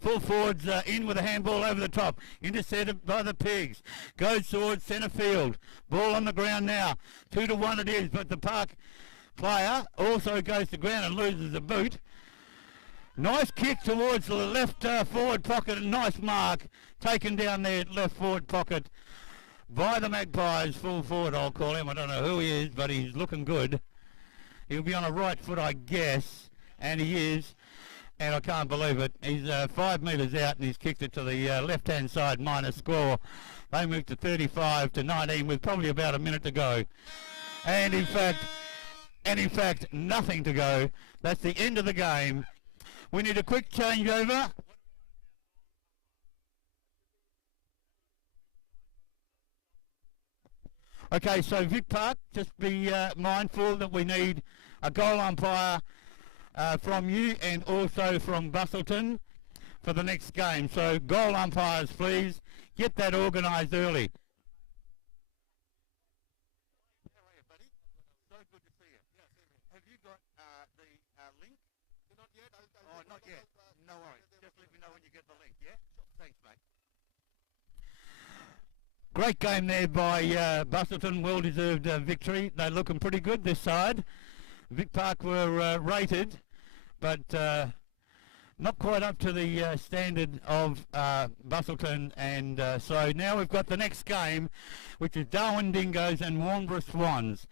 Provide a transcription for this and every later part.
Full forwards in with a handball over the top. Intercepted by the Pigs. Goes towards centre field. Ball on the ground now. 2-1 it is, but the Park player also goes to ground and loses a boot. Nice kick towards the left forward pocket. A nice mark taken down there left forward pocket by the Magpies. Full forward, I'll call him. I don't know who he is, but he's looking good. He'll be on a right foot, I guess, and he is. And I can't believe it. He's 5 metres out and he's kicked it to the left-hand side minus score. They moved to 35-19 with probably about a minute to go. And in fact, nothing to go. That's the end of the game. We need a quick changeover. Okay, so Vic Park, just be mindful that we need a goal umpire from you and also from Bustleton for the next game. So goal umpires, please. Get that organised early. How are you, buddy? So good to see you. Have you got the link? Not yet. Oh, not yet. No worries. Just let me know when you get the link, yeah? Thanks, mate. Great game there by Bustleton. Well-deserved victory. They're looking pretty good this side. Vic Park were rated, but not quite up to the standard of Bustleton, and so now we've got the next game, which is Darwin Dingoes and Warbra Swans.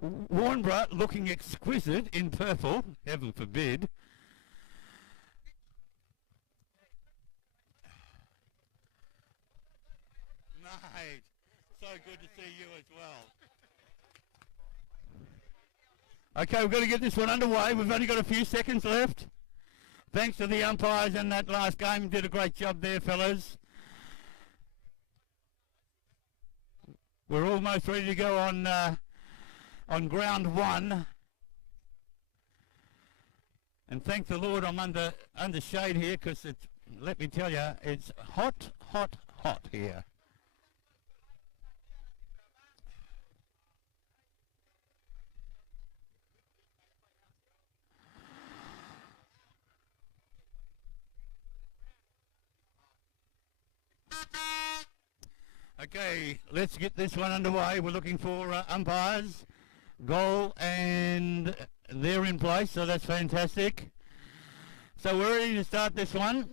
Warbra looking exquisite in purple, heaven forbid. Mate, so good to see you as well. Okay, we've got to get this one underway. We've only got a few seconds left. Thanks to the umpires in that last game. Did a great job there, fellas. We're almost ready to go on ground one. And thank the Lord I'm under shade here, because it's, let me tell you, it's hot, hot, hot here. Okay, let's get this one underway. We're looking for umpires, goal, and they're in place, so that's fantastic. So we're ready to start this one.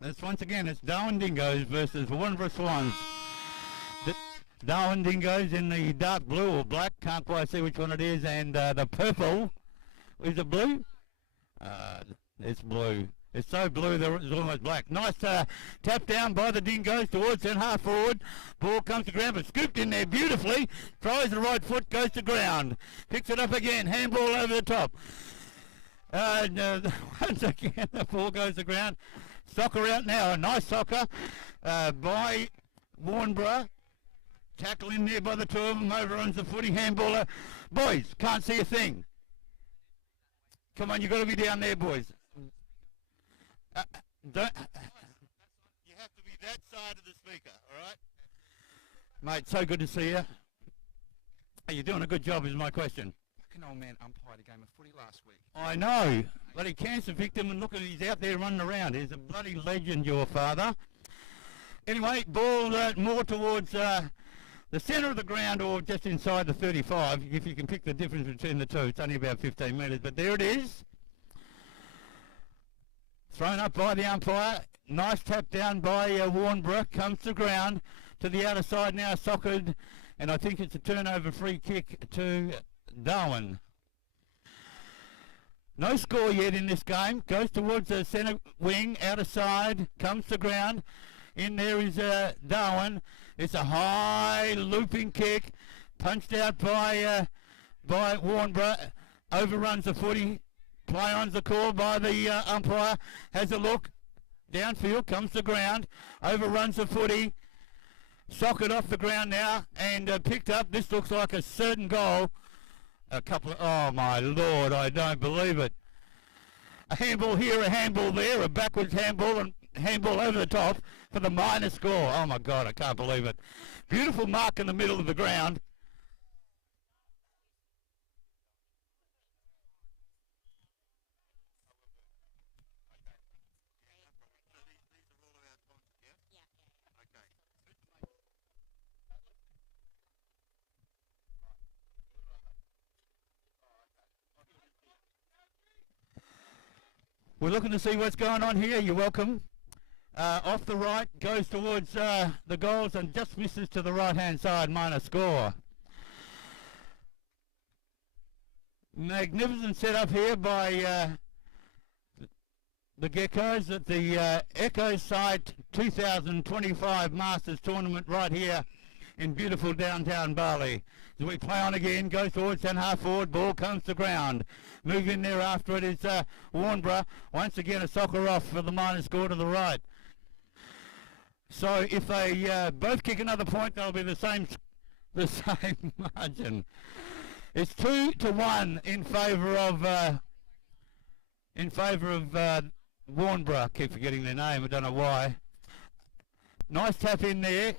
This once again, it's Darwin Dingoes versus Warbra Swans. Darwin Dingoes in the dark blue or black, can't quite see which one it is, and the purple, is it blue? It's blue. It's so blue that it's almost black. Nice tap down by the Dingoes towards that half forward. Ball comes to ground, but scooped in there beautifully. Tries the right foot, goes to ground. Picks it up again. Handball over the top. Once again, the ball goes to ground. Soccer out now. A nice soccer by Warbra. Tackle in there by the two of them. Overruns the footy. Handballer. Boys, can't see a thing. Come on, you've got to be down there, boys. You have to be that side of the speaker, all right? Mate, so good to see you. Are you doing a good job is my question. Fucking old man umpired a game of footy last week. I know. Bloody cancer victim, and look at he's out there running around. He's a bloody legend, your father. Anyway, ball more towards the centre of the ground or just inside the 35, if you can pick the difference between the two. It's only about 15 metres, but there it is. Thrown up by the umpire. Nice tap down by Warbra. Comes to ground to the outer side now. Soccered. And I think it's a turnover free kick to Darwin. No score yet in this game. Goes towards the centre wing. Outer side. Comes to ground. In there is Darwin. It's a high looping kick. Punched out by Warbra. Overruns the footy. Play on's the call by the umpire. Has a look. Downfield, comes to ground. Overruns the footy. Socket off the ground now and picked up. This looks like a certain goal. Oh my Lord, I don't believe it. A handball here, a handball there, a backwards handball and handball over the top for the minor score. Oh my God, I can't believe it. Beautiful mark in the middle of the ground. We're looking to see what's going on here. You're welcome. Off the right, goes towards the goals and just misses to the right-hand side, minor score. Magnificent setup here by the Geckos at the Echo Site 2025 Masters Tournament right here in beautiful downtown Bali. As we play on again, goes towards centre half forward, ball comes to ground. Move in there after it is Warbra. Once again a soccer off for the minor score to the right. So if they both kick another point, they'll be the same margin. It's 2-1 in favour of Warbra. I keep forgetting their name. I don't know why. Nice tap in there.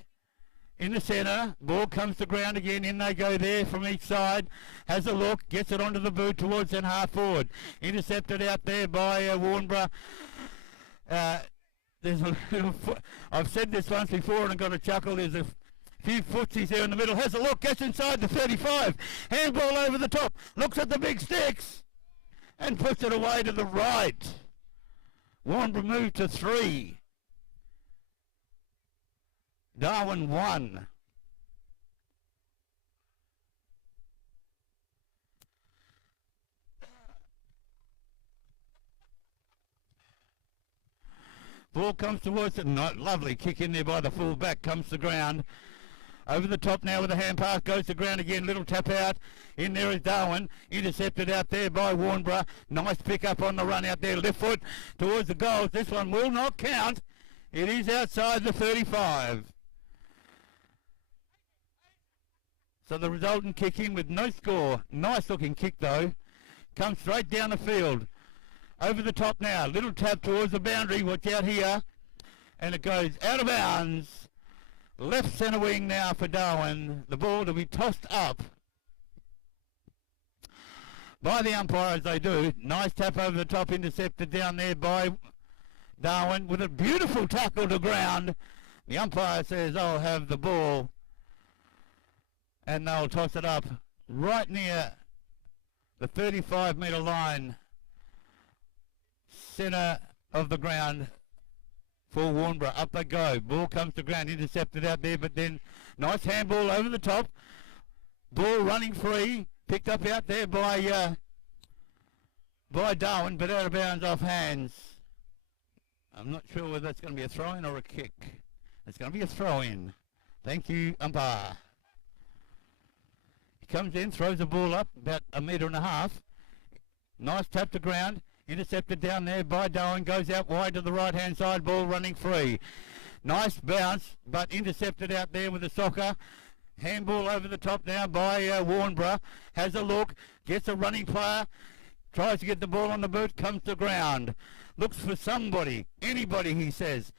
In the centre, ball comes to ground again, in they go there from each side, has a look, gets it onto the boot towards and half forward, intercepted out there by Warbra. There's a little I've said this once before and I got a chuckle, there's a few footsies there in the middle, has a look, gets inside the 35, handball over the top, looks at the big sticks, and puts it away to the right. Warbra moved to 3. Darwin 1. Ball comes towards it. Lovely kick in there by the full back. Comes to ground. Over the top now with a hand pass. Goes to ground again. Little tap out. In there is Darwin. Intercepted out there by Warbra. Nice pick up on the run out there. Left foot towards the goals. This one will not count. It is outside the 35. So the resultant kick in with no score. Nice looking kick though. Comes straight down the field. Over the top now. Little tap towards the boundary. Watch out here. And it goes out of bounds. Left centre wing now for Darwin. The ball to be tossed up by the umpire as they do. Nice tap over the top. Intercepted down there by Darwin with a beautiful tackle to ground. The umpire says, I'll have the ball. And they'll toss it up right near the 35-metre line, centre of the ground for Warbra. Up they go. Ball comes to ground, intercepted out there, but then nice handball over the top. Ball running free, picked up out there by Darwin, but out of bounds off hands. I'm not sure whether that's going to be a throw-in or a kick. It's going to be a throw-in. Thank you, umpire. He comes in, throws the ball up about 1.5 metres. Nice tap to ground. Intercepted down there by Darwin. Goes out wide to the right-hand side. Ball running free. Nice bounce, but intercepted out there with the soccer. Handball over the top now by Warbra. Has a look. Gets a running player. Tries to get the ball on the boot. Comes to ground. Looks for somebody. Anybody, he says.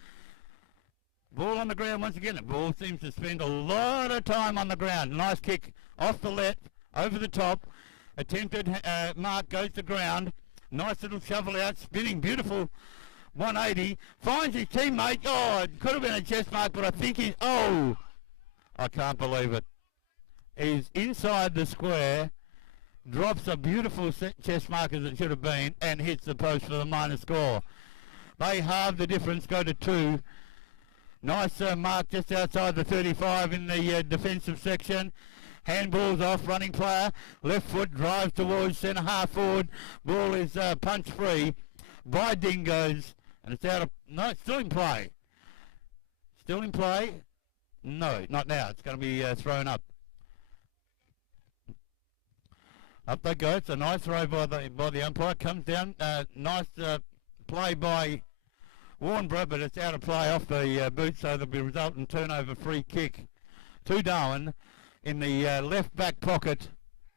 Ball on the ground once again. The ball seems to spend a lot of time on the ground. Nice kick off the left, over the top. Attempted mark, goes to ground. Nice little shovel out, spinning, beautiful 180. Finds his teammate. Oh, it could have been a chest mark, but I think he's... Oh, I can't believe it. He's inside the square, drops a beautiful chest mark as it should have been, and hits the post for the minor score. They halve the difference, go to 2. Nice mark just outside the 35 in the defensive section. Handball's off, running player. Left foot drives towards centre half forward. Ball is punch free by Dingoes. And it's out of... No, it's still in play. Still in play? No, not now. It's going to be thrown up. Up they go. It's a nice throw by the umpire. Comes down. Nice play by Warbra, but it's out of play off the boot, so there'll be a resultant turnover free kick to Darwin in the left back pocket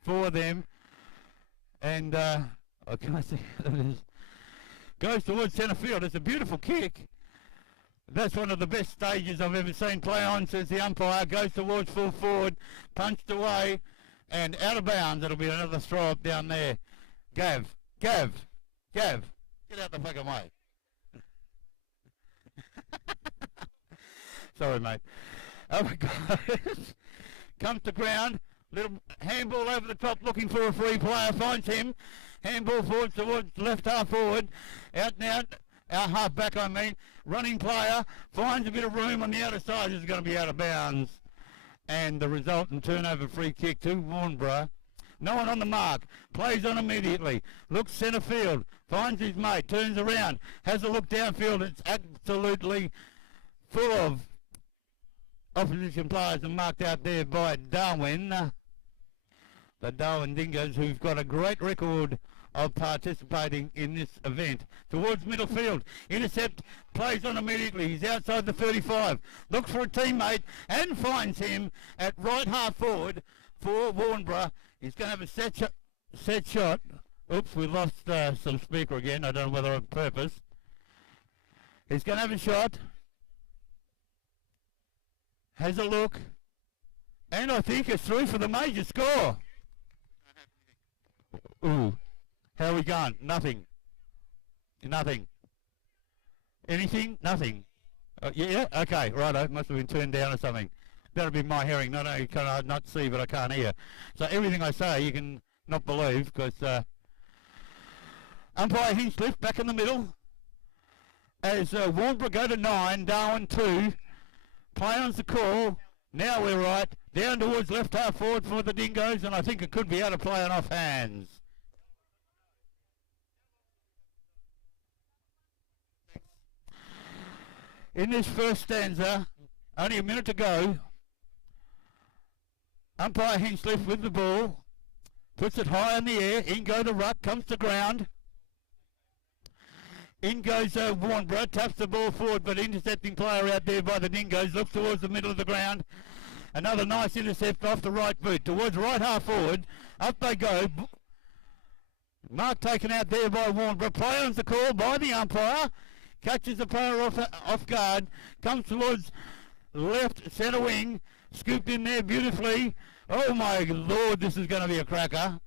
for them. And I can't see what it is. Goes towards centre field. It's a beautiful kick. That's one of the best stages I've ever seen play on, says the umpire. Goes towards full forward, punched away, and out of bounds. It'll be another throw up down there. Gav, get out the fucking way. Sorry, mate. Oh my God. Comes to ground. Little handball over the top, looking for a free player. Finds him. Handball forward towards left half forward. Out and out. Our half back, I mean. Running player finds a bit of room on the outer side. This is going to be out of bounds. And the resultant turnover free kick to Warbra. No one on the mark. Plays on immediately. Looks centre field. Finds his mate. Turns around. Has a look downfield. It's absolutely full of opposition players and marked out there by Darwin. The Darwin Dingoes, who've got a great record of participating in this event. Towards middle field. Intercept. Plays on immediately. He's outside the 35. Looks for a teammate and finds him at right half forward for Warbra. He's going to have a set shot. Oops, we lost some speaker again. I don't know whether on purpose. He's going to have a shot. Has a look. And I think it's through for the major score. Ooh. How are we going? Nothing. Nothing. Anything? Nothing. Yeah? Okay, righto. Must have been turned down or something. That'll be my hearing. Not only can I not see, but I can't hear. So everything I say you can not believe, because umpire Hinchcliffe back in the middle. As Warbra go to 9, Darwin 2. Play on's the call. Now we're right. Down towards left half forward for the Dingoes, and I think it could be out of play and off hands. In this first stanza, only a minute to go. Umpire Hinchcliffe with the ball. Puts it high in the air. In go the ruck. Comes to ground. In goes Warbra. Taps the ball forward, but intercepting player out there by the Dingoes. Looks towards the middle of the ground. Another nice intercept off the right boot. Towards right half forward. Up they go. Mark taken out there by Warbra. Play on's the call by the umpire. Catches the player off guard. Comes towards left centre wing. Scooped in there beautifully. Oh my Lord, this is going to be a cracker.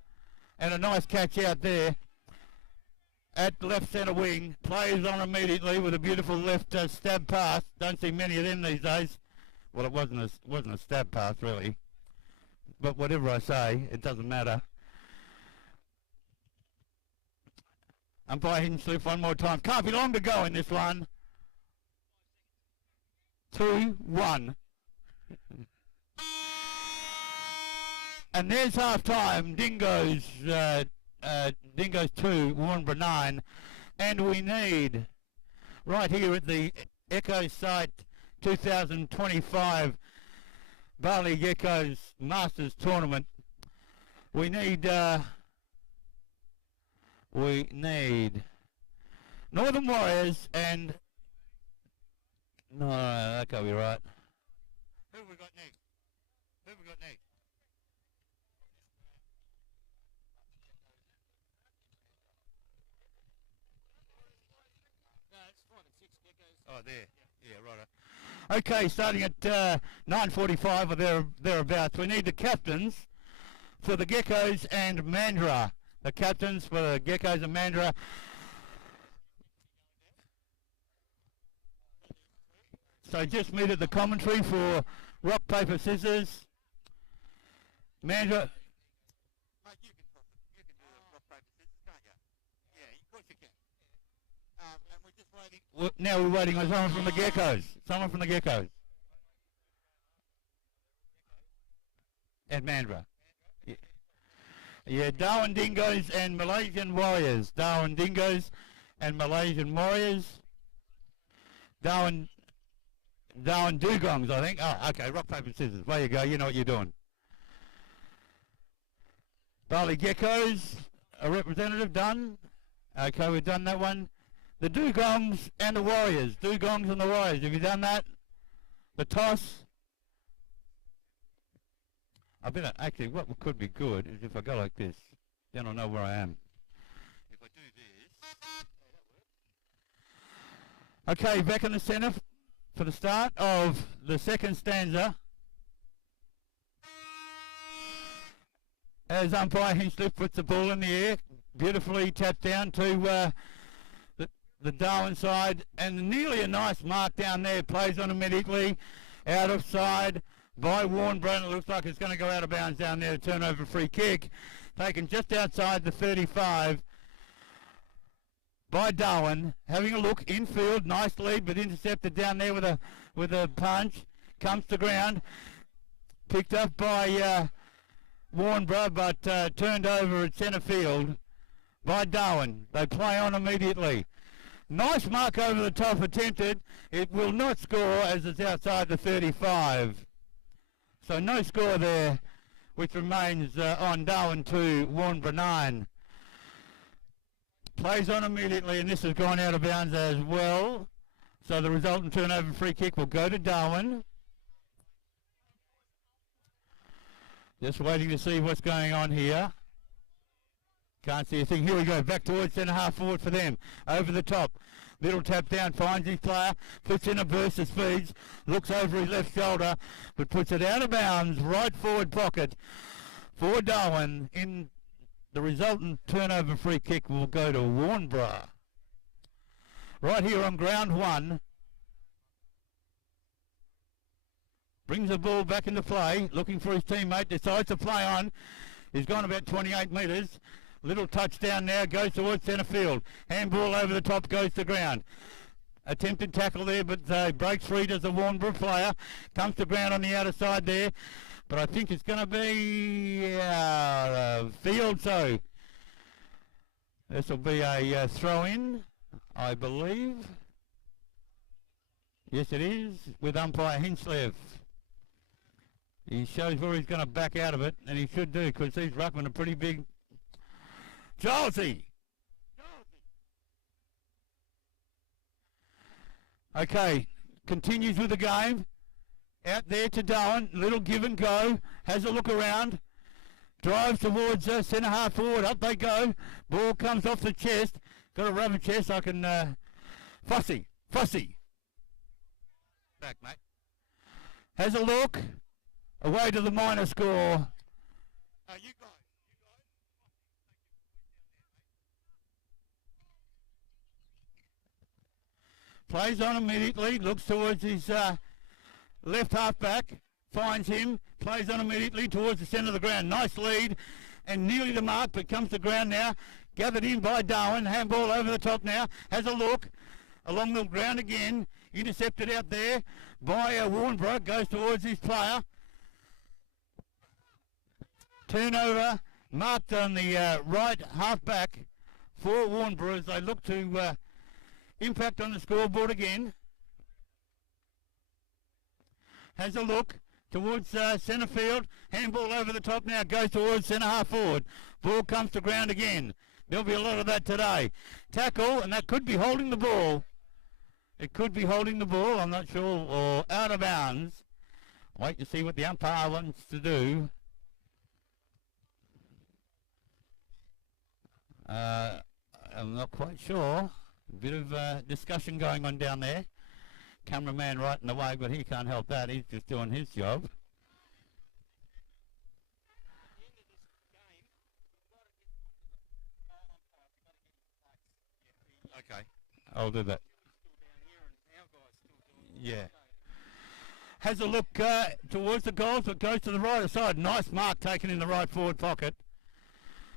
And a nice catch out there at left centre wing. Plays on immediately with a beautiful left stab pass. Don't see many of them these days. Well, it wasn't a stab pass really. But whatever I say, it doesn't matter. Umpire Hinchcliffe one more time. Can't be long to go in this one. 2-1. And there's half time. Dingoes 2, Warbra 9. And we need, right here at the Echo Site 2025 Bali Geckos Masters Tournament, we need Northern Warriors and... No, that can't be right. Who have we got next? No, it's 5 and 6 Geckos. Oh, there. Yeah, right. Okay, starting at 9:45 or thereabouts. We need the captains for the Geckos and Mandurah. The captains for the Geckos and Mandurah. So just meet at the commentary for rock, paper, scissors. Mandurah. Mate, you can do rock, paper, scissors, can't you? Yeah, of course you can. And we're just waiting. Now we're waiting on someone from the Geckos. And Mandurah. Yeah, Darwin Dingoes and Malaysian Warriors. Darwin Dingoes and Malaysian Warriors. Darwin Dugongs, I think. Oh, okay, rock, paper, scissors. There you go, you know what you're doing. Bali Geckos, a representative done. Okay, we've done that one. The Dugongs and the Warriors. Dugongs and the Warriors. Have you done that? The toss. I bet actually what could be good is if I go like this. Then I'll know where I am. If I do this. Okay, back in the centre for the start of the second stanza. As umpire Hinchcliffe puts the ball in the air, beautifully tapped down to the Darwin side, and nearly a nice mark down there. Plays on immediately, out of side by Warbra. It looks like it's going to go out of bounds down there. Turnover free kick. taken just outside the 35 by Darwin. Having a look infield, nice lead, but intercepted down there with a punch. Comes to ground, picked up by Warbra, but turned over at centre field by Darwin. They play on immediately. Nice mark over the top attempted. It will not score as it's outside the 35. So no score there, which remains on Darwin 2, Warbra 9. Plays on immediately, and this has gone out of bounds as well. So the resultant turnover free kick will go to Darwin. Just waiting to see what's going on here. Can't see a thing. Here we go. Back towards centre half forward for them. Over the top. Little tap down. Finds his player. Puts in a burst of speeds. Looks over his left shoulder. But puts it out of bounds. Right forward pocket for Darwin. In the resultant turnover free kick will go to Warbra. Right here on ground one. Brings the ball back into play. Looking for his teammate. Decides to play on. He's gone about 28 metres. Little touchdown now, goes towards centre field. Handball over the top, goes to ground. Attempted tackle there, but breaks free does the Warbra player. Comes to ground on the outer side there. But I think it's going to be field, so this will be a throw-in, I believe. Yes, it is, with umpire Hinslev. He shows where he's going to back out of it, and he should do, because these ruckmen are pretty big. Josie! Okay, continues with the game. Out there to Darwin, little give and go. Has a look around. Drives towards centre half forward. Up they go. Ball comes off the chest. Got a rubber chest. I can... Fussy. Back, mate. Has a look. Away to the minor score. You guys. Plays on immediately, looks towards his left half-back, finds him, plays on immediately towards the centre of the ground. Nice lead, and nearly the mark, but comes to ground now. Gathered in by Darwin, handball over the top now, has a look, along the ground again, intercepted out there by Warbra, goes towards his player. Turnover, marked on the right half-back for Warbra as they look to... impact on the scoreboard again. Has a look towards centre field. Handball over the top now. Goes towards centre half forward. Ball comes to ground again. There'll be a lot of that today. Tackle, and that could be holding the ball. It could be holding the ball. I'm not sure. Or out of bounds. Wait to see what the umpire wants to do. I'm not quite sure. A bit of discussion going on down there. Cameraman right in the way, but he can't help that. He's just doing his job. Okay, I'll do that. Yeah. Has a look towards the goals, but goes to the right side. Nice mark taken in the right forward pocket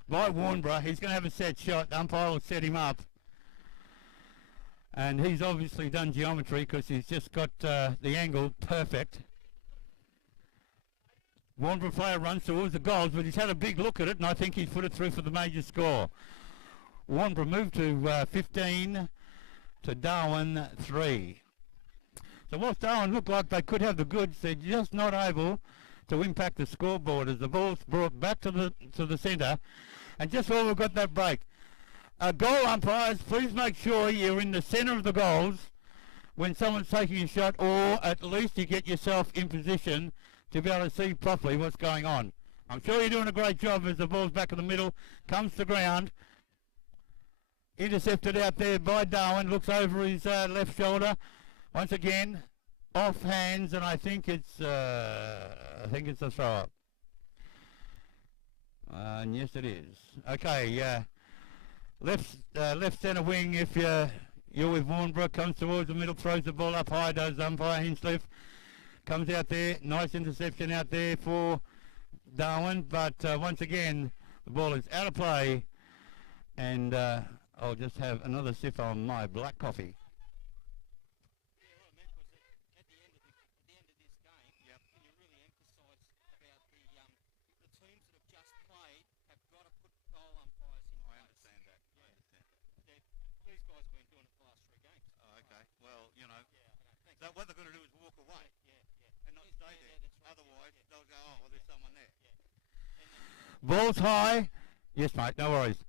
by Warbra. He's going to have a set shot. The umpire will set him up. And he's obviously done geometry because he's just got the angle perfect. Warbra player runs towards the goals, but he's had a big look at it, and I think he's put it through for the major score. Warbra moved to 15 to Darwin 3. So whilst Darwin looked like they could have the goods, they're just not able to impact the scoreboard as the ball's brought back to the centre. And just while we've got that break, goal umpires, please make sure you're in the centre of the goals when someone's taking a shot, or at least you get yourself in position to be able to see properly what's going on. I'm sure you're doing a great job as the ball's back in the middle, comes to ground. Intercepted out there by Darwin, looks over his left shoulder. Once again, off hands, and I think it's a throw-up. And yes, it is. Okay, left centre wing, if you're with Warbra, comes towards the middle, throws the ball up high, does umpire Hinslev. Comes out there, nice interception out there for Darwin, but once again, The ball is out of play, and I'll just have another sip on my black coffee. Yeah, what I meant was that at the end of this game, Yep. can you really emphasise about the teams that have just played have got to put goal umpires in I place. understand that. Yeah. I understand that. These guys have been doing it for the last 3 games. Oh, okay. Well, you know, Yeah, I know. Thanks. so what they're going to do is walk away Yeah. and not stay Yeah, there. that's right. Otherwise, Yeah. they'll go, oh, well, there's someone there. Ball's high. Yes, mate, no worries.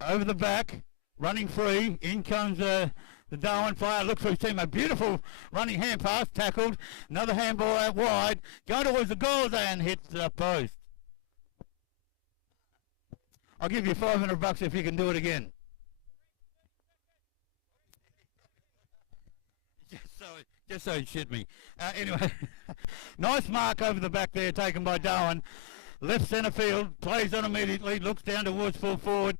Over the back, running free. In comes the Darwin player. Looks for his team. A beautiful running hand pass, tackled. Another handball out wide. Go towards the goal and hits the post. I'll give you $500 if you can do it again. Just so it shit me. Anyway, nice mark over the back there taken by Darwin. Left centre field, plays on immediately, looks down towards full forward.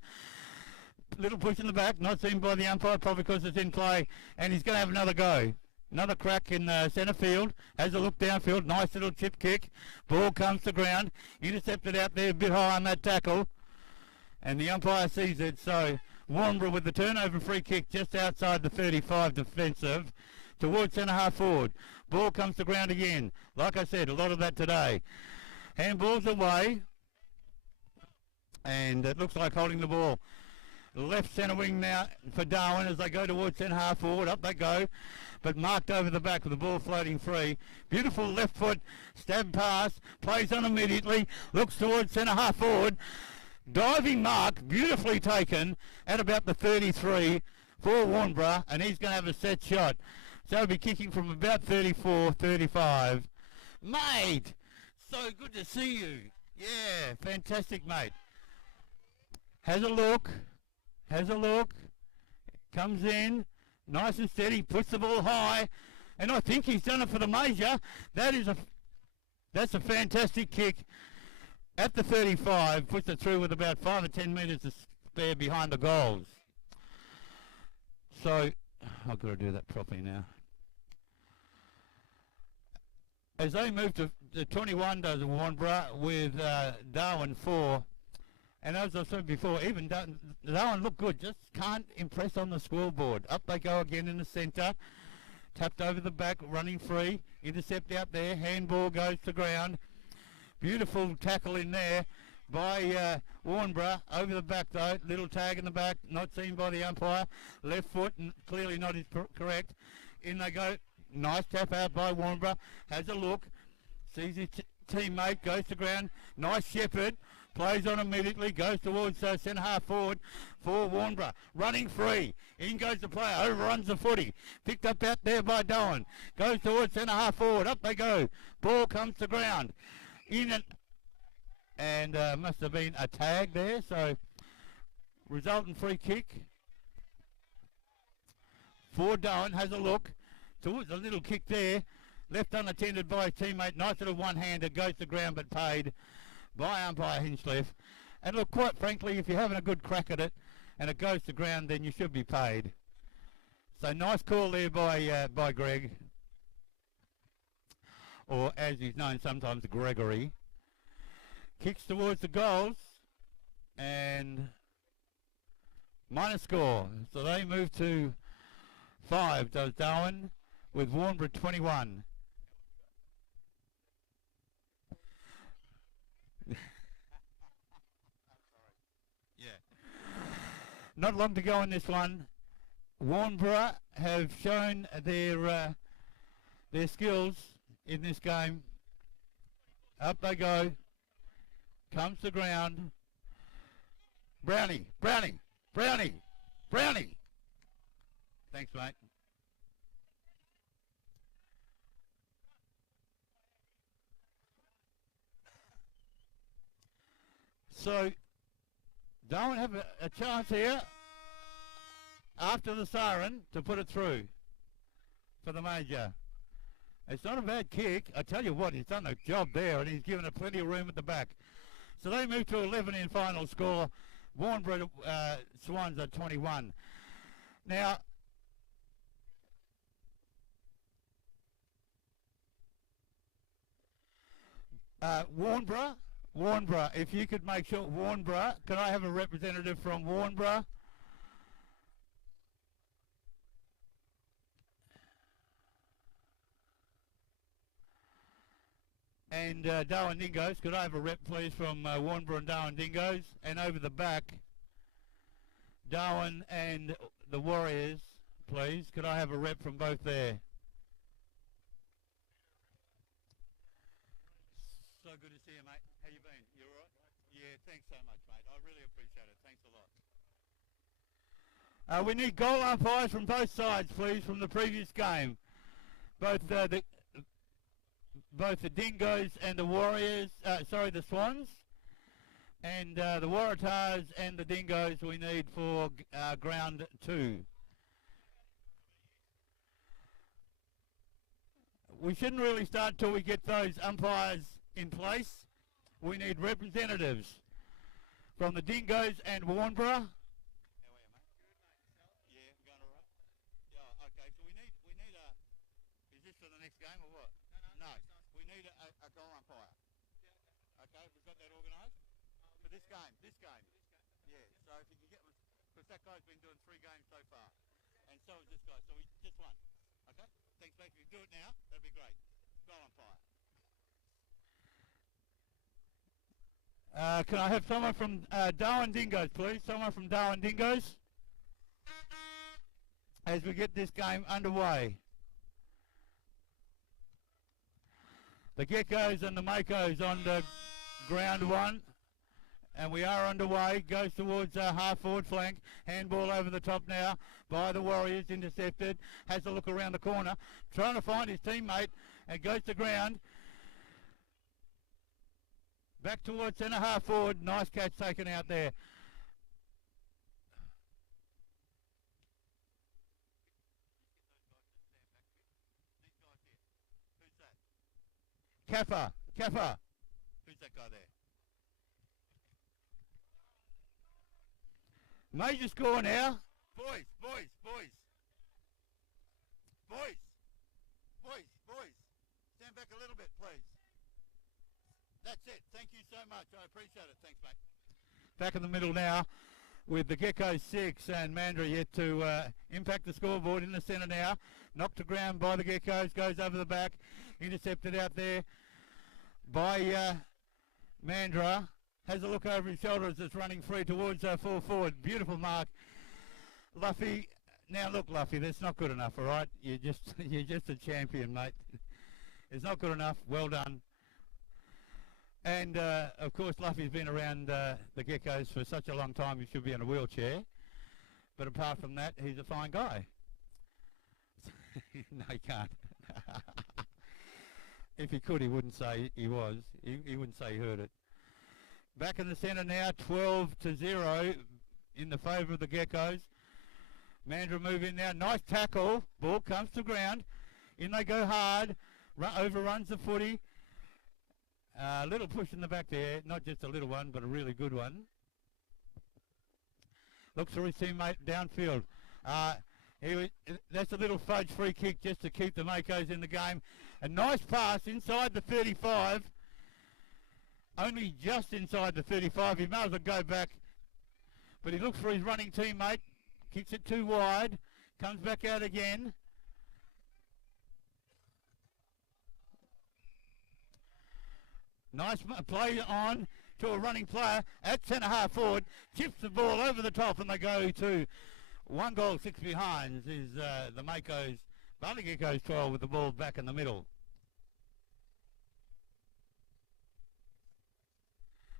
Little push in the back, not seen by the umpire, probably because it's in play, and he's going to have another go. Another crack in centre field, has a look downfield, nice little chip kick. Ball comes to ground, intercepted out there a bit high on that tackle, and the umpire sees it, so Warbra with the turnover free kick just outside the 35 defensive towards centre half forward. Ball comes to ground again. Like I said, a lot of that today. Handball's away, and it looks like holding the ball. Left centre wing now for Darwin as they go towards centre half forward. Up they go, but marked over the back with the ball floating free. Beautiful left foot stab pass, plays on immediately, looks towards centre half forward. Diving mark, beautifully taken at about the 33 for Warbra, and he's going to have a set shot. So he'll be kicking from about 34, 35. Mate, so good to see you. Yeah, fantastic, mate. Has a look, comes in, nice and steady, puts the ball high, and I think he's done it for the major. That's a fantastic kick at the 35, puts it through with about 5 or 10 metres to spare behind the goals. So, I've got to do that properly now. As they move to the 21 does Warbra with Darwin 4. And as I said before, even Darwin looked good, just can't impress on the scoreboard. Up they go again in the centre. Tapped over the back, running free. Intercept out there. Handball goes to ground. Beautiful tackle in there by Warbra. Over the back though. Little tag in the back. Not seen by the umpire. Left foot, clearly not correct. In they go. Nice tap out by Warbra. Has a look. Sees his teammate. Goes to ground. Nice shepherd. Plays on immediately. Goes towards centre half forward for Warbra. Running free. In goes the player. Overruns the footy. Picked up out there by Darwin. Goes towards centre half forward. Up they go. Ball comes to ground. In and must have been a tag there. So resultant free kick for Darwin. Has a look. Towards a little kick there, left unattended by his teammate. Nice little one-hander, goes to ground but paid by umpire Hinchliffe. And look, quite frankly, if you're having a good crack at it and it goes to ground, then you should be paid. So nice call there by Greg, or as he's known sometimes, Gregory. Kicks towards the goals and minus score. So they move to 5, does Darwin, with Warbra 21. Yeah. Not long to go in this one. Warbra have shown their skills in this game. Up they go. Comes to ground. Brownie. Thanks, mate. So, Darwin have a chance here after the siren to put it through for the major. It's not a bad kick. I tell you what, he's done a job there, and he's given it plenty of room at the back. So they move to 11 in final score. Warbra Swans at 21. Now, Warbra Warbra, if you could make sure, Warbra, can I have a representative from Warbra? And Darwin Dingoes, could I have a rep please from Warbra and Darwin Dingoes? And over the back, Darwin and the Warriors, please. Could I have a rep from both there? So good to see you, mate. How you been? You all right? Yeah, thanks so much, mate. I really appreciate it. Thanks a lot. We need goal umpires from both sides, please, from the previous game. Both the Dingoes and the Warriors, the Swans, and the Waratahs and the Dingoes we need for ground 2. We shouldn't really start till we get those umpires in place. We need representatives from the Dingoes and Warbra. That guy's been doing 3 games so far, and so is this guy, so we just won. Okay? Thanks, mate. If you do it now, that'd be great. Goal umpire. Can I have someone from Darwin Dingoes, please? Someone from Darwin Dingoes? As we get this game underway. The Geckos and the Makos on the ground 1. And we are underway, goes towards half forward flank, handball over the top now by the Warriors, intercepted, has a look around the corner, trying to find his teammate, and goes to ground. Back towards centre half forward, nice catch taken out there. Kappa. Who's that guy there? Major score now. Boys. Stand back a little bit, please. That's it. Thank you so much. I appreciate it. Thanks, mate. Back in the middle now with the Geckos 6 and Mandra yet to impact the scoreboard in the centre now. Knocked to ground by the Geckos. Goes over the back. Intercepted out there by Mandra. Has a look over his shoulder as it's running free towards full forward. Beautiful mark. Luffy. Now look, Luffy, that's not good enough, all right? You're just a champion, mate. It's not good enough. Well done. And, of course, Luffy's been around the Geckos for such a long time, he should be in a wheelchair. But apart from that, he's a fine guy. No, he can't. If he could, he wouldn't say he was. He wouldn't say he heard it. Back in the centre now, 12-0 in the favour of the Geckos. Mandra move in now. Nice tackle. Ball comes to ground. In they go hard. Overruns the footy. A little push in the back there. Not just a little one, but a really good one. Looks for his teammate downfield. That's a little fudge free kick just to keep the Makos in the game. A nice pass inside the 35. Only just inside the 35. He might as well go back. But he looks for his running teammate. Kicks it too wide. Comes back out again. Nice play on to a running player at centre half forward. Chips the ball over the top and they go to 1 goal, 6 behinds is the Makos. Bali Geckos 12 with the ball back in the middle.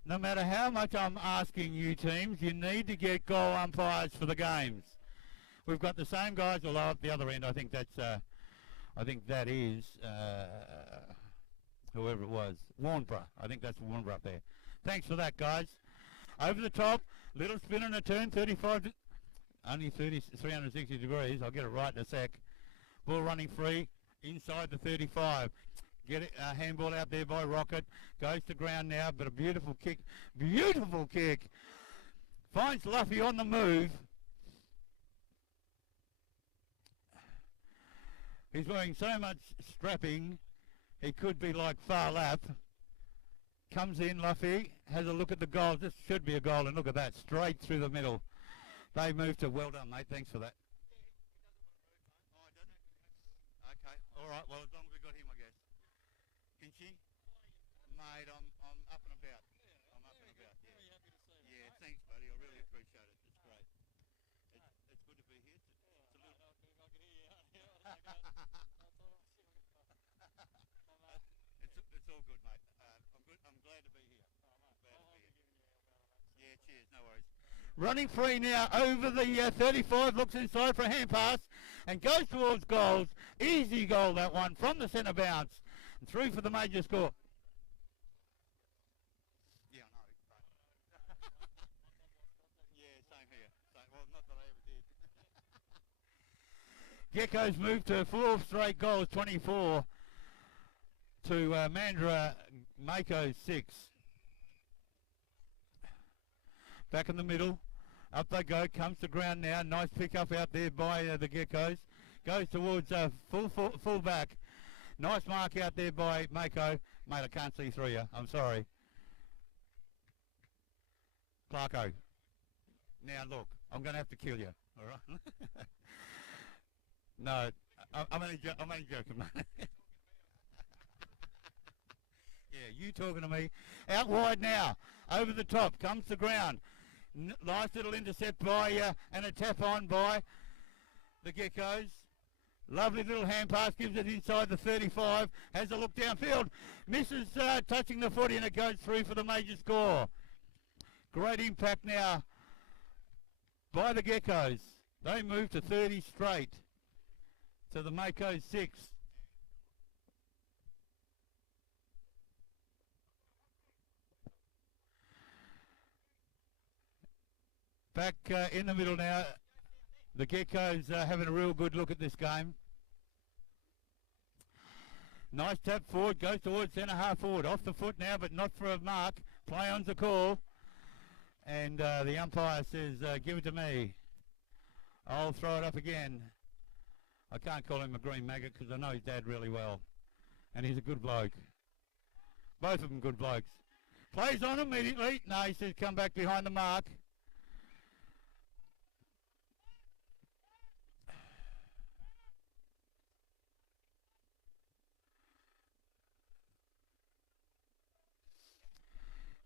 No matter how much I'm asking you teams, you need to get goal umpires for the games. We've got the same guys, although at the other end, I think that is whoever it was, Warbra. I think that's Warbra up there. Thanks for that, guys. Over the top, little spin and a turn, 35, only 360 degrees. I'll get it right in a sec. Ball running free inside the 35. Get it, handball out there by Rocket. Goes to ground now, but a beautiful kick. Beautiful kick. Finds Luffy on the move. He's wearing so much strapping, he could be like far lap. Comes in, Luffy, has a look at the goal. This should be a goal, and look at that, straight through the middle. They moved to, well done, mate, thanks for that. Oh, I didn't? Okay, all right, well, as long as we got him, I guess. Hinchy? Mate, I'm up and about. I'm up and about, yeah. Very happy to see that. Yeah, thanks, buddy. I really appreciate it. It's great. It's good to be here. It's a little... I can hear you. It's all good, mate. I'm good. I'm glad to be here. Glad to be here. Yeah, cheers. No worries. Running free now over the 35, looks inside for a hand pass and goes towards goals. Easy goal, that one, from the centre bounce. And through for the major score. Yeah, I know. Yeah, same here. Well, not that I ever did. Geckos move to 4 straight goals, 24 to Mandra Mako 6. Back in the middle. Up they go. Comes to ground now. Nice pick up out there by the Geckos. Goes towards full back. Nice mark out there by Mako. Mate, I can't see through you. I'm sorry. Clarko. Now look, I'm going to have to kill you. All right? No, I'm only joking, mate. Yeah, you talking to me. Out wide now. Over the top. Comes to ground. Nice little intercept by and a tap on by the Geckos. Lovely little hand pass. Gives it inside the 35. Has a look downfield. Misses touching the footy and it goes through for the major score. Great impact now by the Geckos. They move to 30 straight to the Mako 6. Back in the middle now, the Geckos having a real good look at this game. Nice tap forward, goes towards centre half forward. Off the foot now, but not for a mark. Play on's the call. And the umpire says, give it to me. I'll throw it up again. I can't call him a green maggot because I know his dad really well. And he's a good bloke. Both of them good blokes. Plays on immediately. No, he says come back behind the mark.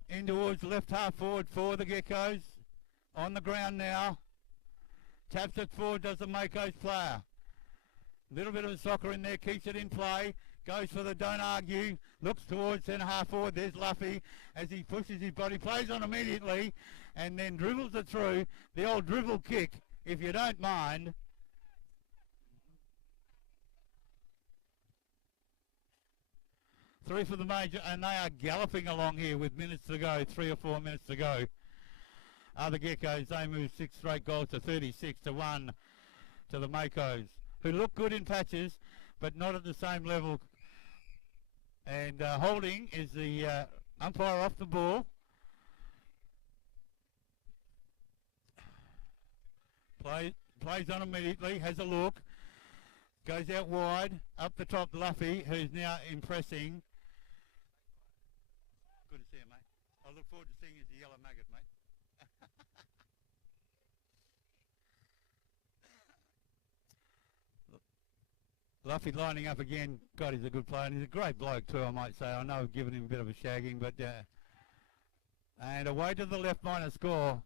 In towards left half forward for the Geckos. On the ground now. Taps it forward, does the Mako's player. Little bit of soccer in there, keeps it in play. Goes for the don't argue. Looks towards centre half forward. There's Luffy as he pushes his body. Plays on immediately and then dribbles it through. The old dribble kick, if you don't mind. Three for the major, and they are galloping along here with minutes to go, 3 or 4 minutes to go. The Geckos, they move 6 straight goals to 36-1 to the Makos, who look good in patches, but not at the same level. And holding is the umpire off the ball. Plays on immediately, has a look. Goes out wide, up the top Luffy, who's now impressing. Good to see you, mate. I look forward to seeing you as a yellow maggot, mate. Luffy lining up again. God, he's a good player, and he's a great bloke too, I might say. I know I've given him a bit of a shagging, but... and away to the left minor score.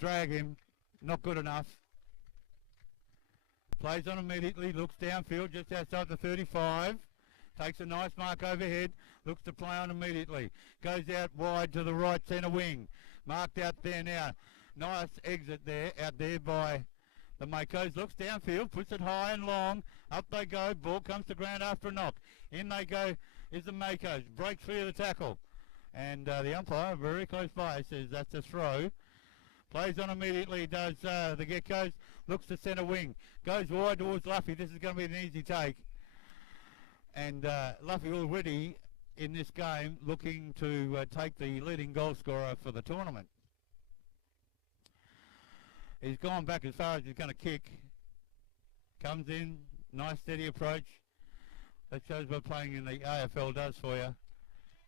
Drag him. Not good enough. Plays on immediately, looks downfield just outside the 35. Takes a nice mark overhead, looks to play on immediately. Goes out wide to the right centre wing. Marked out there now. Nice exit there, out there by the Makos. Looks downfield, puts it high and long. Up they go, ball comes to ground after a knock. In they go is the Makos. Breaks free of the tackle. And the umpire, very close by, says that's a throw. Plays on immediately, does the Geckos. Looks to centre wing. Goes wide towards Luffy. This is going to be an easy take. And Luffy already in this game looking to take the leading goal scorer for the tournament. He's gone back as far as he's going to kick. Comes in. Nice steady approach. That shows what playing in the AFL does for you.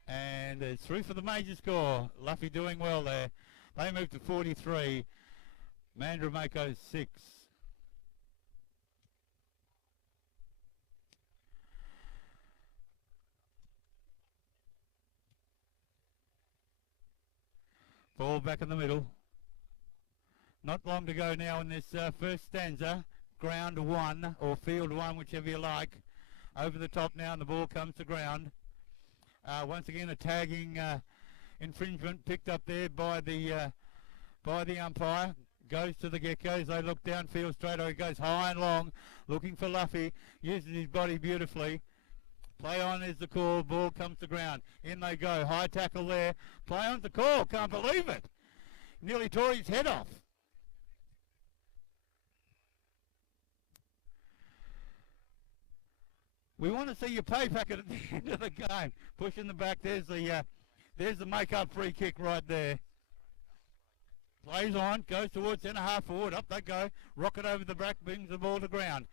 And there's 3 for the major score. Luffy doing well there. They move to 43. Mandramako 6. Ball back in the middle. Not long to go now in this first stanza. Ground 1 or field 1, whichever you like. Over the top now, and the ball comes to ground. Once again, a tagging infringement picked up there by the umpire. Goes to the Geckos. They look downfield straight away. Goes high and long, looking for Luffy. Uses his body beautifully. Play on is the call. Ball comes to ground. In they go. High tackle there. Play on's the call. Can't believe it. Nearly tore his head off. We want to see your pay packet at the end of the game. Pushing the back. There's the make-up free kick right there. Plays on. Goes towards centre half forward. Up they go. Rocket over the back. Brings the ball to ground.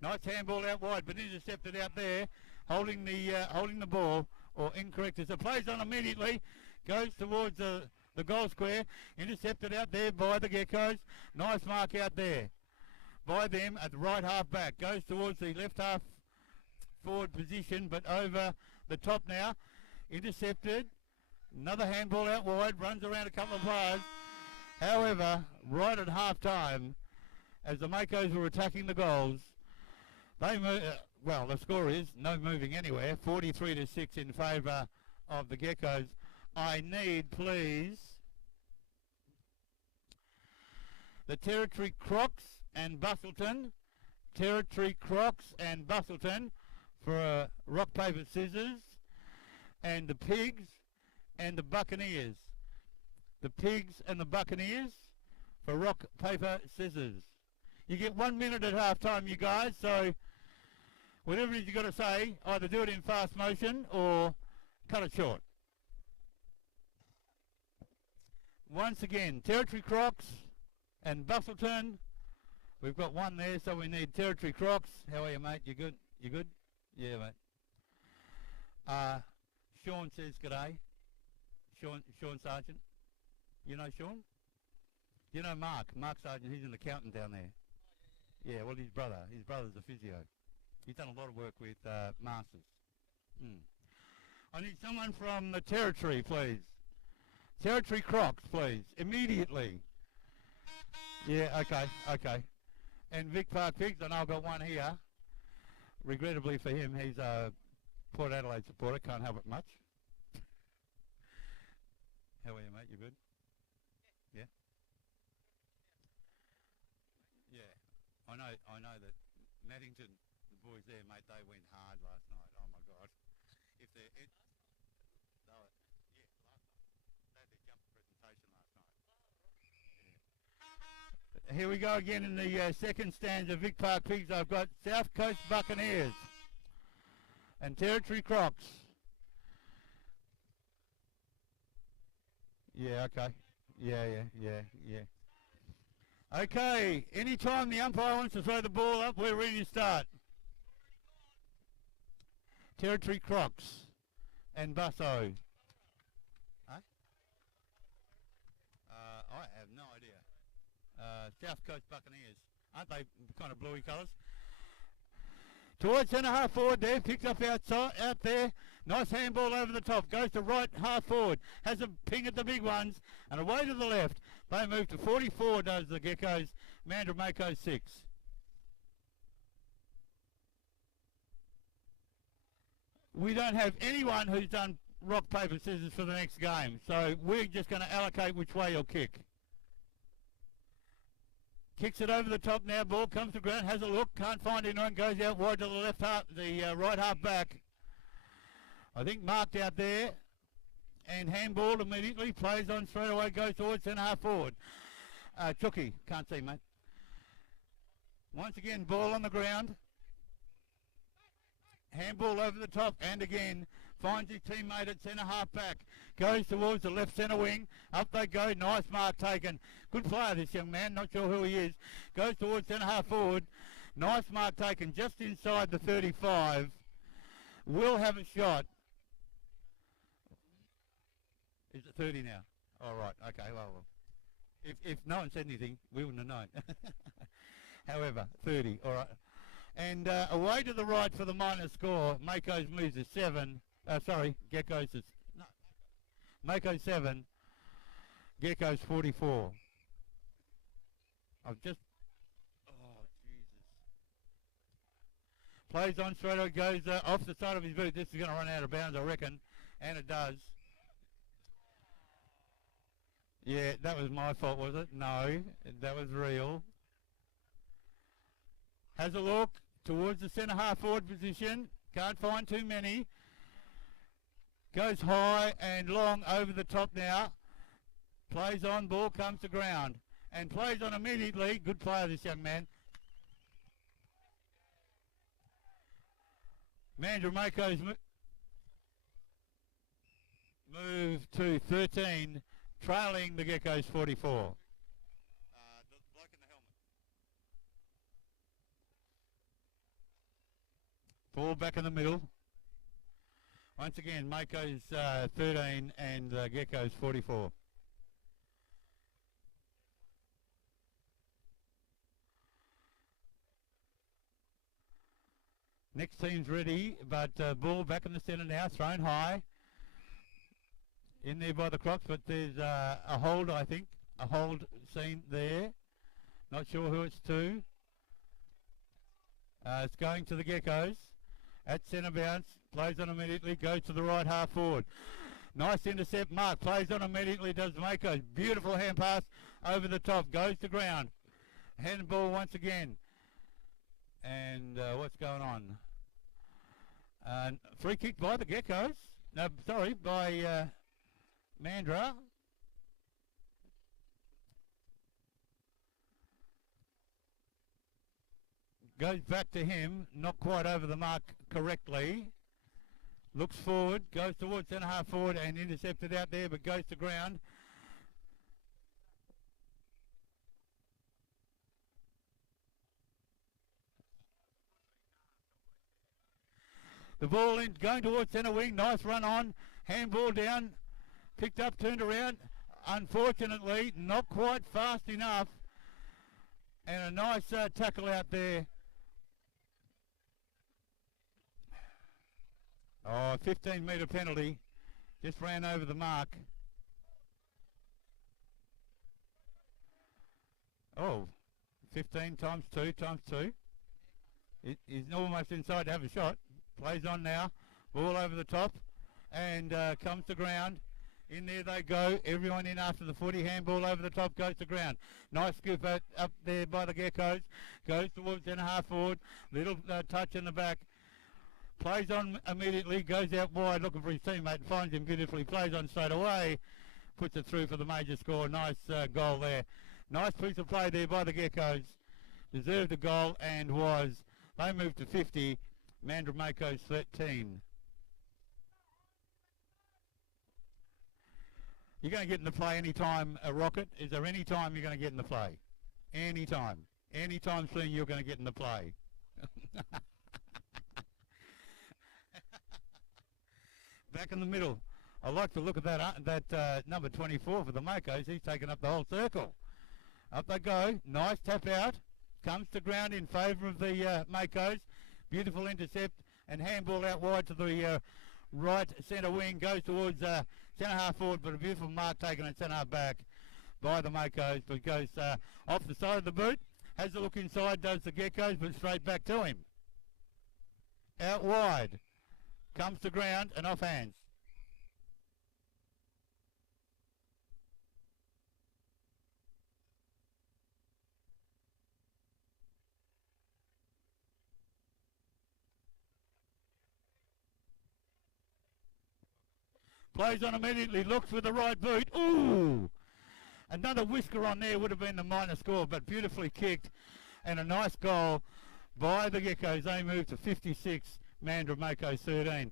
Nice handball out wide, but intercepted out there. Holding the ball, or incorrect as it plays on immediately. Goes towards the goal square. Intercepted out there by the Geckos. Nice mark out there by them at the right half back. Goes towards the left half forward position, but over the top now. Intercepted. Another handball out wide. Runs around a couple of players. However, right at half time, as the Makos were attacking the goals, they well, the score is no moving anywhere. 43-6 in favour of the Geckos. I need, please, the Territory Crocs and Bustleton. Territory Crocs and Bustleton for rock, paper, scissors. And the Pigs and the Buccaneers. The Pigs and the Buccaneers for rock, paper, scissors. You get 1 minute at half time, you guys, so whatever it is you got to say, either do it in fast motion or cut it short. Once again, Territory Crocs and Bustleton. We've got one there, so we need Territory Crocs. How are you, mate? You good? You good? Yeah, mate. Sean says g'day. Sean Sargent. You know Sean? You know Mark Sargent, he's an accountant down there. Yeah, well, his brother's a physio. He's done a lot of work with masters. I need someone from the Territory, please. Territory Crocs, please, immediately. Yeah, okay. And Vic Park Pigs, I know I've got one here. Regrettably for him, he's a Port Adelaide supporter, can't help it much. How are you, mate? You good? Yeah? Yeah. I know that Maddington, the boys there, mate, they went hard last night. Oh my God. If they last night. They had their jump presentation last night. Yeah. Here we go again in the second stanza. Vic Park Pigs. I've got South Coast Buccaneers and Territory Crocs. Yeah, okay. Yeah. Okay, anytime the umpire wants to throw the ball up, we're ready to start. Territory Crocs and Busso. Huh? I have no idea. South Coast Buccaneers. Aren't they kind of bluey colours? Towards centre half forward there, picked up out there. Nice handball over the top. Goes to right half forward. Has a ping at the big ones. And away to the left. They move to 44, does the Geckos. Mandramako 6. We don't have anyone who's done rock, paper, scissors for the next game. So we're just going to allocate which way you'll kick. Kicks it over the top now. Ball comes to ground. Has a look. Can't find anyone. Goes out wide to the left half, the right half back. I think marked out there. And handballed immediately. Plays on straight away. Goes towards centre half forward. Chucky. Can't see, mate. Once again, ball on the ground. Handball over the top. And again, finds his teammate at centre half back. Goes towards the left centre wing. Up they go. Nice mark taken. Good player, this young man. Not sure who he is. Goes towards centre half forward. Nice mark taken just inside the 35. Will have a shot. Is it 30 now? All right. Okay. Well, if no one said anything, we wouldn't have known. However, 30. All right. And away to the right for the minor score, Mako's moves is 7. Sorry, Geckos is... No. Mako 7, Geckos 44. I've just... Oh, Jesus. Plays on straight away, goes off the side of his boot. This is going to run out of bounds, I reckon. And it does. Yeah, that was my fault, was it? No, that was real. Has a look towards the centre half forward position. Can't find too many. Goes high and long over the top now. Plays on, ball comes to ground. And plays on immediately. Good player, this young man. Mandra Mako's move to 13, trailing the Geckos 44. The bloke in the helmet. Ball back in the middle. Once again, Mako's 13 and Geckos 44. Next team's ready, but ball back in the centre now, thrown high. In there by the Crocs, but there's a hold, I think. A hold seen there. Not sure who it's to. It's going to the Geckos. At centre bounce, plays on immediately, goes to the right half forward. Nice intercept, Mark plays on immediately, does Mako. Beautiful hand pass over the top, goes to ground. Handball once again. And what's going on? Free kick by the Geckos. No, sorry, by Mandra. Goes back to him, not quite over the mark correctly. Looks forward, goes towards centre half forward and intercepted out there, but goes to ground. The ball in, going towards centre wing, nice run on, handball down, picked up, turned around. Unfortunately, not quite fast enough. And a nice tackle out there. Oh, 15-metre penalty. Just ran over the mark. Oh, 15 times 2 times 2. He's almost inside to have a shot. Plays on now. Ball over the top. And comes to ground. In there they go. Everyone in after the footy. Handball over the top. Goes to ground. Nice scoop up there by the Geckos. Goes towards centre half forward. Little touch in the back. Plays on immediately, goes out wide looking for his teammate, finds him beautifully, plays on straight away, puts it through for the major score. Nice goal there. Nice piece of play there by the Geckos. Deserved a goal and was. They moved to 50, Mandra Mako's 13. You're going to get in the play any time, Rocket? Is there any time you're going to get in the play? Any time. Any time soon you're going to get in the play. Back in the middle. I like to look at that number 24 for the Makos. He's taken up the whole circle. Up they go. Nice tap out. Comes to ground in favour of the Makos. Beautiful intercept and handball out wide to the right centre wing. Goes towards centre half forward, but a beautiful mark taken at centre half back by the Makos. But goes off the side of the boot. Has a look inside, does the Geckos, but straight back to him. Out wide. Comes to ground and off hands. Plays on immediately, looks with the right boot. Ooh! Another whisker on there would have been the minor score, but beautifully kicked. And a nice goal by the Geckos. They move to 56. Mandra Mako 13.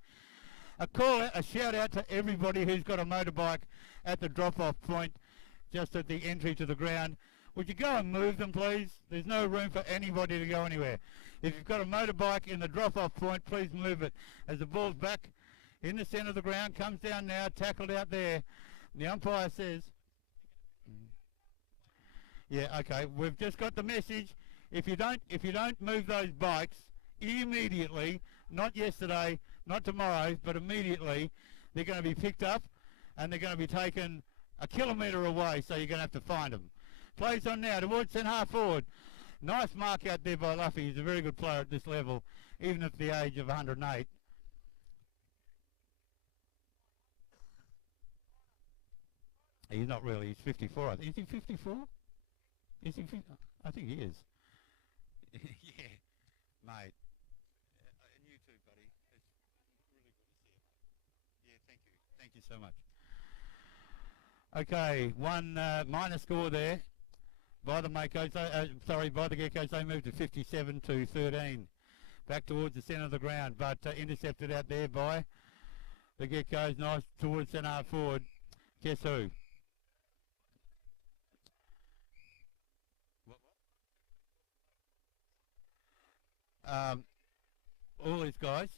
A shout out to everybody who's got a motorbike at the drop-off point just at the entry to the ground. Would you go and move them, please? There's no room for anybody to go anywhere. If you've got a motorbike in the drop-off point, please move it. As the ball's back in the centre of the ground, comes down now, tackled out there The umpire says, yeah, okay. We've just got the message. If you don't move those bikes immediately, not yesterday, not tomorrow, but immediately, they're going to be picked up and they're going to be taken a kilometre away. So you're going to have to find them. Plays on now towards centre half forward. Nice mark out there by Luffy. He's a very good player at this level, even at the age of 108. He's not really. He's 54. I think. Is he 54? Is he? I think he is. Yeah, mate. And you too, buddy. It's really good to see you, mate. Yeah, thank you. Thank you so much. Okay, one minor score there by the Makos. By the Geckos. They moved to 57 to 13. Back towards the centre of the ground, but intercepted out there by the Geckos. Nice towards centre half forward. Guess who? All these guys.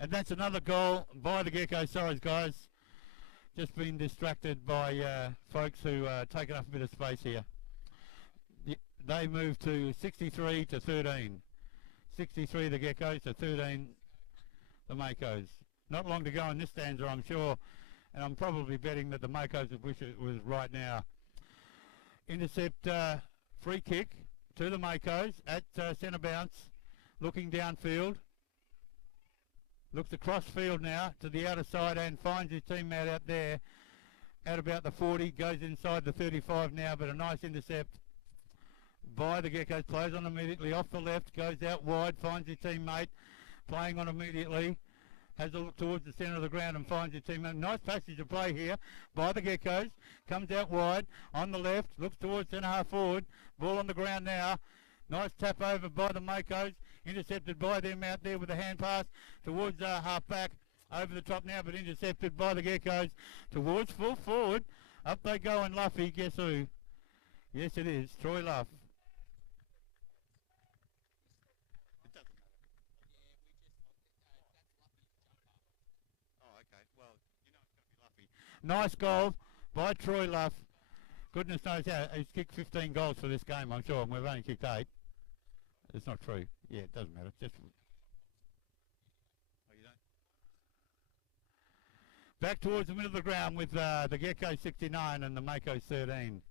And that's another goal by the Gecko. Sorry, guys. Just been distracted by folks who are taking up a bit of space here. They moved to 63 to 13. 63 the Geckos to 13 the Makos. Not long to go in this stanza, I'm sure, and I'm probably betting that the Makos would wish it was right now. Intercept free kick to the Makos at centre bounce, looking downfield. Looks across field now to the outer side and finds his teammate out there at about the 40, goes inside the 35 now, but a nice intercept by the Geckos. Plays on immediately off the left, goes out wide, finds his teammate, playing on immediately, has a look towards the centre of the ground and finds his teammate. Nice passage of play here by the Geckos, comes out wide on the left, looks towards centre half forward, ball on the ground now, nice tap over by the Makos, intercepted by them out there with a hand pass towards half back, over the top now, but intercepted by the Geckos towards full forward. Up they go and Luffy, guess who? Yes it is, Troy Luff. Nice goal by Troy Luff. Goodness knows how. He's kicked 15 goals for this game, I'm sure, and we've only kicked 8. It's not true. Yeah, it doesn't matter. Just oh, you don't? Back towards the middle of the ground with the Gecko 69 and the Mako 13.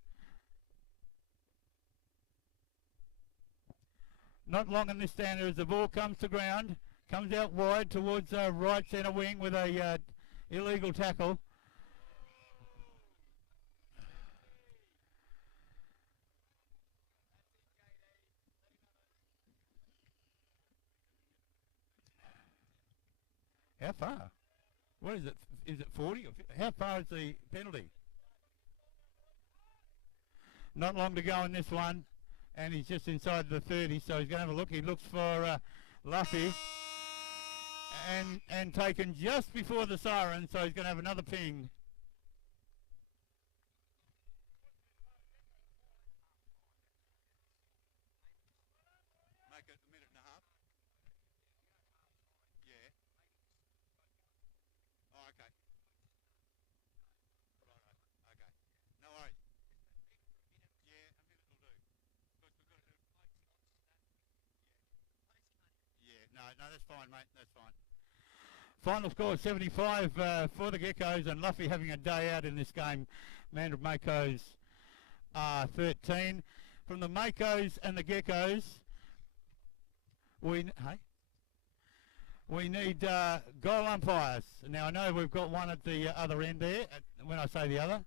Not long in this stanza as the ball comes to ground. Comes out wide towards right centre wing with a illegal tackle. How far? What is it? Is it 40? Or how far is the penalty? Not long to go in this one, and he's just inside the 30, so he's going to have a look. He looks for Luffy, and taken just before the siren, so he's going to have another ping. Make it a minute and a half. Yeah. Oh, okay. Right, okay. No worries. Yeah, a minute will do. Because we've got to do... Yeah, no, that's fine, mate. That's fine. Final score 75 for the Geckos, and Luffy having a day out in this game. Mandurah Makos 13. From the Makos and the Geckos, we need goal umpires. Now I know we've got one at the other end there. When I say the other,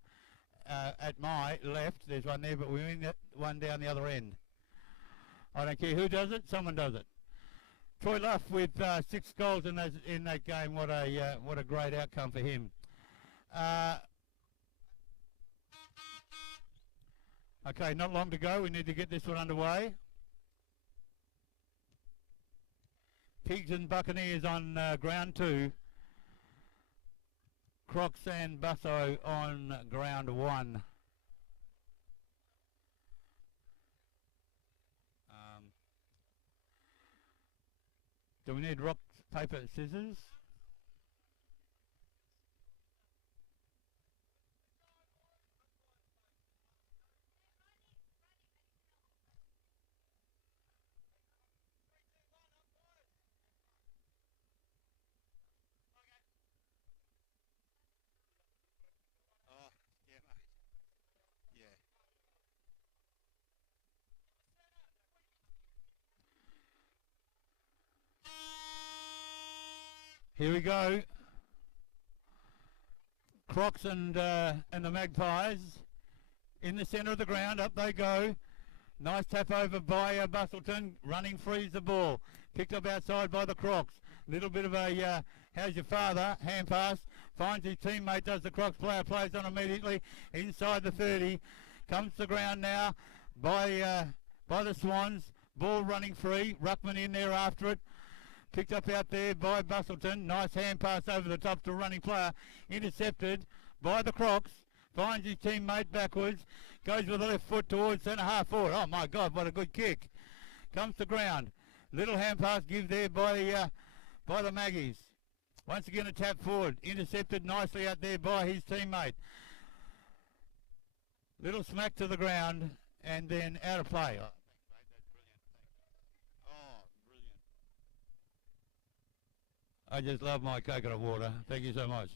at my left, there's one there, but we need one down the other end. I don't care who does it. Someone does it. Troy Luff with 6 goals in that game. What a great outcome for him. Okay, not long to go. We need to get this one underway. Pigs and Buccaneers on ground 2. Crocs and Busso on ground 1. Do we need rock, paper, scissors? Oh, yeah, mate. Yeah. Here we go. Crocs and the Magpies in the centre of the ground. Up they go. Nice tap over by Bustleton. Running frees the ball. Picked up outside by the Crocs. Little bit of a how's your father? Hand pass. Finds his teammate. Does the Crocs player. Plays on immediately. Inside the 30. Comes to the ground now by the Swans. Ball running free. Ruckman in there after it. Picked up out there by Bustleton. Nice hand pass over the top to a running player. Intercepted by the Crocs. Finds his teammate backwards. Goes with the left foot towards centre half forward. Oh my God, what a good kick. Comes to ground. Little hand pass give there by the Maggies. Once again a tap forward. Intercepted nicely out there by his teammate. Little smack to the ground and then out of play. Oh, thanks, mate. That's brilliant. Thanks. Oh, brilliant. I just love my coconut water. Thank you so much.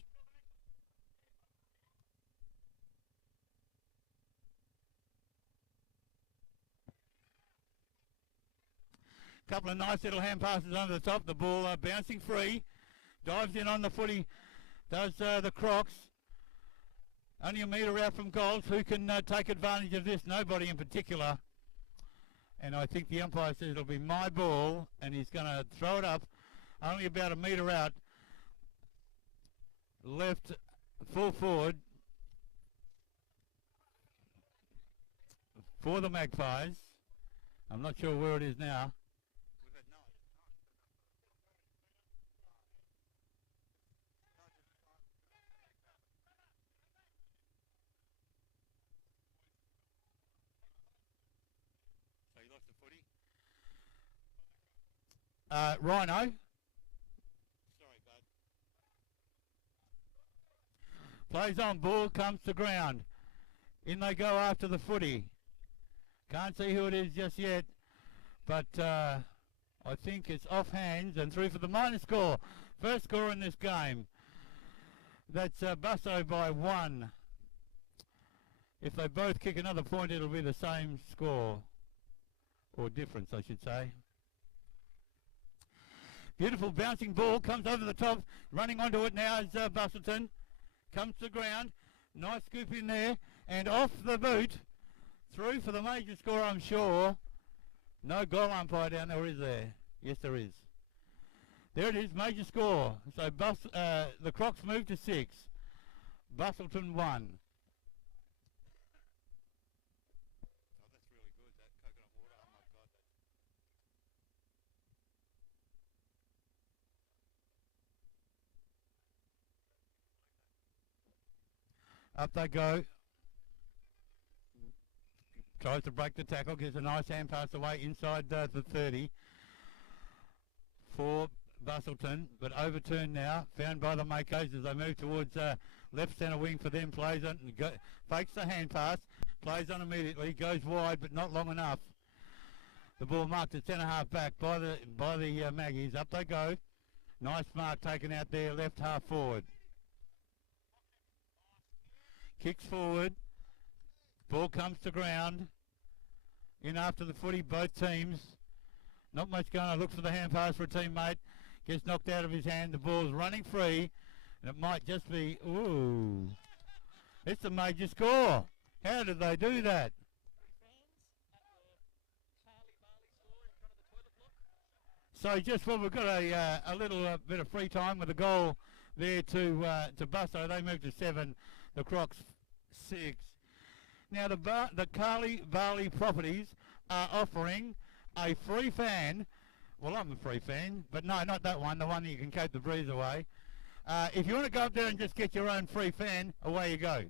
Couple of nice little hand passes under the top. The ball bouncing free. Dives in on the footy. Does the Crocs. Only a metre out from goals. Who can take advantage of this? Nobody in particular. And I think the umpire says it'll be my ball. And he's going to throw it up. Only about a metre out. Left, full forward. For the Magpies. I'm not sure where it is now. We've had nine. So you lost the footy? Rhino. Sorry, bud. Plays on, ball comes to ground. In they go after the footy. Can't see who it is just yet, but I think it's off hands and through for the minor score. First score in this game. That's Busso by 1. If they both kick another point, it'll be the same score, or difference, I should say. Beautiful bouncing ball, comes over the top, running onto it now is Bustleton. Comes to ground, nice scoop in there, and off the boot, through for the major score, I'm sure. No goal umpire down there, is there? Yes, there is. There it is, major score. So the Crocs move to 6. Bustleton 1. Oh, that's really good, that coconut water. Oh my God, that's... Up they go. Tries to break the tackle, gives a nice hand pass away inside the 30 for Bustleton, but overturned now, found by the Makos as they move towards left centre wing for them, plays on, fakes the hand pass, plays on immediately, goes wide but not long enough. The ball marked at centre half back by the Maggies. Up they go. Nice mark taken out there, left half forward. Kicks forward. Ball comes to ground. In after the footy, both teams. Not much going on. Look for the hand pass for a teammate. Gets knocked out of his hand. The ball's running free. And it might just be, ooh. It's a major score. How did they do that? So just when we've got a little bit of free time with a goal there to Busso, they move to 7. The Crocs 6. Now the Bali properties are offering a free fan. Well, I'm a free fan, but no, not that one. The one you can keep the breeze away. If you want to go up there and just get your own free fan, away you go.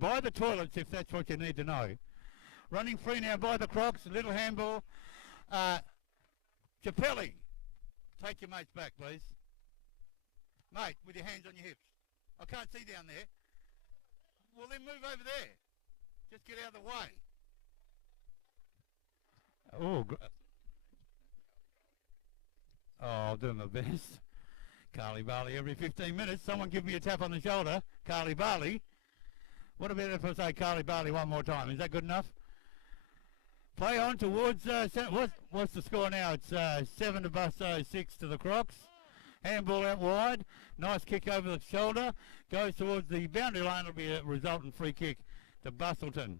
Buy the toilets if that's what you need to know. Running free now by the Crocs, little handball. Chappelli, take your mates back, please. Mate, with your hands on your hips. I can't see down there. Well, then move over there. Just get out of the way. I'll do my best. Carly Bali every 15 minutes. Someone give me a tap on the shoulder. Carly Bali. What about if I say Carly Bali one more time? Is that good enough? Play on towards, what's the score now? It's 7 to Busto, 6 to the Crocs. Handball out wide. Nice kick over the shoulder. Goes towards the boundary line. It'll be a resultant free kick to Bustleton.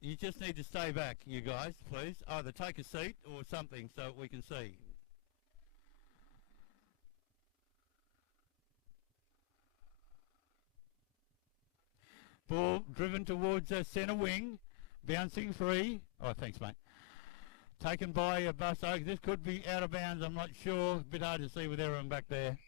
You just need to stay back, you guys, please. Either take a seat or something so we can see. Ball driven towards centre wing, bouncing free. Oh, thanks, mate. Taken by Busto. This could be out of bounds, I'm not sure. A bit hard to see with everyone back there.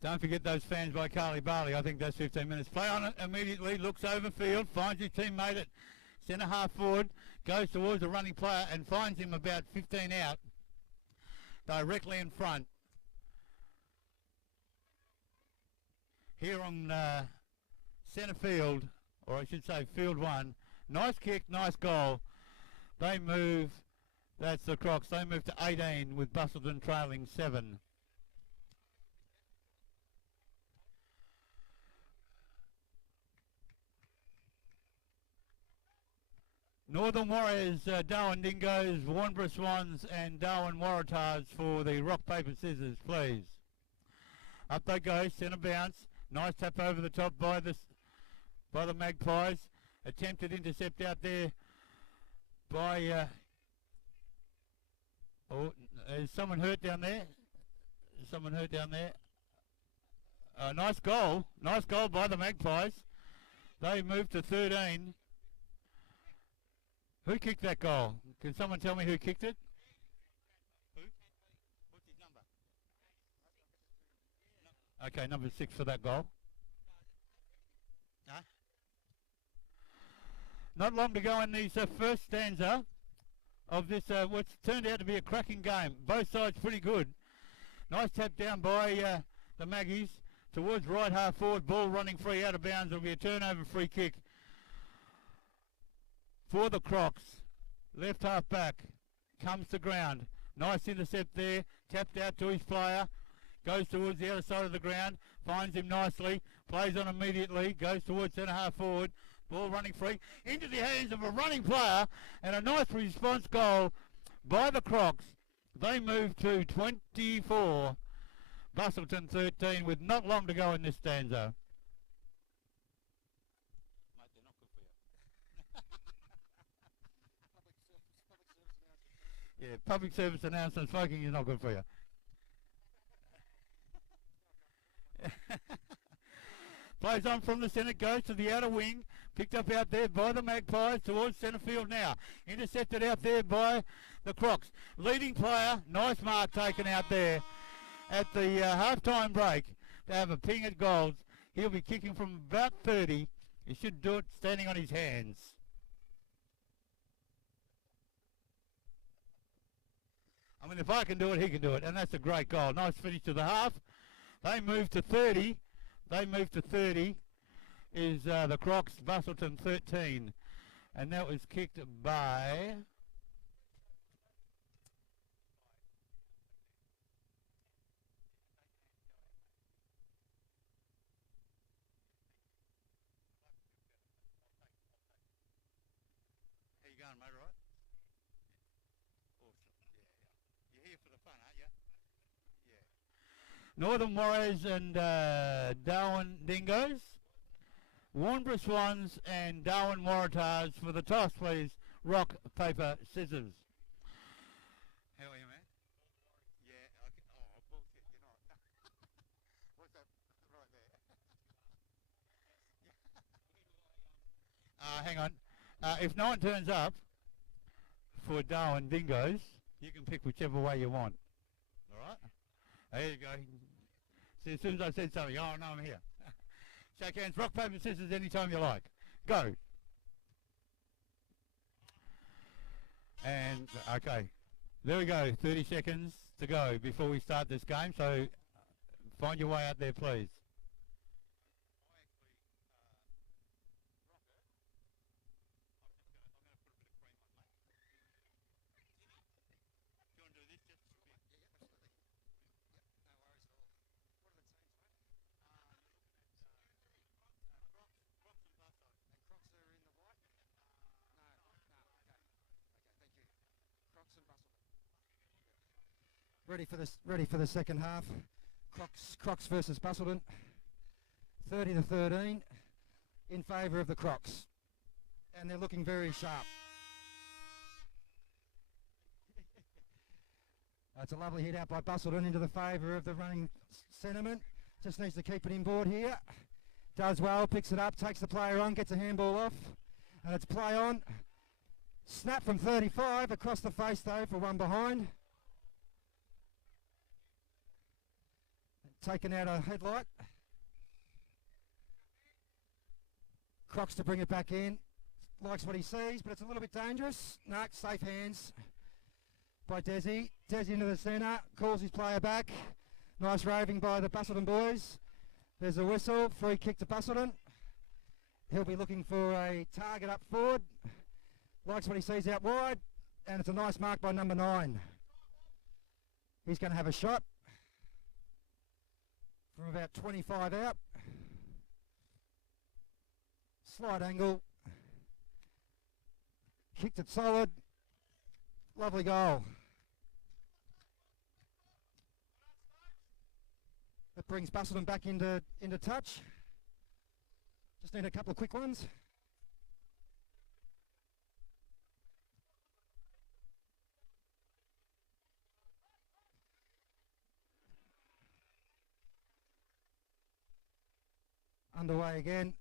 Don't forget those fans by Carly Bali. I think that's 15 minutes. Play on it immediately. Looks over field. Finds his teammate at centre half forward. Goes towards the running player and finds him about 15 out. Directly in front. Here on centre field, or I should say field 1. Nice kick, nice goal. They move. That's the Crocs. They move to 18 with Bustleton trailing 7. Northern Warriors, Darwin Dingoes, Warbra Swans and Darwin Waratahs for the rock, paper, scissors, please. Up they go, centre bounce. Nice tap over the top by the Magpies. Attempted intercept out there by... is someone hurt down there? Is someone hurt down there? Nice goal. Nice goal by the Magpies. They move to 13. Who kicked that goal? Can someone tell me who kicked it? Who? What's his number? Okay, number 6 for that goal. Huh? Not long to go in this first stanza of this, what's turned out to be a cracking game. Both sides pretty good. Nice tap down by the Maggies towards right half forward. Ball running free out of bounds. It'll be a turnover free kick for the Crocs. Left half back comes to ground. Nice intercept there. Tapped out to his player. Goes towards the other side of the ground. Finds him nicely. Plays on immediately. Goes towards centre half forward. Ball running free into the hands of a running player, and a nice response goal by the Crocs. They move to 24. Bustleton 13 with not long to go in this stanza. Yeah, public service announcement, smoking is not good for you. Plays on from the centre, goes to the outer wing, picked up out there by the Magpies towards centre field now. Intercepted out there by the Crocs. Leading player, nice mark taken out there at the half-time break to have a ping at goals. He'll be kicking from about 30. He should do it standing on his hands. I mean, if I can do it, he can do it. And that's a great goal. Nice finish to the half. They move to 30. They move to 30 is the Crocs, Bustleton 13. And that was kicked by... How you going, mate, right? Northern Warriors and Darwin Dingoes. Warbra Swans and Darwin Waratahs for the toss, please. Rock, paper, scissors. Hang on. If no one turns up for Darwin Dingoes, you can pick whichever way you want. All right? There you go. See, as soon as I said something, oh, no, I'm here. Shake hands, rock, paper, scissors, anytime you like. Go. And, okay. There we go. 30 seconds to go before we start this game. So, find your way out there, please. Ready for the second half. Crocs versus Busselton. 30-13 in favour of the Crocs, and they're looking very sharp. That's a lovely hit out by Busselton into the favour of the running Sentiment. Just needs to keep it inboard here. Does well, picks it up, takes the player on, gets a handball off, and it's play on. Snap from 35 across the face though for one behind. Taken out a headlight. Crocs to bring it back in. Likes what he sees, but it's a little bit dangerous. No, safe hands by Desi. Desi into the centre, calls his player back. Nice raving by the Busselton boys. There's a whistle, free kick to Busselton. He'll be looking for a target up forward. Likes what he sees out wide, and it's a nice mark by number 9. He's going to have a shot from about 25 out. Slight angle. Kicked it solid. Lovely goal. That brings Busselton back into touch. Just need a couple of quick ones. Underway again.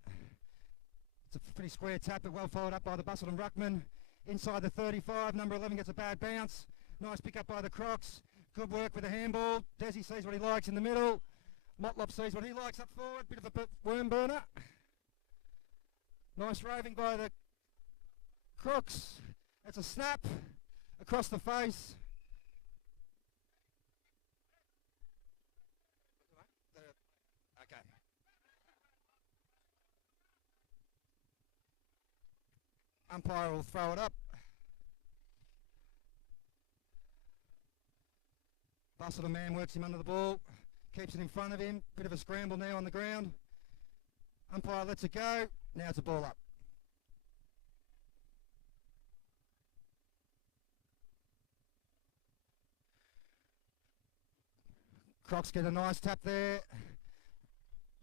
It's a pretty square tap, but well followed up by the Busselton ruckman. Inside the 35, number 11 gets a bad bounce. Nice pick up by the Crocs. Good work with the handball. Desi sees what he likes in the middle. Motlop sees what he likes up forward. Bit of a worm burner. Nice raving by the Crocs. That's a snap across the face. Okay. Umpire will throw it up. Busselton man works him under the ball, keeps it in front of him. Bit of a scramble now on the ground. Umpire lets it go. Now it's a ball up. Crocs get a nice tap there.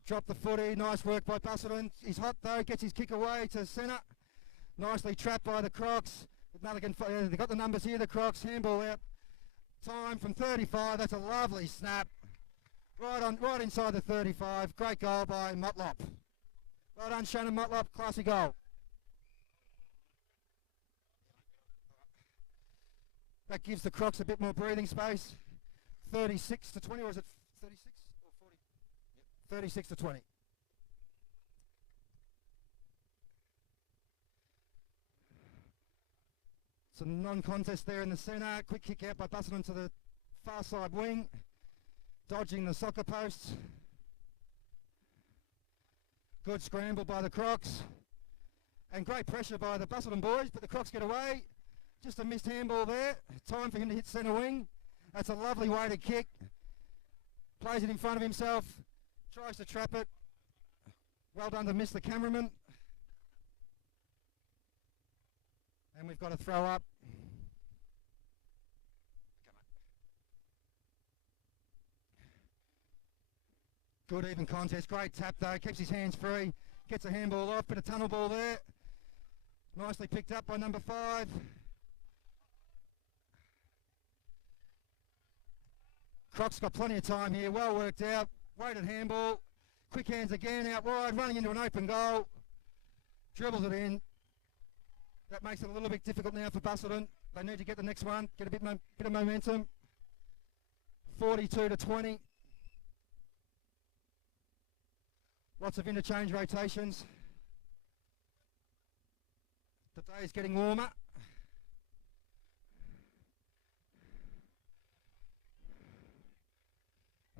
Drop the footy. Nice work by Busselton. He's hot though. Gets his kick away to centre. Nicely trapped by the Crocs. They've got the numbers here, the Crocs. Handball out. Time from 35. That's a lovely snap. Right inside the 35. Great goal by Motlop. Well done, Shannon Motlop. Classy goal. That gives the Crocs a bit more breathing space. 36-20, or is it 36 or 40? Yep. 36-20. Some non-contest there in the centre. Quick kick out by Busselton to the far side wing. Dodging the soccer posts. Good scramble by the Crocs. And great pressure by the Busselton boys, but the Crocs get away. Just a missed handball there. Time for him to hit centre wing. That's a lovely way to kick. Plays it in front of himself. Tries to trap it. Well done to miss the cameraman. And we've got a throw up. Good even contest. Great tap though. Keeps his hands free. Gets a handball off. Bit of tunnel ball there. Nicely picked up by number 5. Crocs got plenty of time here. Well worked out. Weighted handball. Quick hands again out wide. Running into an open goal. Dribbles it in. That makes it a little bit difficult now for Busselton. They need to get the next one, get a bit of momentum. 42-20. Lots of interchange rotations. The day is getting warmer.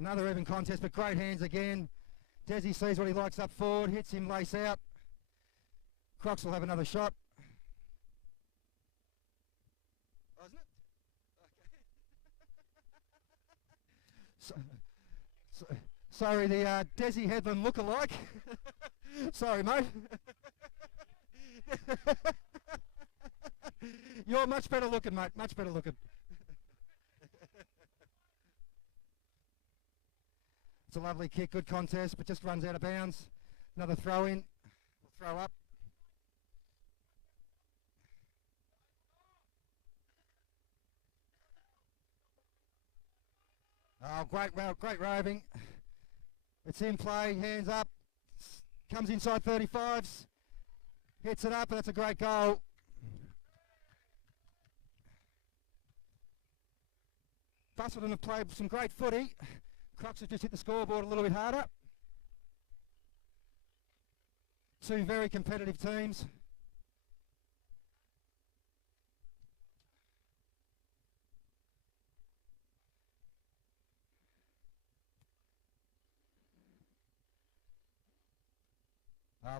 Another even contest, but great hands again. Desi sees what he likes up forward, hits him lace out. Crocs will have another shot. Oh, isn't it? Okay. Sorry, the Desi Headland look-alike. Sorry, mate. You're much better looking, mate. Much better looking. It's a lovely kick, good contest, but just runs out of bounds. Another throw in, throw up. Oh, great roving. It's in play, hands up, comes inside 35s, hits it up, and that's a great goal. Busselton have played some great footy. Crocs have just hit the scoreboard a little bit harder. Two very competitive teams.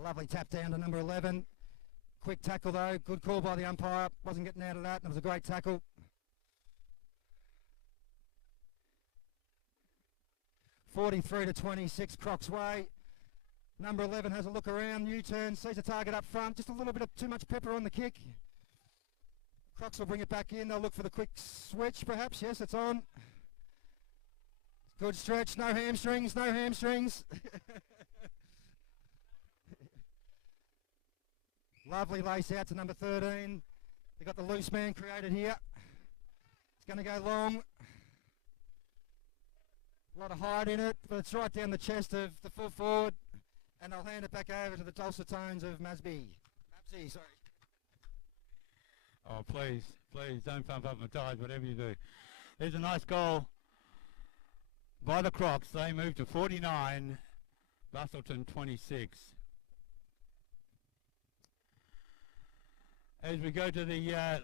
Lovely tap down to number 11. Quick tackle though, good call by the umpire. Wasn't getting out of that, and it was a great tackle. (43-26) Crocs way. Number 11 has a look around, U-turn, sees a target up front, just a little bit of too much pepper on the kick. Crocs will bring it back in, they'll look for the quick switch perhaps, yes it's on. Good stretch, no hamstrings, no hamstrings. Lovely lace out to number 13. They've got the loose man created here. It's going to go long. A lot of height in it, but it's right down the chest of the full forward. And I'll hand it back over to the dulcet tones of Mabsy, sorry. Oh, please, don't pump up my tires, whatever you do. There's a nice goal by the Crocs. They move to 49, Busselton 26. As we go to the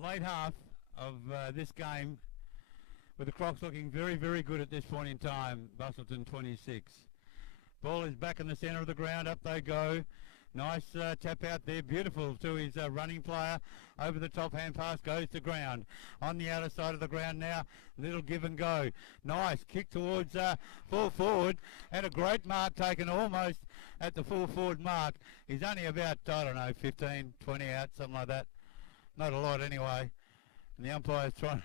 late half of this game, with the Crocs looking very, very good at this point in time, Busselton 26. Ball is back in the centre of the ground, up they go. Nice tap out there, beautiful to his running player. Over the top, hand pass goes to ground. On the outer side of the ground now, little give and go. Nice kick towards full forward, and a great mark taken almost at the full forward mark. He's only about, I don't know, 15, 20 out, something like that. Not a lot anyway. And the umpire's trying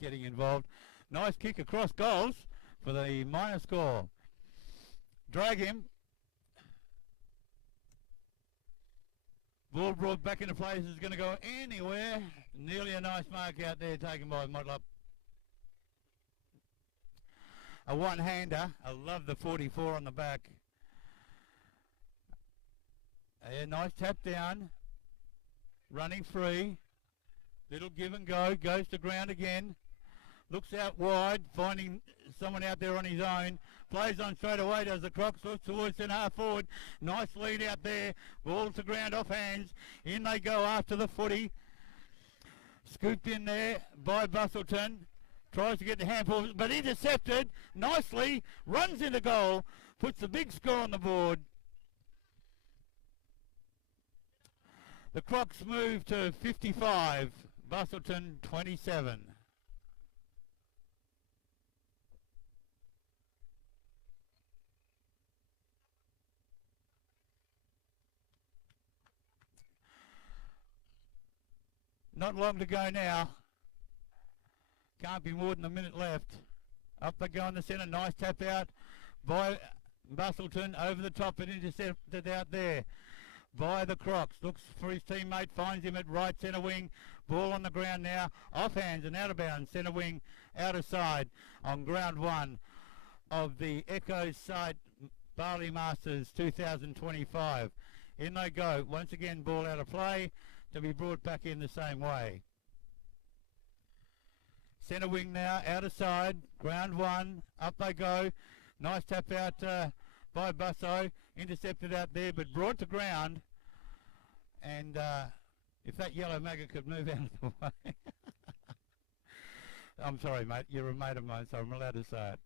getting involved. Nice kick across goals for the minor score. Drag him. Ball brought back into place, is going to go anywhere. Nearly a nice mark out there taken by Motlop. A one-hander. I love the 44 on the back. A nice tap down. Running free. Little give and go. Goes to ground again. Looks out wide, finding someone out there on his own. Plays on straight away, does the Crocs, looks towards centre half forward. Nice lead out there. Ball to ground off hands. In they go after the footy. Scooped in there by Busselton. Tries to get the handball, but intercepted nicely. Runs into goal. Puts the big score on the board. The Crocs move to 55. Busselton 27. Not long to go now. Can't be more than a minute left. Up they go in the centre. Nice tap out by Busselton. Over the top and intercepted out there by the Crocs. Looks for his teammate. Finds him at right centre wing. Ball on the ground now. Off hands and out of bounds. Centre wing outer side on ground one of the Geckos site Bali Masters 2025. In they go. Once again, ball out of play. to be brought back in the same way. Centre wing now, outer side, ground one, up they go. Nice tap out by Busso, intercepted out there but brought to ground. And if that yellow maggot could move out of the way. I'm sorry mate, you're a mate of mine so I'm allowed to say it.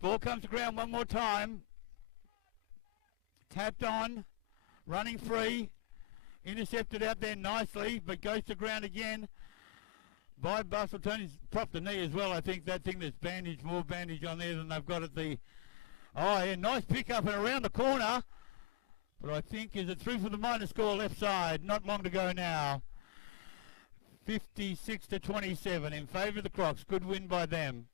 Ball comes to ground one more time. Tapped on, running free, intercepted out there nicely, but goes to ground again by Bustleton. He's propped the knee as well. I think that thing that's bandaged, more bandage on there than they've got at the... Oh, yeah, nice pick up and around the corner. But I think, is it through for the minor score left side? Not long to go now. 56 to 27 in favour of the Crocs. Good win by them.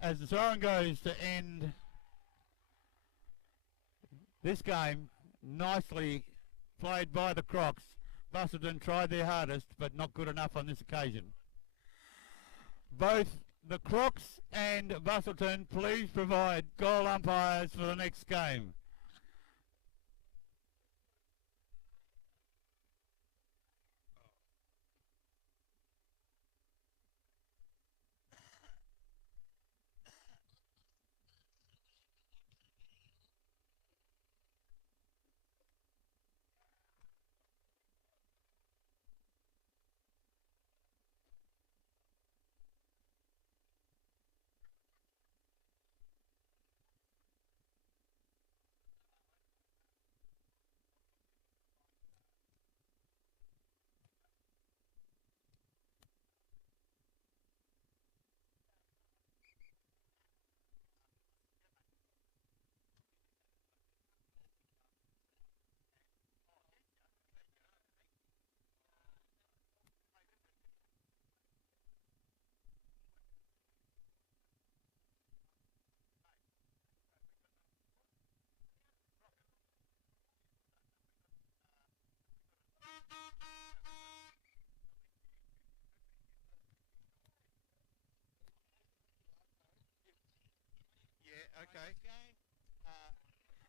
As the siren goes to end this game, nicely played by the Crocs. Bustleton tried their hardest, but not good enough on this occasion. Both the Crocs and Bustleton, please provide goal umpires for the next game.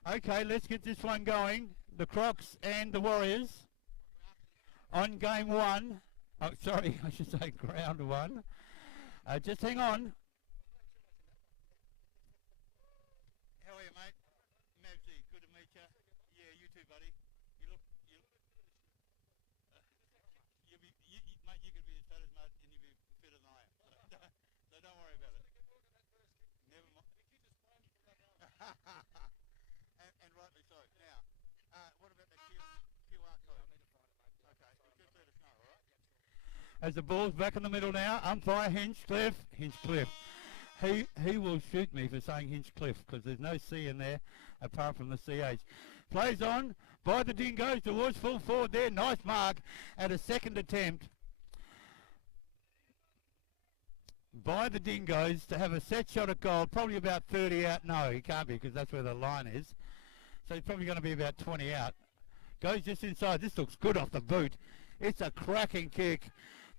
Okay, let's get this one going. The Crocs and the Warriors on game one. Oh, sorry, I should say ground one. Just hang on. How are you, mate? Mavsy, good to meet you. Yeah, you too, buddy. You look, mate, you could be as fat as mud and you'd be fitter than I am. So don't worry about it. Never mind. and rightly so. Now, what about the QR code? Okay, just let us know, all right? As the ball's back in the middle now, umpire Hinchcliffe. He will shoot me for saying Hinchcliffe because there's no C in there apart from the CH. Plays on by the Dingoes towards full forward there. Nice mark at a second attempt by the Dingoes to have a set shot at goal. Probably about 30 out. No, he can't be because that's where the line is. So he's probably going to be about 20 out. Goes just inside. This looks good off the boot. It's a cracking kick.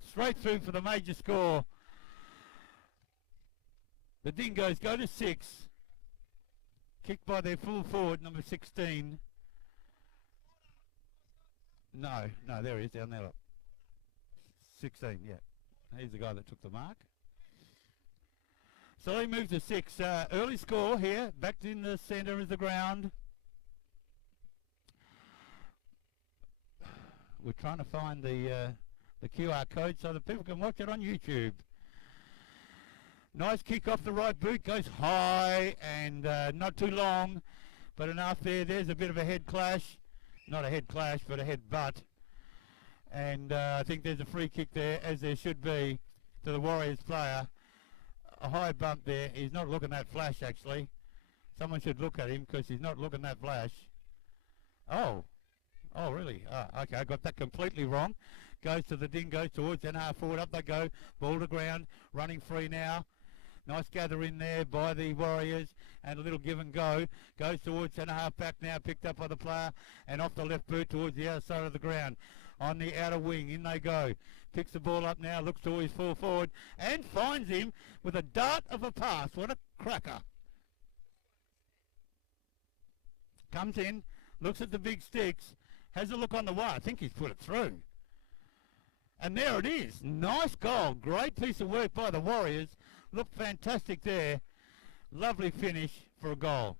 Straight through for the major score. The Dingoes go to 6. Kicked by their full forward, number 16. No, there he is down there. 16, yeah. He's the guy that took the mark. So he moves to 6. Early score here. Back in the centre of the ground. We're trying to find the QR code so that people can watch it on YouTube. Nice kick off the right boot, goes high and not too long, but enough there. There's a bit of a head clash. Not a head clash, but a head butt. And I think there's a free kick there, as there should be, to the Warriors player. A high bump there. He's not looking that flash, actually. Someone should look at him because he's not looking that flash. Oh, really? Okay, I got that completely wrong. Goes to the Dingoes towards centre half forward. Up they go. Ball to ground. Running free now. Nice gather in there by the Warriors and a little give and go. Goes towards centre half back now, picked up by the player and off the left boot towards the outside of the ground. On the outer wing, in they go. Picks the ball up now, looks to his full forward and finds him with a dart of a pass. What a cracker. Comes in, looks at the big sticks Has a look on the way. I think he's put it through. And there it is. Nice goal. Great piece of work by the Warriors. Looked fantastic there. Lovely finish for a goal.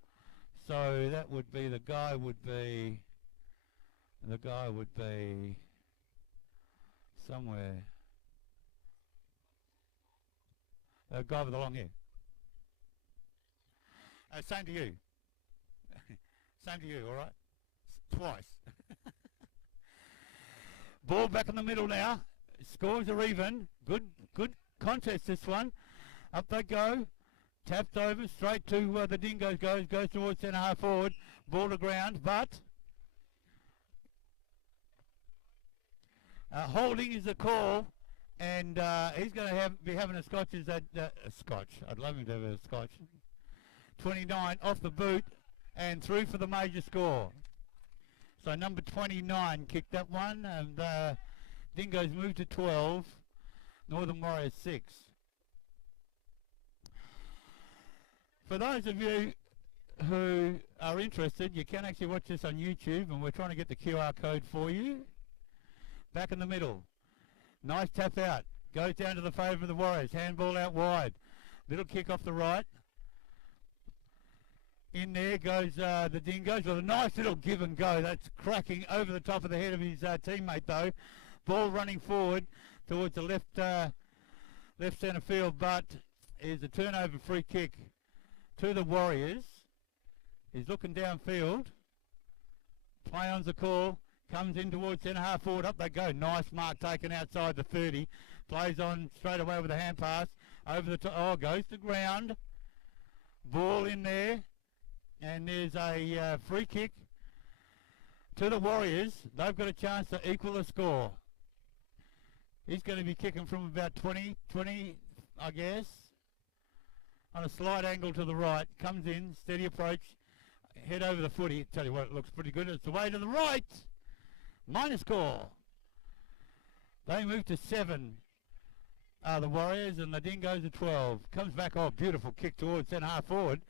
So that would be, the guy would be somewhere. The guy with the long hair. Same to you. Same to you, all right? Twice. Ball back in the middle now. Scores are even. Good contest, this one. Up they go. Tapped over straight to the Dingoes goes towards centre half forward. Ball to ground, but holding is the call, and he's going to be having a scotch. Is that a scotch? I'd love him to have a scotch. 29 off the boot and through for the major score. So number 29 kicked that one, and Dingoes moved to 12. Northern Warriors 6. For those of you who are interested, you can actually watch this on YouTube, and we're trying to get the QR code for you. Back in the middle. Nice tap out. Goes down to the favour of the Warriors. Handball out wide. Little kick off the right. In there goes the Dingoes with a nice little give and go. That's cracking over the top of the head of his teammate though. Ball running forward towards the left centre field, but is a turnover free kick to the Warriors. He's looking downfield. Play on's the call. Comes in towards centre half forward. Up they go. Nice mark taken outside the 30. Plays on straight away with a hand pass. Over the top. Oh, goes to ground. Ball in there. And there's a free kick to the Warriors. They've got a chance to equal the score. He's going to be kicking from about 20, I guess. On a slight angle to the right. Comes in, steady approach. Head over the footy. Tell you what, it looks pretty good. It's away to the right. Minor score. They move to 7. The Warriors, and the Dingoes are 12. Comes back. Oh, beautiful kick towards centre half forward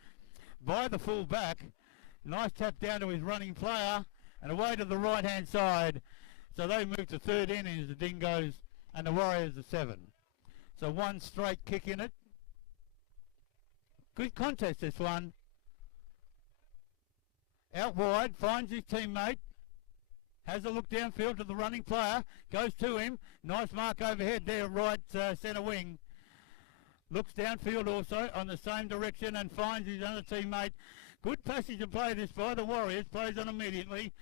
by the full back. Nice tap down to his running player and away to the right hand side. So they move to 13 as the Dingoes, and the Warriors are 7. So one straight kick in it. Good contest, this one. Out wide, finds his teammate. Has a look downfield to the running player. Goes to him. Nice mark overhead there, right centre wing. Looks downfield also on the same direction and finds his other teammate. Good passage of play this by the Warriors. Plays on immediately.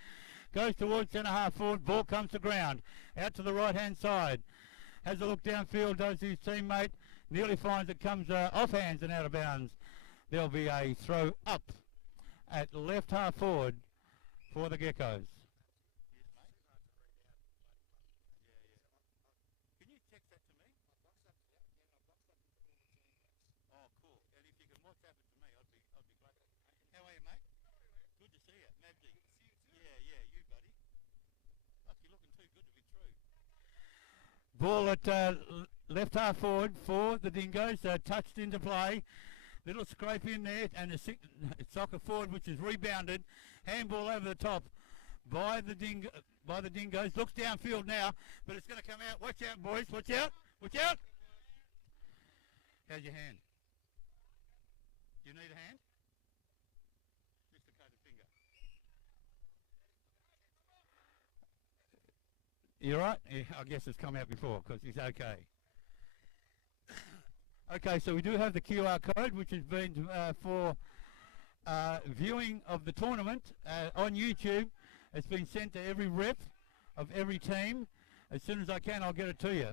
Goes towards centre half forward. Ball comes to ground. Out to the right hand side. Has a look downfield, does his teammate. Nearly finds it, comes off hands and out of bounds. There'll be a throw up at left half forward for the Geckos. Ball at left half forward for the Dingoes, touched into play. Little scrape in there, and a soccer forward which is rebounded. Handball over the top by the Dingoes. Looks downfield now, but it's going to come out. Watch out, boys. Watch out. Watch out. How's your hand? Do you need a hand? Dislocated finger. You right? Yeah, I guess it's come out before because he's okay. Okay, so we do have the QR code, which has been for viewing of the tournament on YouTube. It's been sent to every rep of every team. As soon as I can, I'll get it to you.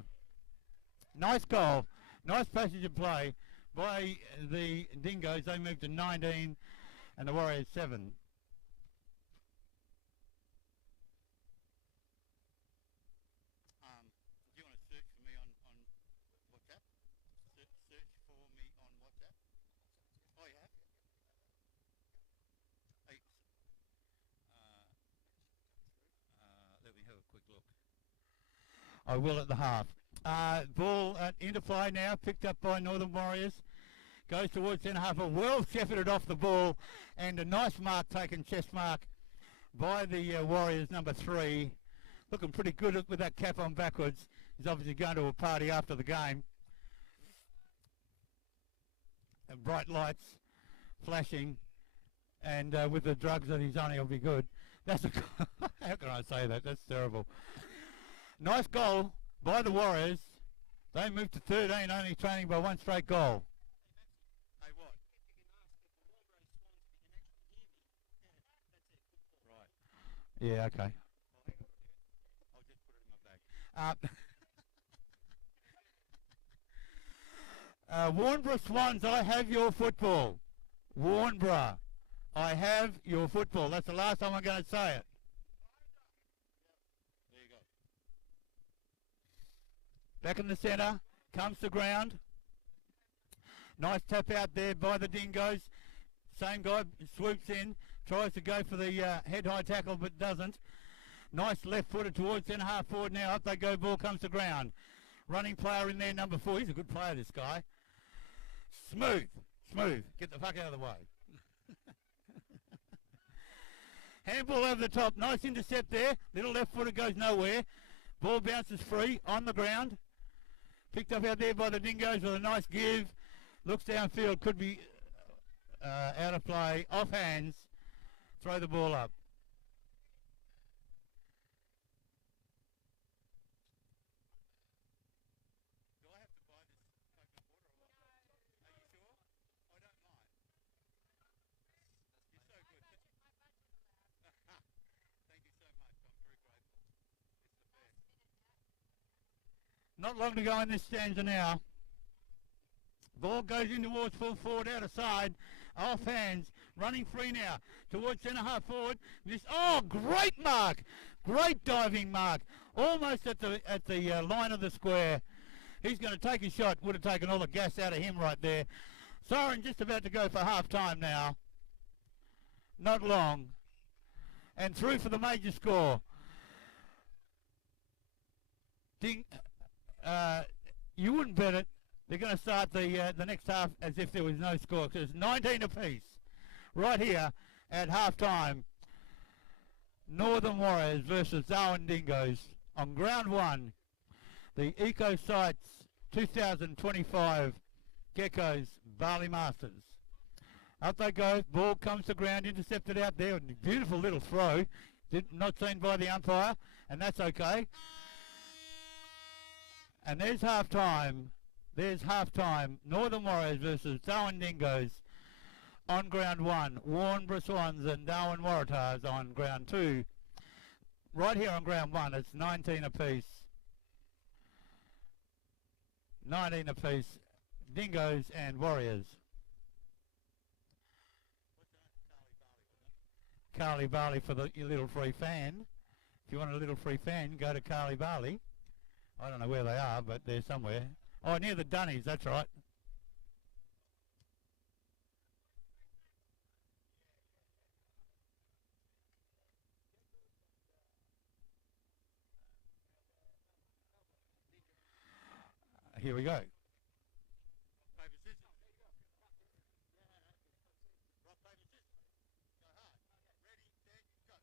Nice goal. Nice passage of play by the Dingoes. They moved to 19 and the Warriors 7. I will at the half. Ball at interplay now, picked up by Northern Warriors. Goes towards centre half. Well shepherded off the ball, and a nice mark taken, chest mark, by the Warriors, number 3. Looking pretty good with that cap on backwards. He's obviously going to a party after the game. And bright lights flashing, and with the drugs that he's on, he'll be good. That's a how can I say that? That's terrible. Nice goal by the Warriors. They moved to 13, only trailing by 1 straight goal. Hey, what? Yeah, okay. Oh, hang on. I'll just put it in my bag. Warbra Swans, I have your football. Warbra, I have your football. That's the last time I'm going to say it. There you go. Back in the centre, comes to ground. Nice tap out there by the Dingoes. Same guy swoops in, tries to go for the head-high tackle but doesn't. Nice left-footed towards centre half forward now. Up they go, ball comes to ground. Running player in there, number 4. He's a good player, this guy. Smooth. Get the fuck out of the way. Handball over the top. Nice intercept there. Little left footer goes nowhere. Ball bounces free on the ground. Picked up out there by the Dingoes with a nice give. Looks downfield. Could be out of play. Off hands. Throw the ball up. Not long to go in this stanza now. Ball goes in towards full forward, out of side, off hands, running free now, towards centre half forward. This, oh, great mark, great diving mark, almost at the line of the square. He's going to take a shot, would have taken all the gas out of him right there. Siren just about to go for half time now. Not long. And through for the major score. You wouldn't bet it. They're going to start the next half as if there was no score, because it's 19 apiece right here at half time. Northern Warriors versus Darwin Dingoes on ground 1. The Eco Sites 2025 Geckos Bali Masters. Up they go. Ball comes to ground, intercepted out there. Beautiful little throw. Not seen by the umpire, and that's okay. And there's half time. There's half time. Northern Warriors versus Darwin Dingoes on ground 1. Warbra Swans and Darwin Waratahs on ground 2. Right here on ground 1, it's 19 apiece. 19 apiece. Dingoes and Warriors. Carly Bali for your little free fan. If you want a little free fan, go to Carly Bali. I don't know where they are, but they're somewhere. Oh, near the Dunnies, that's right. Here we go. Rock, paper, scissors. Rock, paper, scissors. Go hard. Ready, set, go.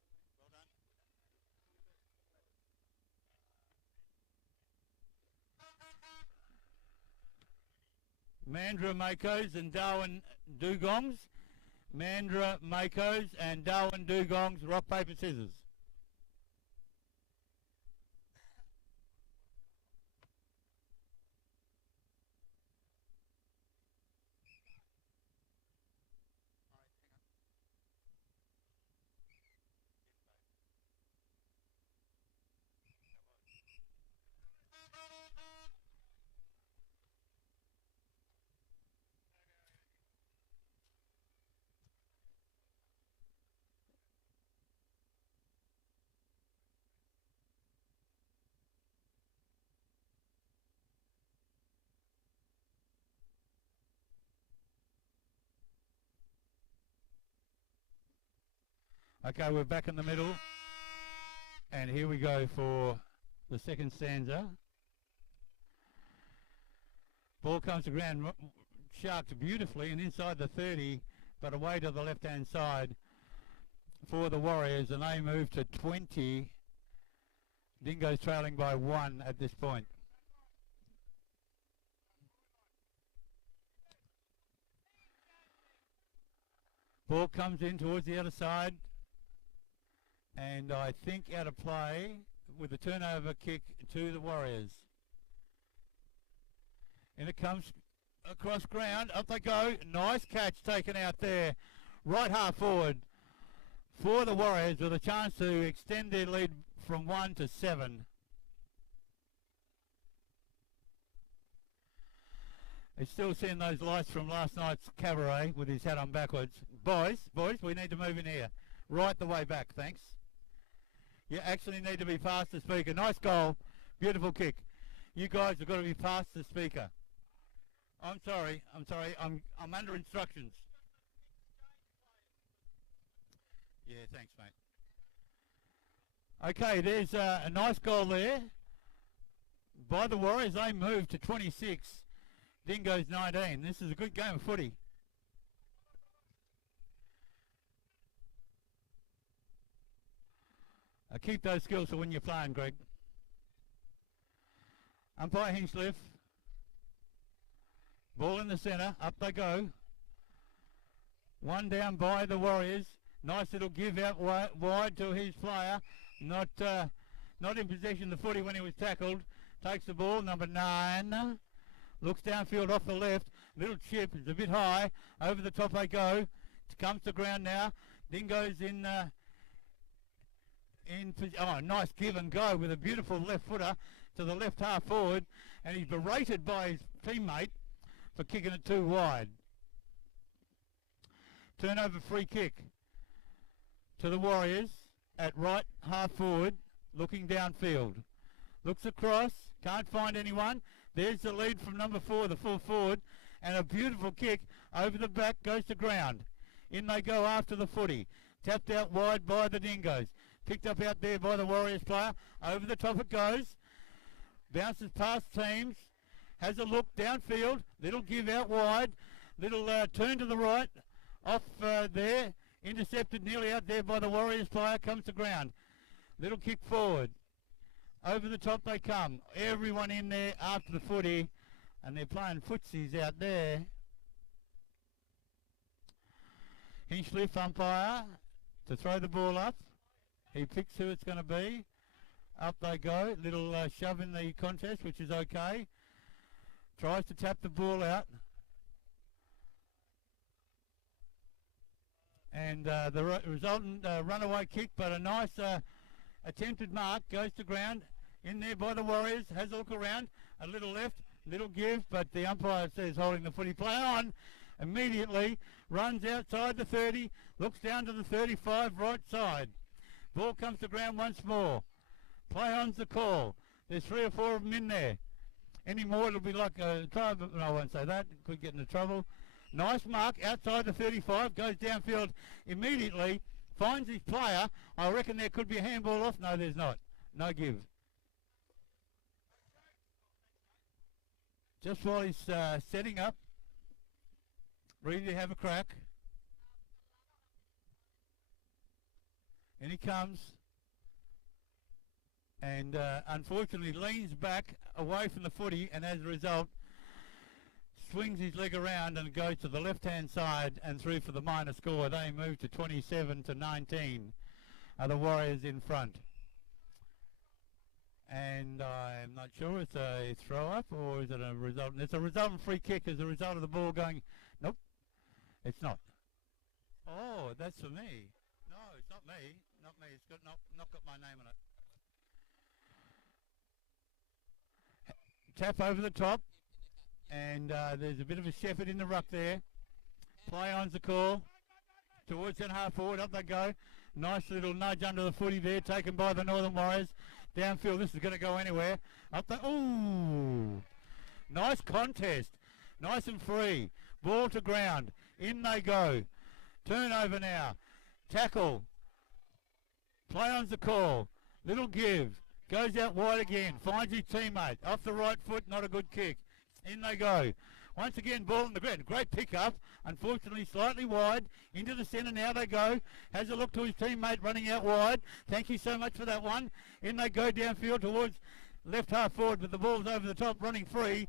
Well done. Well done. Mandra Makos and Darwin Dugongs. Mandra Makos and Darwin Dugongs, rock, paper, scissors. Okay, we're back in the middle, and here we go for the second stanza. Ball comes to ground, sharked beautifully and inside the 30, but away to the left-hand side for the Warriors, and they move to 20. Dingoes trailing by 1 at this point. Ball comes in towards the other side, and I think out of play with a turnover kick to the Warriors. And it comes across ground, up they go, nice catch taken out there, right half forward for the Warriors with a chance to extend their lead from 1 to 7. He's still seeing those lights from last night's cabaret with his hat on backwards. Boys, we need to move in here. Right the way back, thanks. You actually need to be past the speaker. Nice goal, beautiful kick. You guys have got to be past the speaker. I'm sorry, I'm under instructions. Yeah, thanks, mate. Okay, there's a nice goal there by the Warriors. They move to 26. Dingoes 19. This is a good game of footy. Keep those skills for when you're playing, Greg. Umpire Hinchliffe. Ball in the centre. Up they go. One down by the Warriors. Nice little give out wide to his player. Not in possession of the footy when he was tackled. Takes the ball, number 9. Looks downfield off the left. Little chip is a bit high. Over the top they go. Comes to ground now. Dingoes in nice give and go with a beautiful left footer to the left half forward, and he's berated by his teammate for kicking it too wide. Turnover free kick to the Warriors at right half forward, looking downfield. Looks across, can't find anyone. There's the lead from number 4, the full forward, and a beautiful kick over the back, goes to ground. In they go after the footy. Tapped out wide by the Dingoes. Picked up out there by the Warriors player. Over the top it goes. Bounces past teams. Has a look downfield. Little give out wide. Little turn to the right. Off there. Intercepted nearly out there by the Warriors player. Comes to ground. Little kick forward. Over the top they come. Everyone in there after the footy. And they're playing footsies out there. Hinchliffe umpire to throw the ball up. He picks who it's going to be. Up they go. Little shove in the contest, which is okay. Tries to tap the ball out. And the resultant runaway kick, but a nice attempted mark, goes to ground. In there by the Warriors. Has a look around. A little left, little give, but the umpire says holding the footy. Play on. Immediately runs outside the 30. Looks down to the 35 right side. Ball comes to ground once more. Play on's the call. There's 3 or 4 of them in there. Any more it'll be like a try, but no, I won't say that. Could get into trouble. Nice mark outside the 35. Goes downfield immediately. Finds his player. I reckon there could be a handball off. No, there's not. No give. Just while he's setting up. Ready to have a crack. And he comes and unfortunately leans back away from the footy, and as a result swings his leg around and goes to the left hand side and through for the minor score. They move to 27 to 19. The Warriors in front. And I'm not sure it's a throw up or is it a result. It's a resultant free kick as a result of the ball going. Nope, it's not. Oh, that's for me. No, it's not me. Not me. It's got not got my name on it. Tap over the top, and there's a bit of a shepherd in the ruck there. Play on's the call. Towards that half forward, up they go. Nice little nudge under the footy there, taken by the Northern Warriors. Downfield, this is going to go anywhere. Up the, ooh! Nice contest. Nice and free. Ball to ground. In they go. Turnover now. Tackle. Play on's the call. Little give. Goes out wide again. Finds his teammate. Off the right foot, not a good kick. In they go. Once again, ball on the ground. Great pick-up. Unfortunately, slightly wide. Into the centre. Now they go. Has a look to his teammate running out wide. Thank you so much for that one. In they go downfield towards left half forward, but the ball's over the top, running free.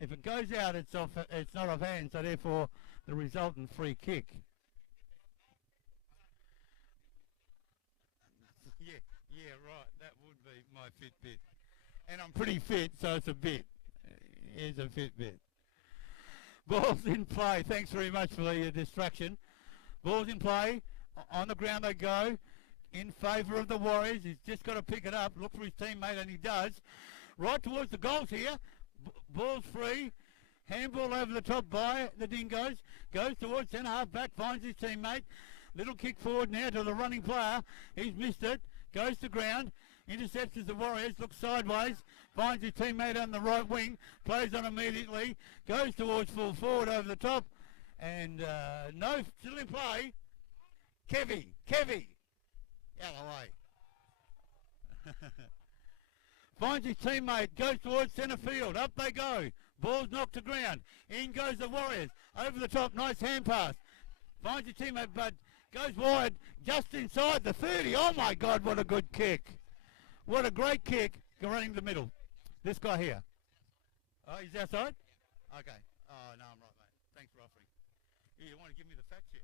If it goes out, it's off. It's not off hand, so therefore the resultant free kick. Yeah, right. That would be my Fitbit. And I'm pretty fit, so it's a bit. Here's a Fitbit. Ball's in play. Thanks very much for the distraction. Ball's in play. On the ground they go. In favour of the Warriors. He's just got to pick it up. Look for his teammate, and he does. Right towards the goals here. Ball's free. Handball over the top by the Dingoes. Goes towards centre half back. Finds his teammate. Little kick forward now to the running player. He's missed it. Goes to ground. Intercepts the Warriors. Looks sideways. Finds his teammate on the right wing. Plays on immediately. Goes towards full forward over the top. And no, still in play. Kevy. Out of the way. Finds his teammate. Goes towards centre field. Up they go. Ball's knocked to ground. In goes the Warriors. Over the top. Nice hand pass. Finds his teammate, but goes wide. Just inside the 30. Oh my God, what a good kick. What a great kick. Running the middle. This guy here. Oh, he's outside? Okay. Oh, no, I'm right, mate. Thanks for offering. You want to give me the fat shit?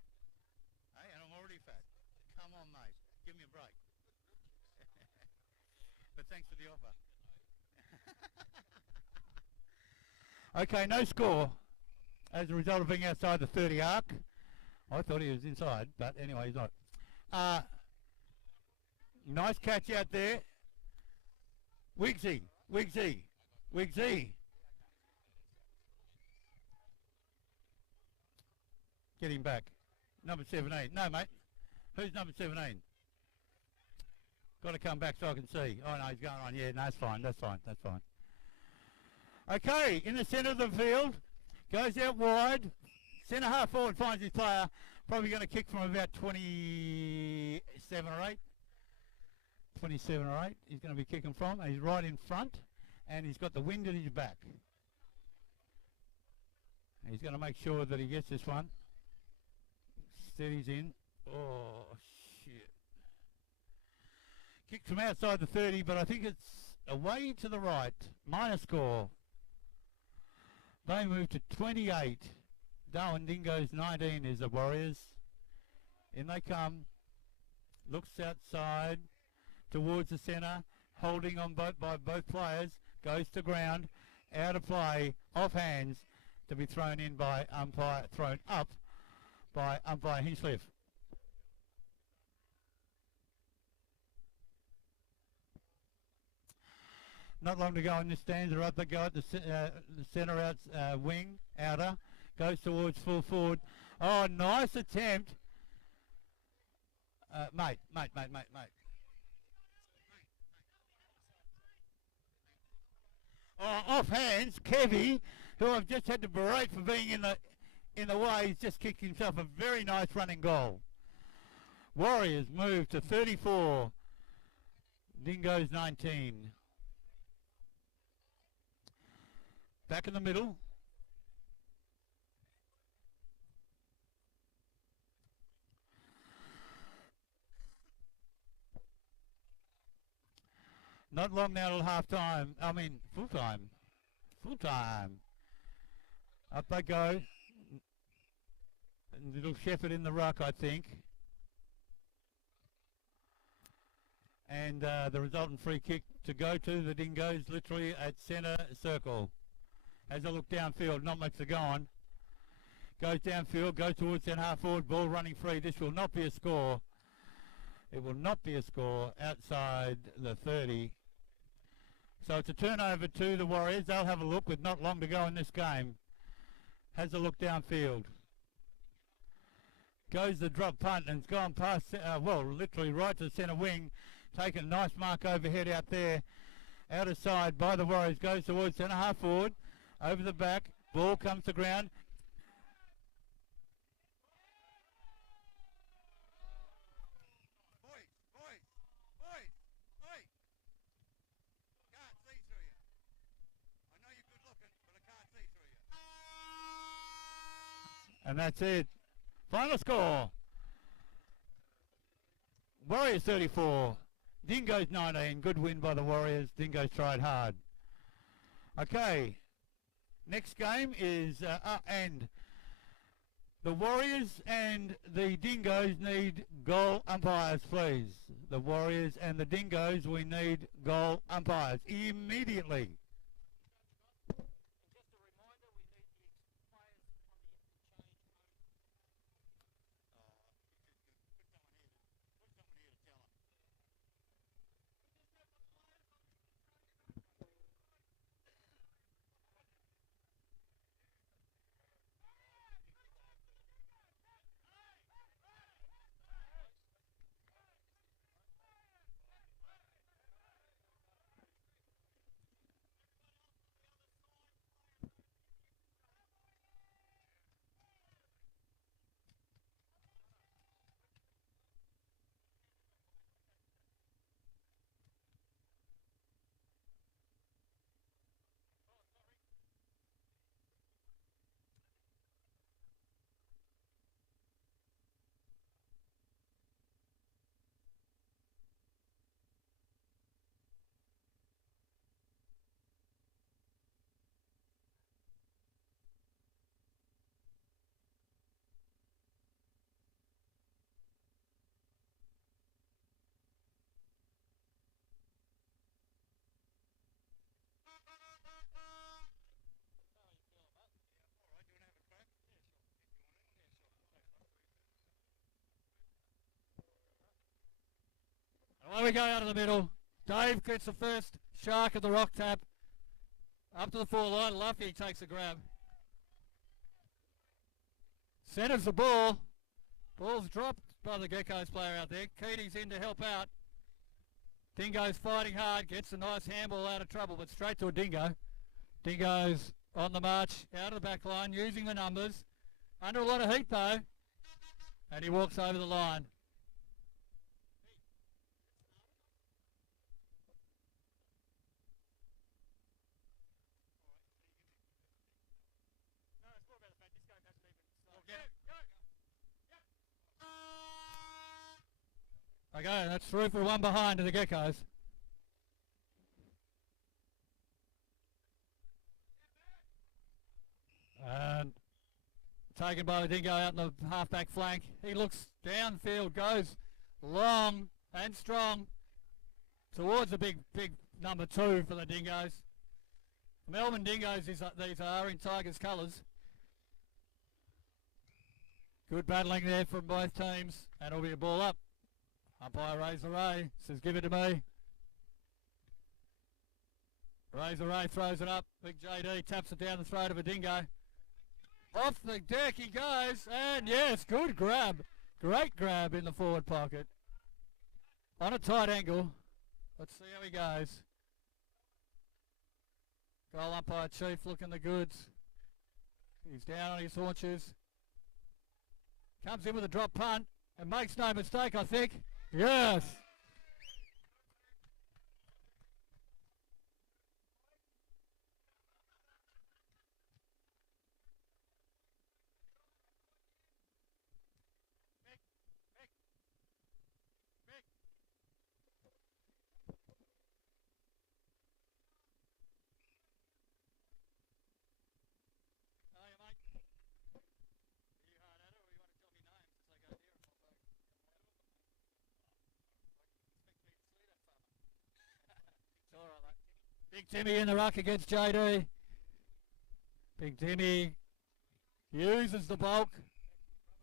Hey, and I'm already fat. Come on, mate. Give me a break. But thanks for the offer. Okay, no score as a result of being outside the 30 arc. I thought he was inside, but anyway, he's not. Nice catch out there. Wigsy. Get him back. Number 17. No, mate. Who's number 17? Got to come back so I can see. Oh, no, he's going on. Yeah, no, that's fine. Okay, in the centre of the field. Goes out wide. Centre half forward finds his player. Probably going to kick from about 27 or 8. 27 or 8 he's going to be kicking from. And he's right in front. And he's got the wind at his back. And he's going to make sure that he gets this one. Steadies in. Oh, shit. Kicked from outside the 30, but I think it's away to the right. Minor score. They move to 28. Darwin Dingoes 19 is the Warriors. In they come. Looks outside towards the centre. Holding on by both players. Goes to ground. Out of play. Off hands. To be thrown in by umpire. Thrown up by umpire Hinchcliffe. Not long to go in the stands. They're up. They go at the centre out wing. Outer. Goes towards full forward. Oh, nice attempt. Mate. Oh, off hands, Kevy, who I've just had to berate for being in the way, he's just kicked himself a very nice running goal. Warriors move to 34. Dingoes 19. Back in the middle. Not long now till half time. I mean, full time. Up they go. Little Shepherd in the ruck, I think. And the resultant free kick to go to the Dingoes, literally at centre circle. Has a look downfield, not much to go on. Goes downfield, goes towards centre half forward, ball running free. This will not be a score. It will not be a score outside the 30. So it's a turnover to the Warriors. They'll have a look with not long to go in this game. Has a look downfield. Goes the drop punt and it's gone past, well, literally right to the centre wing. Taking a nice mark overhead out there. Out of side by the Warriors. Goes towards centre half forward. Over the back. Ball comes to ground. And that's it. Final score. Warriors 34. Dingoes 19. Good win by the Warriors. Dingoes tried hard. Okay. Next game is and the Warriors and the Dingoes need goal umpires, please. The Warriors and the Dingoes, we need goal umpires immediately. Away we go out of the middle. Dave gets the first shark at the rock tap. Up to the 4 line. Luffy takes a grab. Centers the ball. Ball's dropped by the Geckos player out there. Keating's in to help out. Dingo's fighting hard. Gets a nice handball out of trouble, but straight to a Dingo. Dingo's on the march out of the back line, using the numbers. Under a lot of heat though. And he walks over the line. Okay, that's through for one behind to the Geckos. And taken by the Dingo out in the half-back flank. He looks downfield, goes long and strong towards the big number 2 for the Dingoes. The Melbourne Dingoes, these are in Tigers colours. Good battling there from both teams, and it'll be a ball up. Umpire Razor Ray says, give it to me. Razor Ray throws it up. Big JD taps it down the throat of a Dingo. Off the deck he goes, and yes, good grab. Great grab in the forward pocket. On a tight angle. Let's see how he goes. Goal umpire Chief looking the goods. He's down on his haunches. Comes in with a drop punt and makes no mistake, I think. Yes. Big Timmy in the ruck against JD. Big Timmy uses the bulk.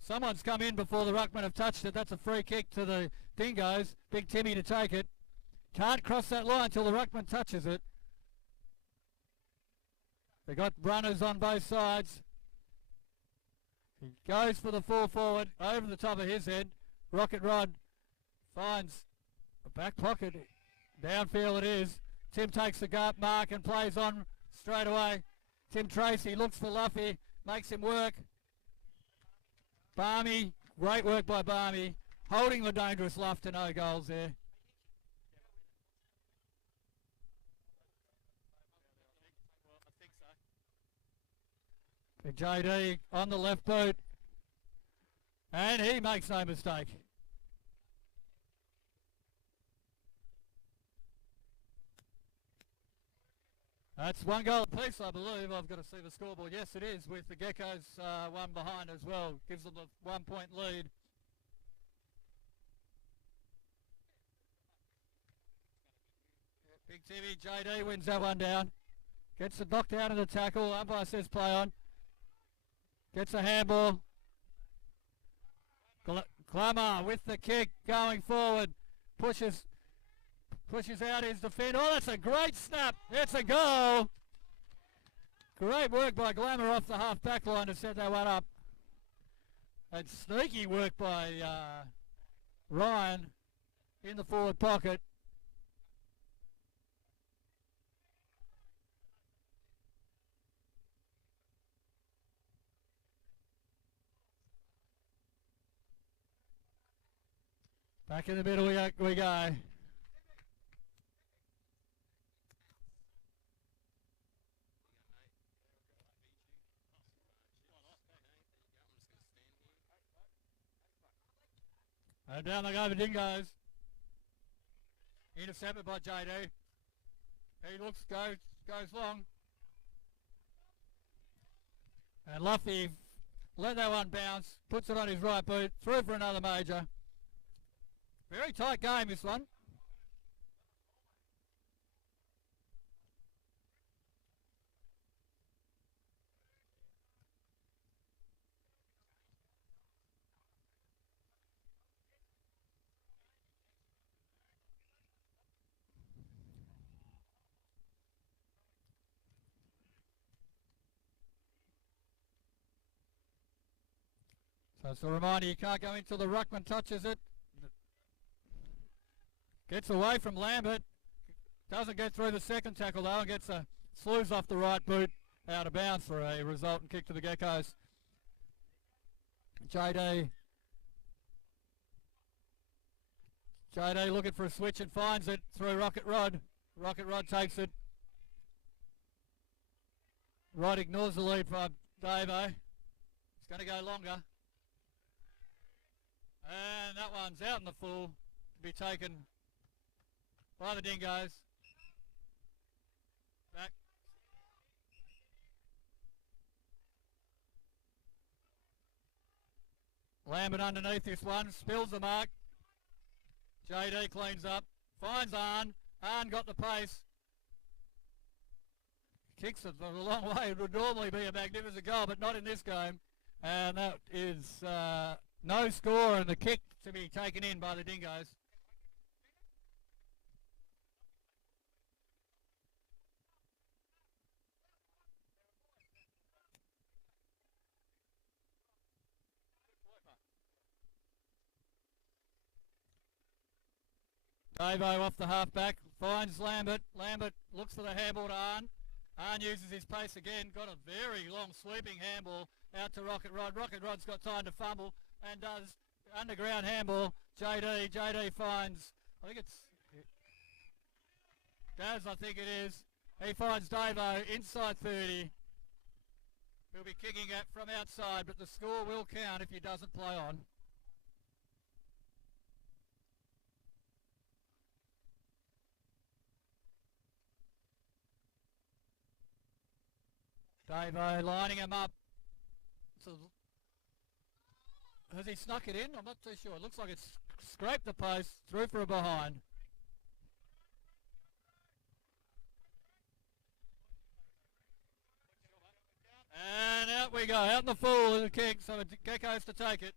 Someone's come in before the ruckmen have touched it. That's a free kick to the Dingoes. Big Timmy to take it. Can't cross that line until the ruckman touches it. They got runners on both sides. He goes for the full forward over the top of his head. Rocket Rod finds a back pocket. Downfield it is. Tim takes the gap mark and plays on straight away. Tim Tracy looks for Luffy, makes him work. Barmy, great work by Barmy, holding the dangerous Luff to no goals there. Big JD on the left boot, And he makes no mistake. That's one goal apiece, I believe. I've got to see the scoreboard. Yes, it is, with the Geckos one behind as well. Gives them a 1 point lead. Big Timmy, JD wins that one down. Gets it knocked out in the tackle. Umpire says play on. Gets a handball. Clammer with the kick going forward. Pushes out his defender. Oh, that's a great snap. It's a goal. Great work by Glamour off the half back line to set that one up. And sneaky work by Ryan in the forward pocket. Back in the middle we go. And down they go the Dingoes. Intercepted by JD. He goes long. And Luffy let that one bounce, puts it on his right boot, through for another major. Very tight game, this one. So it's a reminder, you can't go until the ruckman touches it. Gets away from Lambert. Doesn't get through the second tackle though, and gets a slews off the right boot out of bounds for a resultant kick to the Geckos. JD looking for a switch and finds it through Rocket Rod. Rocket Rod takes it. Rod ignores the lead from Davo. It's going to go longer. And that one's out in the full to be taken by the Dingoes. Back. Lambert underneath this one, spills the mark. JD cleans up, finds Arn. Arn got the pace. Kicks it a long way. It would normally be a magnificent goal, but not in this game. And that is no score, and the kick to be taken in by the Dingoes. Davo off the half-back, finds Lambert. Lambert looks for the handball to Arn. Arn uses his pace again, got a very long sweeping handball out to Rocket Rod. Rocket Rod's got time to fumble and does underground handball. JD finds, I think it's Daz, I think it is. He finds Davo inside 30. He'll be kicking it from outside, but the score will count if he doesn't play on. Davo lining him up. So, has he snuck it in? I'm not too sure. It looks like it's scraped the post, through for a behind. And out we go, out in the full of the kick, so the Geckos to take it.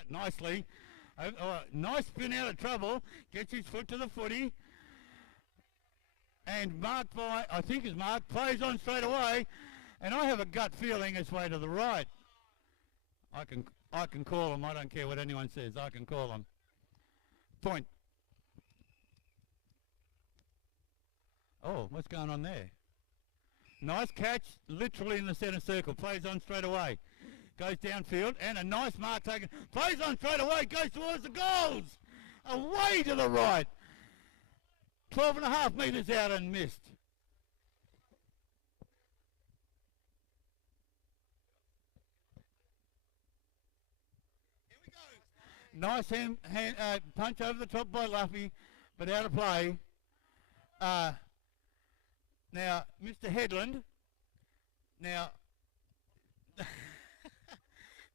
out nicely. Nice spin out of trouble. Gets his foot to the footy. And marked by, I think it's marked, plays on straight away. And I have a gut feeling it's way to the right. I can call them. I don't care what anyone says. I can call them. Point. Oh, what's going on there? Nice catch, literally in the centre circle. Plays on straight away. Goes downfield, and a nice mark taken. Plays on straight away, goes towards the goals. Away to the right. 12.5 metres out and missed. Nice punch over the top by Luffy, but out of play. Now, Mr. Headland,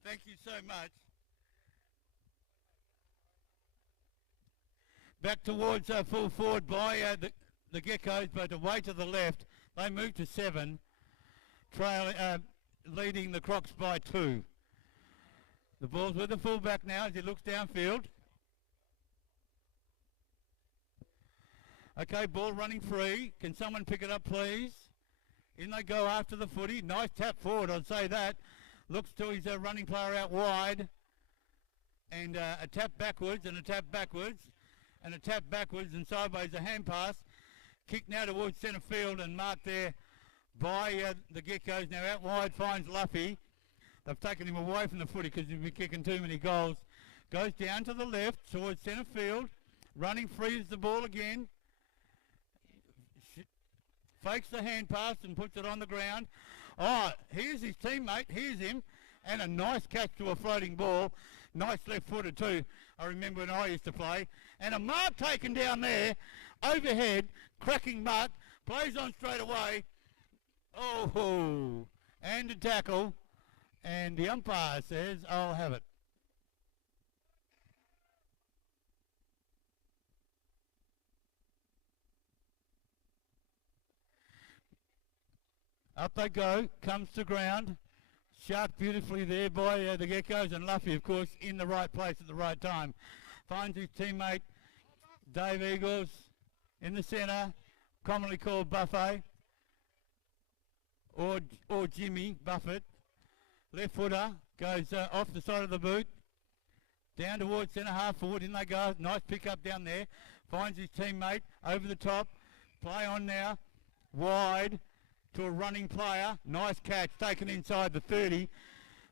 thank you so much. Back towards full forward by the Geckos, but away to the left. They move to 7, leading the Crocs by 2. The ball's with the fullback now as he looks downfield. Okay, ball running free. Can someone pick it up, please? In they go after the footy. Nice tap forward, I'd say that. Looks to his running player out wide. And a tap backwards and a tap backwards. And a tap backwards and sideways, a hand pass. Kick now towards centre field and marked there by the Geckos. Now out wide finds Luffy. They've taken him away from the footy because he's been kicking too many goals. Goes down to the left towards centre field. Running free is the ball again. Fakes the hand pass and puts it on the ground. Oh, here's his teammate. Here's him. And a nice catch to a floating ball. Nice left footer too. I remember when I used to play. And a mark taken down there. Overhead. Cracking mark. Plays on straight away. Oh, and a tackle. And the umpire says, I'll have it. Up they go, comes to ground. Sharked beautifully there by the Geckos, and Luffy, of course, in the right place at the right time. Finds his teammate, Dave Eagles, in the centre, commonly called Buffet, or Jimmy Buffett. Left footer, goes off the side of the boot, down towards centre half forward, in they go. Nice pick up down there. Finds his teammate, over the top. Play on now, wide. To a running player. Nice catch, taken inside the 30.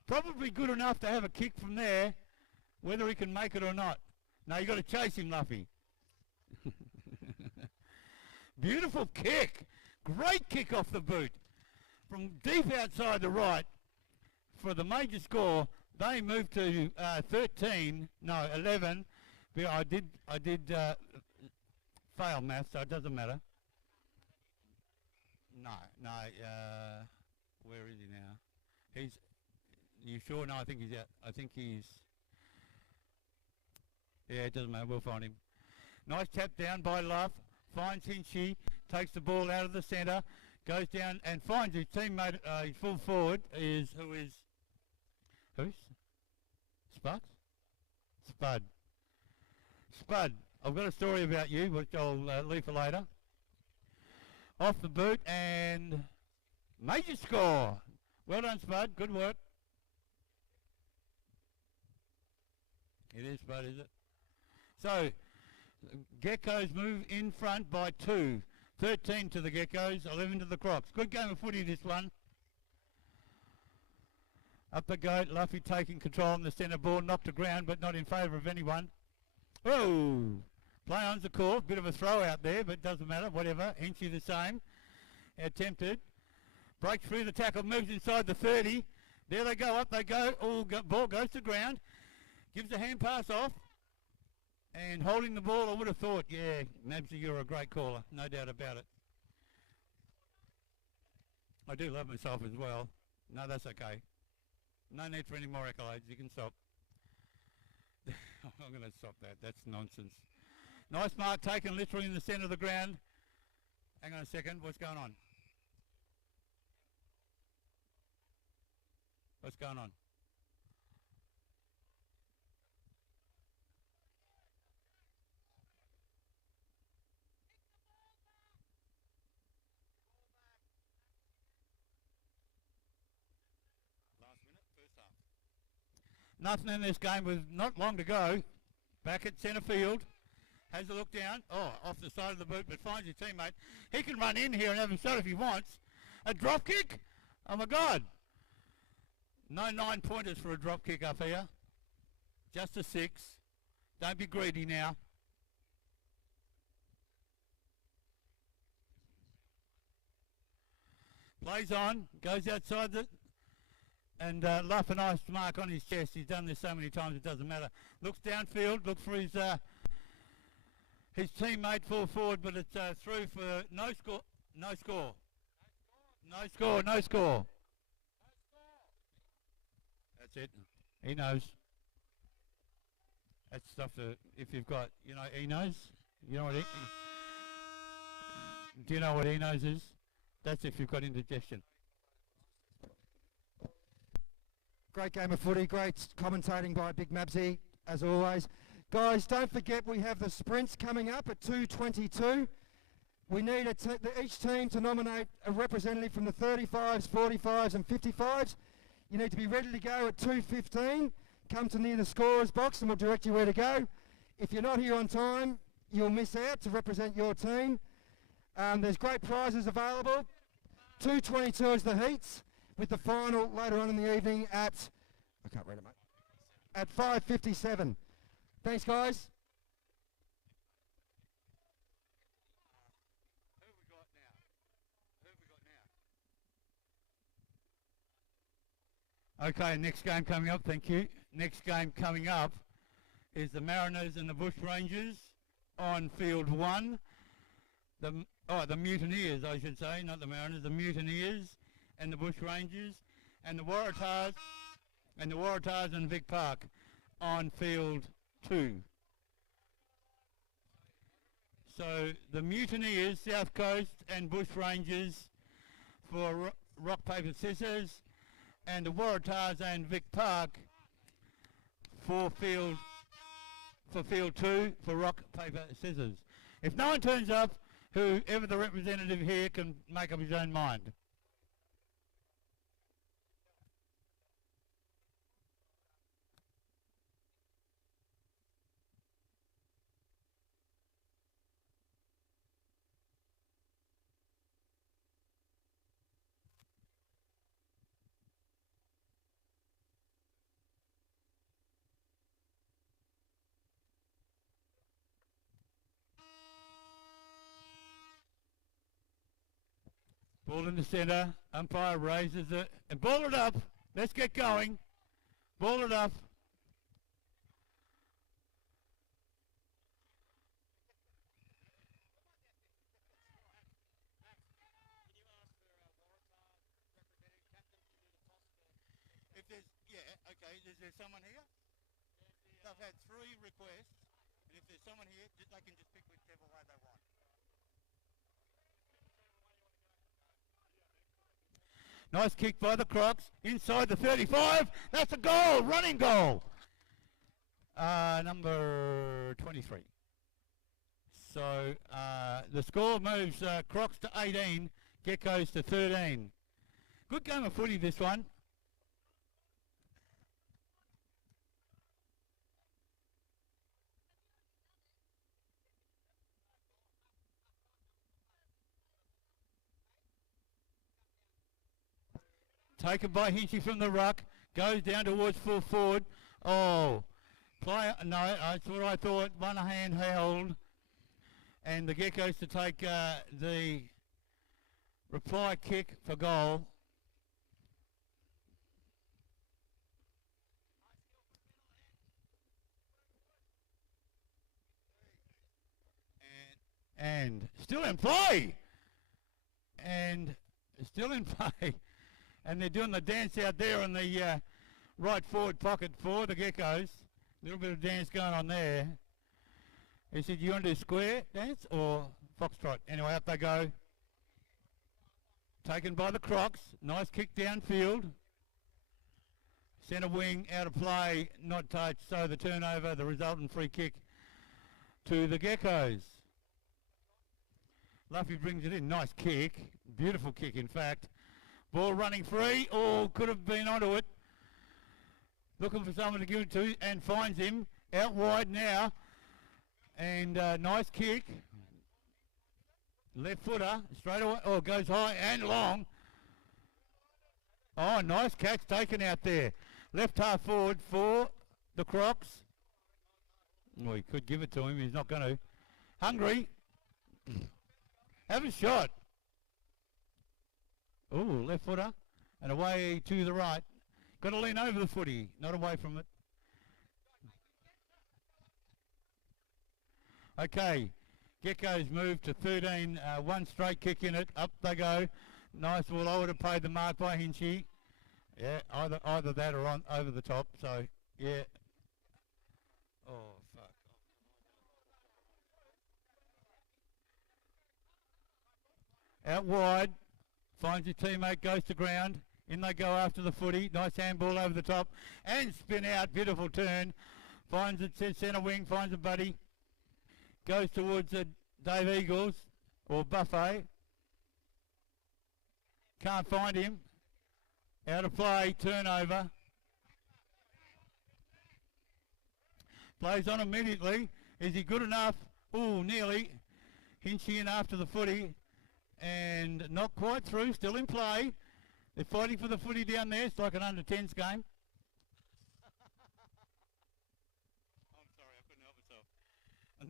Probably good enough to have a kick from there, whether he can make it or not. No, you got to chase him, Luffy. Beautiful kick. Great kick off the boot. From deep outside the right for the major score. They moved to 11. But I did fail maths, so it doesn't matter. No, where is he now? You sure? No, I think he's out. I think he's, yeah, it doesn't matter, we'll find him. Nice tap down by Luff, finds Hinchy, takes the ball out of the centre, goes down and finds his teammate, his full forward, who's? Spud? Spud, I've got a story about you, which I'll leave for later. Off the boot and major score. Well done, Spud. Good work. It is, Spud, is it? So, Geckos move in front by 2. 13 to the Geckos, 11 to the Crocs. Good game of footy, this one. Up the goat, Luffy taking control on the centre ball, knocked to ground, but not in favour of anyone. Oh! Play on's the court, bit of a throw out there, but doesn't matter, whatever. Hinchy the same. Attempted. Breaks through the tackle, moves inside the 30. There they go, up they go. Oh, ball goes to ground. Gives a hand pass off. And holding the ball, I would have thought, yeah, Mabsy, you're a great caller, no doubt about it. I do love myself as well. No, that's okay. No need for any more accolades, you can stop. I'm going to stop that, that's nonsense. Nice mark taken literally in the centre of the ground. Hang on a second, what's going on? What's going on? Nothing in this game with not long to go. Back at centre field. Has a look down. Oh, off the side of the boot, but finds his teammate. He can run in here and have a shot if he wants. A drop kick? Oh my God. No 9-pointers for a drop kick up here. Just a 6. Don't be greedy now. Plays on. Goes outside the... And Luff a nice mark on his chest. He's done this so many times it doesn't matter. Looks downfield. Looks for his teammate fall forward, but it's through for no score. No score. No score. No score. That's it. He knows. That's stuff that if you've got, you know, he knows. You know what he... Do you know what he knows is? That's if you've got indigestion. Great game of footy, great commentating by Big Mabsy, as always. Guys, don't forget we have the sprints coming up at 2:22. We need each team to nominate a representative from the 35s, 45s and 55s. You need to be ready to go at 2:15. Come to near the scorer's box and we'll direct you where to go. If you're not here on time, you'll miss out to represent your team. There's great prizes available. 2:22 is the heats, with the final later on in the evening at, I can't read it, mate, at 5:57. Thanks, guys. Who have we got now? Who have we got now? Okay, next game coming up, thank you. Next game coming up is the Mariners and the Bushrangers on field 1. The Mutineers, I should say, not the Mariners, the Mutineers and the Bushrangers and the Waratahs and Vic Park on field 2. So the Mutineers, South Coast and Bushrangers for rock, paper, scissors, and the Waratahs and Vic Park for field 2 for rock, paper, scissors. If no one turns up, whoever the representative here can make up his own mind. Ball in the centre, umpire raises it, and ball it up. Let's get going. Ball it up. If there's, yeah, okay, is there someone here? They've had 3 requests, and if there's someone here, they can just pick whichever way they want. Nice kick by the Crocs, inside the 35. That's a goal, running goal. Number 23. So the score moves Crocs to 18, Geckos to 13. Good game of footy, this one. Taken by Hinchy from the ruck, goes down towards full forward. Oh, player, no, that's what I thought. One hand held, and the Geckos to take the reply kick for goal. And still in play. And still in play. And they're doing the dance out there on the right forward pocket for the Geckos. A little bit of dance going on there. He said, you want to do square dance or foxtrot? Anyway, up they go. Taken by the Crocs. Nice kick downfield. Centre wing out of play, not touched. So the turnover, the resultant free kick to the Geckos. Luffy brings it in. Nice kick. Beautiful kick, in fact. Ball running free. Oh, could have been onto it. looking for someone to give it to, and finds him out wide now. And nice kick. Left footer, straight away. Oh, goes high and long. Oh, nice catch taken out there. Left half forward for the Crocs. Well, he could give it to him. He's not going to. Hungry. Have a shot. Oh, left footer. And away to the right. Got to lean over the footy, not away from it. Okay. Geckos move to 13. One straight kick in it. Up they go. Nice. Well, I would have paid the mark by Hinchy. Yeah, either that or on over the top. So, yeah. Oh, fuck. Out wide. Finds his teammate, goes to ground. In they go after the footy. Nice handball over the top. And spin out. Beautiful turn. Finds it, says centre wing. Finds a buddy. Goes towards Dave Eagles. Or Buffet. Can't find him. Out of play. Turnover. Plays on immediately. Is he good enough? Oh, nearly. Hinchy in after the footy. And not quite through, still in play. They're fighting for the footy down there. It's like an under-10s game. I'm sorry, I couldn't help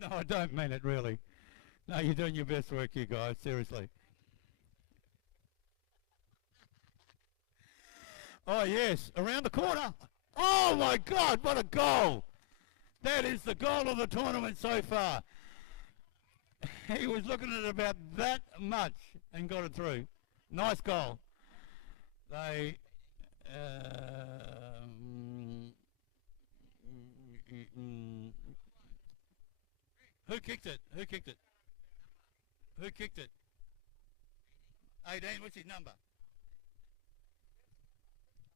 myself. No, I don't mean it, really. No, you're doing your best work here, guys, seriously. Oh, yes, around the corner. Oh, my God, what a goal. That is the goal of the tournament so far. He was looking at it about that much and got it through. Nice goal. They... Who kicked it? Who kicked it? Who kicked it? 18, what's his number?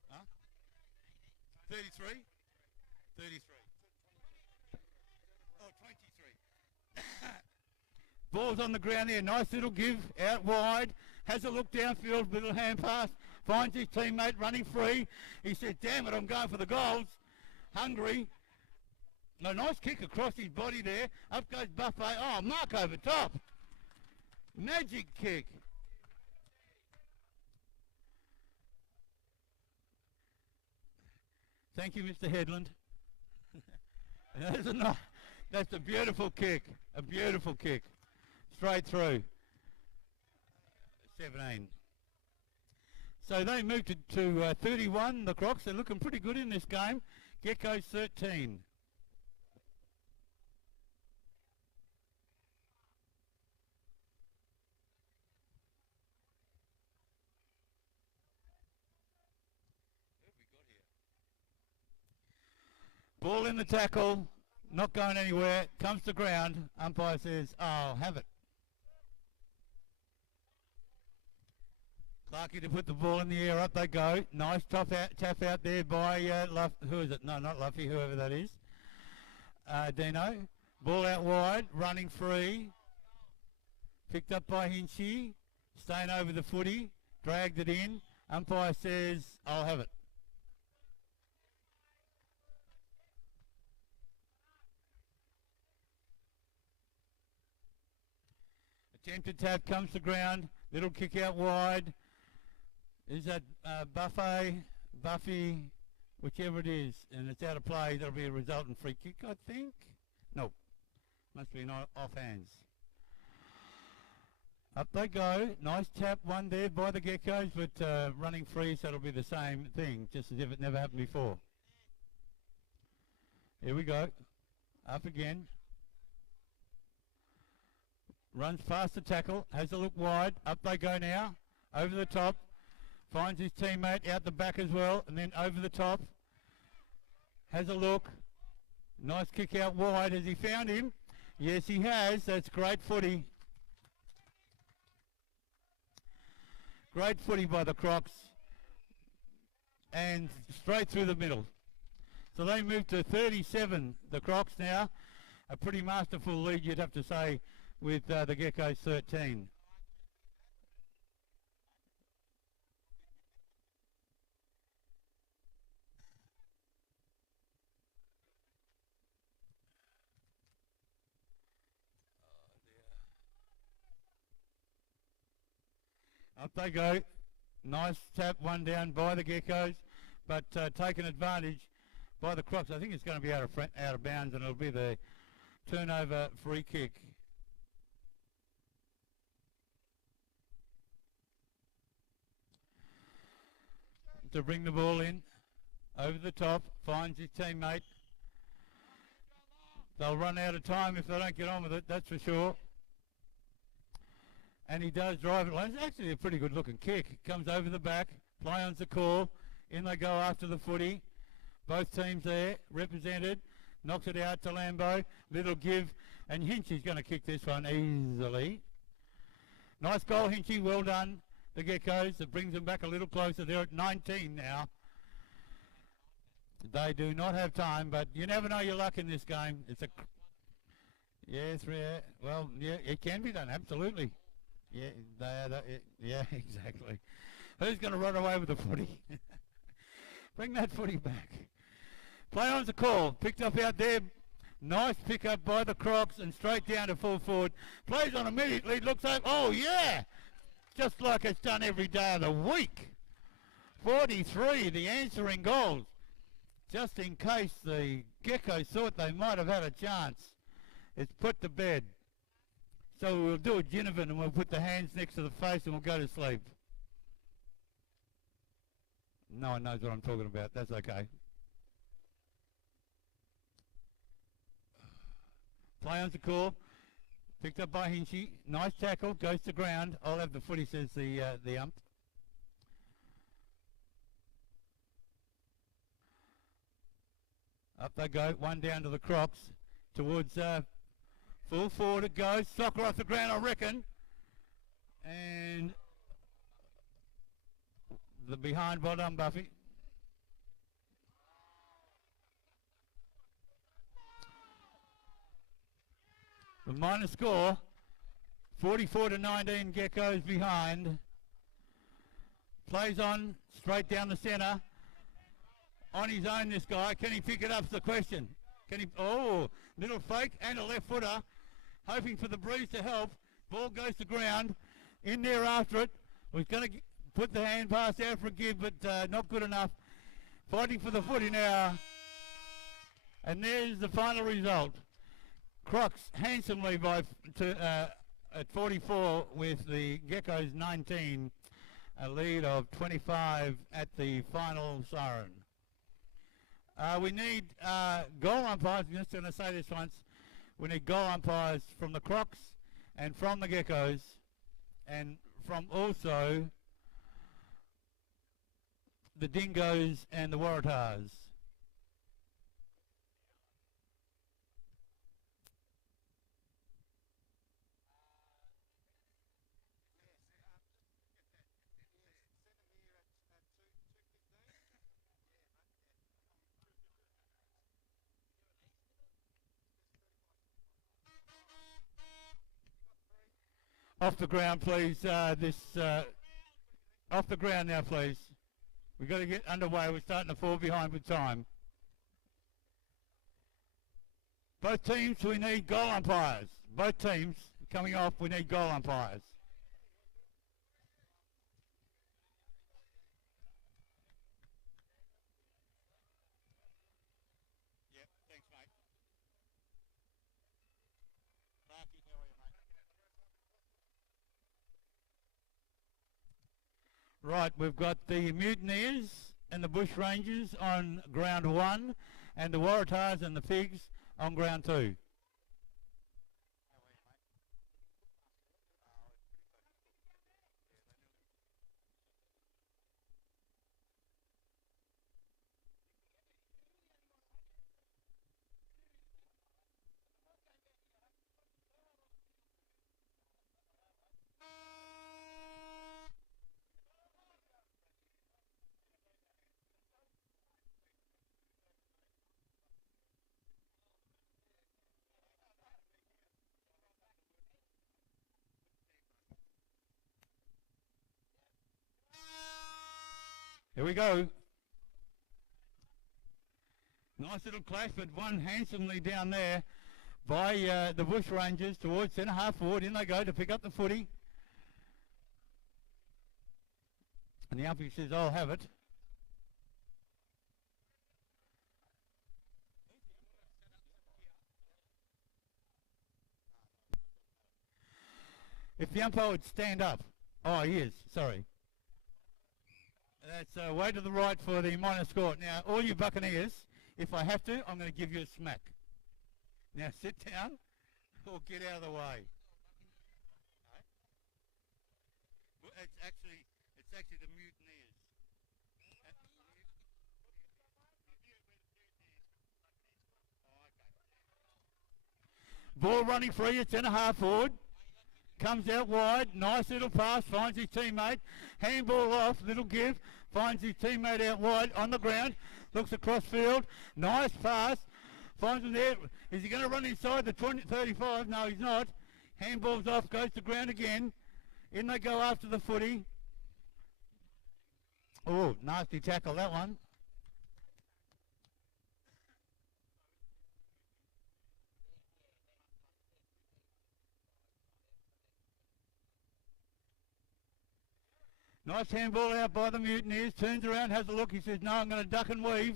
Huh? 33? 33. Oh, 23. Ball's on the ground there. Nice little give out wide. Has a look downfield, little hand pass. Finds his teammate running free. He says, damn it, I'm going for the goals. Hungry. No, nice kick across his body there. Up goes Buffet. Oh, mark over top. Magic kick. Thank you, Mr. Headland. That's a beautiful kick. A beautiful kick. Straight through. 17. So they moved to 31, the Crocs. They're looking pretty good in this game. Geckos 13. Ball in the tackle, not going anywhere, comes to ground. Umpire says, I'll have it. Clarkey to put the ball in the air, up they go. Nice tap out there by, who is it? No, not Luffy, whoever that is. Dino. Ball out wide, running free. Picked up by Hinchy. Staying over the footy, dragged it in. Umpire says, I'll have it. Attempted tap, comes to ground, little kick out wide. Is that Buffy, whichever it is, and it's out of play. That'll be a resultant free kick, I think. Nope, must be an off hands. Up they go, nice tap, one there by the Geckos, but running free, so it'll be the same thing, just as if it never happened before. Here we go, up again. Runs past the tackle, has a look wide, up they go now, over the top, finds his teammate out the back as well, and then over the top, has a look, nice kick out wide. Has he found him? Yes, he has. That's great footy. Great footy by the Crocs, and straight through the middle. So they move to 37, the Crocs now, a pretty masterful lead, you'd have to say, with the Geckos 13. they go. Nice tap, one down by the Geckos, but taken advantage by the Crocs. I think it's going to be out of bounds, and it'll be the turnover free kick. To bring the ball in, over the top, finds his teammate. They'll run out of time if they don't get on with it, that's for sure. And he does drive it. Well, it's actually a pretty good looking kick. Comes over the back, play on's the call. In they go after the footy. Both teams there, represented. Knocks it out to Lambo. Little give. And Hinchy's going to kick this one easily. Nice goal, Hinchy. Well done, the Geckos. It brings them back a little closer. They're at 19 now. They do not have time, but you never know your luck in this game. It's a... Yes, yeah. Well, yeah, it can be done, absolutely. Yeah, yeah, exactly. Who's going to run away with the footy? Bring that footy back. Play on's a call. Picked up out there. Nice pick up by the Crocs and straight down to full forward. Plays on immediately. Looks like, oh yeah, just like it's done every day of the week. 43, the answering goals. Just in case the Geckos thought they might have had a chance. It's put to bed. So we'll do a Ginnivan and we'll put the hands next to the face and we'll go to sleep. No one knows what I'm talking about. That's okay. Play on's a call. Picked up by Hinchy. Nice tackle. Goes to ground. I'll have the footy, says the ump. Up they go. One down to the Crocs. Towards full forward it goes. Soccer off the ground, I reckon. And the behind, well done, Buffy. The minor score, 44-19, Geckos behind. Plays on, straight down the centre. On his own, this guy. Can he pick it up is the question. Can he? Oh, little fake and a left footer. Hoping for the breeze to help. Ball goes to ground. In there after it. We're going to put the hand pass out for a give, but not good enough. Fighting for the footy now. And there's the final result. Crocs handsomely at 44 with the Geckos 19. A lead of 25 at the final siren. We need goal umpires. I'm just going to say this once. We need goal umpires from the Crocs and from the Geckos and from also the Dingoes and the Waratahs. Off the ground, please. Off the ground now, please. We've got to get underway. We're starting to fall behind with time. Both teams, we need goal umpires. Both teams coming off, we need goal umpires. Yep, thanks, mate. Marky, how are you, mate? Right, we've got the Mutineers and the Bush Rangers on ground 1 and the Waratahs and the Pigs on ground 2. Here we go. Nice little clash, but one handsomely down there by the Bush Rangers towards centre half forward. In they go to pick up the footy. And the umpire says, I'll have it. If the umpire would stand up. Oh, he is, sorry. That's way to the right for the minor score. Now, all you Buccaneers, if I have to, I'm going to give you a smack. Now, sit down or get out of the way. Well, it's actually the mutineers. Ball running free, it's centre half forward. Comes out wide, nice little pass, finds his teammate. Handball off, little give, finds his teammate out wide on the ground. Looks across field, nice pass, finds him there. Is he going to run inside the 35? No, he's not. Handball's off, goes to ground again. In they go after the footy. Oh, nasty tackle, that one. Nice handball out by the Mutineers. Turns around, has a look. He says, no, I'm going to duck and weave.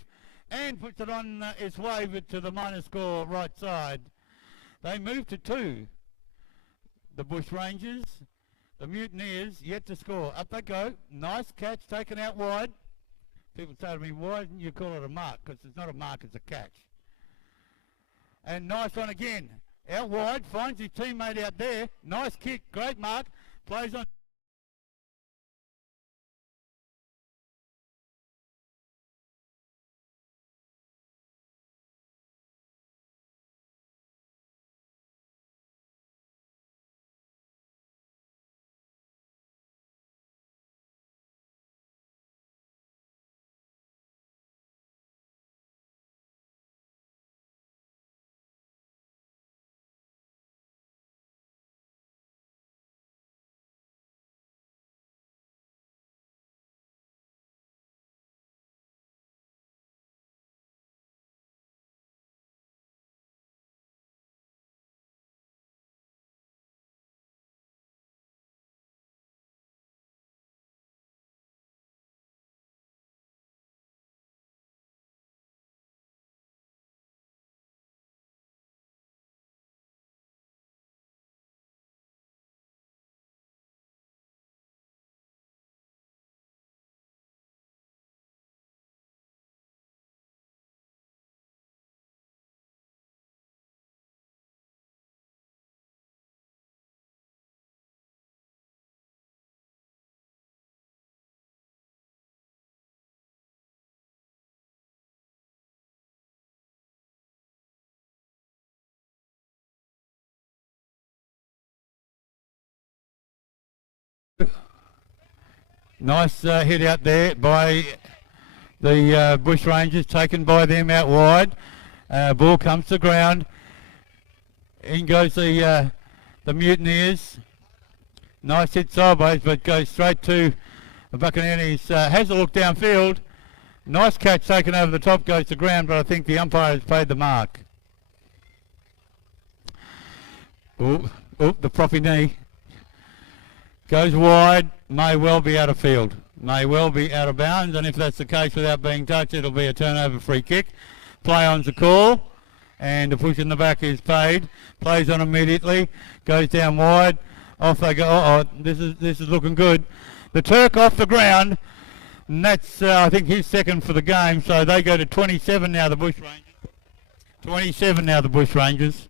And puts it on its way to the minor score right side. They move to 2. The Bush Rangers. The Mutineers yet to score. Up they go. Nice catch taken out wide. People say to me, why didn't you call it a mark? Because it's not a mark, it's a catch. And nice one again. Out wide. Finds his teammate out there. Nice kick. Great mark. Plays on. Nice hit out there by the Bush Rangers, taken by them out wide. Ball comes to ground. In goes the Mutineers. Nice hit sideways, but goes straight to the Buccaneers. Has a look downfield. Nice catch taken over the top, goes to ground, but I think the umpire has paid the mark. Oh, the proppy knee. Goes wide, may well be out of field. May well be out of bounds, and if that's the case without being touched, it'll be a turnover free kick. Play on's a call, and the push in the back is paid. Plays on immediately, goes down wide, off they go. Oh, this is looking good. The Turk off the ground, and that's I think his second for the game, so they go to 27 now, the Bush Rangers. 27 now, the Bush Rangers.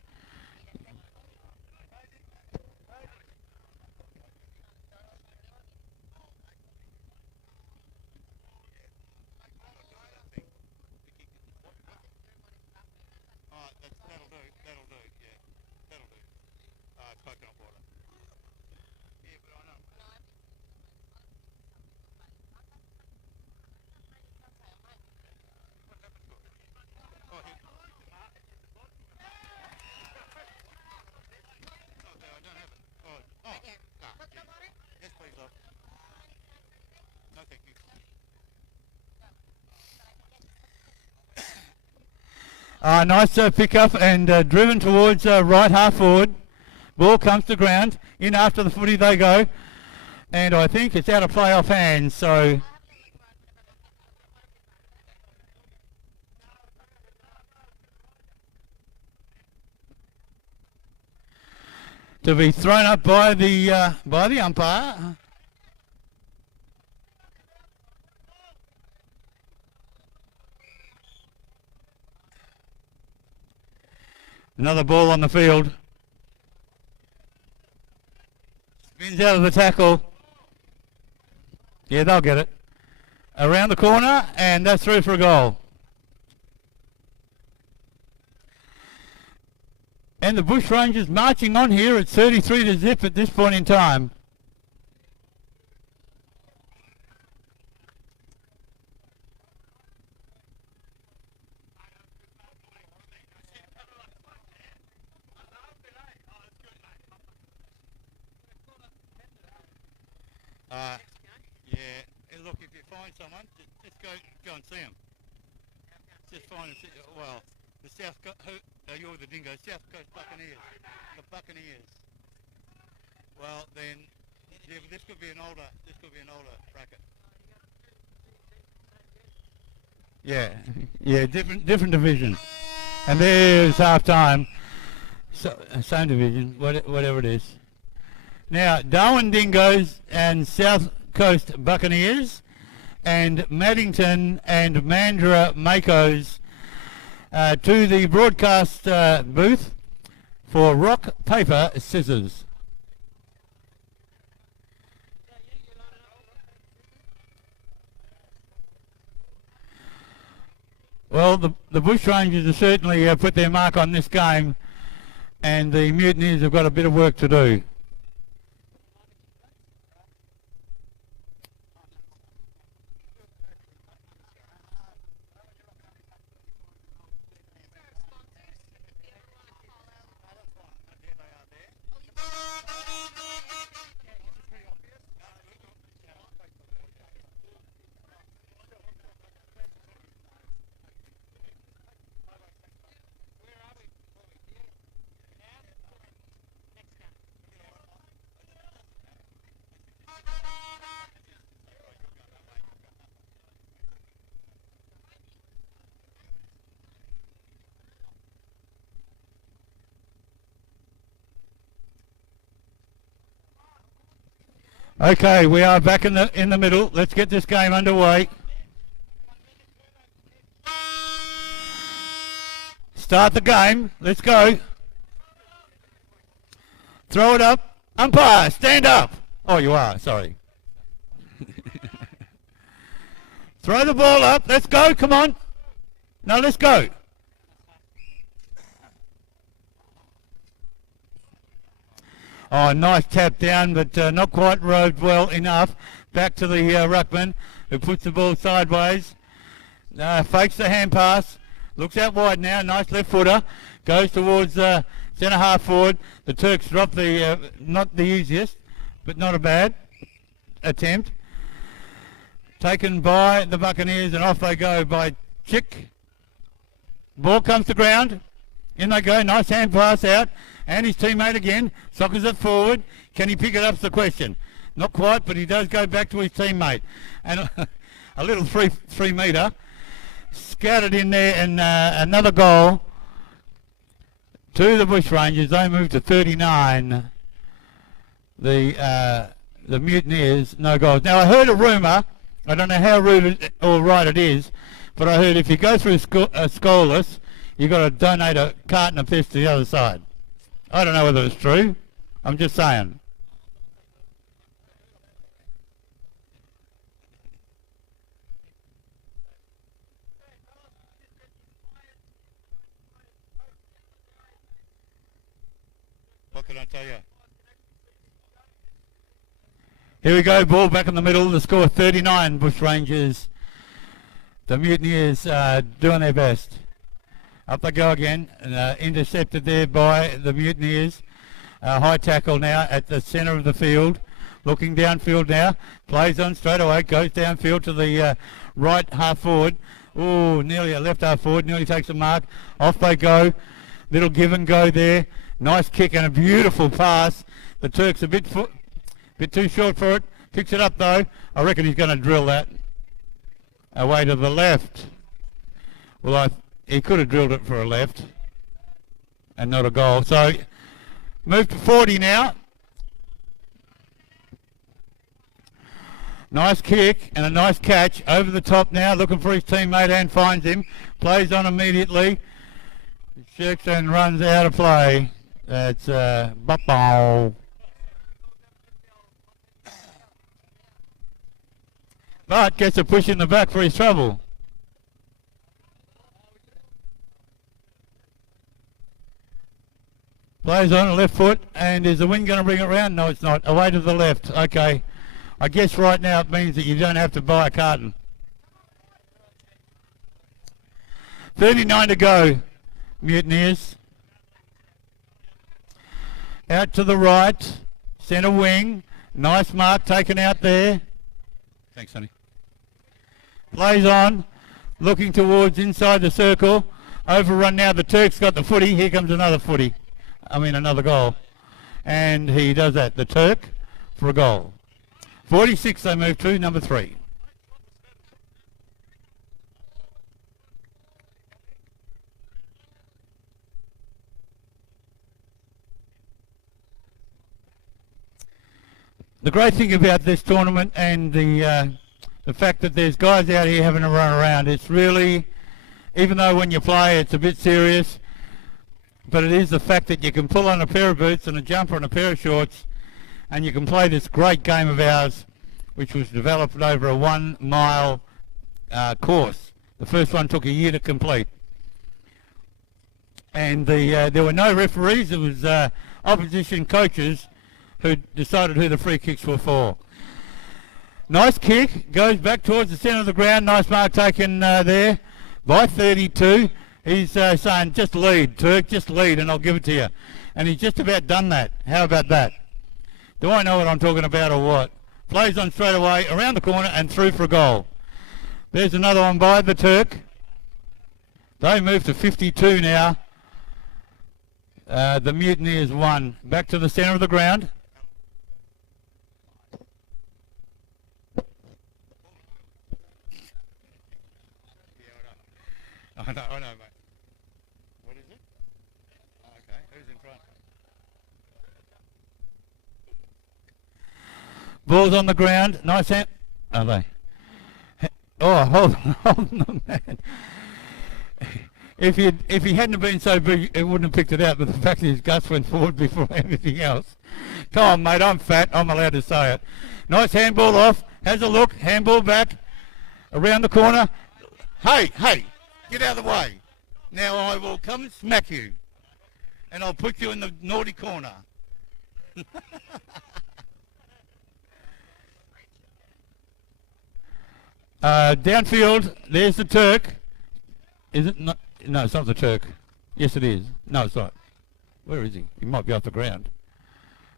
Nice pick up and driven towards right half forward. Ball comes to ground. In after the footy they go. And I think it's out of play off hands, so... to be thrown up by the umpire. Another ball on the field. Spins out of the tackle. Yeah, they'll get it. Around the corner, and that's through for a goal. And the Bush Rangers marching on here at 33 to zip at this point in time. Yeah, and look, if you find someone, just go and see them. Just find them. Well, the South Coast, you're the Dingoes, South Coast Buccaneers. The Buccaneers. Well, then, yeah, this could be an older bracket. Yeah, different division. And there's half time. So, same division, whatever it is. Now, Darwin Dingoes and South Coast Buccaneers and Maddington and Mandurah Makos to the broadcast booth for rock, paper, scissors. Well, the Bush Rangers have certainly put their mark on this game, and the Mutineers have got a bit of work to do. Okay, we are back in the middle. Let's get this game underway. Start the game. Let's go. Throw it up. Umpire, stand up. Oh, you are. Sorry. Throw the ball up. Let's go. Come on. Now let's go. Oh, nice tap down, but not quite rode well enough. Back to the ruckman, who puts the ball sideways. Fakes the hand pass. Looks out wide now. Nice left footer. Goes towards centre half forward. The Turks drop the, not the easiest, but not a bad attempt. Taken by the Buccaneers, and off they go by Chick. Ball comes to ground. In they go. Nice hand pass out. And his teammate again, sockers it forward. Can he pick it up's the question. Not quite, but he does go back to his teammate. And a little 3 metre. Scattered in there, and another goal to the Bush Rangers. They move to 39. The Mutineers, no goals. Now, I heard a rumour, I don't know how rude or right it is, but I heard if you go through scoreless, you've got to donate a carton of piss to the other side. I don't know whether it's true. I'm just saying. What can I tell you? Here we go, ball back in the middle. The score 39, Bush Rangers. The Mutineers doing their best. Up they go again, intercepted there by the Mutineers. High tackle now at the centre of the field. Looking downfield now. Plays on straight away. Goes downfield to the right half forward. Oh, nearly a left half forward. Nearly takes a mark. Off they go. Little give and go there. Nice kick and a beautiful pass. The Turks a bit too short for it. Picks it up though. I reckon he's going to drill that away to the left. Well, he could have drilled it for a left and not a goal. So move to 40 now. Nice kick and a nice catch over the top now, looking for his teammate and finds him. Plays on immediately. Checks and runs out of play. That's ball. But gets a push in the back for his trouble. Plays on the left foot, and is the wind going to bring it round? No, it's not. Away to the left. Okay. I guess right now it means that you don't have to buy a carton. 39 to go, Mutineers. Out to the right, centre wing. Nice mark taken out there. Thanks, honey. Plays on, looking towards inside the circle. Overrun now, the Turk's got the footy. Here comes another footy. Another goal. And he does that, the Turk, for a goal. 46 they move to, number 3. The great thing about this tournament and the fact that there's guys out here having a run around, it's really, even though when you play it's a bit serious, but it is the fact that you can pull on a pair of boots and a jumper and a pair of shorts and you can play this great game of ours, which was developed over a 1 mile course. The first one took a year to complete. And there were no referees, it was opposition coaches who decided who the free kicks were for. Nice kick, goes back towards the centre of the ground, nice mark taken there by 32. He's saying, just lead, Turk, just lead and I'll give it to you. And he's just about done that. How about that? Do I know what I'm talking about or what? Plays on straight away, around the corner and through for a goal. There's another one by the Turk. They move to 52 now. The Mutineers won. Back to the centre of the ground. I know, mate. What is it? Okay, who's in front? Ball's on the ground. Nice hand. Are they? Oh, hold on, man. If he hadn't been so big, he wouldn't have picked it out, but the fact is Gus went forward before anything else. Come on, mate, I'm fat. I'm allowed to say it. Nice handball off. Has a look. Handball back. Around the corner. Hey, get out of the way. Now I will come and smack you. And I'll put you in the naughty corner. Downfield, there's the Turk. Is it not? No, it's not the Turk. Yes, it is. No, it's not. Where is he? He might be off the ground.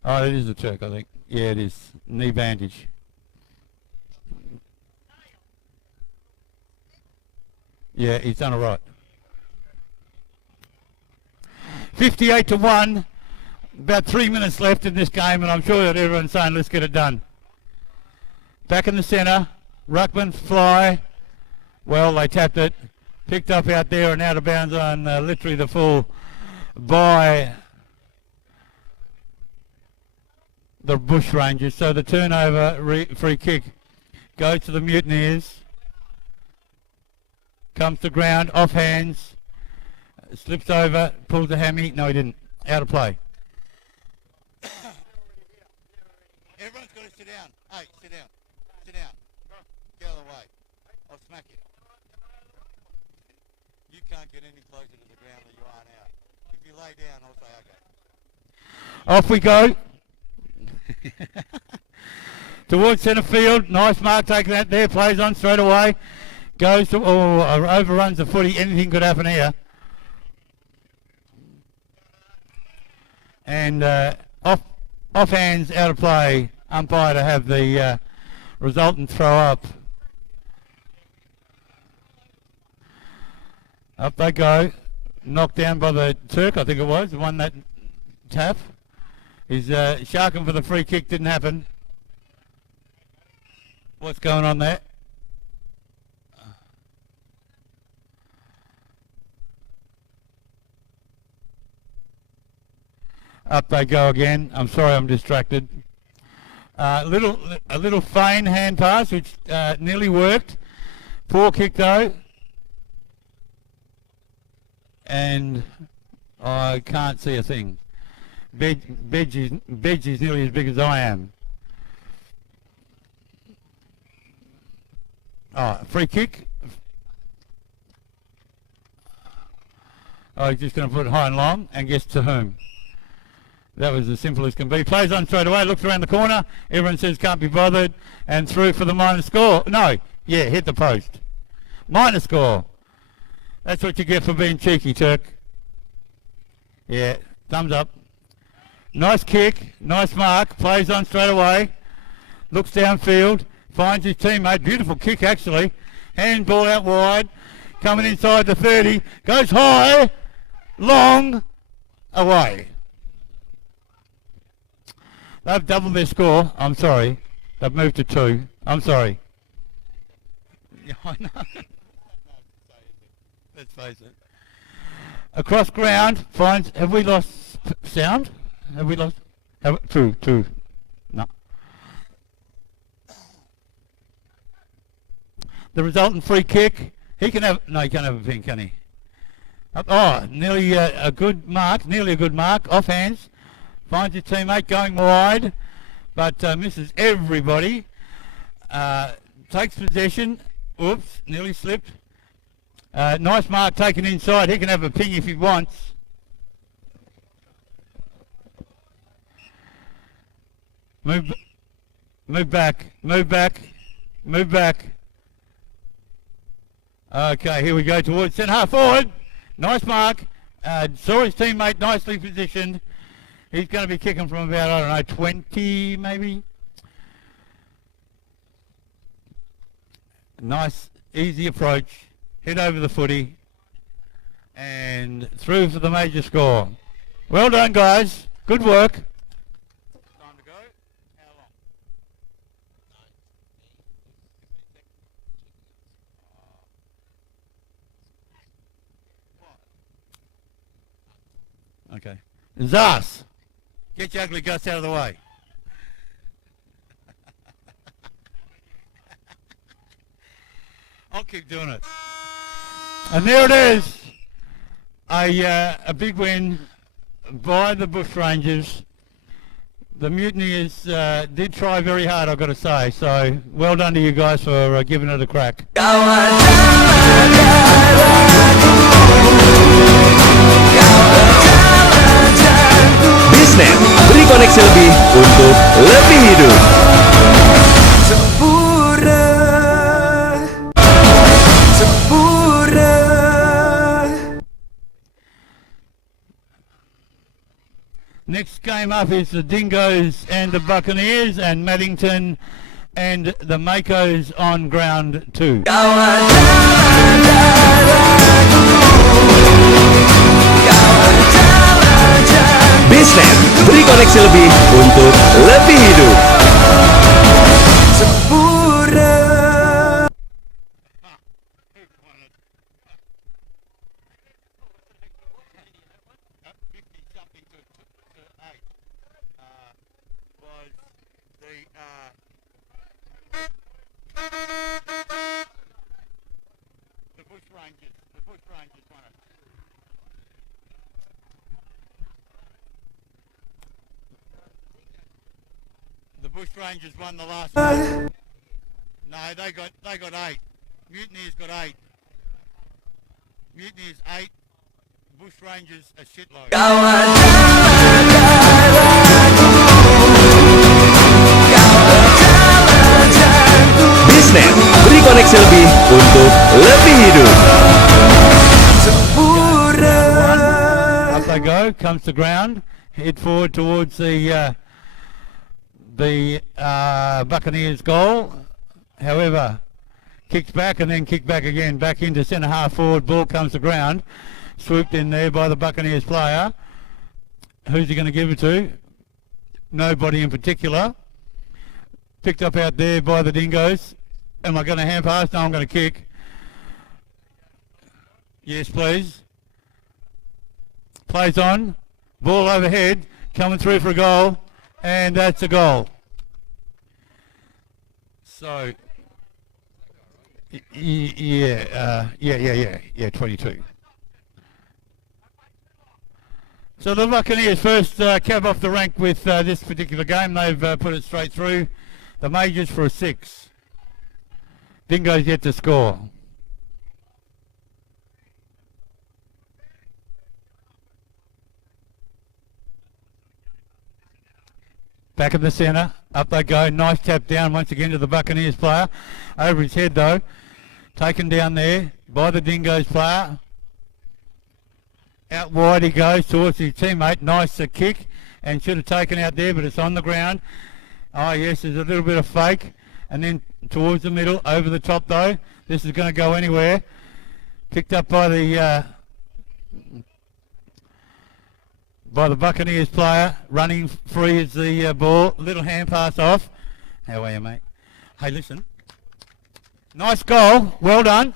Oh, it is the Turk, I think. Yeah, it is. Knee bandage. Yeah, he's done all right. 58 to 1. About 3 minutes left in this game, and I'm sure that everyone's saying, let's get it done. Back in the centre. Ruckman fly. Well, they tapped it. Picked up out there and out of bounds on literally the full by the Bush Rangers. So the turnover free kick goes to the Mutineers. Comes to ground, off hands, slips over, pulls a hammy. No, he didn't. Out of play. Everyone's got to sit down. Hey, sit down. Sit down. Get out of the way. I'll smack you. You can't get any closer to the ground than you are now. If you lay down, I'll say okay. Off we go. Towards centre field. Nice mark taken out there. Plays on straight away. Goes to, overruns the footy. Anything could happen here. And off hands, out of play. Umpire to have the resultant throw up. Up they go. Knocked down by the Turk, I think it was. Won that tap. He's sharking for the free kick. Didn't happen. What's going on there? Up they go again. I'm sorry, I'm distracted. A little feign hand pass, which nearly worked. Poor kick though, and I can't see a thing. Bedge is nearly as big as I am. Oh, free kick. Oh, he's just going to put it high and long, and gets to whom? That was as simple as can be. Plays on straight away, looks around the corner. Everyone says can't be bothered, and through for the minor score. No, yeah, hit the post. Minor score. That's what you get for being cheeky, Turk. Yeah, thumbs up. Nice kick, nice mark. Plays on straight away. Looks downfield, finds his teammate. Beautiful kick, actually. Handball out wide, coming inside the 30. Goes high, long, away. They've doubled their score. I'm sorry. They've moved to 2. I'm sorry. Yeah, I know. Let's face it. Across ground, finds... Have we lost sound? Have we lost... Two. No. The resultant free kick. He can have... No, he can't have a pin, can he? Oh, nearly a good mark. Nearly a good mark. Off hands. Finds his teammate going wide, but misses everybody. Takes possession. Oops, nearly slipped. Nice mark taken inside. He can have a ping if he wants. Move back. Okay, here we go towards centre half forward. Nice mark. Saw his teammate nicely positioned. He's going to be kicking from about, I don't know, 20 maybe. Nice, easy approach. Hit over the footy. And through for the major score. Well done, guys. Good work. Time to go. How long? Okay. Zas. Get your ugly guts out of the way. I'll keep doing it. And there it is. A big win by the Bushrangers. The mutineers did try very hard, I've got to say. So well done to you guys for giving it a crack. Bisnet, beri koneksi lebih untuk lebih hidup. Next game up is the Dingoes and the Buccaneers, and Maddington and the Makos on ground 2. Bisnet, beri koneksi lebih untuk lebih hidup. The Bushrangers won it. The Bushrangers won the last one. No, they got 8. Mutineers got 8. Mutineers 8. Bushrangers a shitload. Bisnet, beri koneksi lebih untuk lebih hidup. Up they go, comes to ground, head forward towards the Buccaneers goal. However, kicks back and then kicked back again, back into centre half forward. Ball comes to ground, swooped in there by the Buccaneers player. Who's he going to give it to? Nobody in particular. Picked up out there by the Dingoes. Am I going to hand pass? No, I'm going to kick. Yes, please. Plays on. Ball overhead. Coming through for a goal. And that's a goal. So, yeah, 22. So the Buccaneers first cab off the rank with this particular game. They've put it straight through. The Majors for a 6. Dingoes yet to score. Back in the centre. Up they go. Nice tap down once again to the Buccaneers player. Over his head though. Taken down there by the Dingoes player. Out wide he goes towards his teammate. Nice kick. And should have taken out there, but it's on the ground. Oh yes, there's a little bit of fake. And then towards the middle. Over the top though. This is going to go anywhere. Picked up by the Buccaneers player. Running free is the ball. Little hand pass off. How are you, mate? Hey, listen. Nice goal. Well done.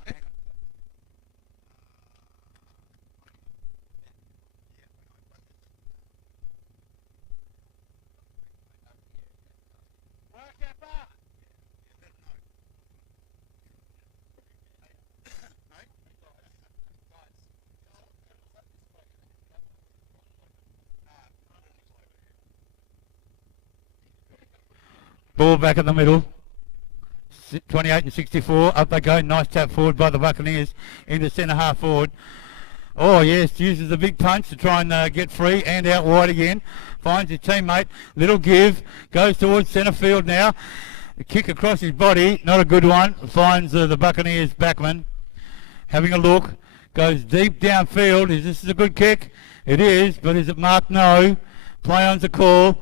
Ball back in the middle. 28 and 64. Up they go. Nice tap forward by the Buccaneers into centre half forward. Oh yes, uses a big punch to try and get free and out wide again. Finds his teammate. Little give. Goes towards centre field now. A kick across his body. Not a good one. Finds the Buccaneers backman. Having a look. Goes deep downfield. Is this a good kick? It is, but is it marked? No. Play on's a call.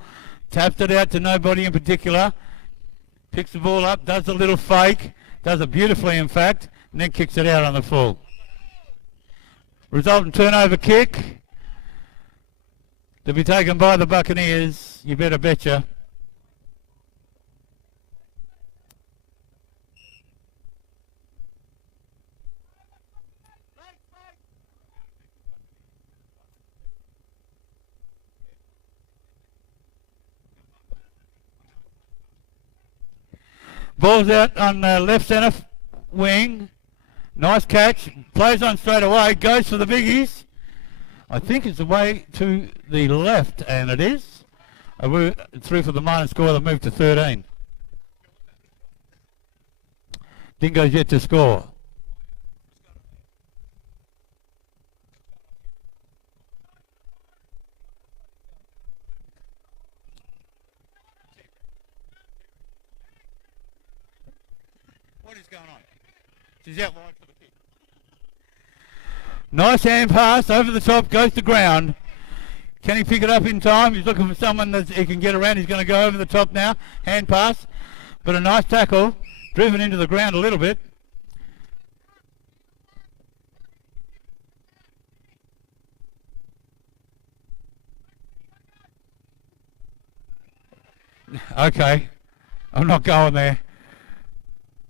Taps it out to nobody in particular. Picks the ball up, does a little fake, does it beautifully in fact, and then kicks it out on the full. Resultant turnover kick to be taken by the Buccaneers, you better betcha. Ball's out on left centre wing. Nice catch. Plays on straight away. Goes for the biggies. I think it's away to the left, and it is. We're through for the minus score. They moved to 13. Dingoes yet to score. What is going on? She's out wide for the kick. Nice hand pass over the top, goes to ground. Can he pick it up in time? He's looking for someone that he can get around. He's going to go over the top now. Hand pass, but a nice tackle, driven into the ground a little bit. Okay, I'm not going there.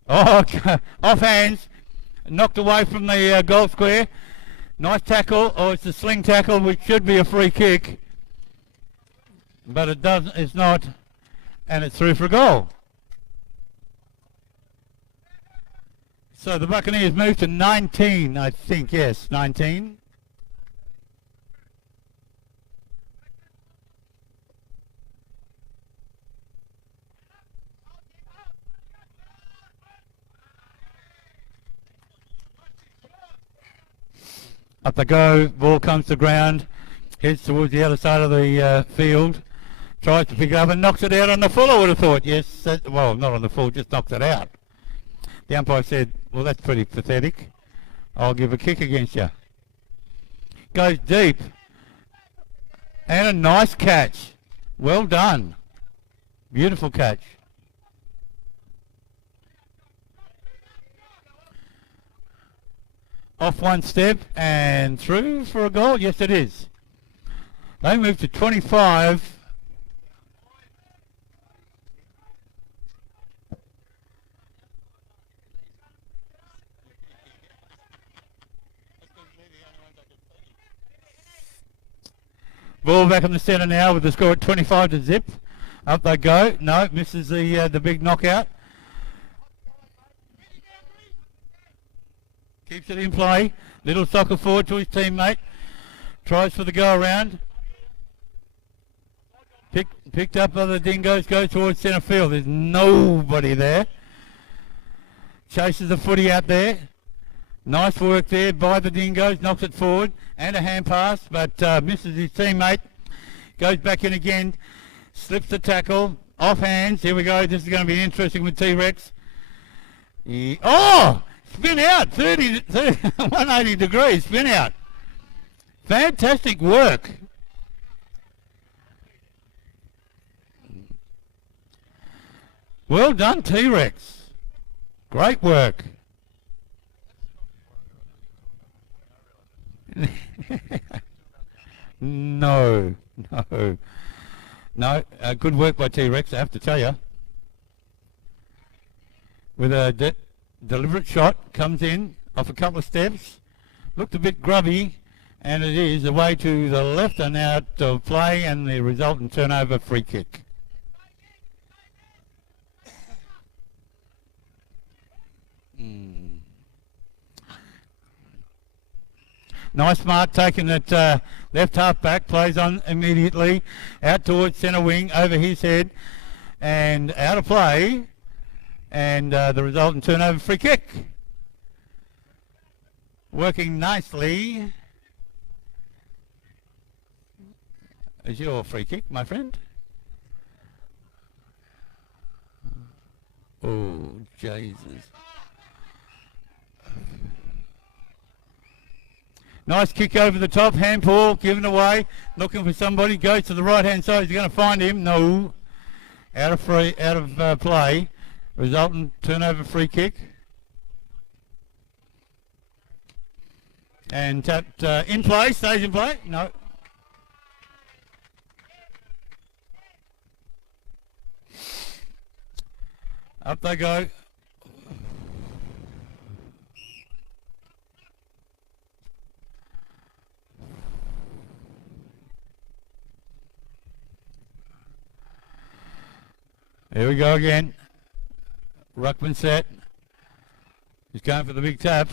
Oh, off hands, knocked away from the goal square. Nice tackle, or it's a sling tackle, which should be a free kick, but it doesn't. It's not, and it's through for a goal. So the Buccaneers move to 19, I think. Yes, 19. Up they go, ball comes to ground, heads towards the other side of the field, tries to pick it up and knocks it out on the full, I would have thought. Yes, well, not on the full, just knocks it out. The umpire said, well, that's pretty pathetic. I'll give a kick against you. Goes deep. And a nice catch. Well done. Beautiful catch. Off one step and through for a goal. Yes, it is. They move to 25. Ball back in the centre now with the score at 25 to zip. Up they go. No, misses the big knockout. Keeps it in play. Little soccer forward to his teammate. Tries for the go around. Picked up by the Dingoes. Goes towards centre field. There's nobody there. Chases the footy out there. Nice work there by the Dingoes. Knocks it forward. And a hand pass, but misses his teammate. Goes back in again. Slips the tackle. Off hands. Here we go. This is going to be interesting with T-Rex. Oh! Spin out. 180 degrees. Spin out. Fantastic work. Well done, T-Rex. Great work. No. Good work by T-Rex, I have to tell you. With a deliberate shot, comes in off a couple of steps. Looked a bit grubby, and it is away to the left and out of play, and the resultant turnover free kick. Nice mark taken at left half back, plays on immediately, out towards centre wing, over his head, and out of play, and the resultant turnover free kick. Working nicely. Is your free kick, my friend? Oh, Jesus. Nice kick over the top, handball given away, looking for somebody, goes to the right hand side, he's going to find him, no, out of play, resultant turnover free kick. And tapped in play, stays in play, no. Up they go. Here we go again. Ruckman set. He's going for the big tap.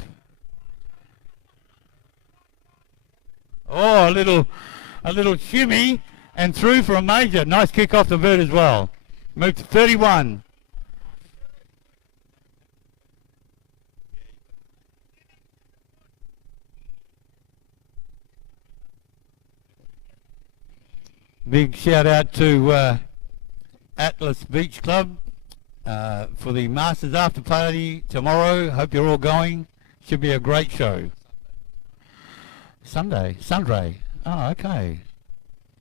Oh, a little shimmy and through for a major. Nice kick off the vert as well. Moved to 31. Big shout out to Atlas Beach Club for the Masters after party tomorrow. Hope you're all going. Should be a great show. Sunday. Oh, okay.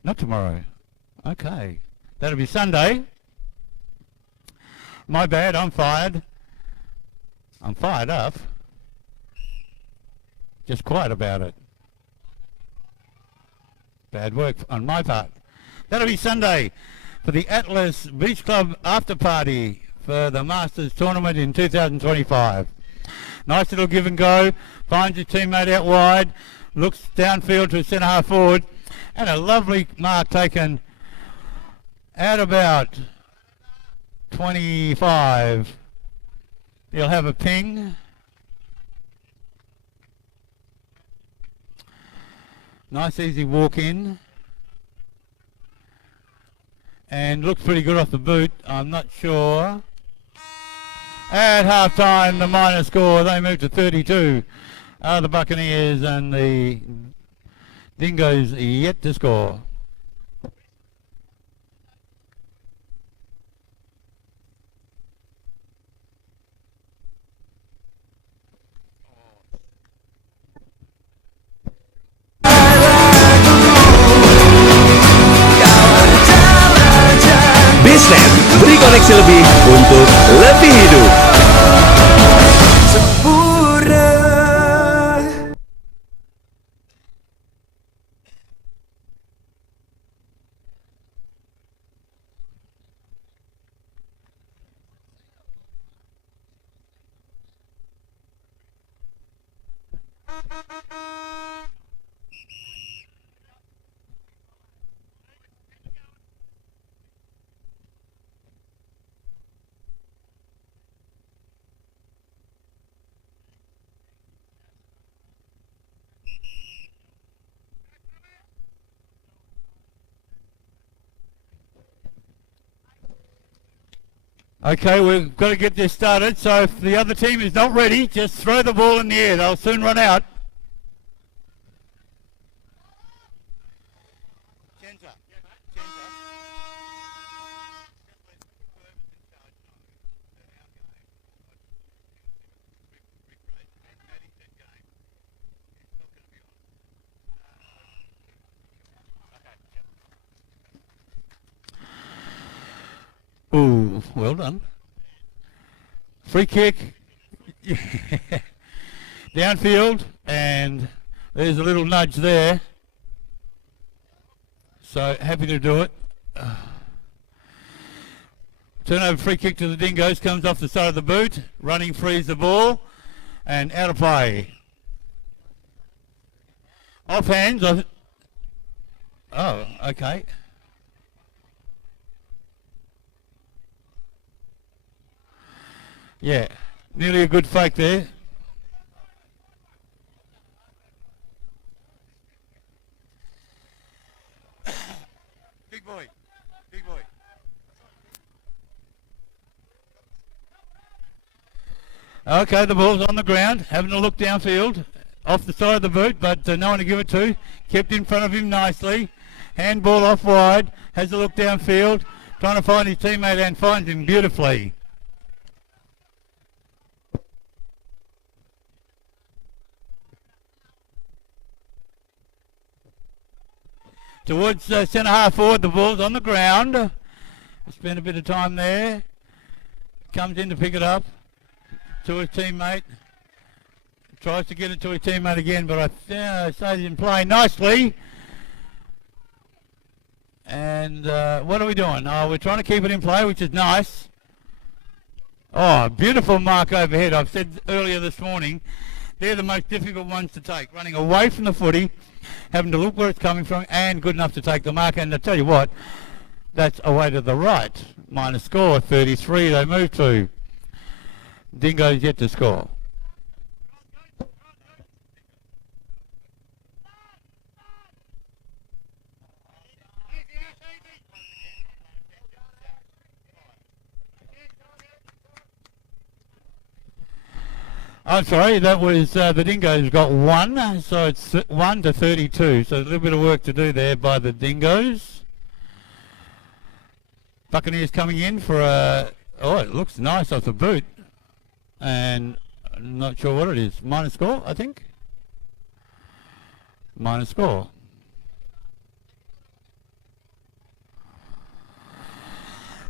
Not tomorrow. Okay. That'll be Sunday. My bad, I'm fired. I'm fired up. Just quiet about it. Bad work on my part. That'll be Sunday for the Atlas Beach Club after party for the Masters tournament in 2025. Nice little give and go. Finds his teammate out wide. Looks downfield to a centre half forward. And a lovely mark taken at about 25. He'll have a ping. Nice easy walk in. And looks pretty good off the boot. I'm not sure. At half time, the minor score, they move to 32. The Buccaneers, and the Dingoes yet to score. Bisnet, beri koneksi lebih untuk lebih hidup. Okay, we've got to get this started, so if the other team is not ready, just throw the ball in the air. They'll soon run out. Ooh, well done. Free kick. Downfield, and there's a little nudge there. So happy to do it. Turnover free kick to the Dingoes, comes off the side of the boot. Running frees the ball, and out of play. Off hands. Oh, okay. Yeah, nearly a good fake there. Big boy, big boy. Okay, the ball's on the ground, having a look downfield, off the side of the boot, but no one to give it to. Kept in front of him nicely. Handball off wide, has a look downfield, trying to find his teammate and finds him beautifully. Towards centre half forward, the ball's on the ground. Spent a bit of time there. Comes in to pick it up to his teammate. Tries to get it to his teammate again, but I say he didn't play nicely. And what are we doing? Oh, we're trying to keep it in play, which is nice. Oh, beautiful mark overhead. I've said earlier this morning, they're the most difficult ones to take. Running away from the footy, having to look where it's coming from, and good enough to take the mark. And I tell you what, that's away to the right. Minus score, 33 they move to. Dingoes yet to score. I'm sorry, that was the Dingoes got 1, so it's 1 to 32. So a little bit of work to do there by the Dingoes. Buccaneers coming in for a, oh, it looks nice off the boot. And I'm not sure what it is. Minus score, I think. Minus score.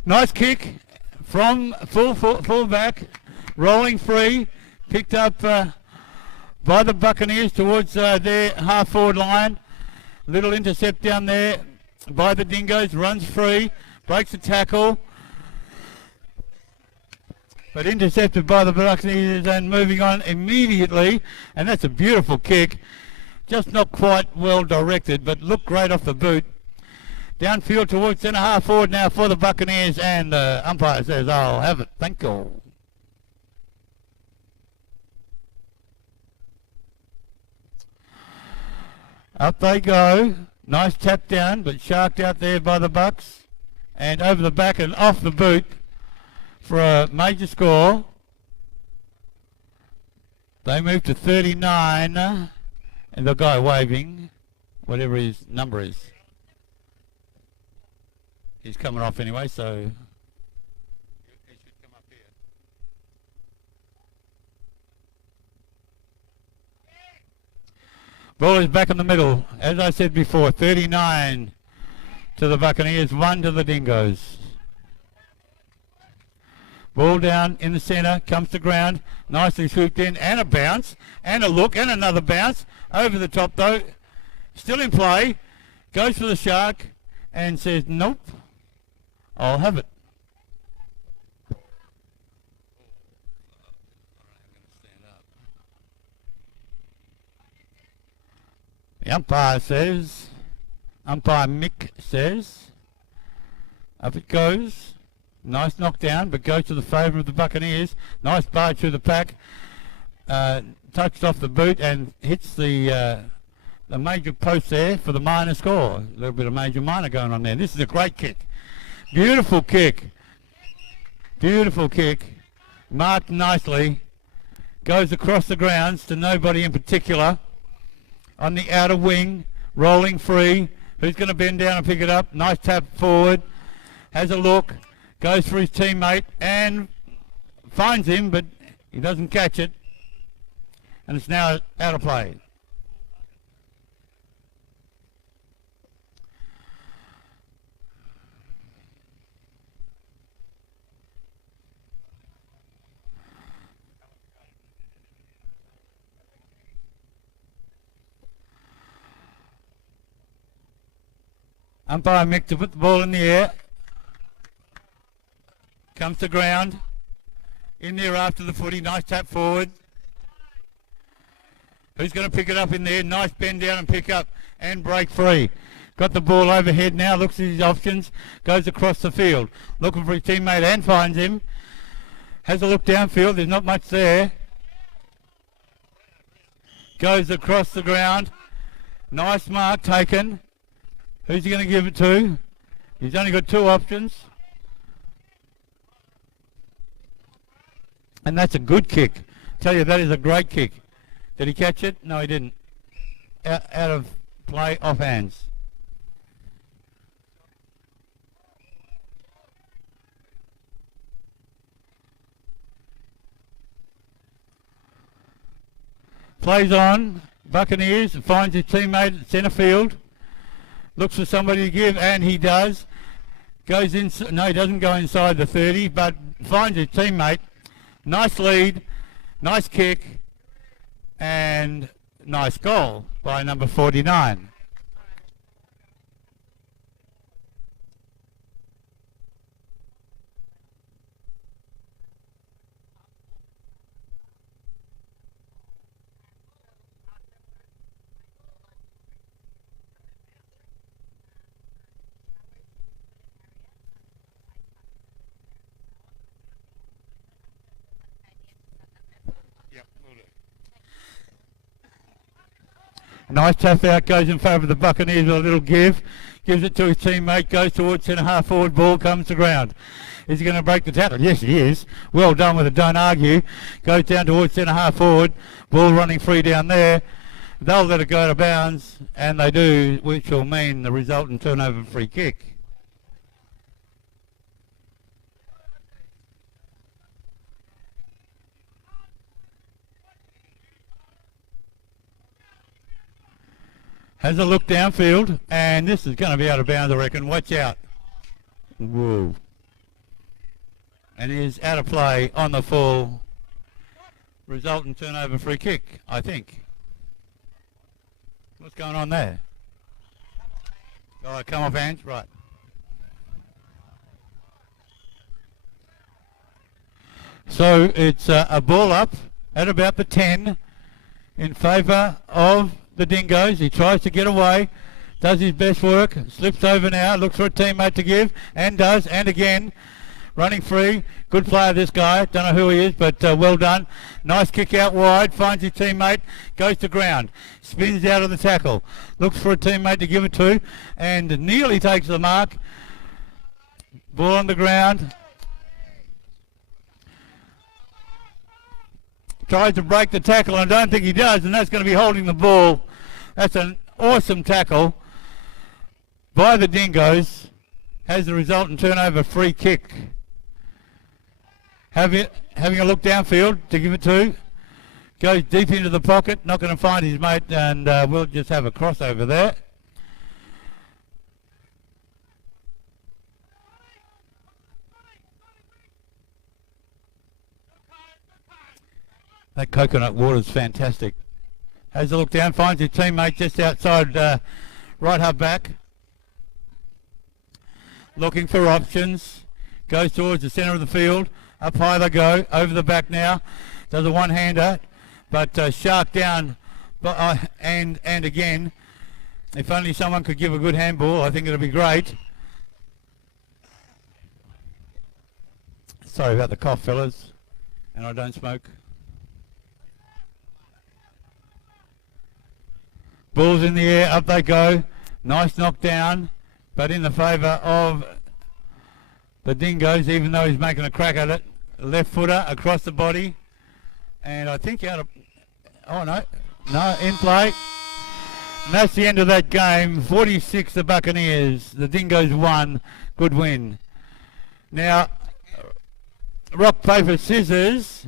Nice kick from full back, rolling free. Picked up by the Buccaneers towards their half-forward line. Little intercept down there by the Dingoes. Runs free, breaks the tackle. But intercepted by the Buccaneers and moving on immediately. And that's a beautiful kick. Just not quite well directed, but looked great off the boot. Downfield towards centre half-forward now for the Buccaneers. And the umpire says, I'll have it. Thank you. Up they go. Nice tap down, but sharked out there by the Bucks. And over the back and off the boot for a major score. They move to 39. And the guy waving, whatever his number is. He's coming off anyway, so... Ball is back in the middle. As I said before, 39 to the Buccaneers, 1 to the Dingoes. Ball down in the centre, comes to ground, nicely swooped in, and a bounce, and a look, and another bounce. Over the top though, still in play, goes for the shark, and says, nope, I'll have it. The umpire says, umpire Mick says, up it goes. Nice knockdown, but goes to the favour of the Buccaneers. Nice barge through the pack. Touched off the boot and hits the major post there for the minor score. A little bit of major minor going on there. This is a great kick. Beautiful kick Beautiful kick, marked nicely, goes across the grounds to nobody in particular. On the outer wing, rolling free. Who's going to bend down and pick it up? Nice tap forward. Has a look, goes for his teammate and finds him, but he doesn't catch it. And it's now out of play. Umpire Mick to put the ball in the air. Comes to ground. In there after the footy. Nice tap forward. Who's going to pick it up in there? Nice bend down and pick up and break free. Got the ball overhead now. Looks at his options. Goes across the field. Looking for his teammate and finds him. Has a look downfield. There's not much there. Goes across the ground. Nice mark taken. Who's he going to give it to? He's only got two options. And that's a good kick. Tell you, that is a great kick. Did he catch it? No, he didn't. Out of play, off hands. Plays on. Buccaneers finds his teammate at centre field. Looks for somebody to give, and he does. Goes in. No, he doesn't go inside the 30, but finds his teammate. Nice lead, nice kick, and nice goal by number 49. Nice tap out, goes in favour of the Buccaneers with a little give. Gives it to his teammate, goes towards centre half forward, ball comes to ground. Is he going to break the tackle? Yes, he is. Well done with it, don't argue. Goes down towards centre half forward, ball running free down there. They'll let it go out of bounds, and they do, which will mean the resultant turnover free kick. Has a look downfield, and this is going to be out of bounds, I reckon. Watch out. Whoa. And is out of play on the full. Resultant turnover free kick, I think. What's going on there? Oh, come off hands? Right. So it's a ball up at about the 10 in favour of the Dingoes. He tries to get away, does his best work, slips over now, looks for a teammate to give, and does, and again, running free. Good player, this guy. Don't know who he is, but well done. Nice kick out wide, finds his teammate, goes to ground, spins out of the tackle, looks for a teammate to give it to, and nearly takes the mark. Ball on the ground. Tries to break the tackle, and I don't think he does, and that's going to be holding the ball. That's an awesome tackle by the Dingoes. Has the resultant turnover free kick. Having a look downfield to give it to. Goes deep into the pocket, not going to find his mate, and we'll just have a crossover there. That coconut water is fantastic. Has a look down, finds his teammate just outside right half back. Looking for options. Goes towards the centre of the field. Up high they go. Over the back now. Does a one-hander. But shark down. And again. If only someone could give a good handball, I think it would be great. Sorry about the cough, fellas. And I don't smoke. Balls in the air, up they go. Nice knockdown, but in the favour of the Dingoes, even though he's making a crack at it. Left footer across the body. And I think out of... Oh, no. No, in play. And that's the end of that game. 46 the Buccaneers. The Dingoes won. Good win. Now, rock, paper, scissors.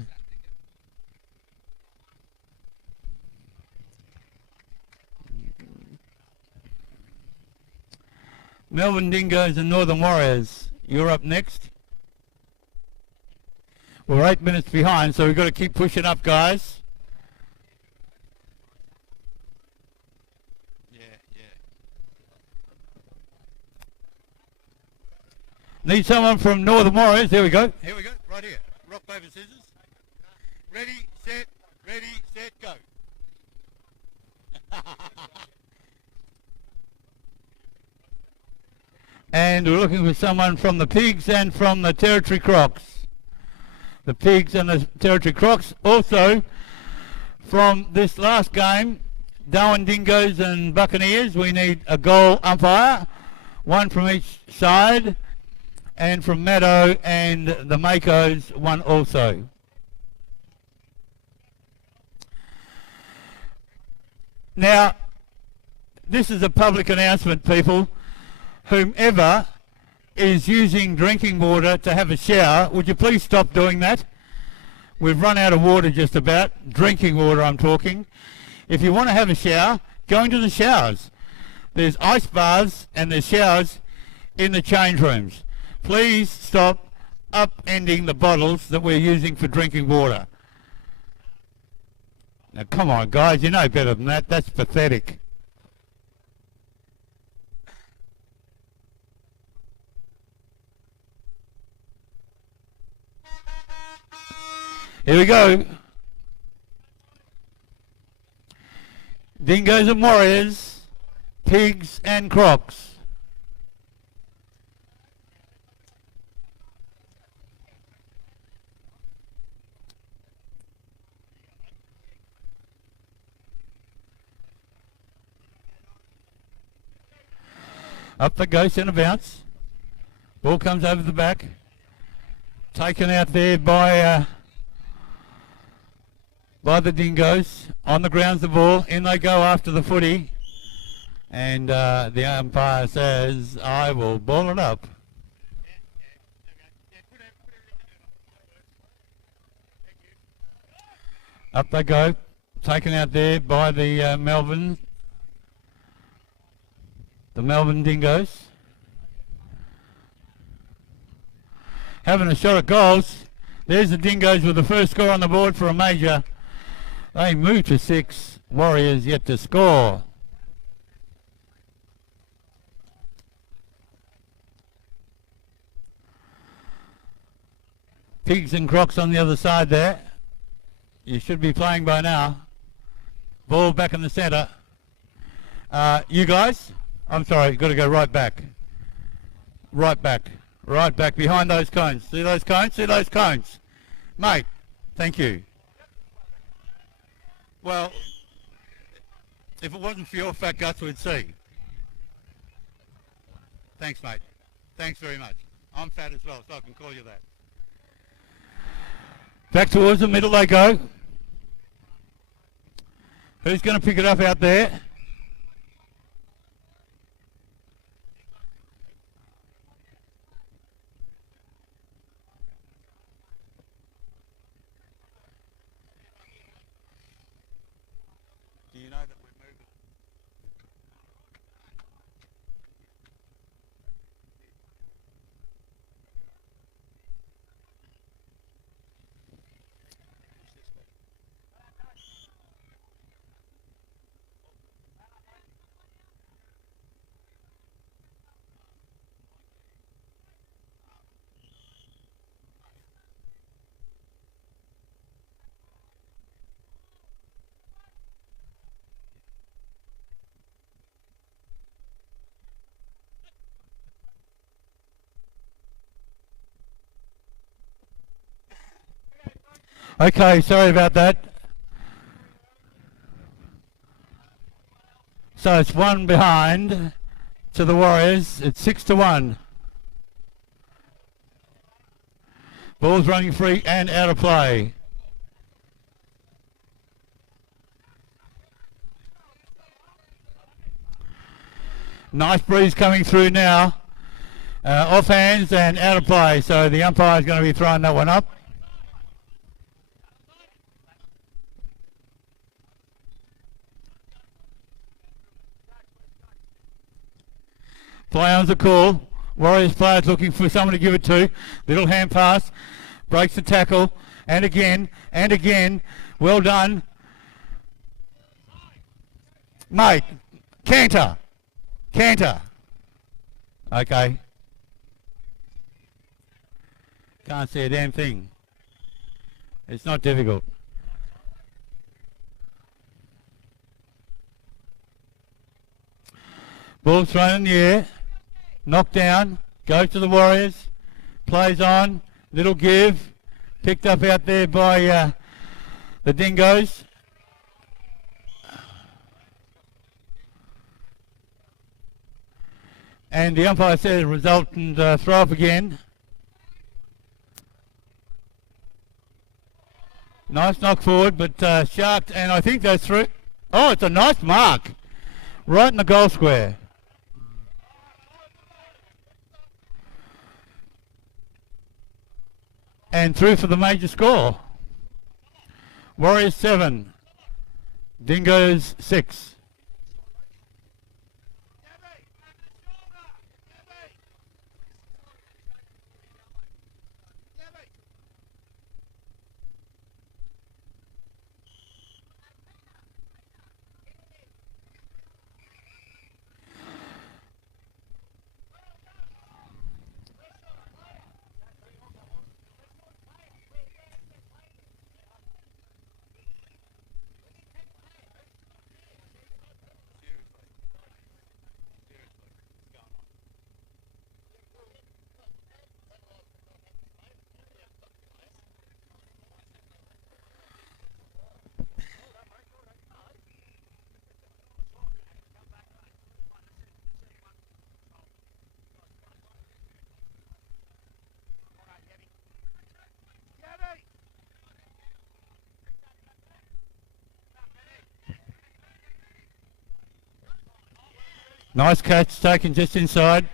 Melbourne Dingoes and Northern Warriors. You're up next. We're 8 minutes behind, so we've got to keep pushing up, guys. Need someone from Northern Warriors. Here we go. Here we go, right here. Rock, paper, scissors. Ready, set, go. And we're looking for someone from the Pigs and from the Territory Crocs. The Pigs and the Territory Crocs. Also, from this last game, Darwin Dingoes and Buccaneers, we need a goal umpire, one from each side, and from Meadow and the Makos, one also. Now, this is a public announcement, people. Whomever is using drinking water to have a shower, would you please stop doing that? We've run out of water just about. Drinking water, I'm talking. If you want to have a shower, go into the showers. There's ice baths and there's showers in the change rooms. Please stop upending the bottles that we're using for drinking water. Now, come on, guys, you know better than that. That's pathetic. Here we go. Dingoes and Warriors, Pigs and Crocs. Up they go, centre bounce. Ball comes over the back. Taken out there by the Dingoes. On the ground's the ball. In they go after the footy. And the umpire says, I will ball it up. Up they go. Taken out there by the Melbourne Dingoes. Having a shot at goals. There's the Dingoes with the first score on the board for a major. They move to 6. Warriors yet to score. Pigs and Crocs on the other side there. You should be playing by now. Ball back in the centre. You guys, I'm sorry, you've got to go right back. Right back. Right back behind those cones. See those cones? See those cones? Mate, thank you. Well, if it wasn't for your fat guts, we'd see. Thanks, mate. Thanks very much. I'm fat as well, so I can call you that. Back towards the middle they go. Who's going to pick it up out there? Do you know that we're moving? Okay, sorry about that. So it's 1 behind to the Warriors. It's 6-1. Ball's running free and out of play. Nice breeze coming through now. Off hands and out of play. So the umpire is going to be throwing that one up. Play on's a call. Warriors players looking for someone to give it to. Little hand pass. Breaks the tackle. And again. And again. Well done. Mate. Canter. Canter. Okay. Can't see a damn thing. It's not difficult. Ball thrown in the air. Knocked down. Goes to the Warriors. Plays on. Little give. Picked up out there by the Dingoes. And the umpire said a resultant throw up again. Nice knock forward, but sharked, and I think that's through. Oh, it's a nice mark. Right in the goal square. And through for the major score. Warriors 7. Dingoes 6. Nice catch taken just inside.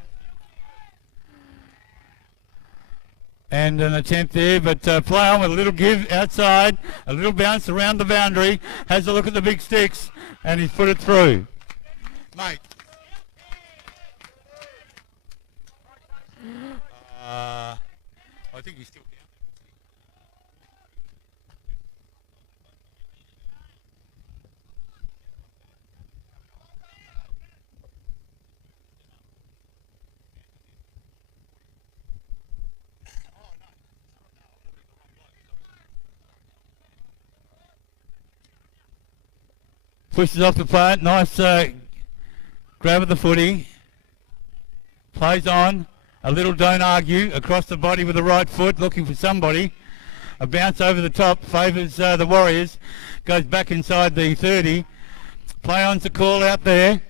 And an attempt there, but play on with a little give outside, a little bounce around the boundary, has a look at the big sticks, and he's put it through. Mate. I think he's still down. Pushes off the plate, nice grab of the footy, plays on, a little don't argue, across the body with the right foot, looking for somebody, a bounce over the top, favours the Warriors, goes back inside the 30, play on's the call out there,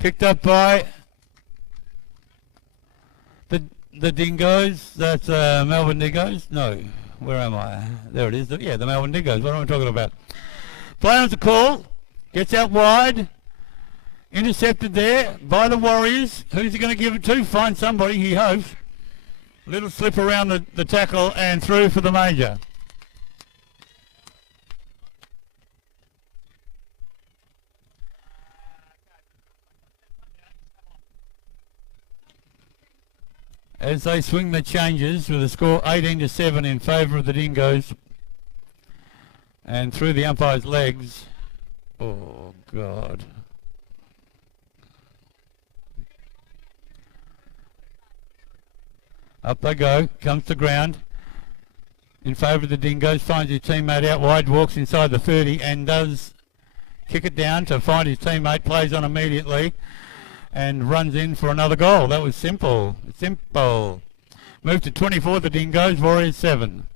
picked up by the Dingoes, that's Melbourne Dingoes, no, where am I, there it is, yeah, the Melbourne Dingoes, what am I talking about, play on's the call. Gets out wide, intercepted there by the Warriors. Who's he going to give it to? Find somebody, he hopes. Little slip around the tackle and through for the major. As they swing the changes with a score 18-7 in favour of the Dingoes. And through the umpire's legs. Oh, God. Up they go, comes to ground. In favour of the Dingoes, finds his teammate out wide, walks inside the 30 and does kick it down to find his teammate, plays on immediately and runs in for another goal. That was simple, simple. Move to 24, the Dingoes, Warriors 7.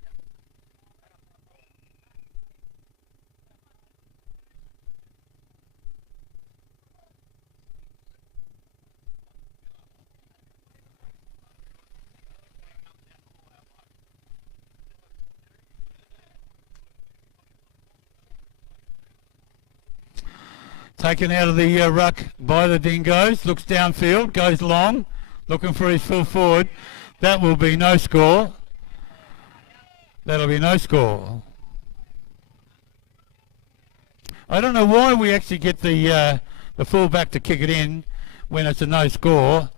Taken out of the ruck by the Dingoes. Looks downfield, goes long, looking for his full forward. That will be no score. That'll be no score. I don't know why we actually get the fullback to kick it in when it's a no score,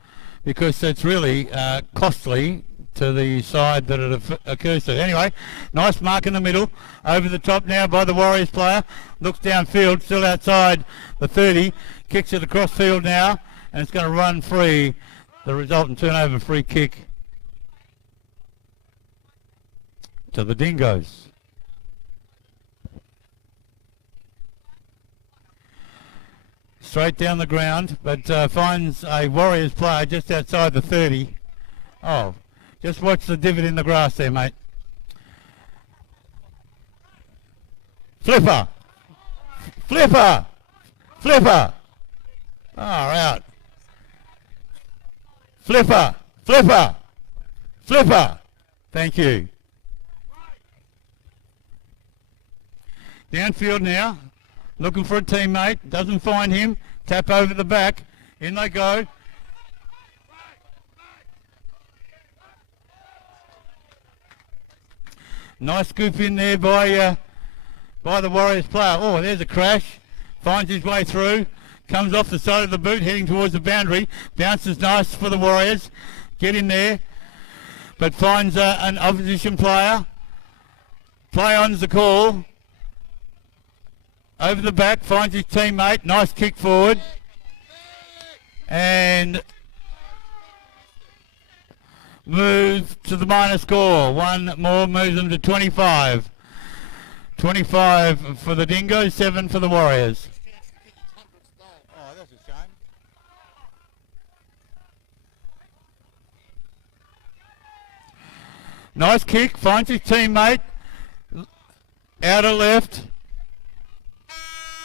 because it's really costly to the side that it occurs to. Anyway, nice mark in the middle. Over the top now by the Warriors player. Looks downfield, still outside the 30. Kicks it across field now, and it's going to run free. The resultant turnover free kick to the Dingoes. Straight down the ground, but finds a Warriors player just outside the 30. Oh, just watch the divot in the grass there, mate. Flipper! Flipper! Flipper! Oh, out. Flipper! Flipper! Flipper! Thank you. Downfield now. Looking for a teammate. Doesn't find him. Tap over the back. In they go. Nice scoop in there by the Warriors player. Oh, there's a crash. Finds his way through. Comes off the side of the boot, heading towards the boundary. Bounces nice for the Warriors. Get in there. But finds an opposition player. Play on's the call. Over the back, finds his teammate. Nice kick forward. And move to the minor score. One more moves them to 25. 25 for the Dingoes, 7 for the Warriors. Oh, that's a shame. Nice kick, finds his teammate. Outer left.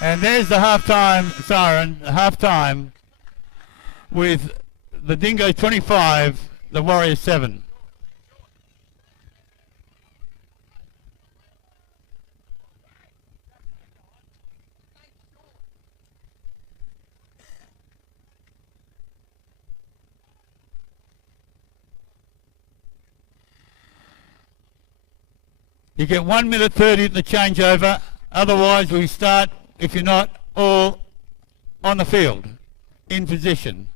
And there's the half-time siren, half-time, with the Dingoes 25, the Warriors 7. You get 1 minute 30 at the changeover, otherwise we start, if you're not all on the field, in position.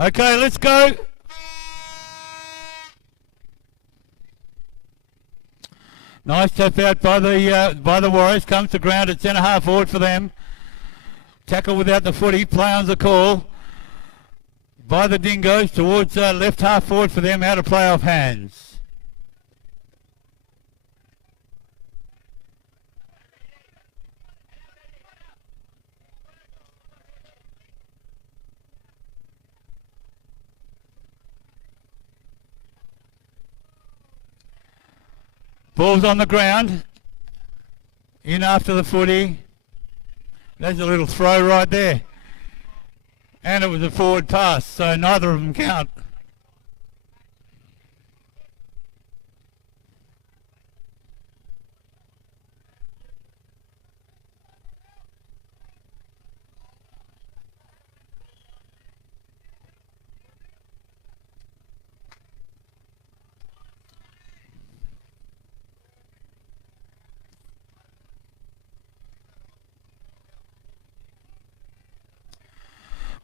Okay, let's go. Nice tap out by the Warriors. Comes to ground at centre half forward for them. Tackle without the footy. Play on the call by the Dingoes towards left half forward for them. Out of play off hands. Ball's on the ground. In after the footy. There's a little throw right there. And it was a forward pass, so neither of them count.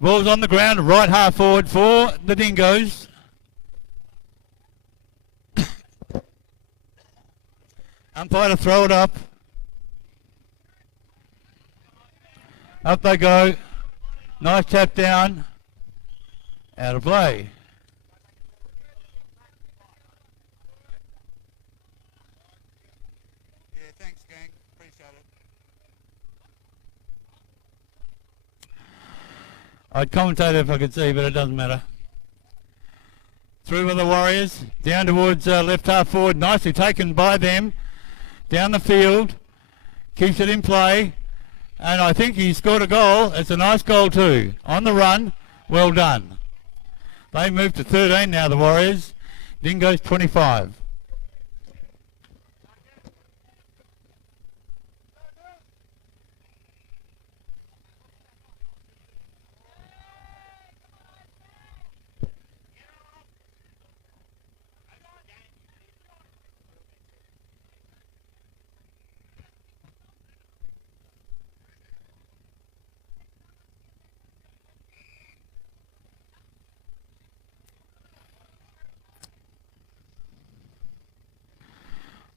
Ball's on the ground, right half forward for the Dingoes. Umpire to throw it up. Up they go. Nice tap down. Out of play. Yeah, thanks, gang. Appreciate it. I'd commentate if I could see, but it doesn't matter. Through with the Warriors. Down towards left half forward. Nicely taken by them. Down the field. Keeps it in play. And I think he scored a goal. It's a nice goal too. On the run. Well done. They move to 13 now, the Warriors. Dingoes 25.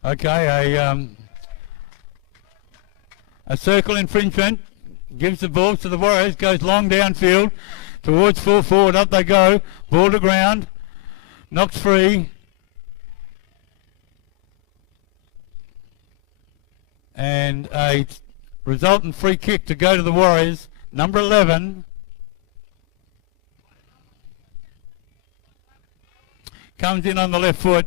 Okay, a circle infringement, gives the ball to the Warriors, goes long downfield, towards full forward, up they go, ball to ground, knocks free, and a resultant free kick to go to the Warriors, number 11. Comes in on the left foot.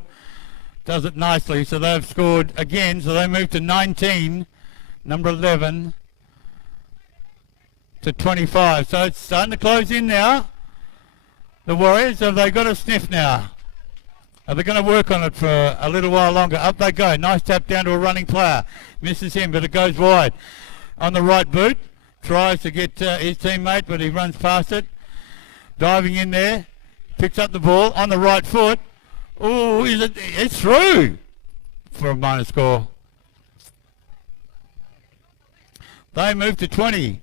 Does it nicely, so they've scored again, so they move to 19, number 11 to 25. So it's starting to close in now. The Warriors, have they got a sniff now? Are they going to work on it for a little while longer? Up they go, nice tap down to a running player. Misses him, but it goes wide. On the right boot, tries to get his teammate, but he runs past it. Diving in there, picks up the ball on the right foot. Oh, it's through for a minor score. They move to 20,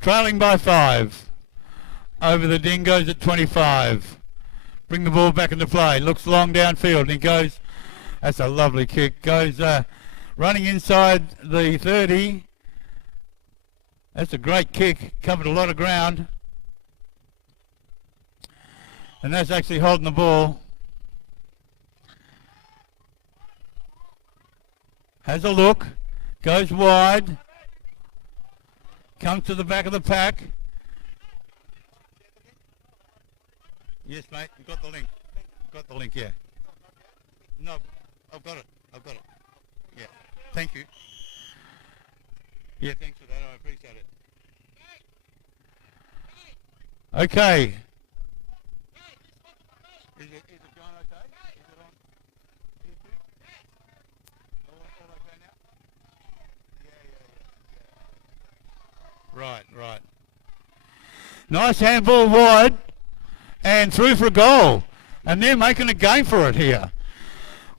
trailing by 5 over the Dingoes at 25. Bring the ball back into play. Looks long downfield and he goes, that's a lovely kick, goes running inside the 30. That's a great kick, covered a lot of ground. And that's actually holding the ball. Has a look, goes wide, comes to the back of the pack. Yes, mate, you've got the link. Got the link, yeah. No, I've got it. Yeah, thank you. Yeah, thanks for that, I appreciate it. Okay. Is it going okay? Is it on? All okay now? Yeah. Right. Nice handball wide and through for a goal. And they're making a game for it here.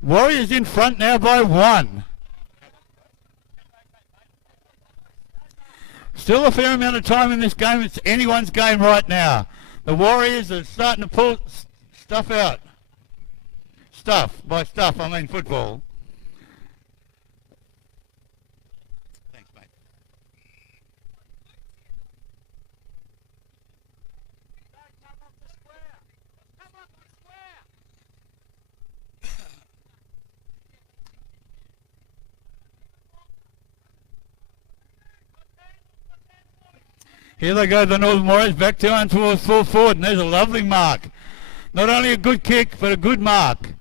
Warriors in front now by 1. Still a fair amount of time in this game. It's anyone's game right now. The Warriors are starting to pull stuff out. Stuff. By stuff, I mean football. Thanks, mate. Here they go, the Northern Warriors, back down towards full forward, and there's a lovely mark. Not only a good kick, but a good mark.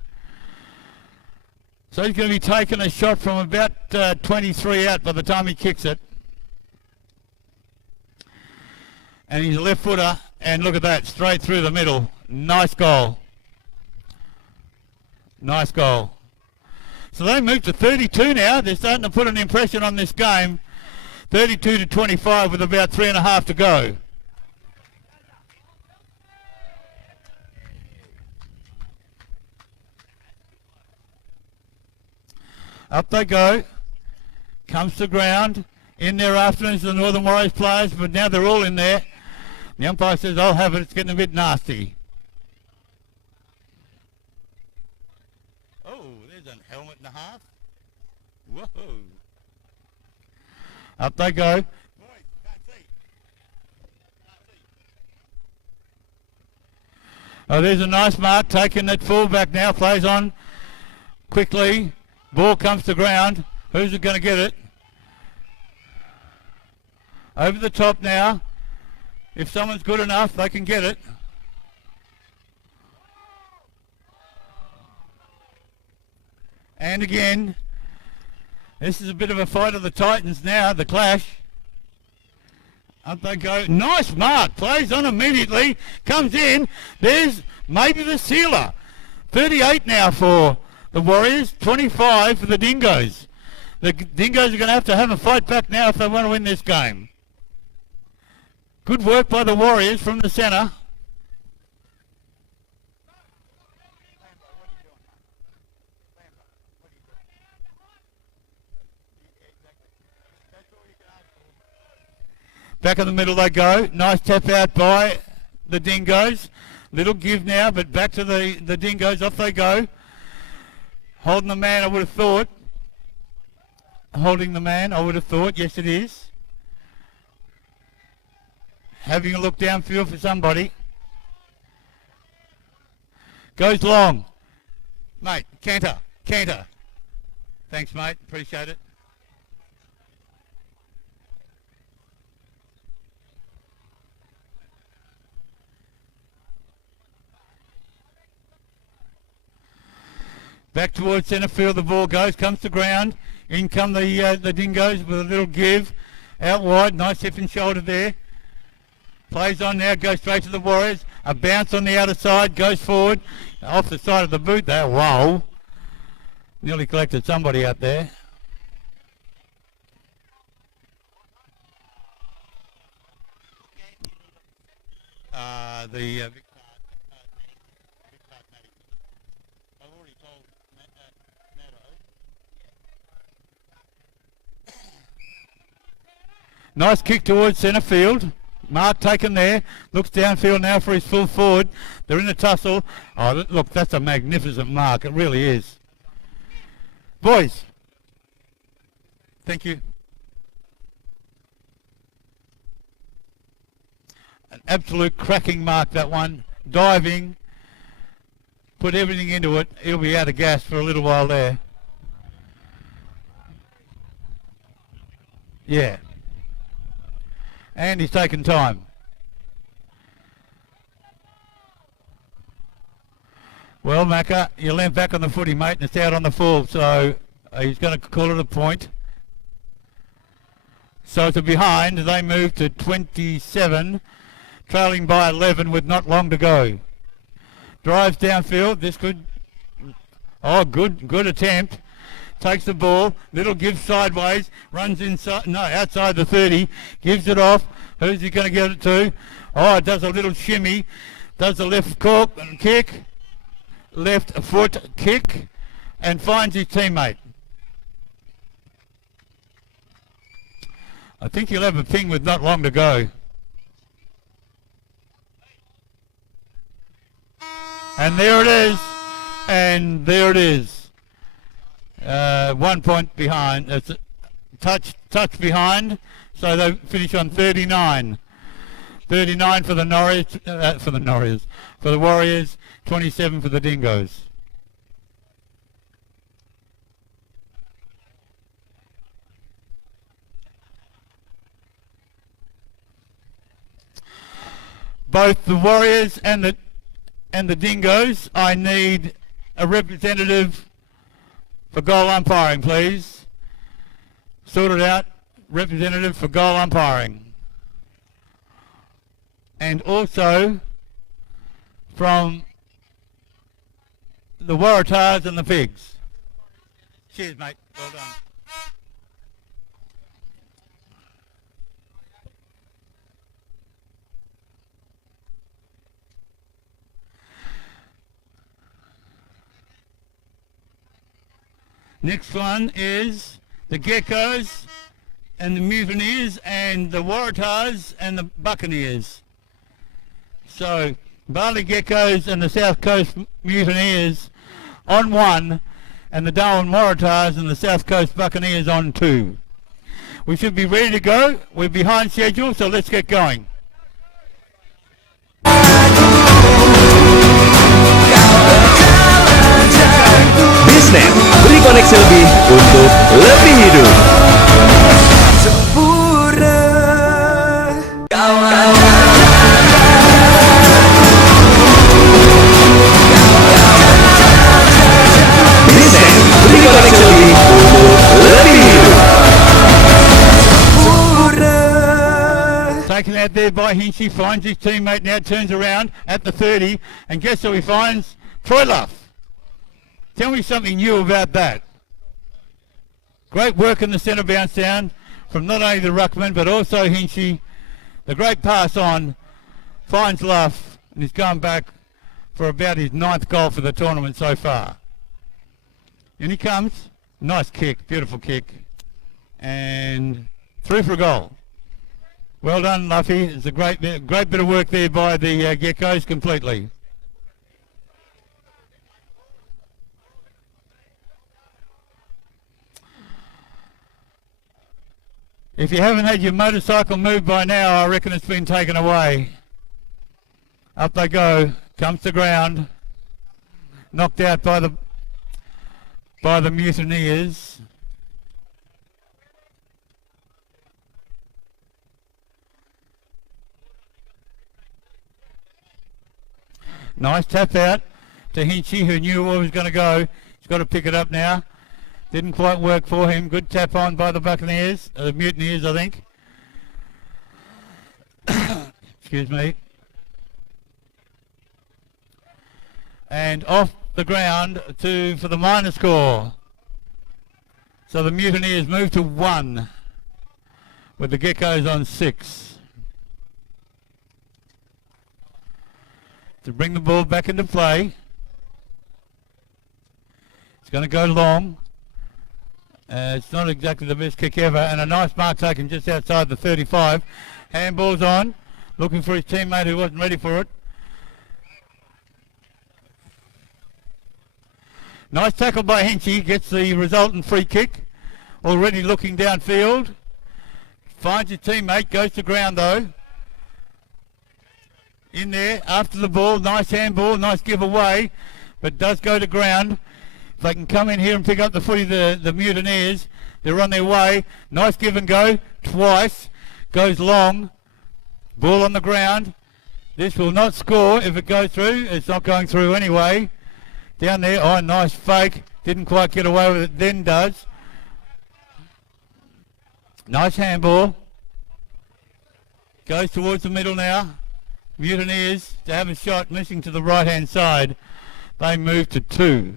So he's going to be taking a shot from about 23 out by the time he kicks it. And he's a left footer, and look at that, straight through the middle. Nice goal. Nice goal. So they move to 32 now. They're starting to put an impression on this game. 32 to 25 with about 3.5 to go. Up they go. Comes to ground. In there after is the Northern Warriors players, but now they're all in there. The umpire says, I'll have it. It's getting a bit nasty. Oh, there's a helmet and a half. Whoa. Up they go. Oh, there's a nice mark taken that fullback now. Plays on quickly. Ball comes to ground. Who's it going to get it? Over the top now. If someone's good enough, they can get it. And again, this is a bit of a fight of the Titans now, the clash. Up they go. Nice mark. Plays on immediately. Comes in. There's maybe the sealer. 38 now for the Warriors. 25 for the Dingoes. The Dingoes are going to have a fight back now if they want to win this game. Good work by the Warriors from the centre. Back in the middle they go. Nice tap out by the Dingoes. Little give now, but back to the Dingoes. Off they go. Holding the man, I would have thought. Holding the man, I would have thought. Yes, it is. Having a look downfield for somebody. Goes long. Mate, canter. Thanks, mate. Appreciate it. Back towards centre field, the ball goes, comes to ground. In come the Dingoes with a little give. Out wide, nice hip and shoulder there. Plays on now, goes straight to the Warriors. A bounce on the outer side, goes forward. Off the side of the boot there, wow. Nearly collected somebody out there. The nice kick towards centre field. Mark taken there. Looks downfield now for his full forward. They're in a tussle. Oh, look, that's a magnificent mark. It really is. Boys. Thank you. An absolute cracking mark, that one. Diving. Put everything into it. He'll be out of gas for a little while there. Yeah. And he's taken time. Well, Macca, you leant back on the footy, mate, and it's out on the full, so he's going to call it a point. So to behind, they move to 27, trailing by 11 with not long to go. Drives downfield. This could... Oh, good attempt. Takes the ball, little give sideways, runs inside, no, outside the 30, gives it off. Who's he going to get it to? Oh, it does a little shimmy, does a left cork and kick, left foot kick, and finds his teammate. I think he'll have a ping with not long to go. And there it is, and there it is. 1 point behind. It's a touch behind, so they finish on 39. 39 for the for the Warriors, 27 for the Dingoes. Both the Warriors and the Dingoes, I need a representative for goal umpiring, please. Sort it out. Representative for goal umpiring. And also from the Waratahs and the Pigs. Cheers, mate. Well done. Next one is the Geckos and the Mutineers and the Waratahs and the Buccaneers. So Bali Geckos and the South Coast Mutineers on 1, and the Darwin Waratahs and the South Coast Buccaneers on 2. We should be ready to go. We're behind schedule, so let's get going. Bisnet, beri koneksi lebih untuk lebih hidup. Bisnet, beri koneksi lebih untuk lebih hidup. Taken out there by Hinchy, finds his teammate now, turns around at the 30, and guess who he finds? Troy Luff. Tell me something new about that. Great work in the centre bounce down from not only the ruckman but also Hinchy. The great pass on, finds Luff, and he's gone back for about his 9th goal for the tournament so far. In he comes, nice kick, beautiful kick, and through for a goal. Well done, Luffy. It's a great bit of work there by the Geckos completely. If you haven't had your motorcycle moved by now, I reckon it's been taken away. Up they go, comes to ground, knocked out by the Mutineers. Nice tap out to Hinchy, who knew where he was going to go. He's got to pick it up now. Didn't quite work for him. Good tap on by the Buccaneers, the Mutineers, I think. Excuse me. And off the ground for the minor score. So the Mutineers move to 1 with the Geckos on 6. To bring the ball back into play. It's going to go long. It's not exactly the best kick ever, and a nice mark taken just outside the 35. Handball's on, looking for his teammate who wasn't ready for it. Nice tackle by Hinchy, gets the resultant free kick. Already looking downfield. Finds his teammate, goes to ground though. In there, after the ball, nice handball, nice giveaway, but does go to ground. If they can come in here and pick up the footy, the Mutineers, they're on their way. Nice give and go, twice, goes long, ball on the ground. This will not score if it goes through. It's not going through anyway. Down there, oh, nice fake, didn't quite get away with it, then does. Nice handball. Goes towards the middle now. Mutineers to have a shot, missing to the right-hand side. They move to 2.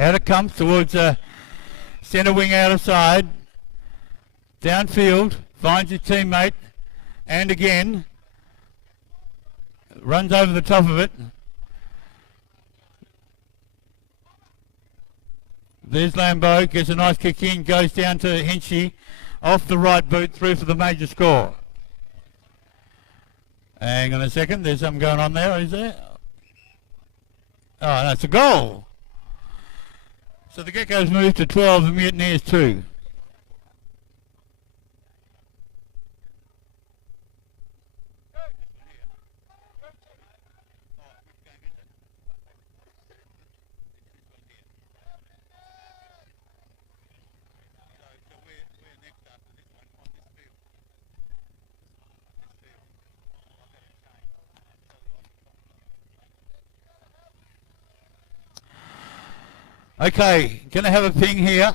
Out it comes towards centre wing out of side. Downfield, finds his teammate, and again, runs over the top of it. There's Lambeau, gets a nice kick in, goes down to Hinchy, off the right boot, through for the major score. Hang on a second, there's something going on there, is there? Oh, no, it's a goal. So the Geckos move to 12, the Mutineers 2. Okay, going to have a ping here.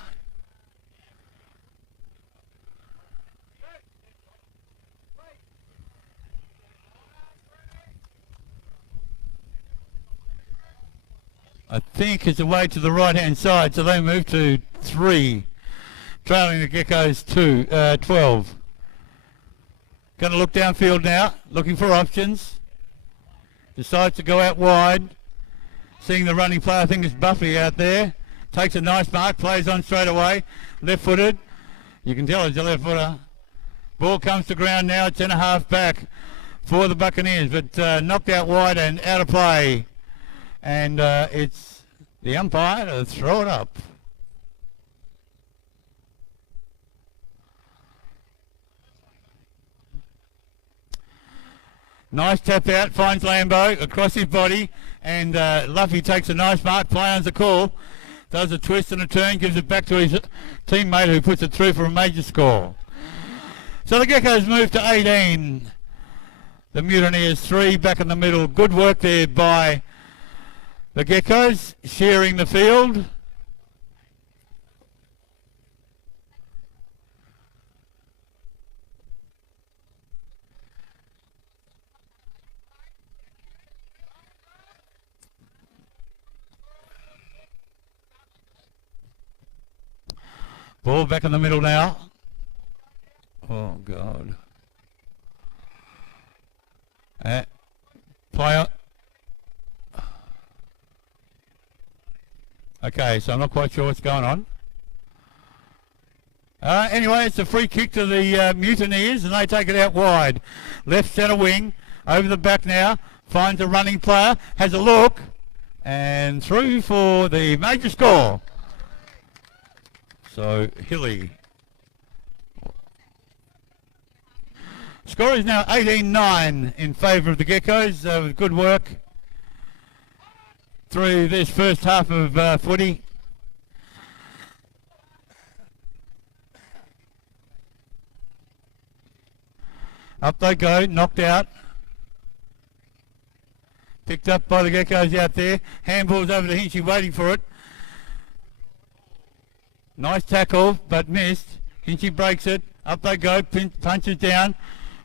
I think it's away to the right-hand side, so they move to 3, trailing the Geckos 12. Going to look downfield now, looking for options. Decides to go out wide. Seeing the running player, I think it's Buffy out there. takes a nice mark, plays on straight away, left-footed. You can tell he's a left-footer. Ball comes to ground now, it's in a half back for the Buccaneers, but knocked out wide and out of play. And it's the umpire to throw it up. Nice tap out, finds Lambo across his body, and Luffy takes a nice mark, play on the call, does a twist and a turn, gives it back to his teammate who puts it through for a major score. So the Geckos move to 18. The Mutineers 3 back in the middle. Good work there by the Geckos, sharing the field. Ball back in the middle now. Oh, God. Player. Okay, so I'm not quite sure what's going on. Anyway, it's a free kick to the Mutineers, and they take it out wide. Left centre wing, over the back now, finds a running player, has a look, and through for the major score. So, Hilly. Score is now 18-9 in favour of the Geckos, with good work through this first half of footy. Up they go, knocked out. Picked up by the Geckos out there. Handball's over to Hinchy, waiting for it. Nice tackle, but missed. Hinchy breaks it. Up they go, punches down.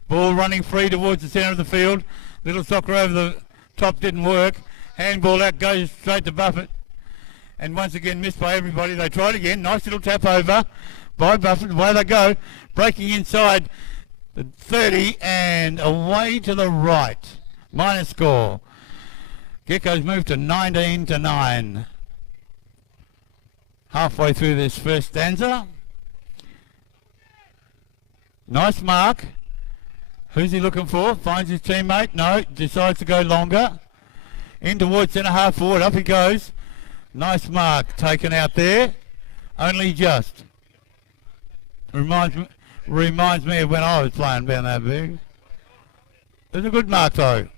Ball running free towards the centre of the field. Little soccer over the top didn't work. Handball out, goes straight to Buffett. And once again missed by everybody. They tried again. Nice little tap over by Buffett. Away they go. Breaking inside the 30 and away to the right. Minus score. Geckos move to 19-9. Halfway through this first stanza. Nice mark. Who's he looking for? Finds his teammate. No, decides to go longer. In towards centre half forward. Up he goes. Nice mark taken out there. Only just. Reminds me of when I was playing down that big. It was a good mark though.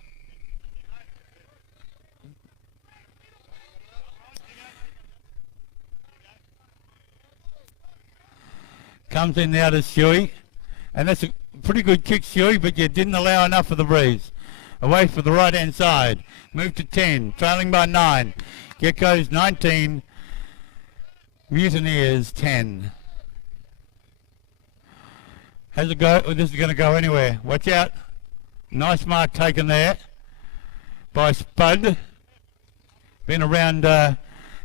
Comes in now to Shuey. And that's a pretty good kick, Shuey, but you didn't allow enough for the breeze. Away for the right hand side. Move to 10, trailing by 9. Geckos 19, Mutineers 10. Has a go. Oh, this is going to go anywhere. Watch out. Nice mark taken there by Spud. Been around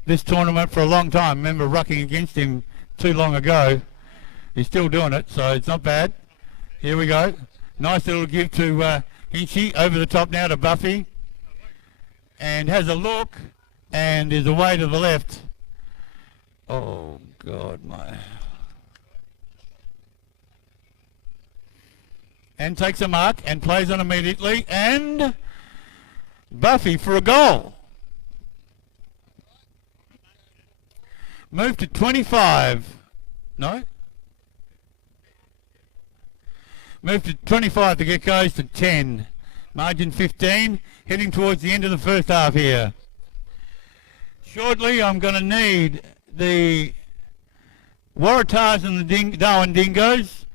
this tournament for a long time. Remember rucking against him too long ago. He's still doing it, so it's not bad. Here we go. Nice little give to Hinchy. Over the top now to Buffy. And has a look and is away to the left. Oh, God, my. And takes a mark and plays on immediately. And Buffy for a goal. Move to 25. No? Move to 25 to Geckos to 10. Margin 15. Heading towards the end of the first half here. Shortly I'm going to need the Waratahs and the Darwin Dingoes.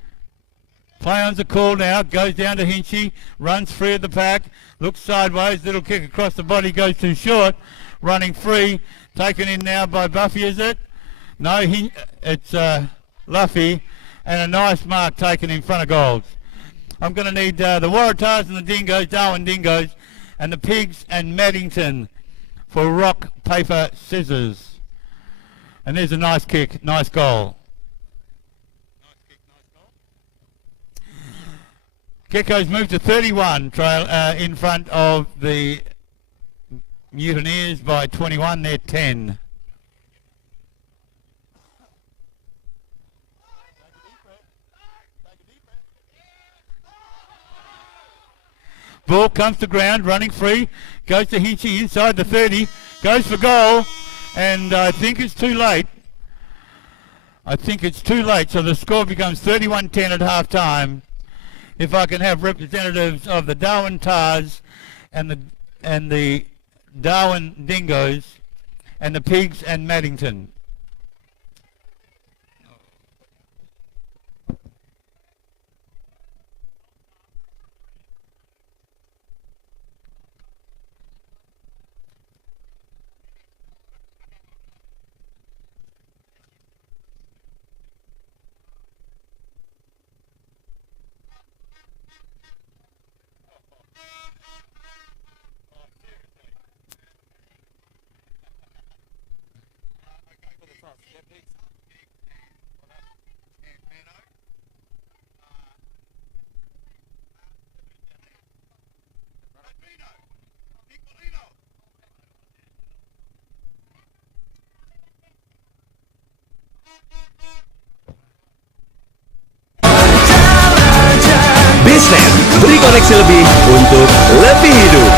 Play on's a call now. Goes down to Hinchy. Runs free of the pack. Looks sideways. Little kick across the body. Goes too short. Running free. Taken in now by Buffy, is it? No, it's Luffy. And a nice mark taken in front of goals. I'm going to need the Waratahs and the Dingoes, Darwin Dingoes, and the Pigs and Maddington for rock, paper, scissors. And there's a nice kick, nice goal. Geckos move to 31, trail in front of the Mutineers by 21. They're 10. Ball comes to ground, running free, goes to Hinchy inside the 30, goes for goal, and I think it's too late. I think it's too late, so the score becomes 31-10 at half-time. If I can have representatives of the Darwin Tars and the Darwin Dingoes and the Pigs and Maddington. Bisnet, beri koneksi lebih untuk lebih hidup.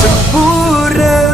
Sempurna.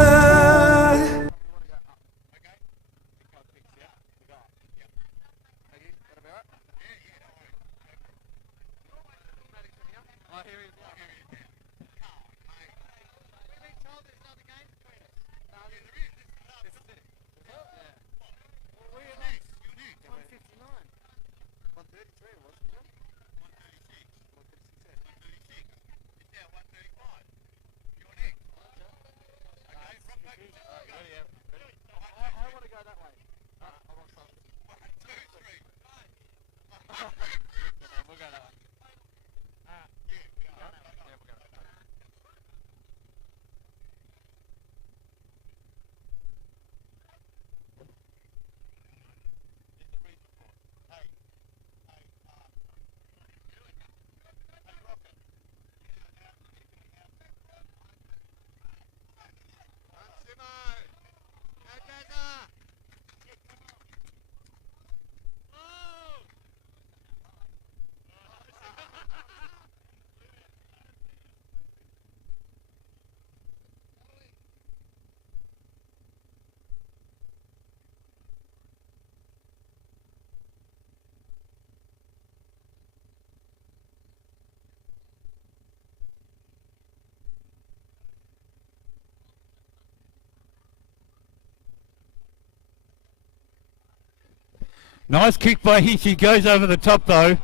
Nice kick by Hinchy, goes over the top though.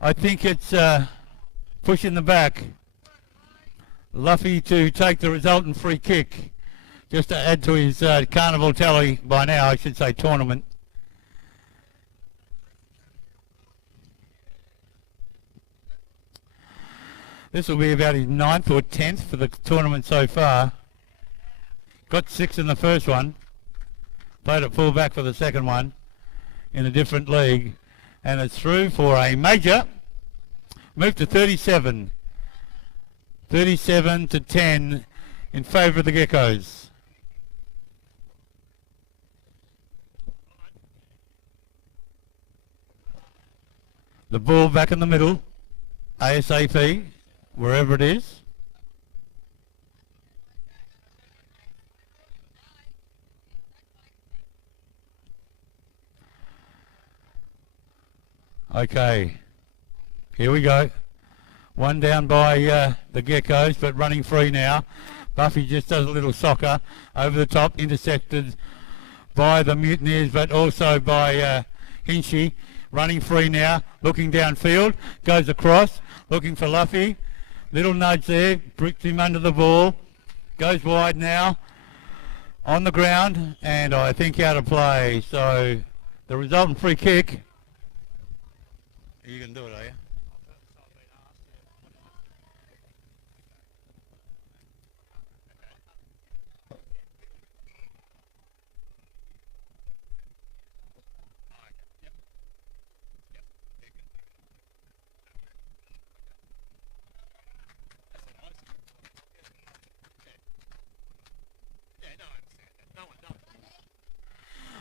I think it's pushing the back. Luffy to take the resultant free kick. Just to add to his carnival tally by now, I should say tournament. This will be about his 9th or 10th for the tournament so far. Got 6 in the first one. Played at full back for the second one in a different league. And it's through for a major. Move to 37. 37 to 10 in favour of the Geckos. The ball back in the middle. ASAP. Wherever it is. Okay, here we go. One down by the Geckos, but running free now. Buffy just does a little soccer over the top, intercepted by the Mutineers, but also by Hinchy. Running free now, looking downfield, goes across, looking for Luffy. Little nudge there, bricks him under the ball, goes wide now, on the ground, and I think out of play. So the resultant free kick. You can do it, are you?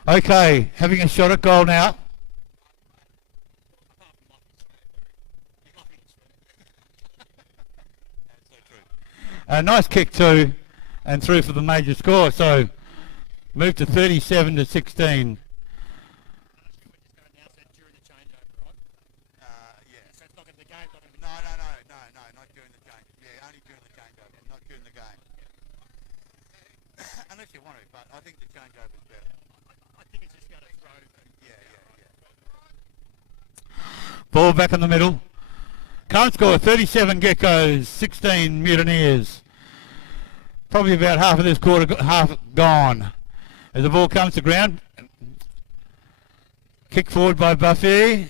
Okay, having a shot at goal now. nice kick too, and through for the major score. So move to 37 to 16. Yeah. So it's not going to be the game, No, not during the change. Yeah, only during the changeover, not during the game. Unless you want to, but I think the changeover is better. I think it's just going to throw. Yeah. Ball back in the middle. Current score 37 Geckos, 16 Mutineers. Probably about half of this quarter, half gone. As the ball comes to ground, kick forward by Buffy.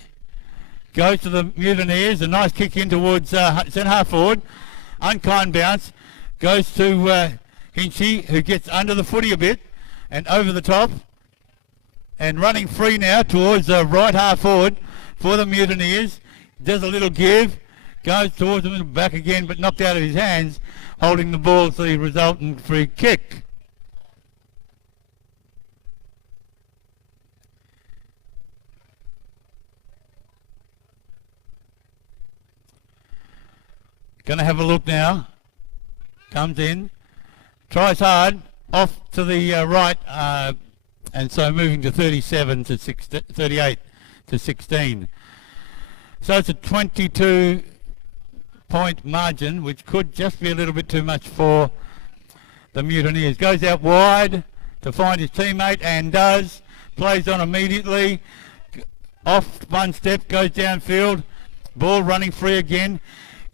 Goes to the Mutineers. A nice kick in towards centre half forward. Unkind bounce. Goes to Hinchy, who gets under the footy a bit and over the top. And running free now towards the right half forward for the Mutineers. Does a little give. Goes towards him and back again, but knocked out of his hands. Holding the ball to the resultant free kick. Going to have a look now. Comes in. Tries hard. Off to the right. And so moving to 37 to 38 to 16. So it's a 22-point margin, which could just be a little bit too much for the Mutineers. Goes out wide to find his teammate and does. Plays on immediately. Off one step, goes downfield. Ball running free again.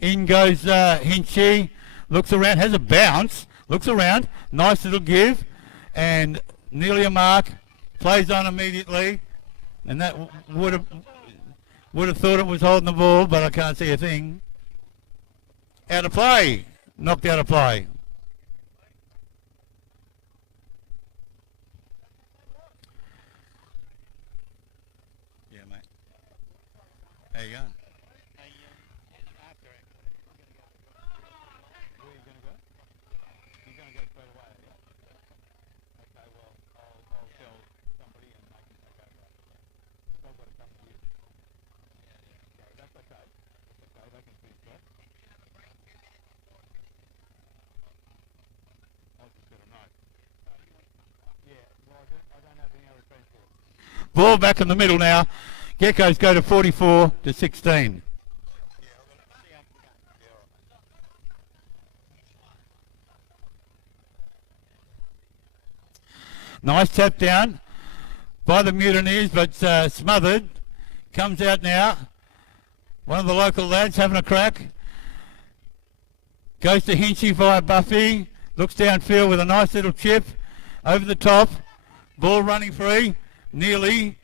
In goes Hinchy. Looks around, has a bounce. Looks around. Nice little give. And nearly a mark. Plays on immediately. And that would have thought it was holding the ball, but I can't see a thing. Out of play. Knocked out of play. Yeah, mate. How you going? Ball back in the middle now. Geckos go to 44 to 16. Nice tap down by the Mutineers, but smothered. Comes out now. One of the local lads having a crack. Goes to Hinchy via Buffy. Looks downfield with a nice little chip. Over the top. Ball running free. Nearly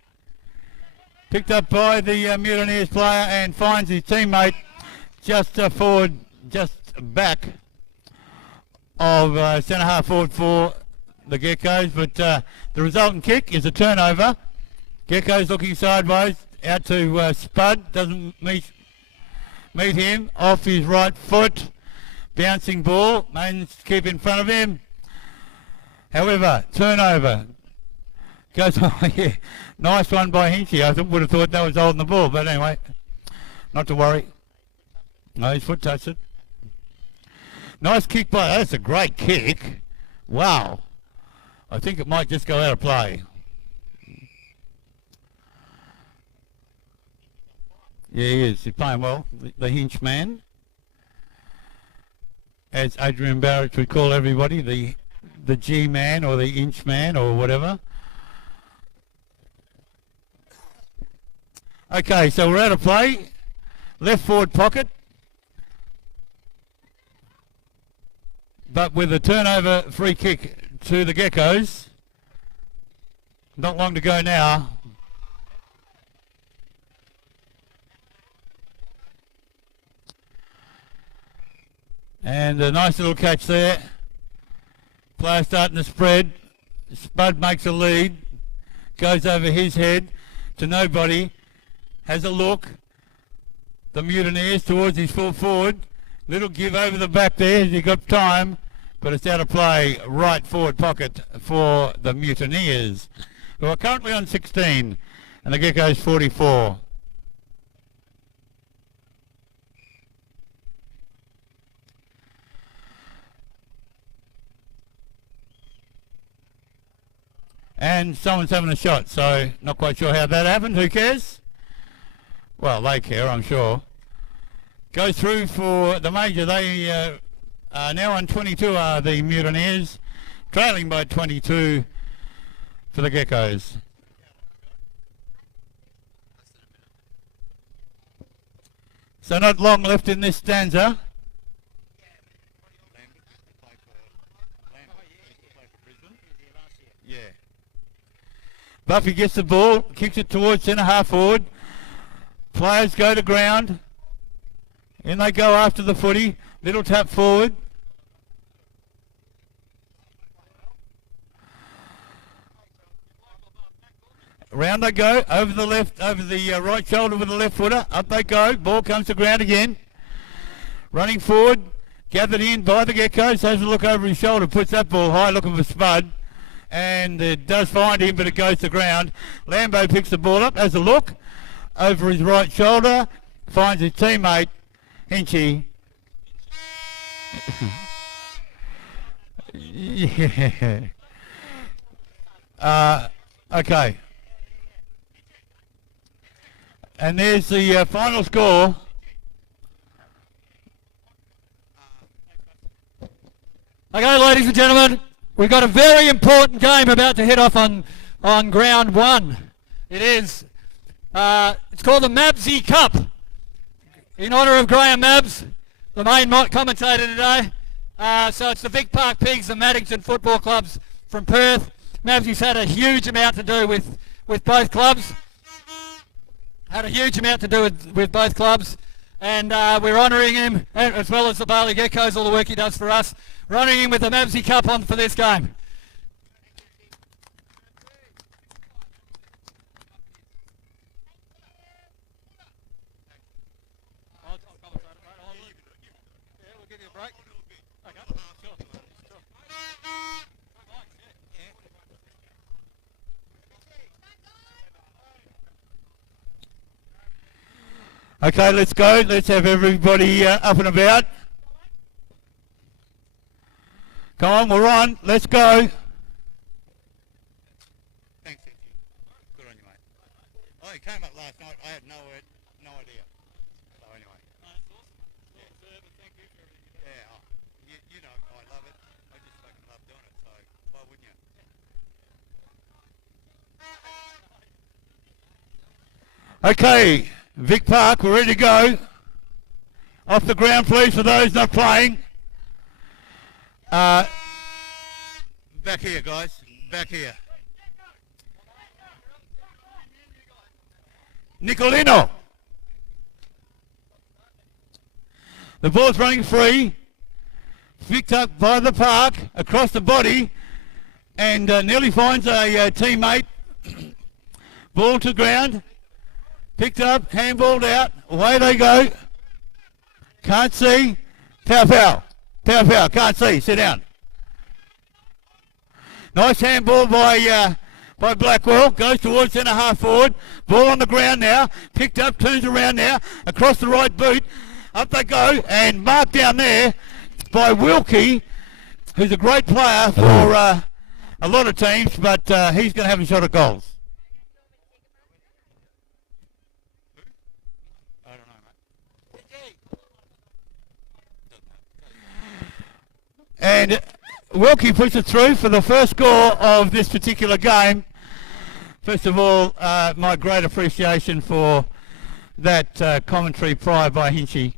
picked up by the Mutineers player and finds his teammate just forward, just back of centre half forward for the Geckos. But the resultant kick is a turnover. Geckos looking sideways out to Spud. Doesn't meet him off his right foot. Bouncing ball. Mains keep in front of him. However, turnover. Goes on, yeah. Nice one by Hinchy. I would have thought that was holding the ball, but anyway, not to worry. No, his foot touched it. Nice kick by, that's a great kick. Wow. I think it might just go out of play. Yeah, he is. He's playing well, the Hinch man. As Adrian Barrett would call everybody, the G man or the Inch man or whatever. Okay, so we're out of play. Left forward pocket. But with a turnover free kick to the Geckos. Not long to go now. And a nice little catch there. Player starting to spread. Spud makes a lead. Goes over his head to nobody. Has a look. The Mutineers towards his full forward. Little give over the back there as he got time. But it's out of play. Right forward pocket for the Mutineers, who are currently on 16. And the Geckos 44. and someone's having a shot, so not quite sure how that happened. Who cares? Well, they care, I'm sure. Goes through for the major. They are now on 22, are the Mutineers, trailing by 22 for the Geckos. So not long left in this stanza. Yeah. Buffy gets the ball, kicks it towards centre half forward. Players go to ground. In they go after the footy. Little tap forward. Round they go, over the left, over the right shoulder with the left footer. Up they go, ball comes to ground again. Running forward, gathered in by the Geckos, has a look over his shoulder, puts that ball high looking for Spud. And it does find him, but it goes to ground. Lambo picks the ball up, has a look over his right shoulder, finds his teammate, Hinchy. Yeah. Okay. And there's the final score. Okay, ladies and gentlemen, we've got a very important game about to hit off on ground one. It is, it's called the Mabsy Cup. In honour of Graham Mabs, the main commentator today. So it's the Vic Park Pigs, the Maddington football clubs from Perth. Mabsy's had a huge amount to do with both clubs. Had a huge amount to do with both clubs. And we're honouring him, as well as the Bali Geckos, all the work he does for us. We're honouring him with the Mabsy Cup on for this game. Okay, let's go. Let's have everybody up and about. Come on, we're on. Let's go. Thanks, Hinchy. Good on you, mate. Oh, he came up last night. I had no idea. So anyway. That's awesome. Yeah, thank you for everything. Yeah, you know I love it. I just fucking love doing it, so why wouldn't you? Okay, Vic Park, we're ready to go. Off the ground, please, for those not playing. Back here, guys. Back here. Nicolino. The ball's running free. Picked up by the park, across the body, and nearly finds a teammate. Ball to ground. Picked up, handballed out. Away they go. Can't see. Pow, pow. Pow, pow. Can't see. Sit down. Nice handball by Blackwell. Goes towards centre half forward. Ball on the ground now. Picked up, turns around now. Across the right boot. Up they go. And marked down there by Wilkie, who's a great player for a lot of teams, but he's going to have a shot at goals. I don't know, mate. And Wilkie puts it through for the first score of this particular game. First of all, my great appreciation for that commentary prior by Hinchy.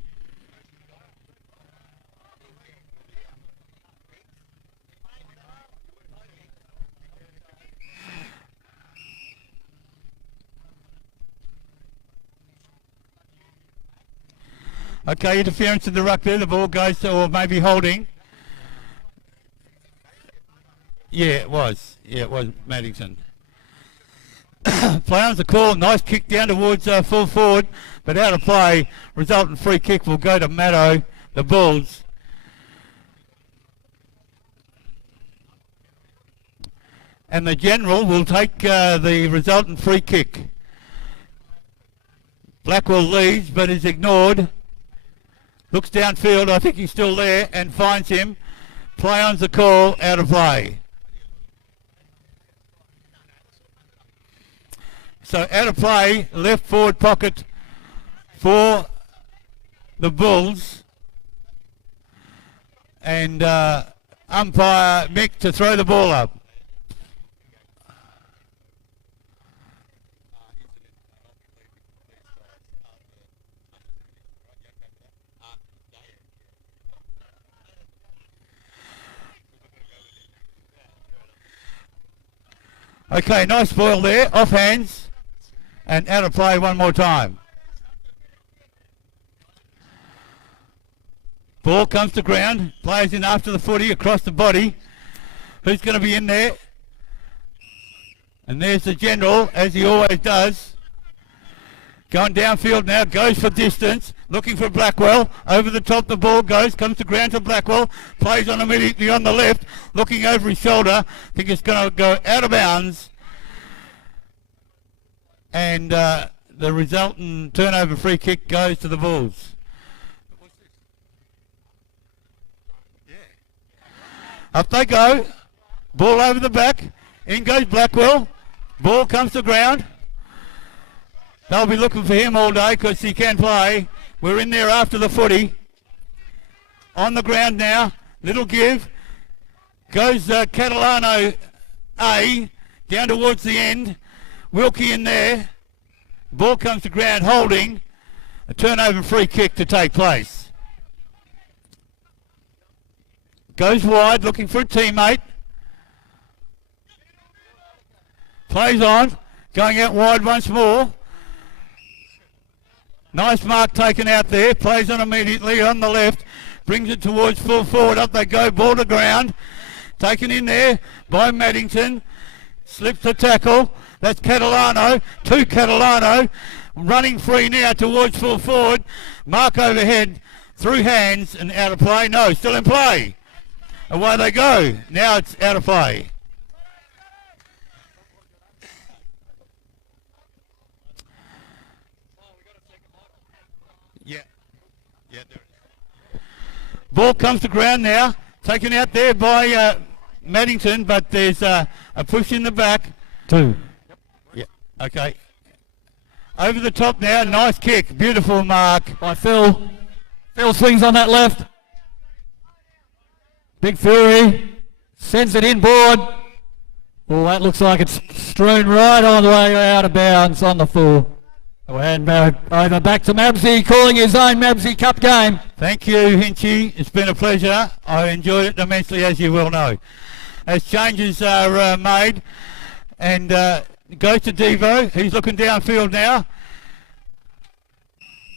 Okay, interference in the ruck there. The ball goes to, or maybe holding. Yeah, it was. Yeah, it was Maddington. Play on's a call. Nice kick down towards full forward, but out of play. Resultant free kick will go to Maddo, the Bulls. And the general will take the resultant free kick. Blackwell leads, but is ignored. Looks downfield, I think he's still there, and finds him. Play on's the call, out of play. So out of play, left forward pocket for the Bulls. And umpire Mick to throw the ball up. Okay, nice spoil there, off hands, and out of play one more time. Ball comes to ground, plays in after the footy across the body. Who's going to be in there? And there's the general, as he always does. Going downfield now, goes for distance, looking for Blackwell. Over the top the ball goes, comes to ground to Blackwell, plays on immediately on the left, looking over his shoulder. Think it's going to go out of bounds. And the resultant turnover free kick goes to the Bulls. Up they go, ball over the back, in goes Blackwell, ball comes to ground. They'll be looking for him all day because he can play. We're in there after the footy. On the ground now, little give. Goes Catalano A, down towards the end. Wilkie in there. Ball comes to ground, holding. A turnover free kick to take place. Goes wide, looking for a teammate. Plays on, going out wide once more. Nice mark taken out there, plays on immediately on the left, brings it towards full forward, up they go, ball to ground, taken in there by Maddington, slips the tackle, that's Catalano, to Catalano, running free now towards full forward, mark overhead, through hands and out of play, no, still in play, away they go, now it's out of play. Ball comes to ground now, taken out there by Maddington, but there's a push in the back. Two. Yeah, okay. Over the top now, nice kick, beautiful mark. By Phil. Phil swings on that left. Big Fury sends it inboard. Oh, that looks like it's strewn right on the way out of bounds on the full. And over back to Mabsy, calling his own Mabsy Cup game. Thank you, Hinchy. It's been a pleasure. I enjoyed it immensely, as you well know. As changes are made, and goes to Devo. He's looking downfield now.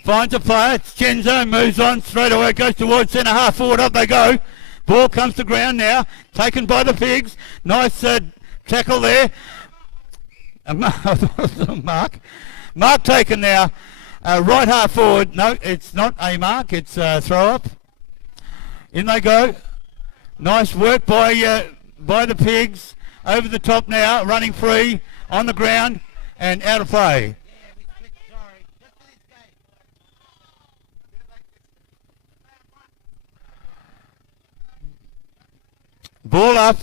Finds a player. It's Genzo, moves on straight away, goes towards centre half forward. Up they go. Ball comes to ground now. Taken by the Pigs. Nice tackle there. Mark. Mark taken now, right half forward. No, it's not a mark, it's a throw up. In they go. Nice work by the Pigs. Over the top now, running free, on the ground, and out of play. Ball up,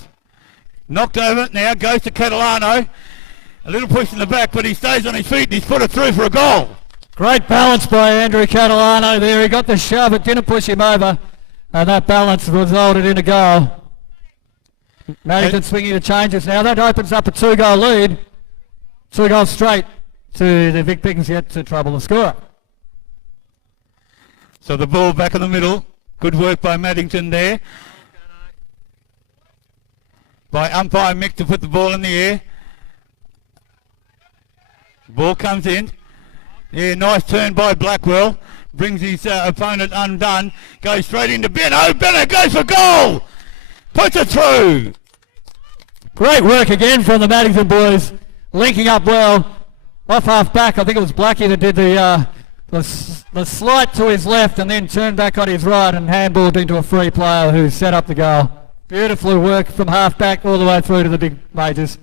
knocked over, now goes to Catalano. A little push in the back, but he stays on his feet and he's put it through for a goal. Great balance by Andrew Catalano there. He got the shove, it didn't push him over, and that balance resulted in a goal. Maddington swinging the changes now. That opens up a 2-goal lead. 2 goals straight to the Vic Pickens, yet to trouble the scorer. So the ball back in the middle. Good work by Maddington there. By umpire Mick to put the ball in the air. Ball comes in. Yeah, nice turn by Blackwell. Brings his opponent undone. Goes straight into Benno. Benno goes for goal. Puts it through. Great work again from the Maddington boys. Linking up well. Off half back. I think it was Blackie that did the slight to his left and then turned back on his right and handballed into a free player who set up the goal. Beautiful work from half back all the way through to the big majors.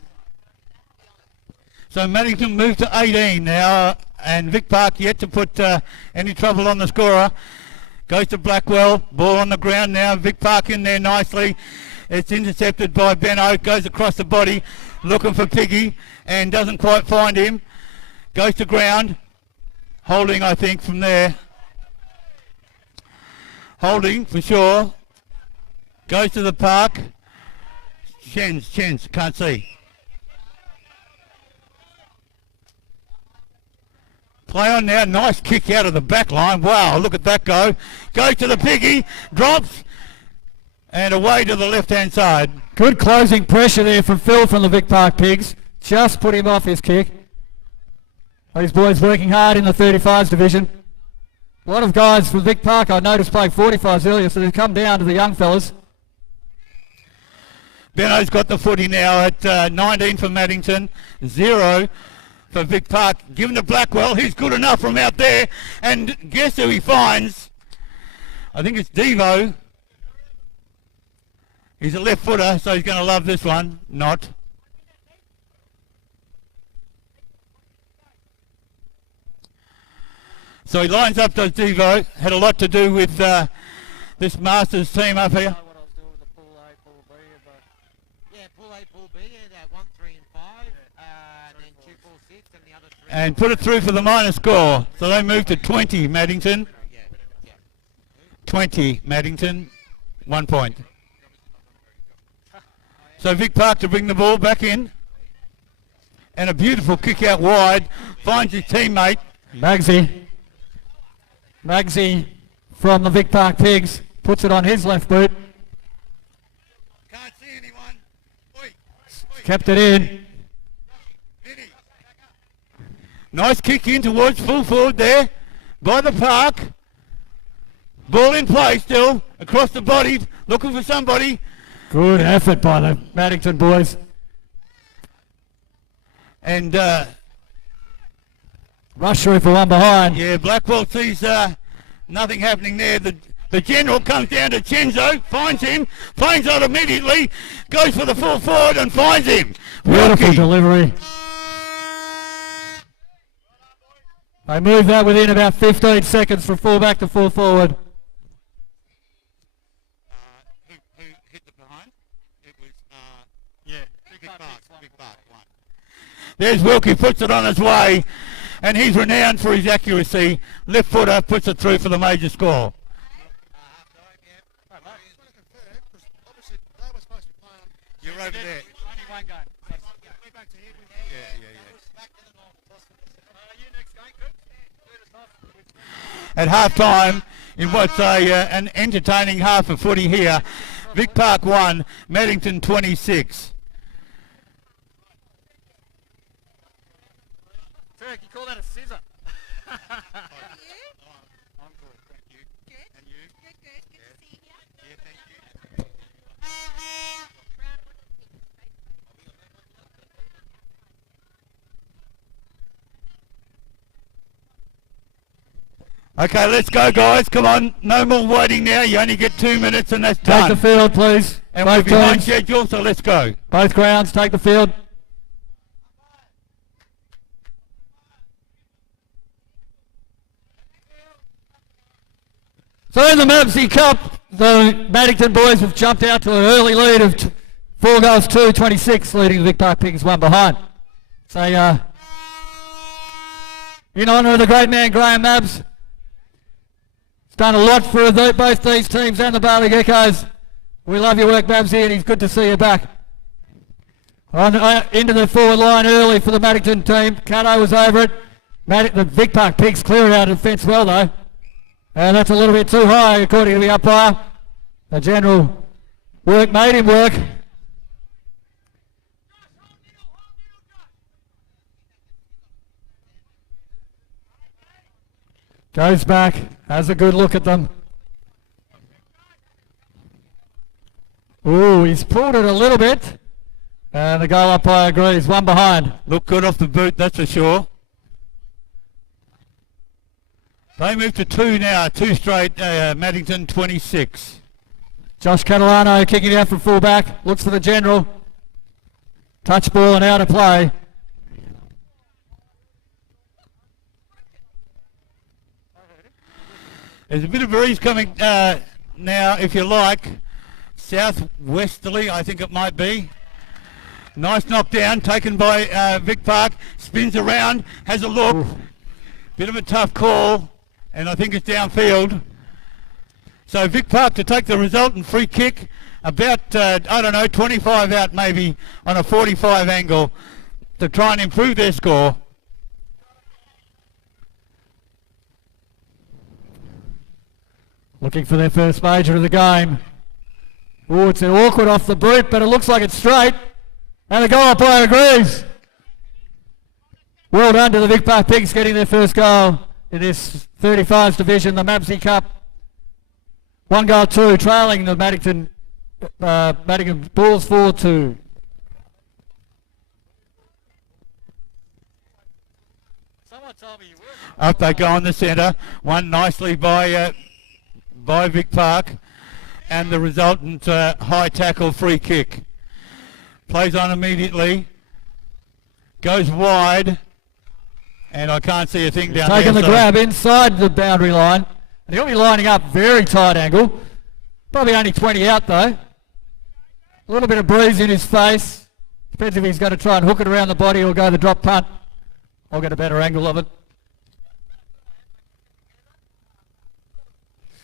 So Maddington moved to 18 now, and Vic Park yet to put any trouble on the scorer. Goes to Blackwell, ball on the ground now, Vic Park in there nicely. It's intercepted by Benno, goes across the body, looking for Piggy, and doesn't quite find him. Goes to ground. Holding, I think, from there. Holding, for sure. Goes to the park. Chens, can't see. Play on now, nice kick out of the back line. Wow, look at that go. Goes to the piggy, drops, and away to the left-hand side. Good closing pressure there from Phil from the Vic Park Pigs. Just put him off his kick. These boys working hard in the 35s division. A lot of guys from Vic Park I noticed playing 45s earlier, so they've come down to the young fellas. Benno's got the footy now at 19 for Maddington, 0 for Vic Park. Given to Blackwell, he's good enough from out there. And guess who he finds? I think it's Devo. He's a left footer, so he's going to love this one. Not. So he lines up, does Devo. Had a lot to do with this Masters team up here. And put it through for the minor score. So they move to 20, Maddington. 20, Maddington. 1 point. So Vic Park to bring the ball back in. And a beautiful kick out wide. Finds his teammate. Magsy from the Vic Park Pigs puts it on his left boot. Can't see anyone. Oi. Kept it in. Nice kick in towards full forward there by the park. Ball in play still. Across the body. Looking for somebody. Good effort by the Maddington boys. And rush through for one behind. yeah, Blackwell sees nothing happening there. The general comes down to Chenzo, finds him, finds out immediately, goes for the full forward and finds him. Beautiful Rocky. delivery. They move that within about 15 seconds from fullback to full forward. Who hit the behind? It was, Big Bark one. There's Wilkie, puts it on his way, and he's renowned for his accuracy. Left footer puts it through for the major score. You're over there. Only one game. At half time, in what's an entertaining half of footy here, Vic Park 1, Maddington 26. Turk, you call that a scissor? I'm good, thank you. Good. And you? Good, good. Good to see you. Yeah, thank you. Okay, let's go, guys. Come on. No more waiting now. You only get 2 minutes and that's Take done. the field, please. And we're Both behind teams, schedule, so let's go. both grounds, take the field. So in the Mabsy Cup, the Maddington boys have jumped out to an early lead of 4 goals to 26, leading the Vic Park Pigs 1 behind. So in honour of the great man Graham Mabs, he's done a lot for both these teams and the Bali Geckos. We love your work, Mabsy, and it's good to see you back. Into the forward line early for the Maddington team. Cato was over it. The Vic Park Pigs clear it out of defence well though. And that's a little bit too high according to the umpire. The general work made him work. Goes back, has a good look at them. Ooh, he's pulled it a little bit. And the goal umpire agrees, 1 behind. Look good off the boot, that's for sure. They move to 2 now, 2 straight, Maddington 26. Josh Catalano kicking out from full back, looks for the general. Touch ball and out of play. There's a bit of breeze coming now, if you like. Southwesterly, I think it might be. Nice knockdown taken by Vic Park. Spins around, has a look. Oof. Bit of a tough call, and I think it's downfield. So Vic Park to take the resultant free kick. About, I don't know, 25 out maybe on a 45 angle to try and improve their score. Looking for their first major of the game. Oh, it's awkward off the boot, but it looks like it's straight. And the goal umpire agrees. Well done to the Vic Park Pigs getting their first goal in this 35s division, the Mabsy Cup. 1-2, trailing the Maddington Bulls 4-2. Someone told me you were. Up they go in the centre. One nicely by Vic Park. And the resultant high tackle free kick. Plays on immediately. Goes wide. And I can't see a thing down there. Taking the grab inside the boundary line. And he'll be lining up very tight angle. Probably only 20 out though. A little bit of breeze in his face. Depends if he's going to try and hook it around the body or go the drop punt. I'll get a better angle of it.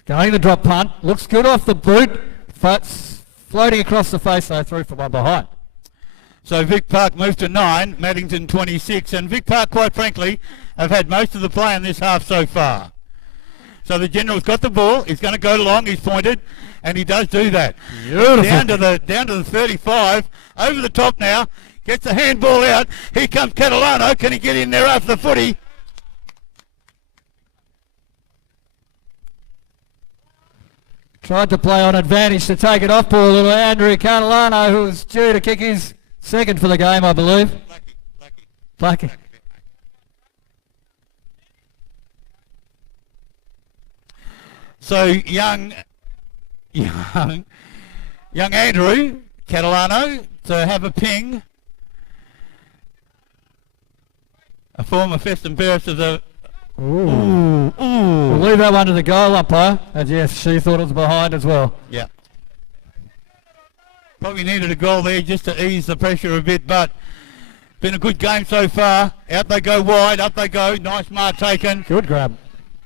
Going the drop punt. Looks good off the boot. Floating across the face though, through from one behind. So Vic Park moved to 9, Maddington 26. And Vic Park, quite frankly, have had most of the play in this half so far. So the general's got the ball. He's going to go long. He's pointed. And he does do that. Beautiful. Down to the 35. Over the top now. Gets the handball out. Here comes Catalano. Can he get in there after the footy? Tried to play on advantage to take it off poor little Andrew Catalano, who was due to kick his second for the game, I believe. Lucky. So young Andrew Catalano to have a ping. A former Feston Paris of the... Ooh. We'll leave that one to the goal umpire. And yes, she thought it was behind as well. Yeah. Probably needed a goal there just to ease the pressure a bit, but been a good game so far. Out they go wide, up they go. Nice mark taken. Good grab.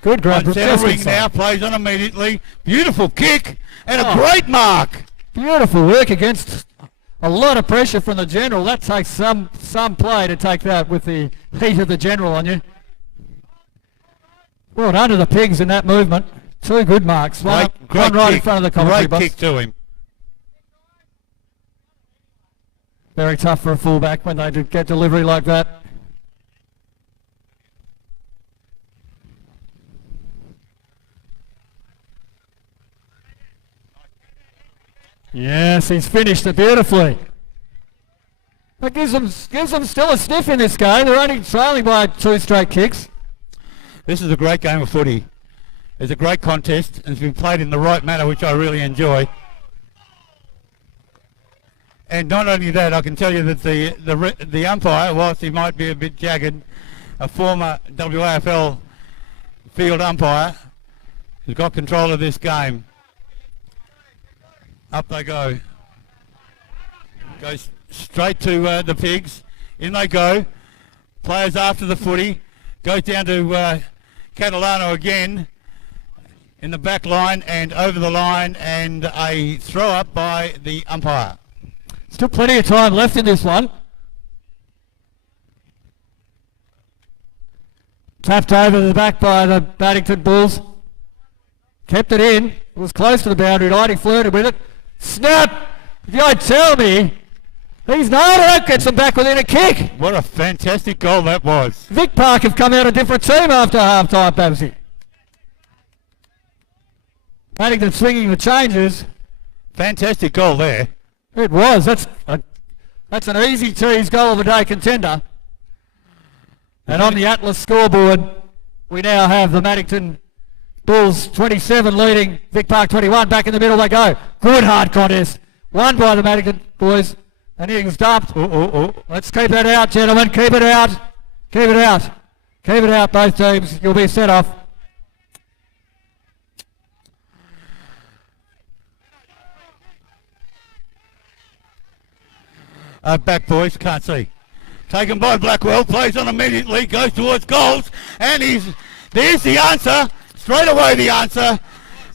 Good grab. On centre ring now, plays on immediately. Beautiful kick and a great mark. Beautiful work against a lot of pressure from the general. That takes some play to take that with the heat of the general on you. Well done to the Pigs in that movement. Two good marks. One right in front of the commentary box. Great kick to him. Very tough for a fullback when they get delivery like that. Yes, he's finished it beautifully. That gives them still a sniff in this game. They're only trailing by 2 straight kicks. This is a great game of footy. It's a great contest and it's been played in the right manner, which I really enjoy. And not only that, I can tell you that the umpire, whilst he might be a bit jagged, a former WAFL field umpire, has got control of this game. Up they go. Goes straight to the Pigs. In they go. Players after the footy. Goes down to Catalano again in the back line and over the line, and a throw up by the umpire. Still plenty of time left in this one. Tapped over the back by the Maddington Bulls. Kept it in. It was close to the boundary line. He flirted with it. Snap! If you tell me, he's nailed it. Gets them back within a kick. What a fantastic goal that was. Vic Park have come out a different team after half-time, Babsy. Maddington swinging the changes. Fantastic goal there. It was. That's an easy tease goal of the day contender. And on the Atlas scoreboard, we now have the Maddington Bulls 27 leading Vic Park 21. Back in the middle they go. Good hard contest. Won by the Maddington boys. And he was dumped. Let's keep that out, gentlemen. Keep it out. Keep it out. Keep it out, both teams. You'll be set off. back, boys. Can't see. Taken by Blackwell. Plays on immediately. Goes towards goals. And there's the answer. Straight away the answer.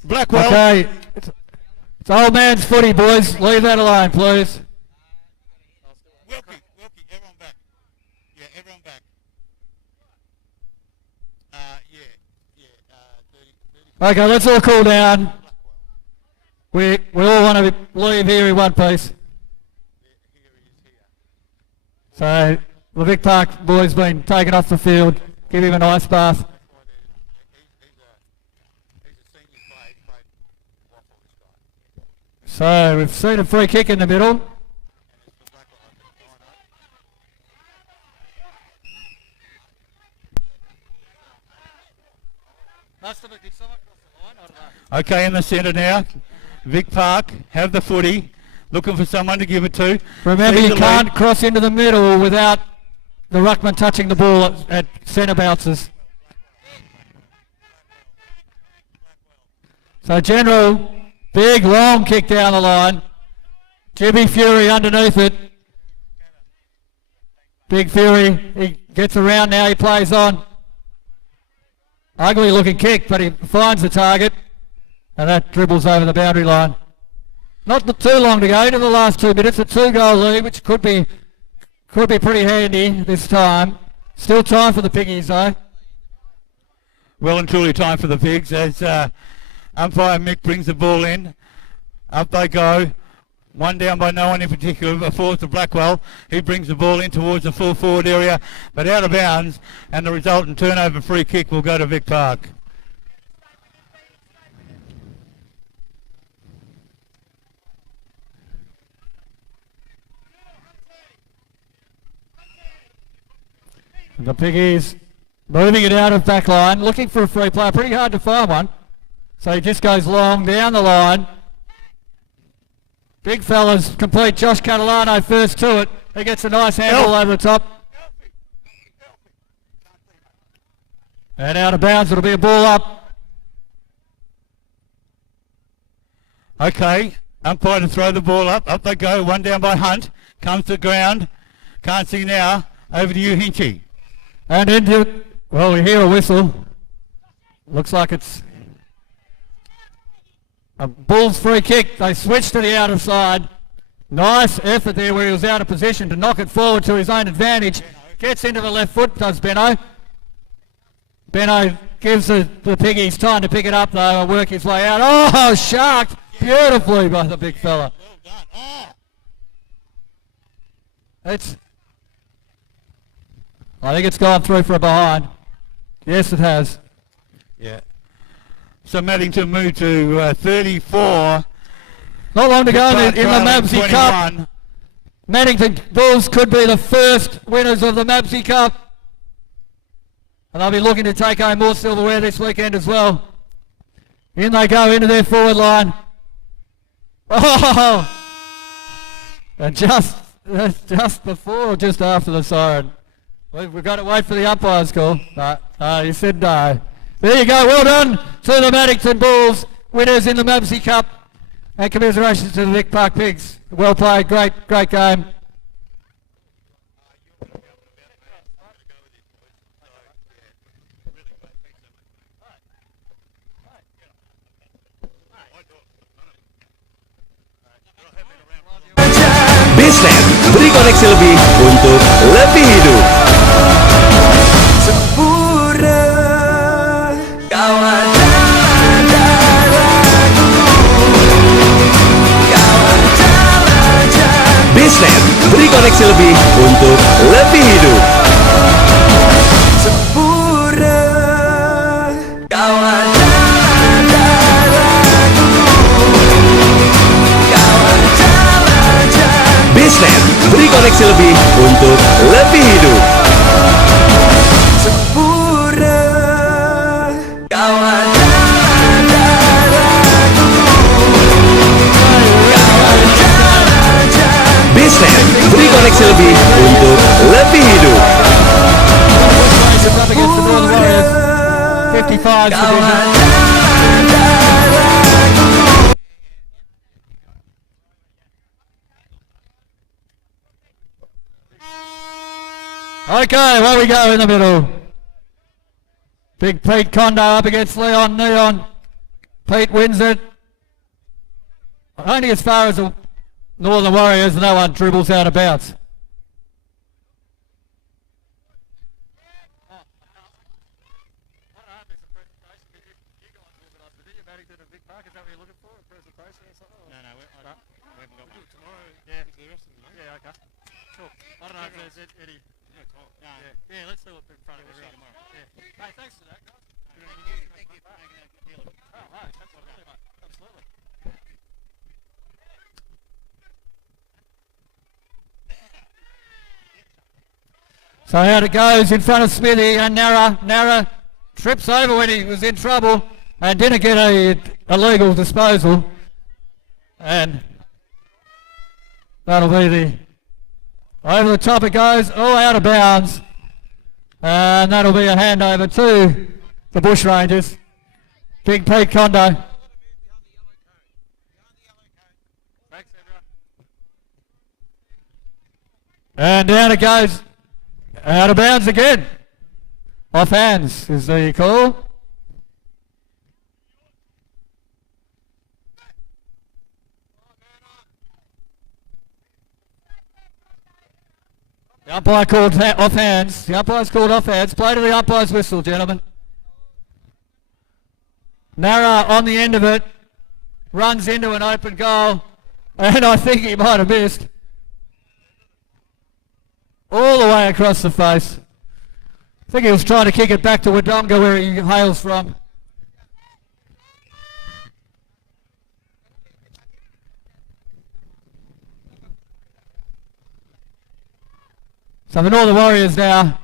Blackwell. Okay. It's old man's footy, boys. Leave that alone, please. Wilkie, everyone back. Yeah, everyone back. Okay, let's all cool down. We all want to leave here in one piece. So the Vic Park boy's been taken off the field. Give him an ice bath. So we've seen a free kick in the middle. Okay, in the centre now. Vic Park have the footy. Looking for someone to give it to. Remember, you Easily. can't cross into the middle without the ruckman touching the ball at centre bounces. So General, big long kick down the line. Jimmy Fury underneath it. Big Fury, he gets around now, he plays on. Ugly looking kick, but he finds the target. And that dribbles over the boundary line. Not too long to go, into the last 2 minutes, a 2-goal lead, which could be pretty handy this time. Still time for the Piggies though. Well and truly time for the Pigs as umpire Mick brings the ball in. Up they go. One down by no one in particular, but forwards to Blackwell. He brings the ball in towards the full forward area, but out of bounds, and the resultant turnover free kick will go to Vic Park. The Piggies moving it out of back line, looking for a free player. Pretty hard to find one. So he just goes long down the line. Big fellas complete. Josh Catalano first to it. He gets a nice handle over the top. And out of bounds, it'll be a ball up. Okay, umpire to throw the ball up. Up they go. One down by Hunt. Comes to the ground. Can't see now. Over to you, Hinchy. And into, well, we hear a whistle. Looks like it's a Bulls free kick. They switch to the outer side. Nice effort there where he was out of position to knock it forward to his own advantage. Gets into the left foot, does Benno. Benno gives the Piggies time to pick it up though and work his way out. Oh, sharked beautifully by the big fella. I think it's gone through for a behind. Yes, it has. Yeah. So Maddington moved to 34. Not long to go in the Mabsy Cup. 21. Maddington Bulls could be the first winners of the Mabsy Cup. And they'll be looking to take home more silverware this weekend as well. In they go into their forward line. Oh! And just before or just after the siren. We've got to wait for the umpire's call. No, you said no. There you go. Well done to the Maddington Bulls, winners in the Mabsy Cup. And commiserations to the Vic Park Pigs. Well played. Great game. Bisnet, beri koneksi lebih untuk lebih hidup. Sempurna, kau adalah darahku, kau adalah jalan. Bisnet, beri koneksi lebih untuk lebih hidup. Sempurna, kau adalah darahku, kau adalah jalan. Bisnet, beri koneksi lebih untuk lebih hidup. Sempurna, kau adalah darahku, kau adalah jalan. Bisnet, beri koneksi lebih untuk lebih hidup. Sempurna, 55 kau adalah darahku. Okay, away we go in the middle. Big Pete Condo up against Leon Neon. Pete wins it. Only as far as the Northern Warriors, no one dribbles out of bounds. Yeah, let's see what's in front of us tomorrow. Yeah. Hey, thanks for that, guys. Thank you for making that deal. Oh, right. That's what really, mate. Absolutely. So out it goes in front of Smithy and Nara. Nara trips over when he was in trouble and didn't get a legal disposal. And that'll be the... Over the top it goes, all out of bounds. And that'll be a handover to the Bushrangers. Big Pete Condo. And down it goes. Out of bounds again. Off hands is the call. The umpire called off hands. The umpire's called off hands. Play to the umpire's whistle, gentlemen. Nara on the end of it. Runs into an open goal. And I think he might have missed. All the way across the face. I think he was trying to kick it back to Wodonga where he hails from. So the Northern Warriors now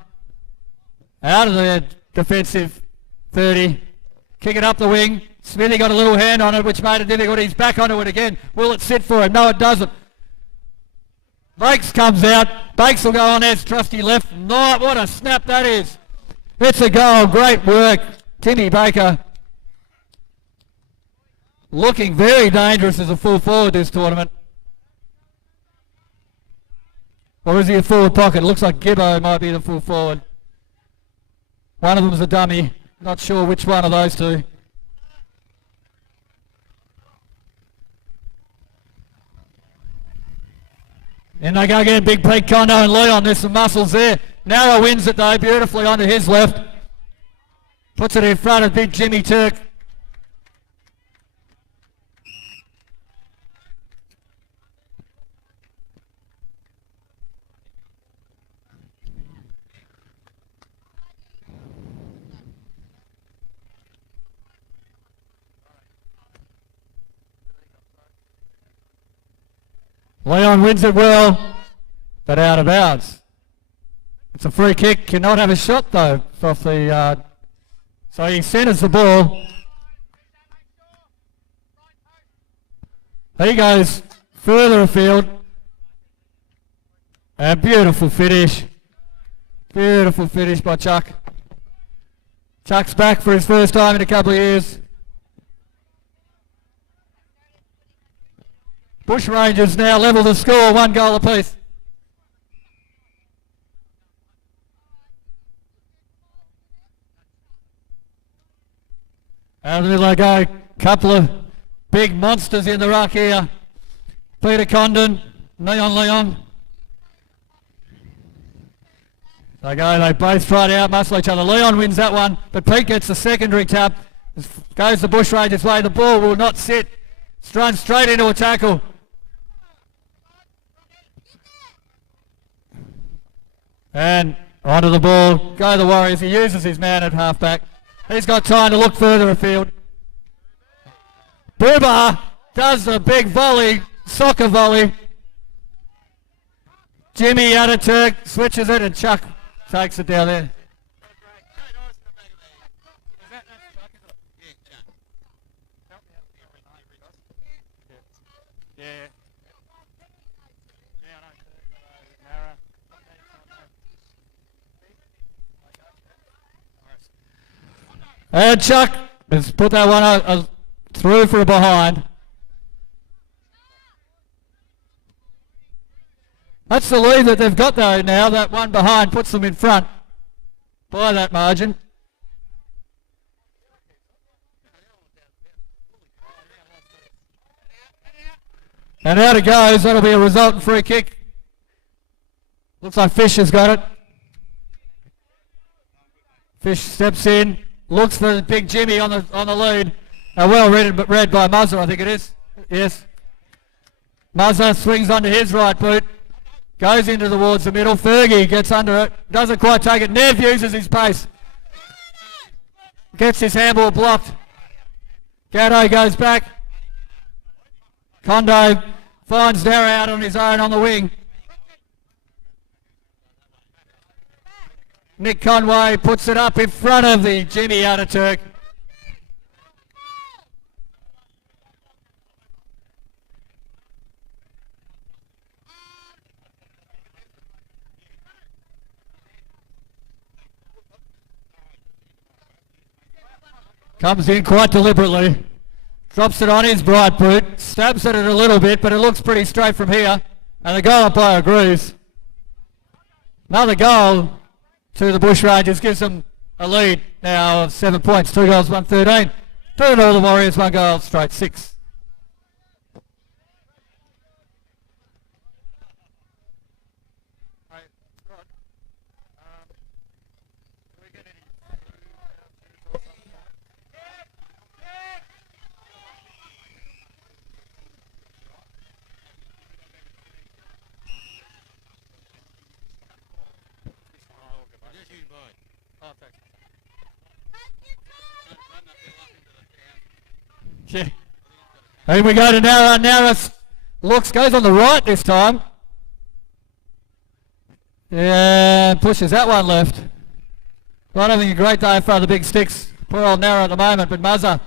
out of the defensive 30. Kick it up the wing. Smithy got a little hand on it which made it difficult. He's back onto it again. Will it sit for him? No, it doesn't. Bakes comes out. Bakes will go on there. Trusty left. No, what a snap that is. It's a goal. Great work. Timmy Baker. Looking very dangerous as a full forward this tournament. Or is he a forward pocket? Looks like Gibbo might be the full forward. One of them's a dummy. Not sure which one of those two. And they go again, Big Pete Condo and Leon. There's some muscles there. Nara wins it though, beautifully onto his left. Puts it in front of Big Jimmy Turk. Leon wins it well, but out of bounds. It's a free kick, cannot have a shot though off the, so he centres the ball. He goes further afield. And beautiful finish. Beautiful finish by Chuck. Chuck's back for his first time in a couple of years. Bushrangers now level the score, 1 goal apiece. And there they go, couple of big monsters in the ruck here. Peter Condon, Leon. They go, they both try to outmuscle each other. Leon wins that one, but Pete gets the secondary tap. Goes the Bushrangers' way, the ball will not sit. Runs straight into a tackle. And onto the ball, go the Warriors. He uses his man at halfback. He's got time to look further afield. Booba does the big volley, soccer volley. Jimmy Turk switches it and Chuck takes it down there. And Chuck has put that one through for a behind. That's the lead that they've got though now. That one behind puts them in front by that margin. And out it goes. That'll be a resultant free kick. Looks like Fish has got it. Fish steps in, looks for the big Jimmy on the lead. Well read by Muzzer, I think it is. Yes. Muzzer swings onto his right boot, goes into towards the middle. Fergie gets under it, doesn't quite take it. Nev uses his pace, gets his handball blocked. Gatto goes back. Kondo finds Darrow out on his own on the wing. Nick Conway puts it up in front of the Jimmy Raturutv. Comes in quite deliberately. Drops it on his bright boot. Stabs at it a little bit, but it looks pretty straight from here. And the goal umpire agrees. Another goal to the Bushrangers gives them a lead now of 7 points. 2 goals, 1-13. 2 to all the Warriors, 1 goal, straight 6. Yeah. Here we go to Nara. Nara goes on the right this time. And pushes that one left. Not having a great day for the big sticks. Poor old Nara at the moment, but Muzzer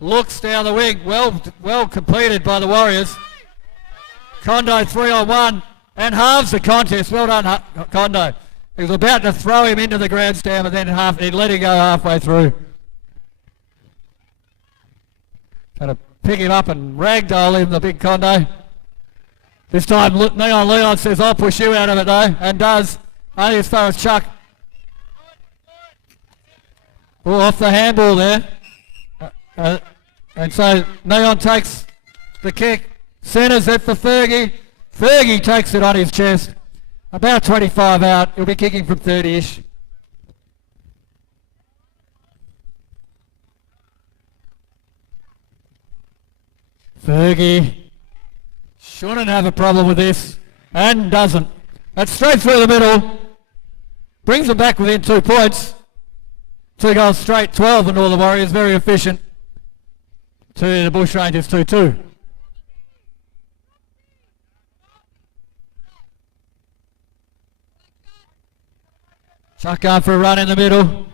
looks down the wing. Well completed by the Warriors. Kondo 3-on-1 and halves the contest. Well done, Kondo. He was about to throw him into the grandstand, but then he let him go halfway through. Trying to pick him up and ragdoll him, the big Kondo. This time Leon says, I'll push you out of it though, and does. Only as far as Chuck. Oh, off the handball there. And so Neon takes the kick. Centres it for Fergie. Fergie takes it on his chest. About 25 out. He'll be kicking from 30-ish. Fergie shouldn't have a problem with this, and doesn't. That's straight through the middle. Brings them back within 2 points. 2 goals straight, 12 and all the Warriors. Very efficient. To the Bushrangers, 2-2. Chuck going for a run in the middle.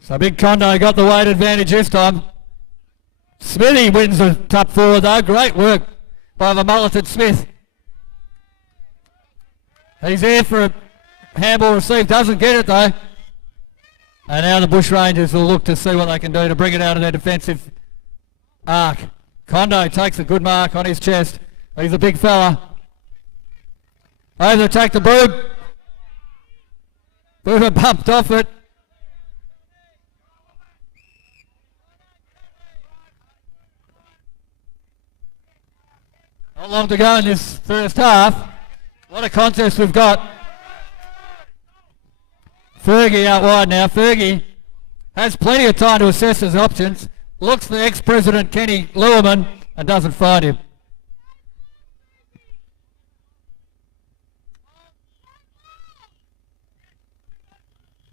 So big Kondo got the weight advantage this time. Smithy wins the top forward though. Great work by the mulleted Smith. He's there for a handball received. Doesn't get it though. And now the Bushrangers will look to see what they can do to bring it out of their defensive arc. Kondo takes a good mark on his chest. He's a big fella. Over to take the boob. Boober bumped off it. Not long to go in this first half. What a contest we've got. Fergie out wide now. Fergie has plenty of time to assess his options. Looks for ex-president Kenny Lewman and doesn't find him.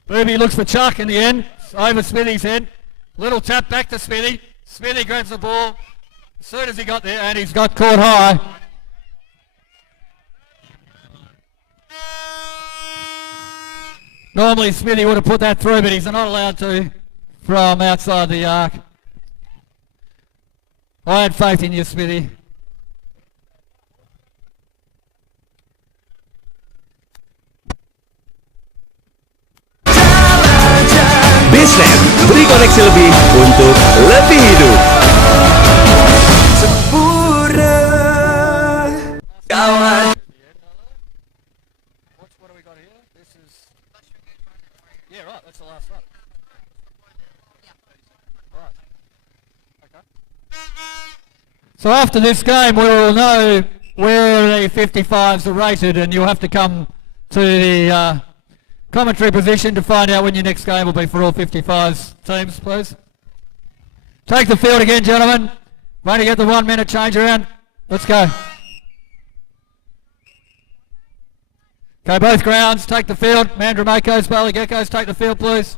Booby looks for Chuck in the end. It's over Smithy's head. Little tap back to Smithy. Smithy grabs the ball. As soon as he got there, and he's got caught high. Normally Smithy would have put that through, but he's not allowed to from outside the arc. I had faith in you, Smithy. Baseline, 3 koneksi lebih untuk lebih hidup. Sempurna kawan. What do we got here? This is... Yeah, right, that's the last one. Right. Okay. So after this game, we will know where the 55s are rated, and you'll have to come to the commentary position to find out when your next game will be for all 55s teams, please. Take the field again, gentlemen. Ready to get the 1 minute change around. Let's go. Okay, both grounds, take the field. Mandramacos, Bali, Geckos, take the field, please.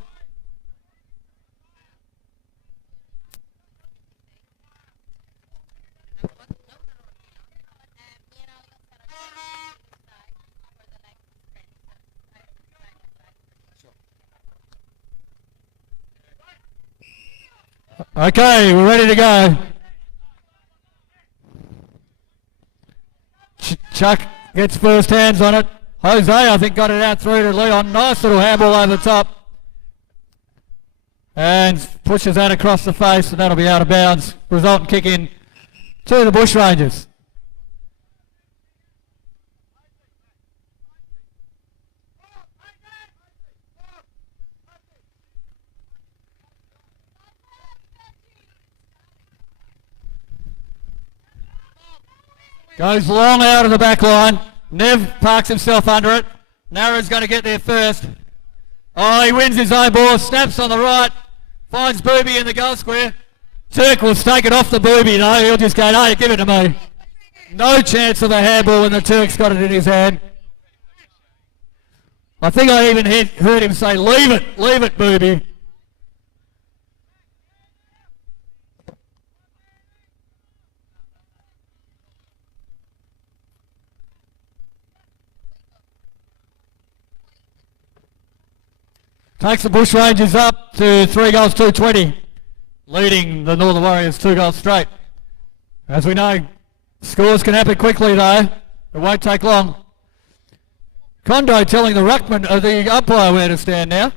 Okay, we're ready to go. Chuck gets first hands on it. Jose, I think, got it out through to Leon. Nice little handball over the top. And pushes that across the face, and that'll be out of bounds. Resultant kick in to the Bushrangers. Goes long out of the back line. Nev parks himself under it. Nara's going to get there first. Oh, he wins his own ball. Snaps on the right. Finds Booby in the goal square. Turk will stake it off the Booby though. He'll just go, no, give it to me. No chance of a handball when the Turk's got it in his hand. I think I even heard him say, leave it, Booby. Takes the Bushrangers up to 3 goals 2-20, leading the Northern Warriors 2 goals straight. As we know, scores can happen quickly though. It won't take long. Condo telling the ruckman of the umpire where to stand now.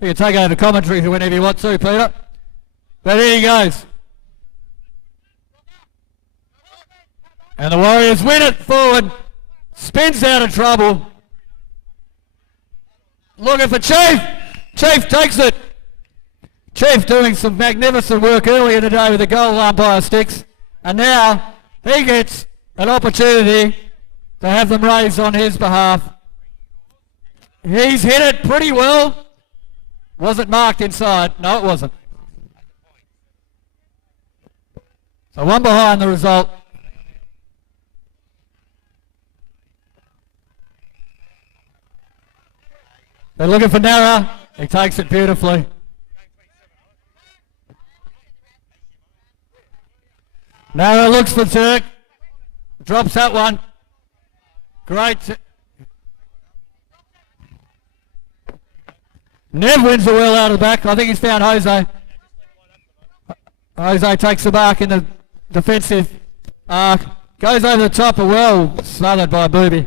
You can take over commentary whenever you want to, Peter. But here he goes. And the Warriors win it forward. Spins out of trouble. Looking for Chief. Chief takes it. Chief doing some magnificent work earlier today with the goal umpire sticks. And now he gets an opportunity to have them raised on his behalf. He's hit it pretty well. Was it marked inside? No, it wasn't. So one behind the result. They're looking for Nara. He takes it beautifully. Nara looks for Turk. Drops that one. Great. Nev wins the well out of the back. I think he's found Jose. Jose takes the mark in the defensive arc. Goes over the top, a well smothered by Booby.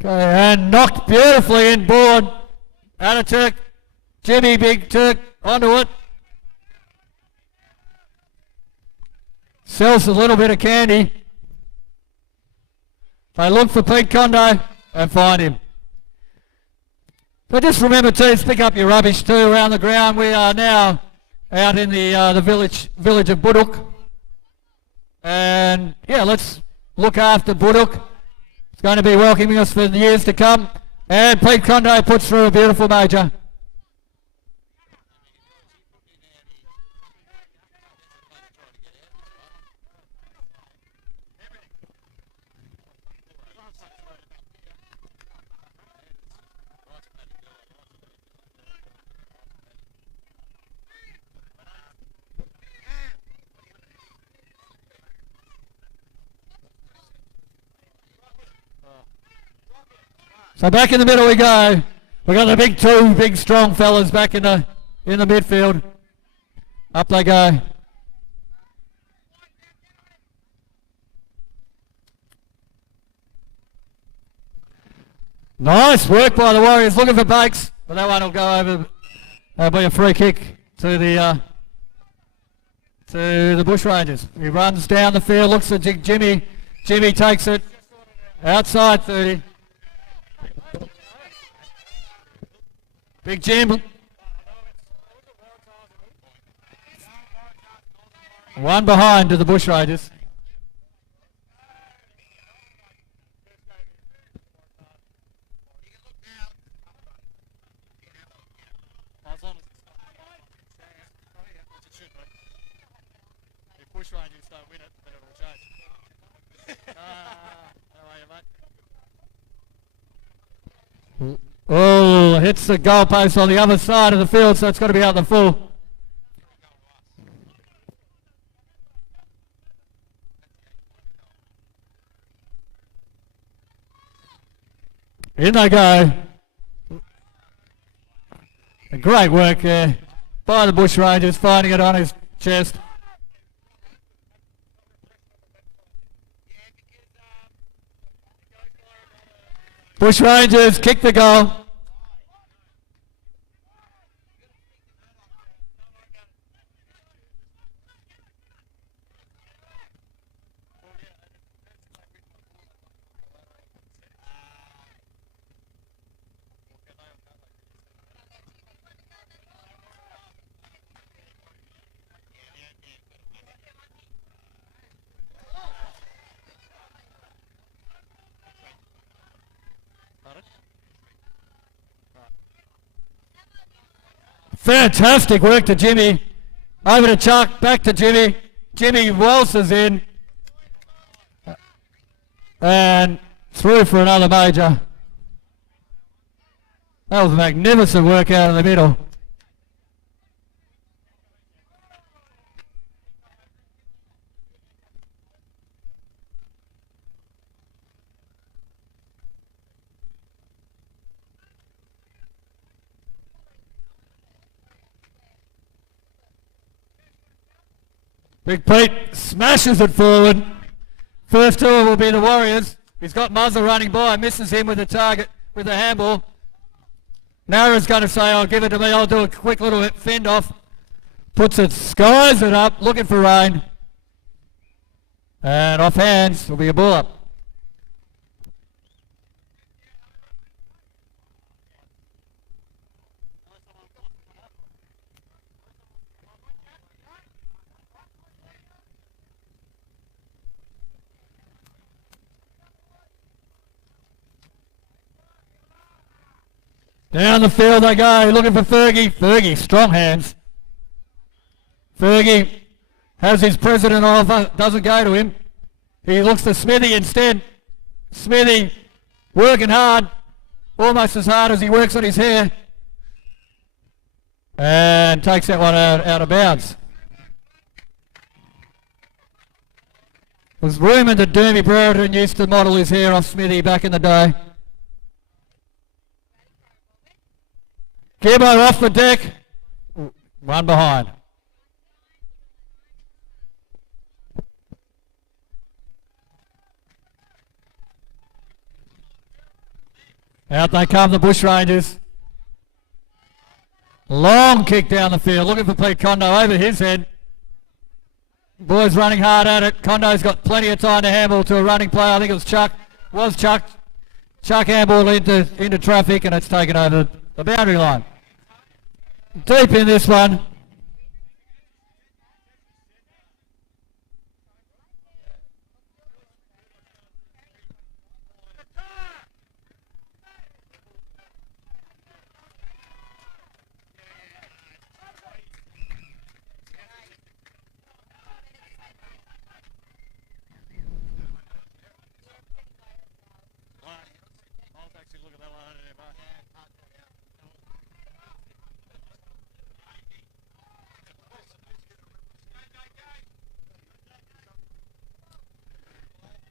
Okay, and knocked beautifully inboard. Out of Turk. Jimmy Big Turk onto it. Sells a little bit of candy. They look for Pete Condo and find him. But just remember too, to pick up your rubbish too around the ground. We are now out in the village of Buduk. And yeah, let's look after Buduk. It's going to be welcoming us for the years to come. And Pete Condo puts through a beautiful major. So back in the middle we go. We got the two big strong fellas back in the midfield. Up they go. Nice work by the Warriors, looking for Bakes, but that one will go over. That'll be a free kick to the Bushrangers. He runs down the field, looks at Jimmy. Jimmy takes it outside 30. Big Jim. One behind to the Bushrangers. Bushrangers don't win it, then it'll change. How are you, mate? Oh, hits the goalpost on the other side of the field, so it's got to be out the full. In they go. Great work there by the Bushrangers, finding it on his chest. Bushrangers kick the goal. Fantastic work to Jimmy. Over to Chuck, back to Jimmy. Jimmy waltzes in. And through for another major. That was magnificent work out of the middle. Big Pete smashes it forward. First two will be the Warriors. He's got Muzzle running by, misses him with the target, with the handball. Nara's going to say, I'll give it to me, I'll do a quick little fend off. Puts it, skies it up, looking for rain. And off hands will be a ball up. Down the field they go, looking for Fergie. Fergie, strong hands. Fergie has his president off, doesn't go to him. He looks to Smithy instead. Smithy working hard, almost as hard as he works on his hair. And takes that one out of bounds. It was rumoured that Dermy Brereton used to model his hair off Smithy back in the day. Gibbo off the deck. One behind. Out they come, the Bushrangers. Long kick down the field, looking for Pete Condo over his head. Boys running hard at it. Condo's got plenty of time to handball to a running player. I think it was Chuck. Chuck handball into traffic, and it's taken over the boundary line. Deep in this one.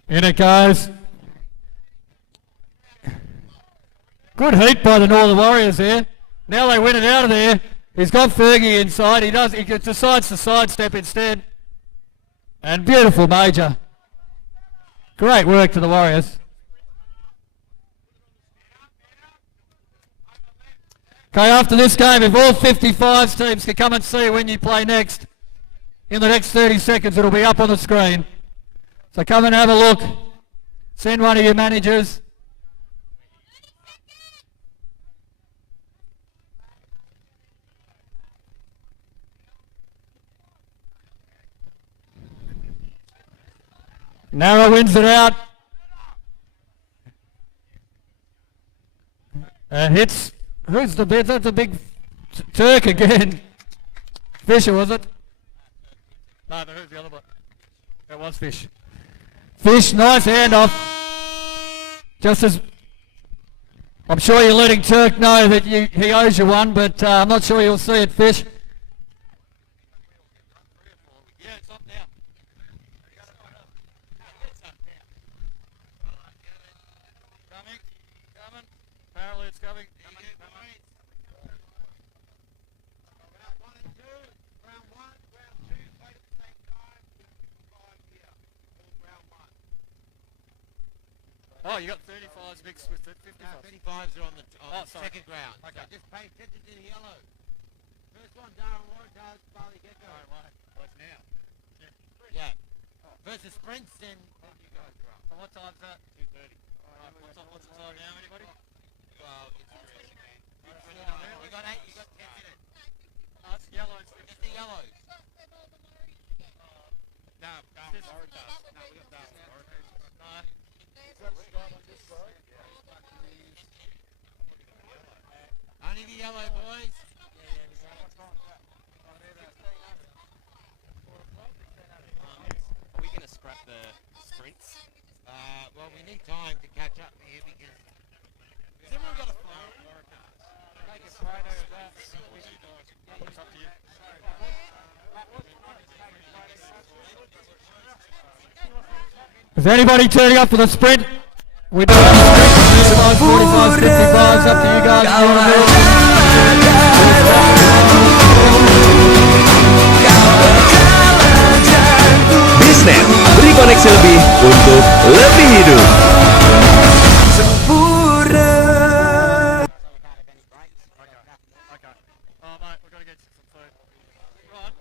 In it goes. Good heat by the Northern Warriors there. Now they win it out of there. He's got Fergie inside. He decides to sidestep instead. And beautiful major. Great work to the Warriors. Okay, after this game, if all 55s teams can come and see when you play next, in the next 30 seconds, it'll be up on the screen. So come and have a look. Send one of your managers. Narrow wins it out. Hits. Who's the bid? That's a big Turk again. Fisher, was it? No, who's the other one? That was Fish. Fish, nice handoff. Just as I'm sure you're letting Turk know that he owes you one, but I'm not sure you'll see it, Fish. Yeah, it's up now. Coming. Apparently it's coming. Oh, you got 35s mixed with 55s. No, 35s are on the second ground. Okay. So just pay attention to the yellow. First one, Darwin, Bali, Gecko. What's now? Yeah. Versus sprints, then you guys are up. So what time's that? 2:30. What's the time now, anybody? Well, it's interesting, man. 2:29. You got 8, you got 10 minutes. It's yellows. Just the yellows. No, Darwin, Waratahs. No, we got Darwin, Waratahs. No. Only the yellow, boys. Are we going to scrap the sprints? Well, we need time to catch up here because... Has everyone got a phone? Take a photo of that. It's up to you. Is anybody turning up for the sprint? We do have a sprint, 45s, 55s, up to you guys. If you wanna do it. Bisnet, beri koneksi lebih untuk lebih hidup. Okay. Oh, mate, we've got to get you some food. Right.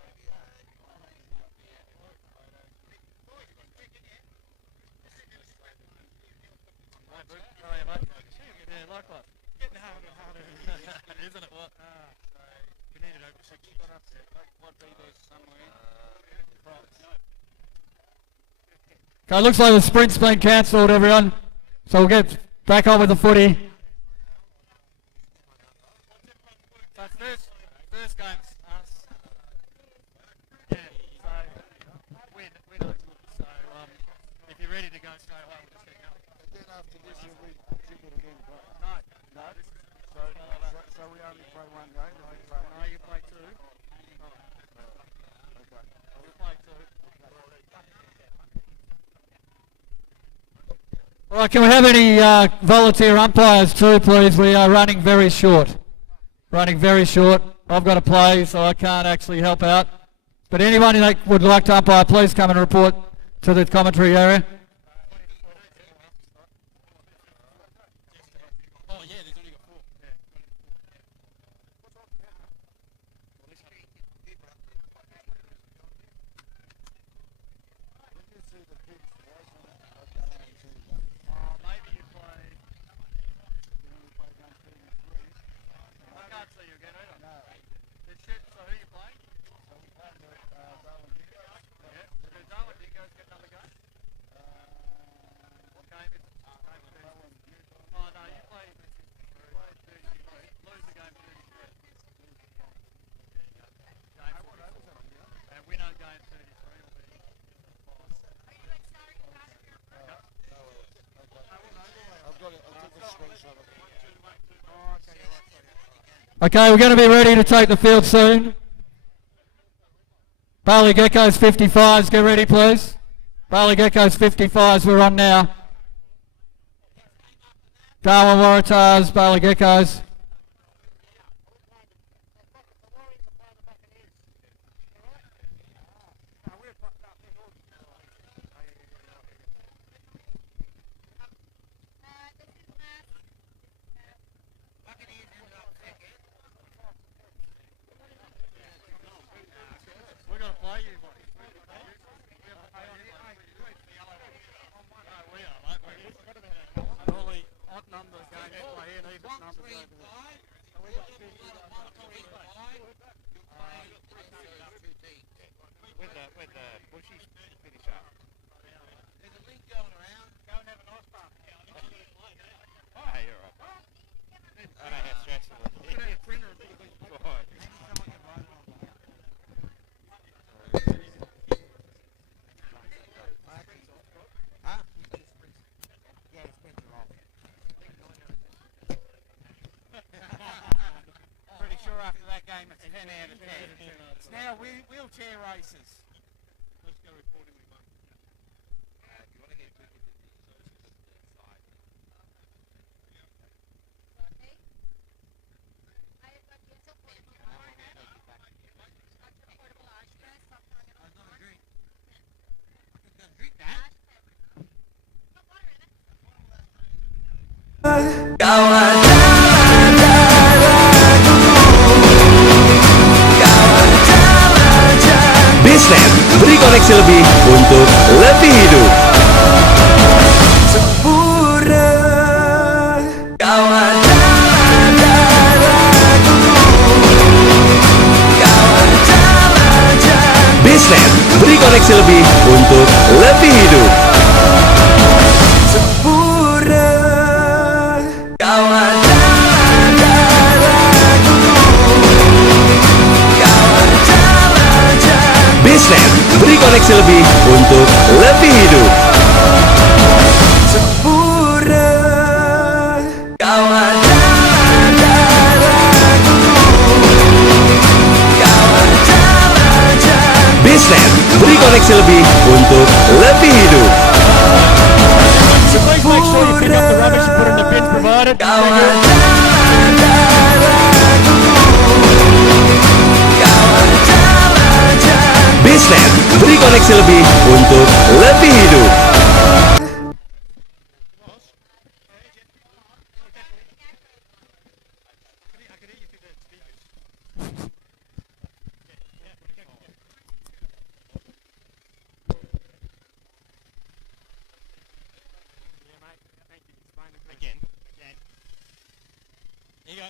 How are you, mate? Yeah, likewise. Getting harder and harder. Isn't it what? We need an open section. Might be there somewhere. Okay, looks like the sprint's been cancelled, everyone. So we'll get back on with the footy. So first game's us. Yeah, so win. So if you're ready to go straight away, we'll just get going. And then after this, you'll be jiggled again. No. So we only play one game. No, you play two. Okay. You play two. All right, can we have any volunteer umpires too, please? We are running very short. I've got to play, so I can't actually help out. But anyone that would like to umpire, please come and report to the commentary area. Oh, yeah, there's only got 4. Maybe you play... I can't see you again either. No. So who you playing? Yeah. Does Darwin Dingoes get another game? What game is it? Oh no, you play 33. Lose the game 33. And winner game 33 will be... I've got it. I took a screenshot of it. Okay, we're going to be ready to take the field soon. Bali Geckos 55s, get ready please. Bali Geckos 55s, we're on now. Darwin Waratahs, Bali Geckos. With the bushies finish up. There's a link going around. Go and have a nice bath. Hey, you're right. I know how stressful it is. Right. Huh? Yeah, the sprints are off. Pretty sure after that game it's 10 out of 10. It's now wheelchair races. Let's go report him. If you want to get tickets to the side. Drink that. Bisnet, beri koneksi lebih untuk lebih hidup. Sempurna, kawan. Bisnet, beri koneksi lebih untuk lebih hidup. Sempurna, kawan. Bisnet, beri koneksi lebih untuk lebih hidup. Sempurna, kawan. Bisnet, beri koneksi lebih untuk lebih hidup. Please make sure you pick up the rubbish and put it in the bins provided. Thank you. Bisnet, beri koneksi lebih untuk lebih hidup. Again. Here you go.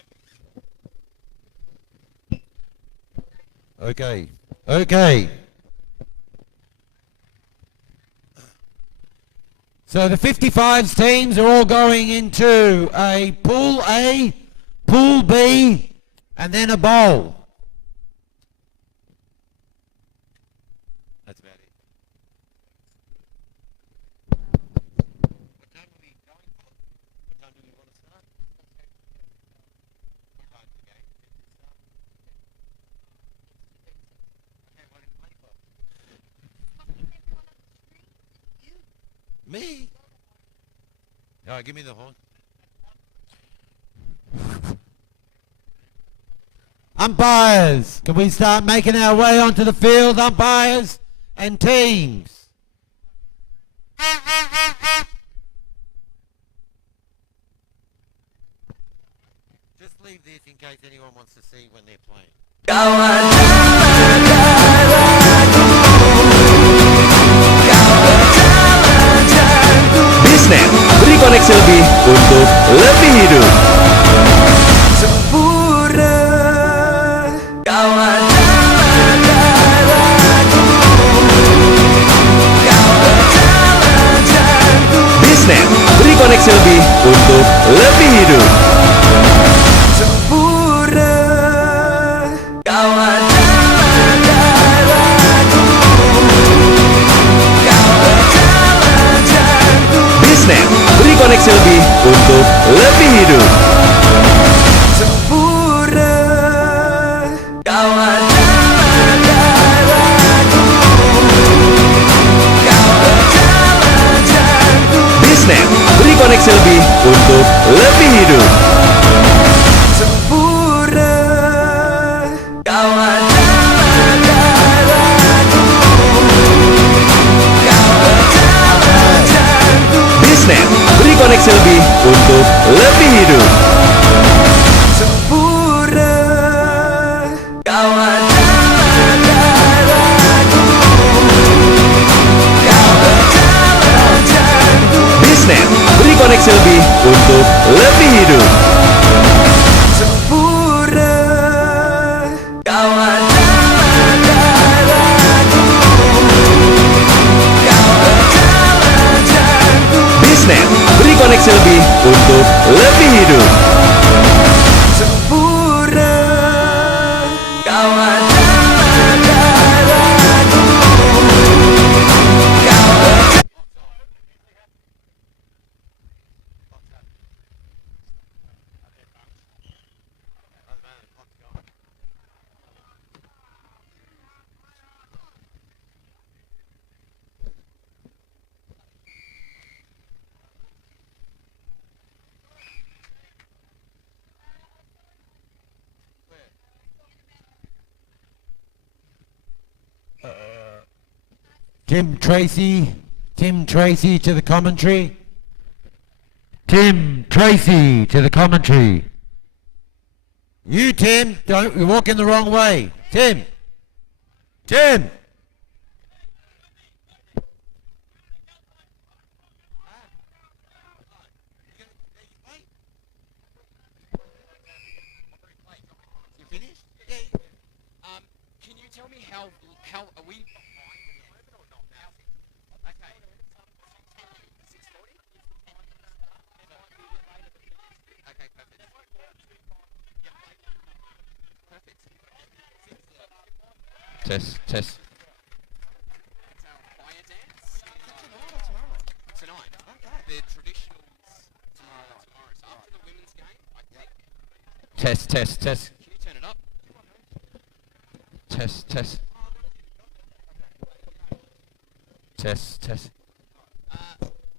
Okay. Okay. So the 55s teams are all going into a Pool A, Pool B, and then a bowl. That's about it. What time are we going for? What time do we want to start? What time's the game? Okay, what are you playing for? Me? Alright, give me the horn. Umpires, can we start making our way onto the field, umpires and teams? Just leave this in case anyone wants to see when they're playing. Bisnet, beri koneksi lebih untuk lebih hidup. Sempurna, kawan. Bisnet, beri koneksi lebih untuk lebih hidup. Sempurna, kawan. Bisnet, beri koneksi lebih untuk lebih hidup. Sempurna, kawan. Bisnet, beri koneksi lebih untuk lebih hidup. Sempurna, kawan. Bisnet, beri koneksi lebih untuk lebih hidup. Sempurna, kawan. Bisnet, beri koneksi lebih untuk lebih hidup. koneksi lebih untuk lebih hidup. Sempurna kawan darahku. Tim Tracy to the commentary. Tim Tracy to the commentary. You, Tim, you're walking the wrong way. Tim. You finished? Yeah. Can you tell me how are we? Okay. 6:40. Okay, perfect. Perfect. Test. Fire dance? Tonight. Okay. The traditionals tomorrow. So after the women's game, I think. Test. Can you turn it up? Test.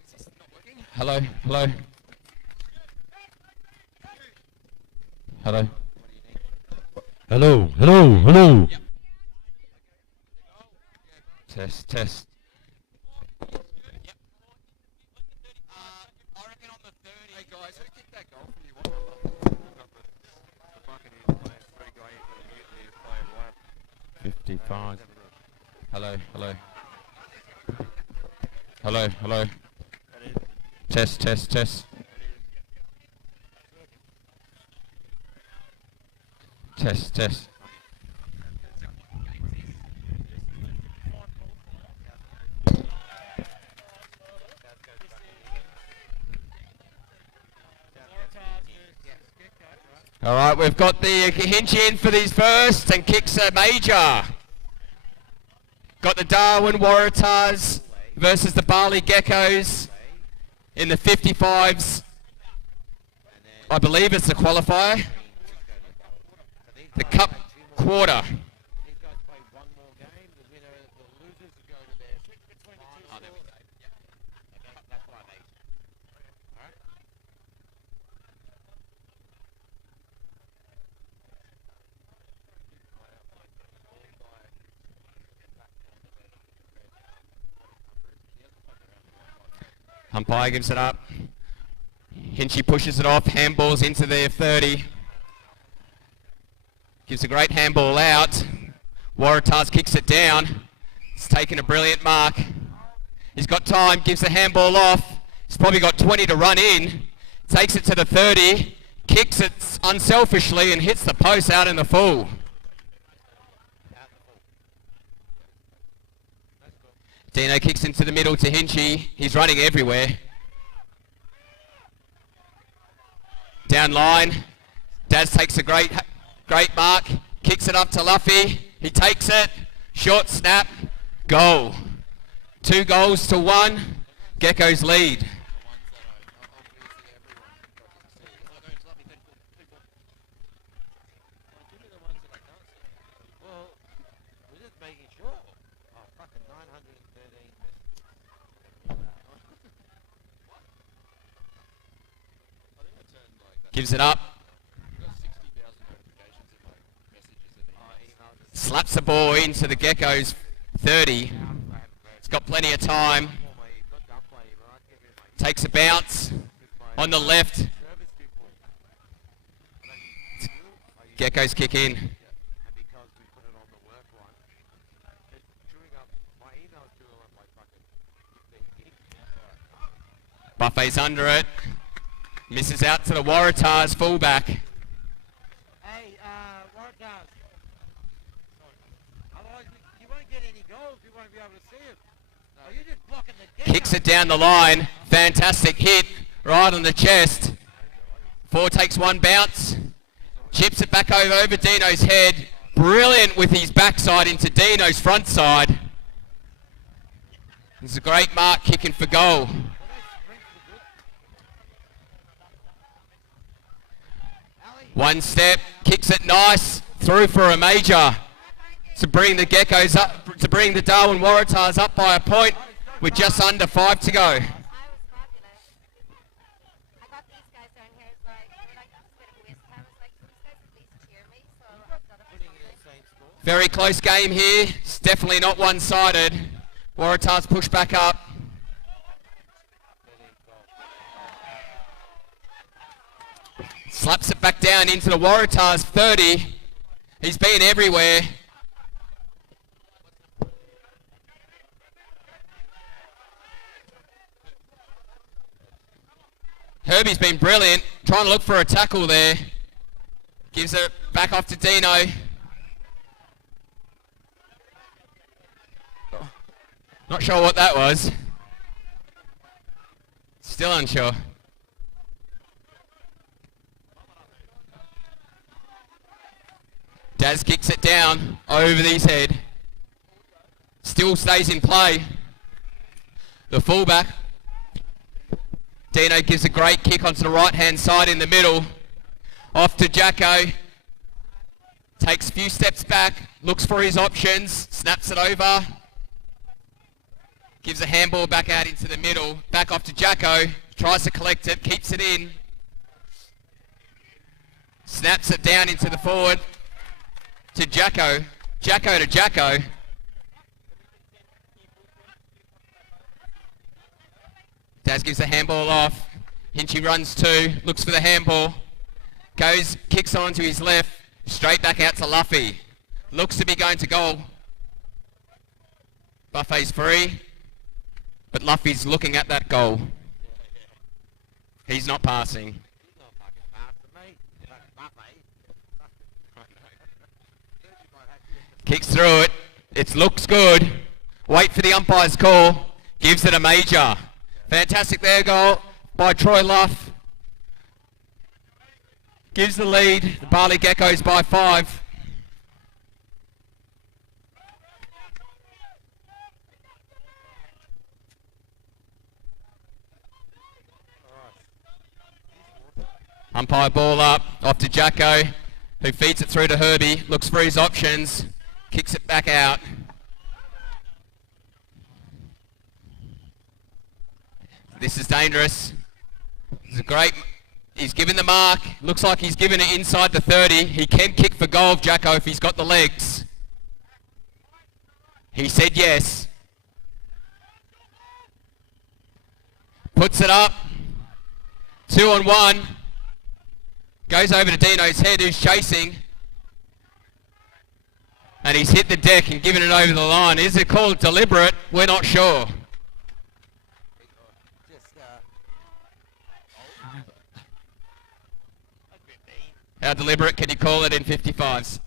Is this not working? Hello. Yep. Test. Yep. I reckon on the 30. Hey guys, who kicked that goal from you? What number? The Buccaneers playing 3 guys for the Mutineers playing 1. 55. Hello. Test. Test. All right, we've got the hinge in for these first and kicks a major. Got the Darwin Waratahs versus the Bali Geckos in the 55s. I believe it's the qualifier. The Cup quarter. Umpire gives it up. Hinchy pushes it off, handballs into their 30. Gives a great handball out. Waratahs kicks it down. It's taken a brilliant mark. He's got time, gives the handball off. He's probably got 20 to run in. Takes it to the 30, kicks it unselfishly and hits the post out in the full. Dino kicks into the middle to Hinchy. He's running everywhere. Down line. Daz takes a great mark. Kicks it up to Luffy. He takes it. Short snap. Goal. 2 goals to 1. Geckos lead. Gives it up. Slaps the ball into the Geckos 30. It's got plenty of time. Takes a bounce on the left. Geckos kick in. Buffet's under it. Misses out to the Waratahs fullback. Hey, Waratahs. Otherwise, you won't get any goals. You won't be able to see it. No. You're just blocking the Geckos. Kicks it down the line. Fantastic hit. Right on the chest. 4 takes 1 bounce. Chips it back over Dino's head. Brilliant with his backside into Dino's front side. It's a great mark kicking for goal. One step, kicks it nice, through for a major to bring the Geckos up, to bring the Darwin Waratahs up by a point with just under 5 to go. Very close game here. It's definitely not one-sided. Waratahs push back up. Slaps it back down into the Waratahs 30. He's been everywhere. Herbie's been brilliant, trying to look for a tackle there. Gives it back off to Dino. Not sure what that was. Still unsure. Daz kicks it down over his head. Still stays in play. The fullback. Dino gives a great kick onto the right hand side in the middle. Off to Gecko. Takes a few steps back. Looks for his options. Snaps it over. Gives a handball back out into the middle. Back off to Gecko. Tries to collect it. Keeps it in. Snaps it down into the forward. To Gecko. Gecko to Gecko. Daz gives the handball off. Hinchy runs 2. Looks for the handball. Goes, kicks on to his left. Straight back out to Luffy. Looks to be going to goal. Buffet's free. But Luffy's looking at that goal. He's not passing. Kicks through it. It looks good. Wait for the umpire's call. Gives it a major. Fantastic there goal by Troy Luff. Gives the lead. The Bali Geckos by 5. Umpire ball up, off to Jacko, who feeds it through to Herbie, looks for his options, kicks it back out. This is dangerous. It's a great, he's given the mark, looks like he's given it inside the 30. He can kick for goal, Jacko, if he's got the legs. He said yes. Puts it up, 2 on 1. Goes over to Dino's head, who's chasing. And he's hit the deck and given it over the line. Is it called deliberate? We're not sure. How deliberate can you call it in 55s?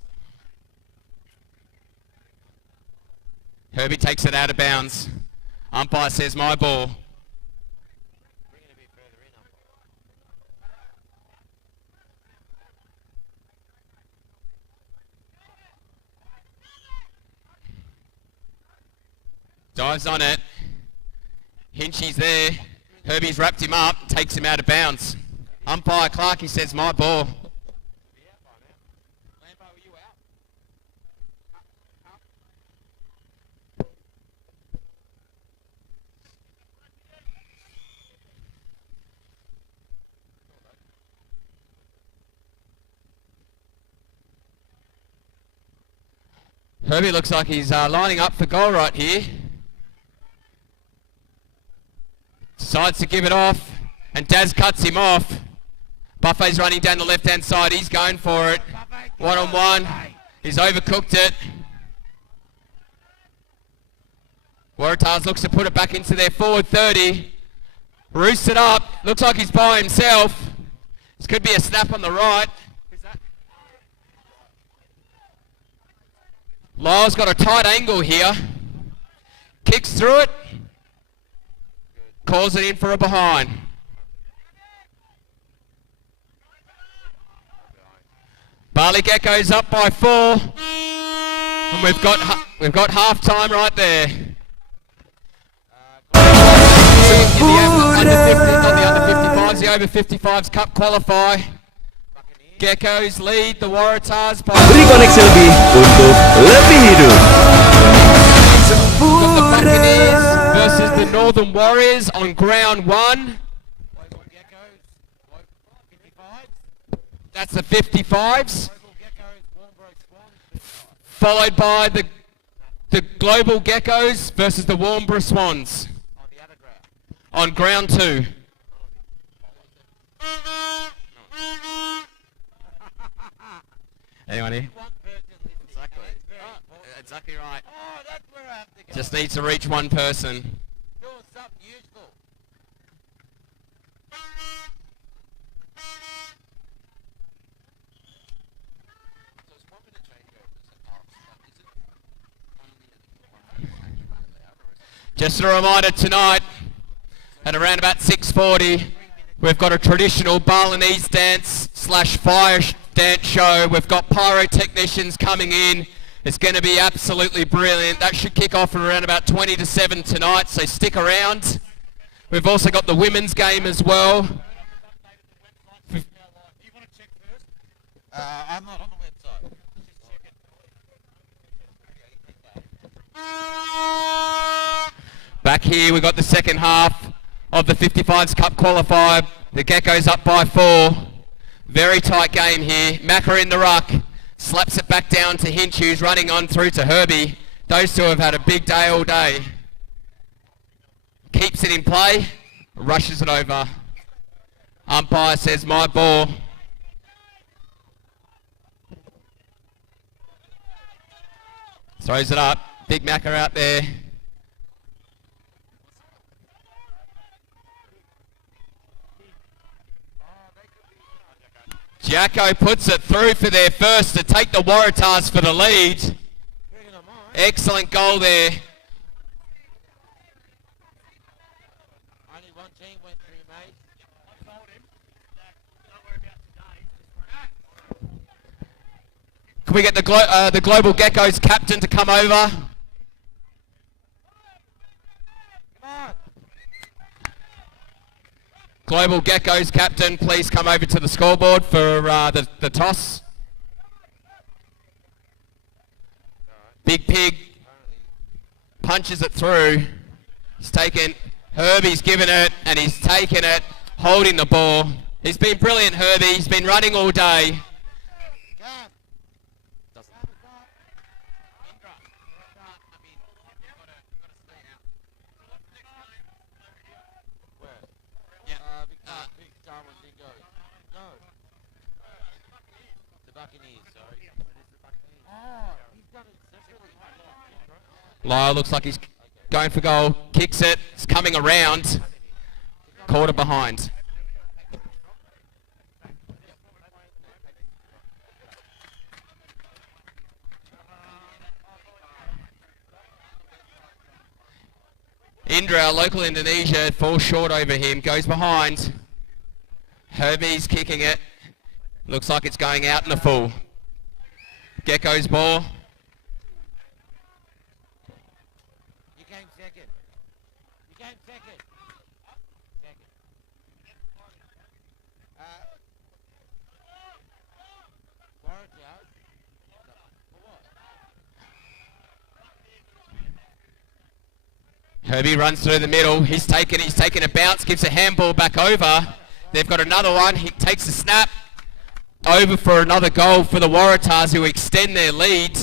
Herbie takes it out of bounds. Umpire says my ball. Dives on it. Hinchy's there. Herbie's wrapped him up, takes him out of bounds. Umpire Clark, he says my ball. Herbie looks like he's lining up for goal right here. Decides to give it off, and Daz cuts him off. Buffet's running down the left-hand side. He's going for it. 1 on 1. He's overcooked it. Waratahs looks to put it back into their forward 30. Roosts it up. Looks like he's by himself. This could be a snap on the right. Lyle's got a tight angle here. Kicks through it. Calls it in for a behind. Bali Geckos up by 4. And we've got half time right there. In the under 55s, the over 55s Cup qualify. Geckos lead the Waratahs by... Beri koneksi lebih untuk lebih hidup. Got the Buccaneers versus the Northern Warriors on ground 1. That's the 55s. Followed by the Global Geckos versus the Warbra Swans. On ground 2. Anyone here? Exactly. Exactly right. Oh, that's where I have to go. Just needs to reach one person. Doing something useful. Just a reminder tonight, at around about 6:40, we've got a traditional Balinese dance / fire dance show. We've got pyrotechnicians coming in. It's going to be absolutely brilliant. That should kick off at around about 20 to 7 tonight, so stick around. We've also got the women's game as well. I'm not on the website. Back here, we've got the second half of the 55s Cup qualifier. The Geckos up by 4. Very tight game here. Macca in the ruck. Slaps it back down to Hinch, who's running on through to Herbie. Those two have had a big day all day. Keeps it in play. Rushes it over. Umpire says, my ball. Throws it up. Big Macca out there. Gecko puts it through for their first to take the Waratahs for the lead. Excellent goal there. Only one team went through, mate. Can we get the Global Geckos captain to come over? Come on. Global Geckos captain, please come over to the scoreboard for the toss. Big Pig punches it through. He's taken, Herbie's given it, and he's taken it, holding the ball. He's been brilliant, Herbie. He's been running all day. Lyle looks like he's going for goal. Kicks it. It's coming around. Quarter behind. Indra, local Indonesia, falls short over him. Goes behind. Herbie's kicking it. Looks like it's going out in the full. Gecko's ball. You came second. You came second. Second. Warrants out. For what? Herbie runs through the middle. He's taken a bounce, gives a handball back over. They've got another one. He takes a snap. Over for another goal for the Waratahs, who extend their lead.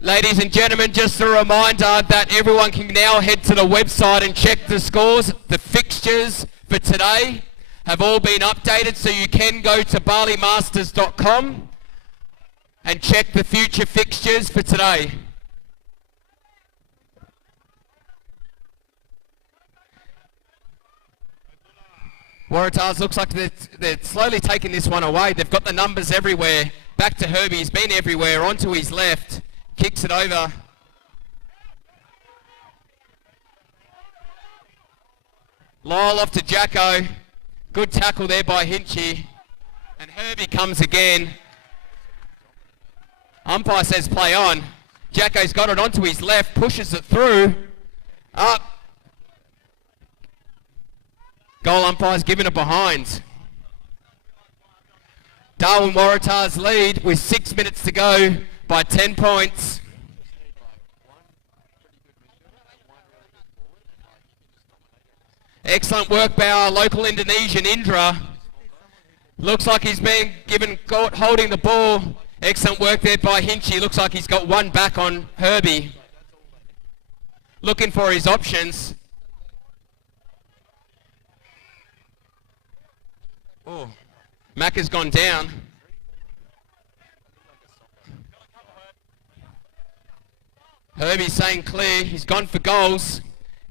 Ladies and gentlemen, just a reminder that everyone can now head to the website and check the scores. The fixtures for today have all been updated, so you can go to balimasters.com and check the future fixtures for today. Waratahs looks like they're slowly taking this one away. They've got the numbers everywhere. Back to Herbie. He's been everywhere. Onto his left. Kicks it over. Lyle off to Jacko. Good tackle there by Hinchy. And Herbie comes again. Umpire says play on. Jacko's got it onto his left. Pushes it through. Up. Goal umpire's given it behind. Darwin Waratahs lead with 6 minutes to go by 10 points. Excellent work by our local Indonesian Indra. Looks like he's been given caught holding the ball. Excellent work there by Hinchy. Looks like he's got one back on Herbie. Looking for his options. Oh, Mac has gone down. Herbie's saying clear. He's gone for goals.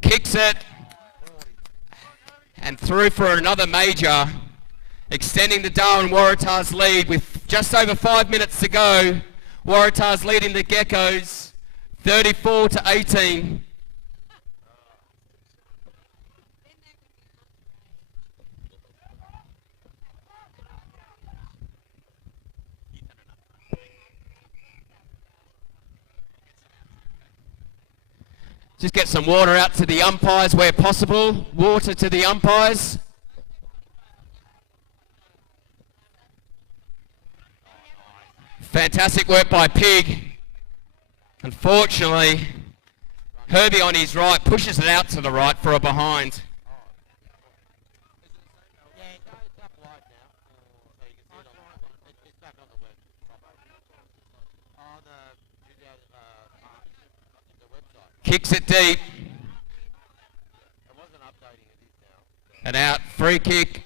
Kicks it. And through for another major. Extending the Darwin Waratahs lead with just over 5 minutes to go. Waratahs leading the Geckos 34-18. Just get some water out to the umpires where possible. Water to the umpires. Fantastic work by Pig. Unfortunately, Herbie on his right pushes it out to the right for a behind. Kicks it deep. And out. Free kick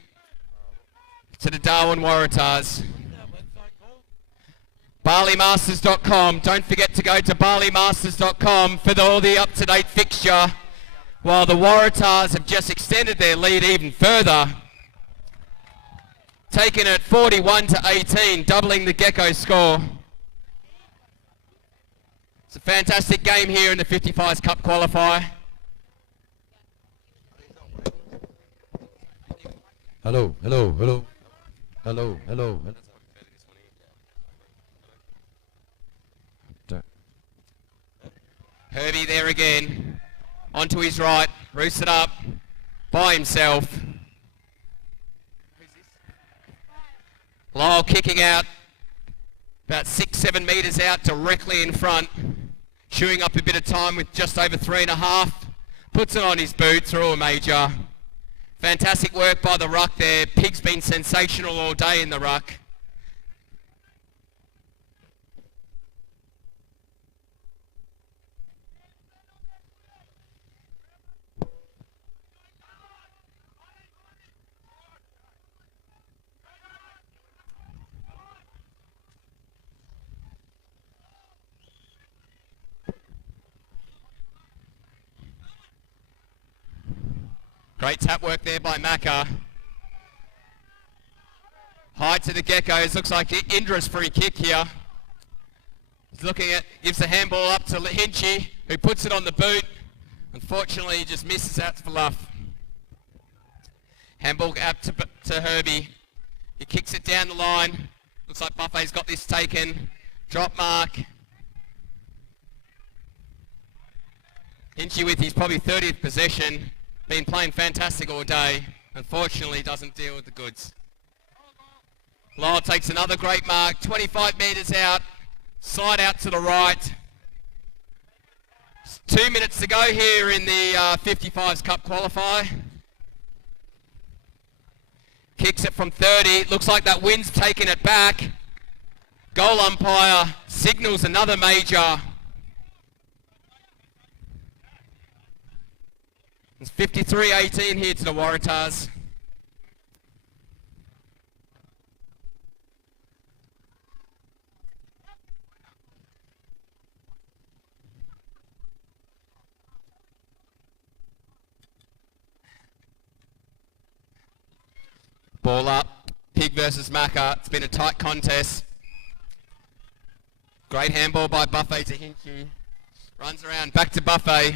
to the Darwin Waratahs. BaliMasters.com. Don't forget to go to BaliMasters.com for all the up-to-date fixture. While the Waratahs have just extended their lead even further. Taking it 41-18, doubling the Gecko score. It's a fantastic game here in the 55s Cup qualifier. Hello, hello, hello. Hello, hello. Herbie there again. Onto his right. Roosts it up. By himself. Lyle kicking out. About 6-7 metres out, directly in front. Chewing up a bit of time with just over 3.5. Puts it on his boots, through a major. Fantastic work by the ruck there. Pig's been sensational all day in the ruck. Great tap work there by Macca. High to the Geckos. Looks like Indra's free kick here. He's looking at, gives the handball up to Hinchy, who puts it on the boot. Unfortunately, he just misses out for luff. Handball up to Herbie. He kicks it down the line. Looks like Buffet's got this taken. Drop mark. Hinchy with his probably 30th possession. Been playing fantastic all day. Unfortunately, doesn't deal with the goods. Lyle takes another great mark. 25 metres out. Slide out to the right. 2 minutes to go here in the 55s Cup qualifier. Kicks it from 30. Looks like that wind's taking it back. Goal umpire signals another major. It's 53-18 here to the Waratahs. Ball up. Pig versus Macca. It's been a tight contest. Great handball by Buffet to Hinchy. Runs around. Back to Buffet.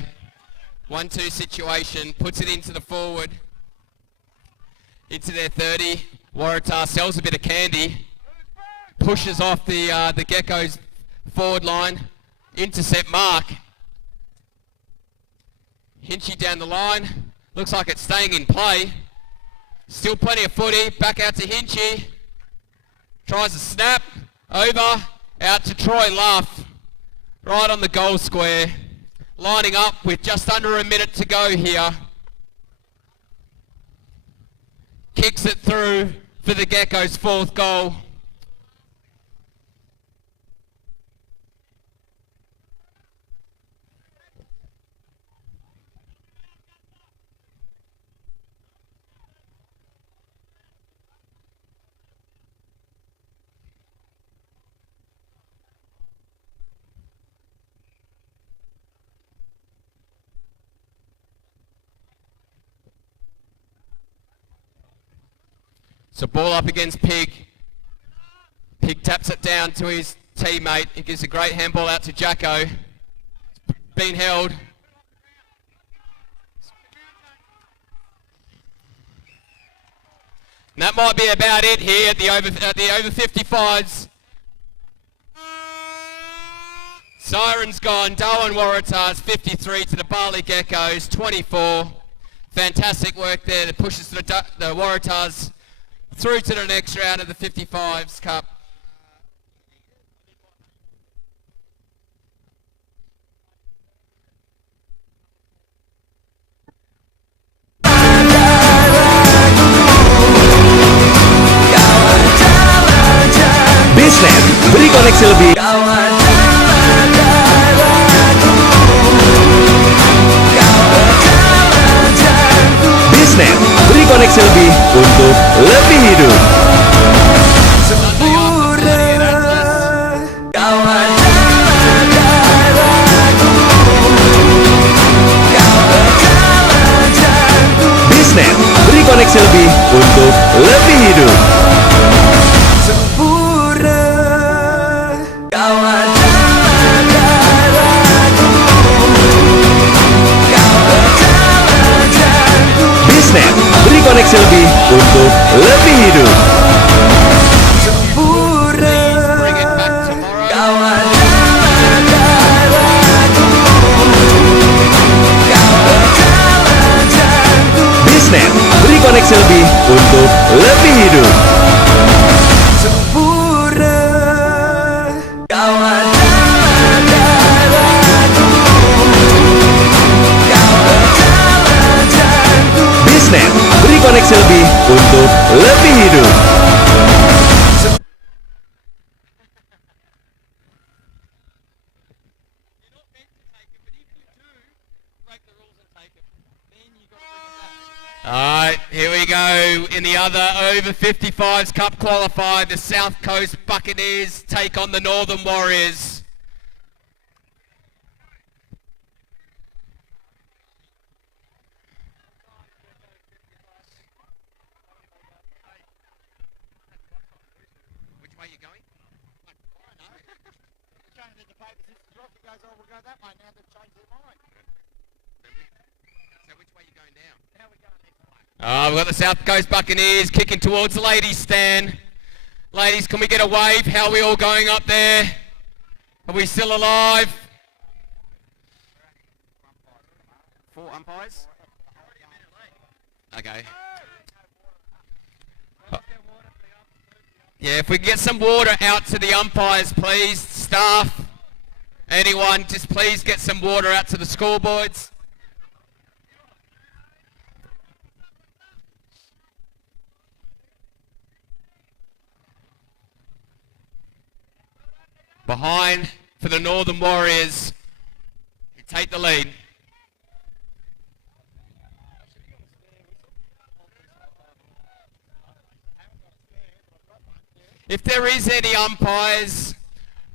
1-2 situation. Puts it into the forward. Into their 30. Waratah sells a bit of candy. Pushes off the Geckos forward line. Intercept mark. Hinchy down the line. Looks like it's staying in play. Still plenty of footy. Back out to Hinchy. Tries a snap. Over. Out to Troy Luff. Right on the goal square. Lining up with just under a minute to go here. Kicks it through for the Geckos' fourth goal. So ball up against Pig. Pig taps it down to his teammate. He gives a great handball out to Gecko. Been held. And that might be about it here at the over 55s. Siren's gone. Darwin Waratahs 53 to the Bali Geckos 24. Fantastic work there that pushes the Waratahs through to the next round of the 55s Cup. Baseline, beri koneksi lebih. Baseline, beri koneksi lebih untuk lebih hidup. Baseline, beri koneksi lebih untuk lebih hidup. Baseline, beri koneksi lebih untuk lebih hidup. Baseline, beri koneksi lebih untuk lebih hidup. Baseline, beri koneksi lebih untuk lebih hidup. Alright, here we go in the other over 55s Cup qualifier. The South Coast Buccaneers take on the Northern Warriors. Which way are you going? I know. Changed the papers. This rocket goes, oh, we'll go that way. Now they've changed their mind. So which way are you going now? Now we're going this way. We've got the South Coast Buccaneers kicking towards the ladies' stand. Ladies, can we get a wave? How are we all going up there? Are we still alive? 4 umpires? Okay. Yeah, if we can get some water out to the umpires, please. Staff, anyone, just please get some water out to the scoreboards. Behind for the Northern Warriors, who take the lead. If there is any umpires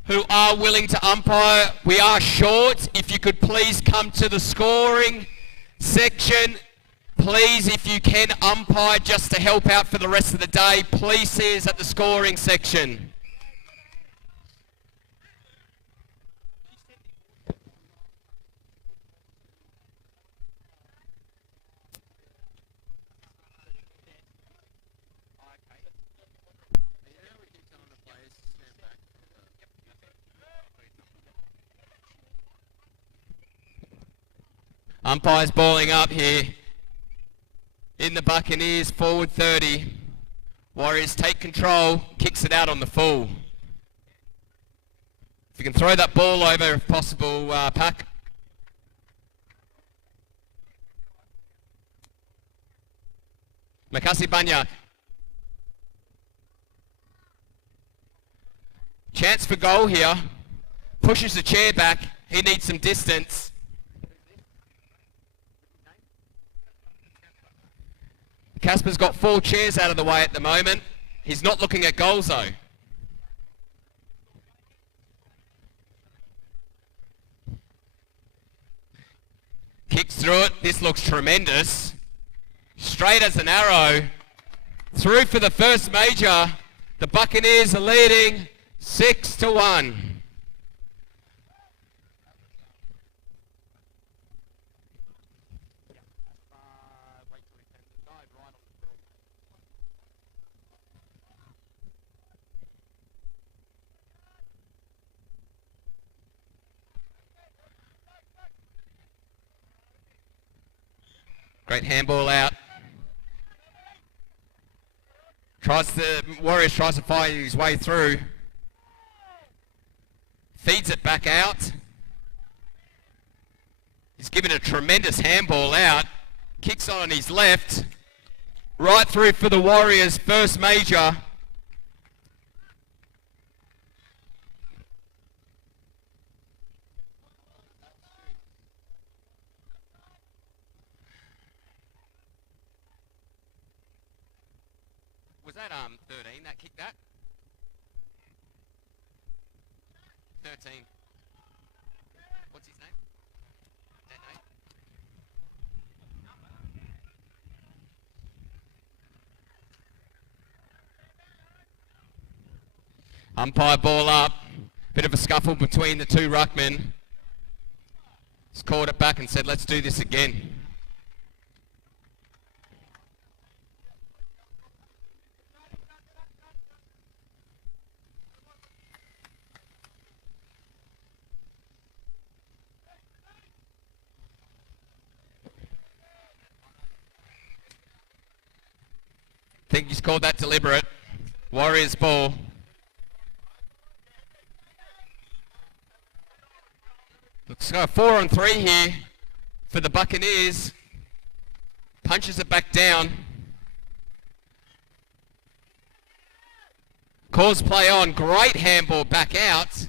who are willing to umpire, we are short. If you could please come to the scoring section, Please, if you can, umpire just to help out for the rest of the day. Please see us at the scoring section. Umpire's balling up here. In the Buccaneers, forward 30. Warriors take control, kicks it out on the full. If you can throw that ball over if possible, Pack. Makasi Banyak. Chance for goal here. Pushes the chair back. He needs some distance. Casper's got 4 chairs out of the way at the moment. He's not looking at goals though. Kicks through it. This looks tremendous. Straight as an arrow. Through for the first major. The Buccaneers are leading 6-1. Great handball out. Warriors tries to find his way through. Feeds it back out. He's given a tremendous handball out. Kicks on his left. Right through for the Warriors' first major. Was that 13 that kicked that? 13. What's his name? That name? Umpire ball up. Bit of a scuffle between the two ruckmen. He's called it back and said, let's do this again. I think he's called that deliberate. Warriors ball. Looks like 4-on-3 here for the Buccaneers. Punches it back down. Calls play on. Great handball back out.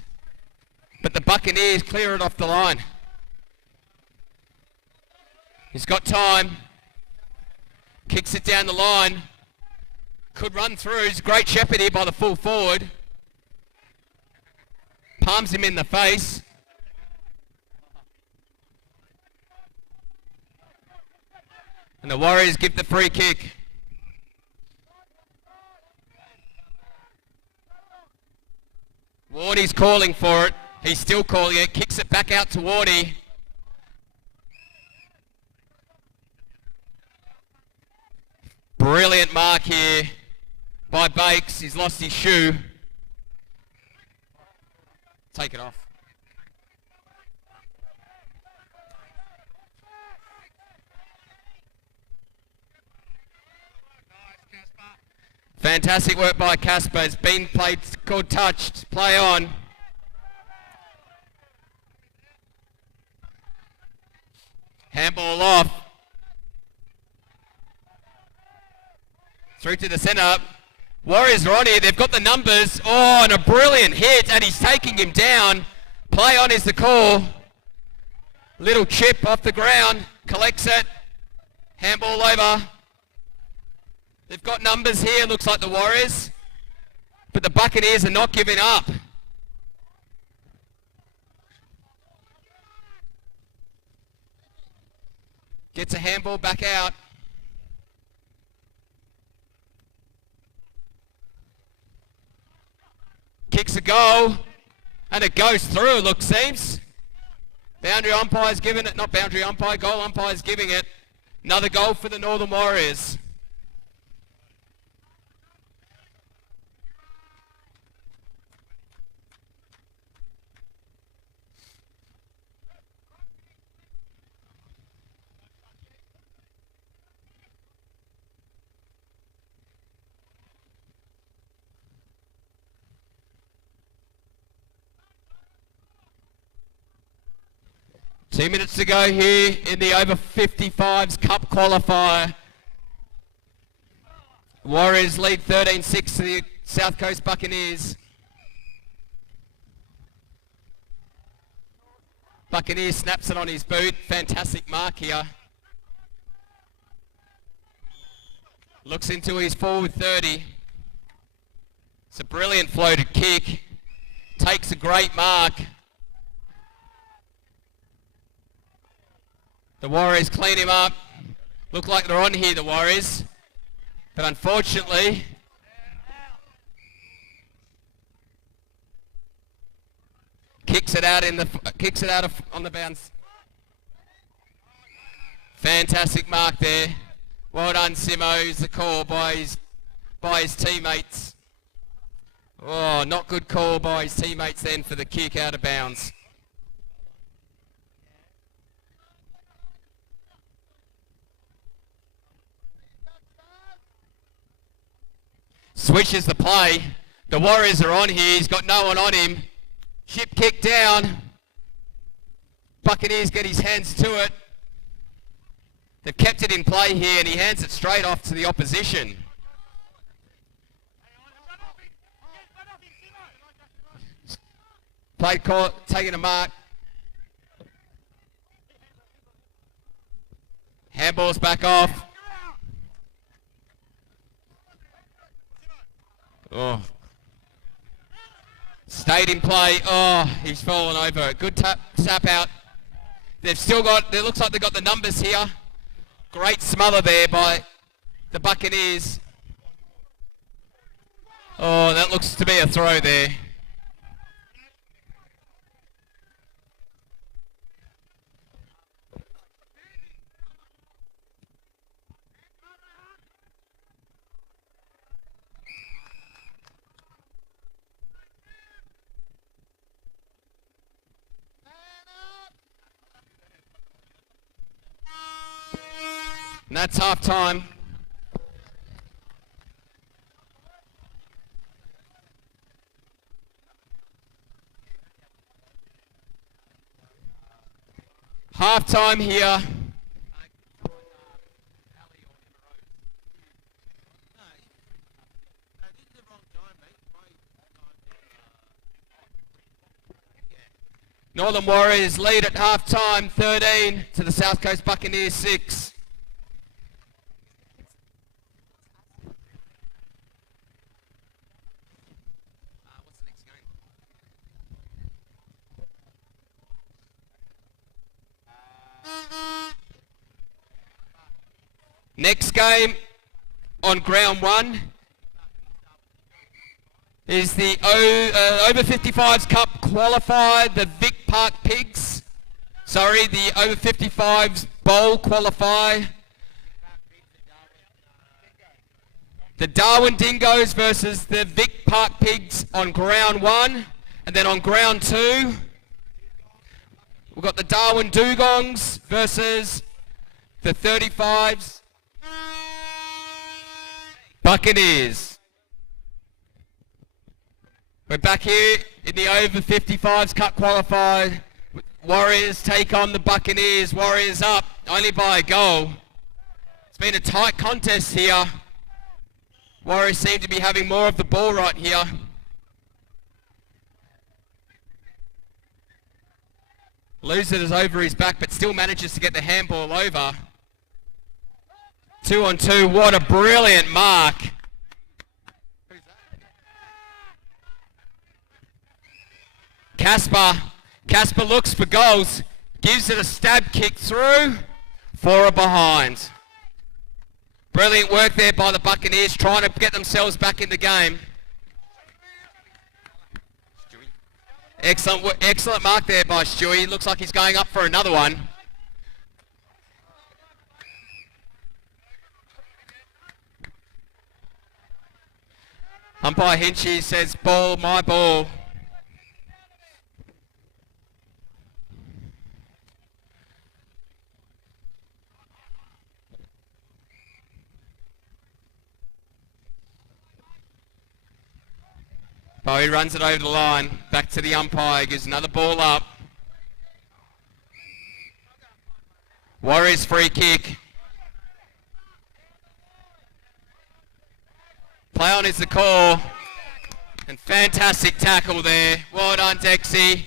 But the Buccaneers clear it off the line. He's got time. Kicks it down the line. Could run through. It's a great shepherd here by the full forward. Palms him in the face. And the Warriors give the free kick. Warney's calling for it. He's still calling it. Kicks it back out to Warney. Brilliant mark here by Bakes. He's lost his shoe. Take it off. Fantastic work by Casper. It's been played, called touched. Play on. Handball off. Through to the centre. Warriors are on here. They've got the numbers. Oh, and a brilliant hit. And he's taking him down. Play on is the call. Little chip off the ground. Collects it. Handball over. They've got numbers here. Looks like the Warriors. But the Buccaneers are not giving up. Gets a handball back out. Kicks a goal. And it goes through, look, seems. Boundary umpire's giving it, not boundary umpire, goal umpire's giving it. Another goal for the Northern Warriors. Two minutes to go here in the over 55s Cup qualifier. Warriors lead 13-6 to the South Coast Buccaneers. Buccaneers snaps it on his boot. Fantastic mark here. Looks into his forward 30. It's a brilliant floated kick. Takes a great mark. The Warriors clean him up. Look like they're on here, the Warriors. But unfortunately, kicks it out on the bounce. Fantastic mark there. Well done, Simo. Is the call by his teammates. Oh, not good call by his teammates then for the kick out of bounds. Switches the play. The Warriors are on here. He's got no one on him. Ship kick down. Buccaneers get his hands to it. They've kept it in play here and he hands it straight off to the opposition. Play call, taking a mark. Handball's back off. Oh. Stayed in play. Oh, he's fallen over. Good tap out. They've still got, it looks like they've got the numbers here. Great smother there by the Buccaneers. Oh, that looks to be a throw there. And that's half time. Half time here. Northern Warriors lead at half time, 13 to the South Coast Buccaneers 6. Next game on ground one is the over 55s Cup qualifier, the Vic Park Pigs. Sorry, the over 55s Bowl qualifier. The Darwin Dingoes versus the Vic Park Pigs on ground one. And then on ground two, we've got the Darwin Dugongs versus the 35s Buccaneers. We're back here in the over 55s Cup qualifier. Warriors take on the Buccaneers. Warriors up only by a goal. It's been a tight contest here. Warriors seem to be having more of the ball right here. Loses it over his back but still manages to get the handball over. 2 on 2, what a brilliant mark. Casper looks for goals, gives it a stab kick through for a behind. Brilliant work there by the Buccaneers trying to get themselves back in the game. Excellent mark there by Stewie. Looks like he's going up for another one. Umpire Hinchy says, ball, my ball. Bowie runs it over the line, back to the umpire, gives another ball up. Warriors free kick. Play on is the call. And fantastic tackle there. Well done, Dexy.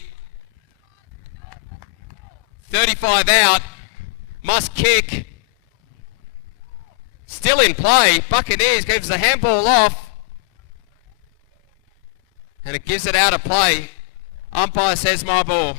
35 out. Must kick. Still in play. Buccaneers gives the handball off. And it gives it out of play. Umpire says my ball.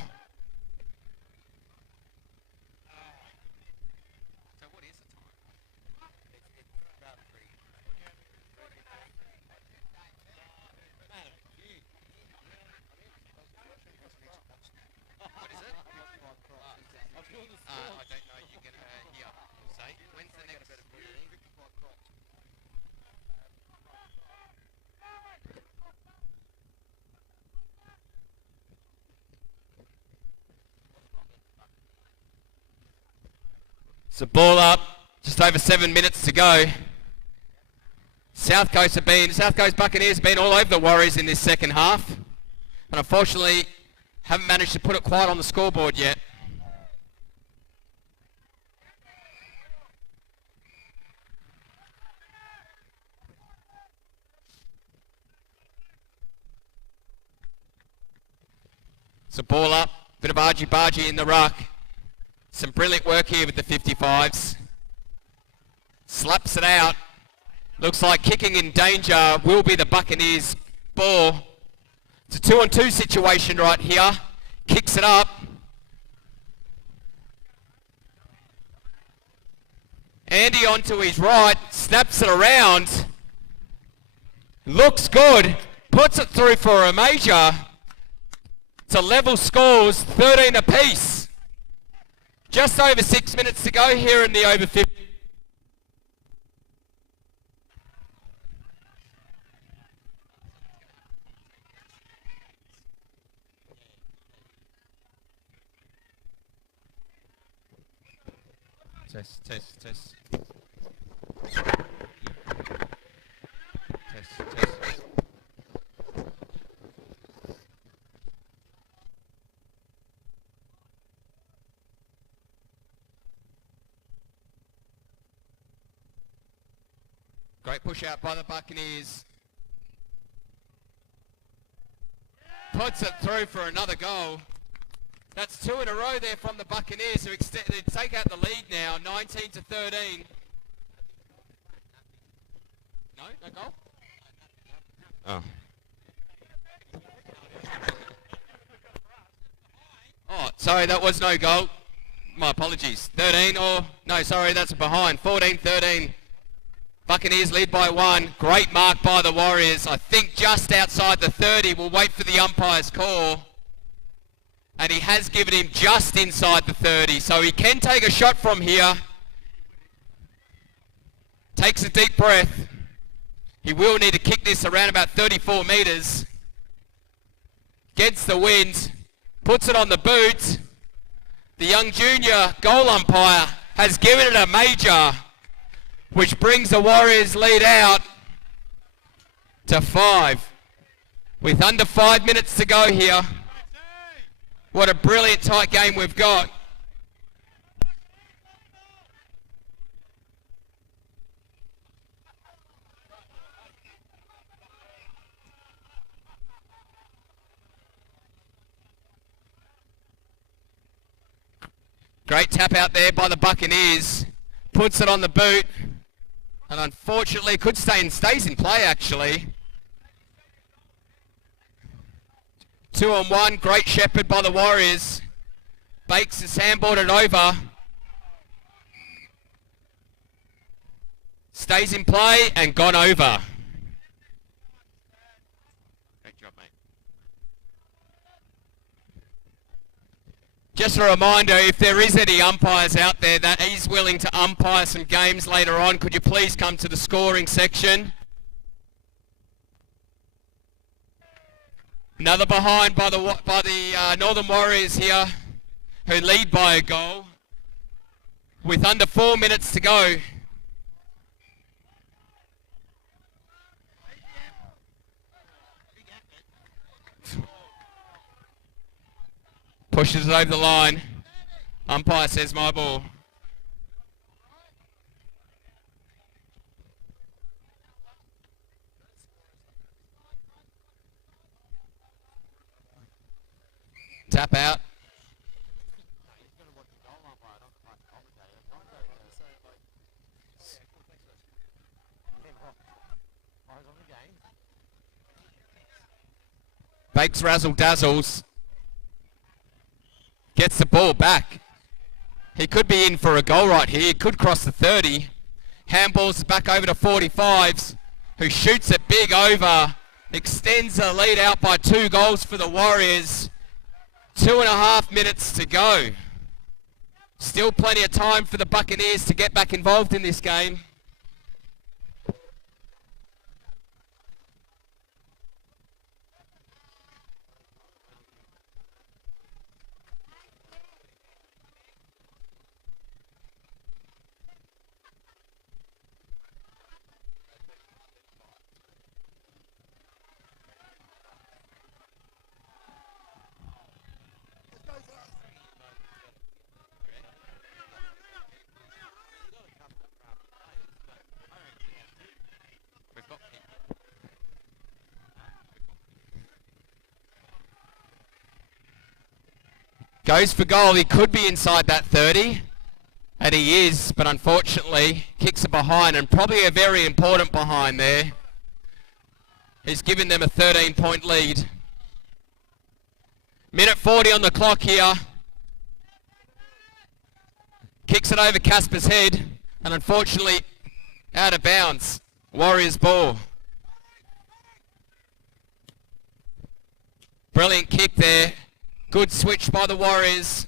So ball up, just over 7 minutes to go. South Coast Buccaneers have been all over the Warriors in this second half. But unfortunately, haven't managed to put it quite on the scoreboard yet. So ball up, bit of argy-bargy in the ruck. Some brilliant work here with the 55s. Slaps it out. Looks like kicking in danger will be the Buccaneers' ball. It's a 2-on-2 situation right here. Kicks it up. Andy onto his right. Snaps it around. Looks good. Puts it through for a major. It's a level scores, 13 apiece. Just over 6 minutes to go here in the over 50. Test. Test. Great push out by the Buccaneers. Puts it through for another goal. That's 2 in a row there from the Buccaneers who take out the lead now, 19-13. No goal? Oh. Oh, sorry, that was no goal. My apologies. 13 or, no, sorry, that's a behind. 14-13. Buccaneers lead by 1. Great mark by the Warriors. I think just outside the 30. We'll wait for the umpire's call. And he has given him just inside the 30. So he can take a shot from here. Takes a deep breath. He will need to kick this around about 34 metres. Gets the wind. Puts it on the boot. The young junior goal umpire has given it a major, which brings the Warriors lead out to 5. With under 5 minutes to go here. What a brilliant tight game we've got. Great tap out there by the Buccaneers. Puts it on the boot. And unfortunately stays in play actually. 2-on-1, great shepherd by the Warriors. Bakes has handballed it over. Stays in play and gone over. Great job, mate. just a reminder, if there is any umpires out there that is willing to umpire some games later on, could you please come to the scoring section? Another behind by the Northern Warriors here, who lead by a goal with under 4 minutes to go. Pushes it over the line. Umpire says my ball. Tap out. Bakes razzle dazzles. Gets the ball back. He could be in for a goal right here. He could cross the 30. Handballs back over to 45s, who shoots it big over. Extends the lead out by 2 goals for the Warriors. 2.5 minutes to go. Still plenty of time for the Buccaneers to get back involved in this game. Goes for goal. He could be inside that 30, and he is, but unfortunately kicks it behind, and probably a very important behind there. He's given them a 13-point lead. Minute 40 on the clock here. Kicks it over Casper's head, and unfortunately out of bounds. Warriors ball. Brilliant kick there. Good switch by the Warriors,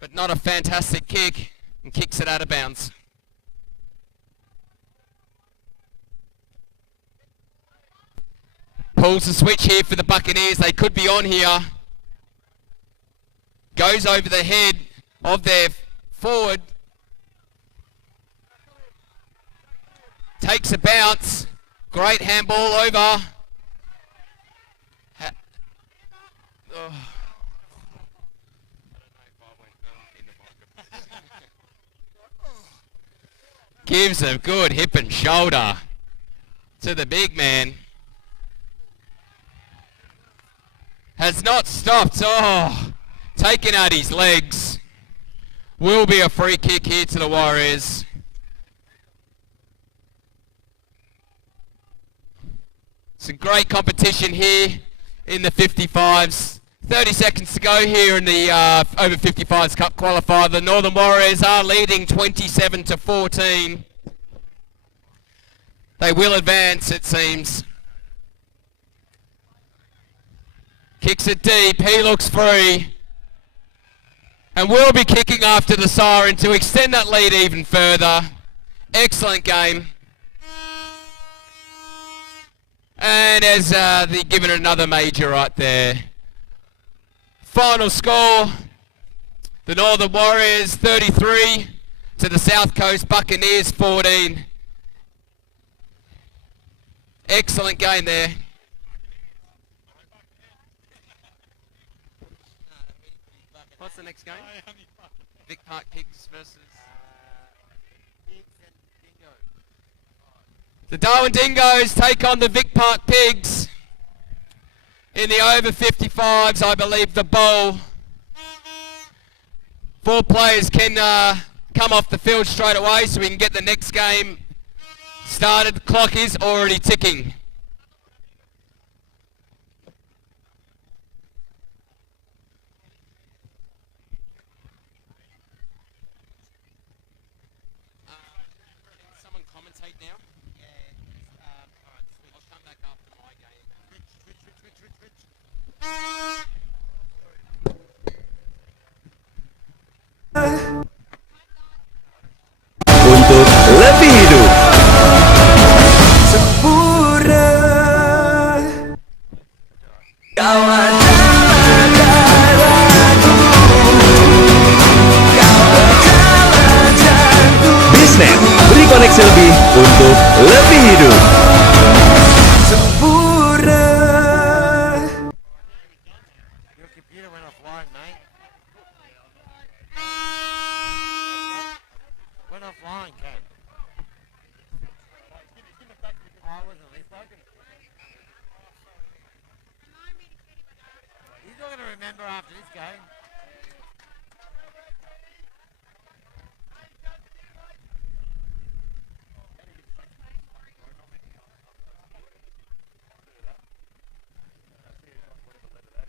but not a fantastic kick, and kicks it out of bounds. Pulls the switch here for the Buccaneers. They could be on here. Goes over the head of their forward. Takes a bounce. Great handball over. Gives a good hip and shoulder to the big man. Has not stopped. Oh, taking out his legs. Will be a free kick here to the Warriors. Some great competition here in the 55s. 30 seconds to go here in the over 55s Cup qualifier. The Northern Warriors are leading 27-14. They will advance, it seems. Kicks it deep. He looks free. And will be kicking after the siren to extend that lead even further. Excellent game. And as they're given another major right there. Final score, the Northern Warriors 33 to the South Coast Buccaneers 14. Excellent game there. What's the next game? Vic Park Pigs versus Pigs and Dingoes. the Darwin Dingoes take on the Vic Park Pigs. In the over 55s, I believe the bowl. 4 players can come off the field straight away so we can get the next game started. The clock is already ticking. Can someone commentate now? Yeah. Alright, I'll come back after my game. Rich. untuk lebih hidup. Sempurna. Your computer went offline, mate. Went offline, Ken. I wasn't listening. He's not going to remember after this game.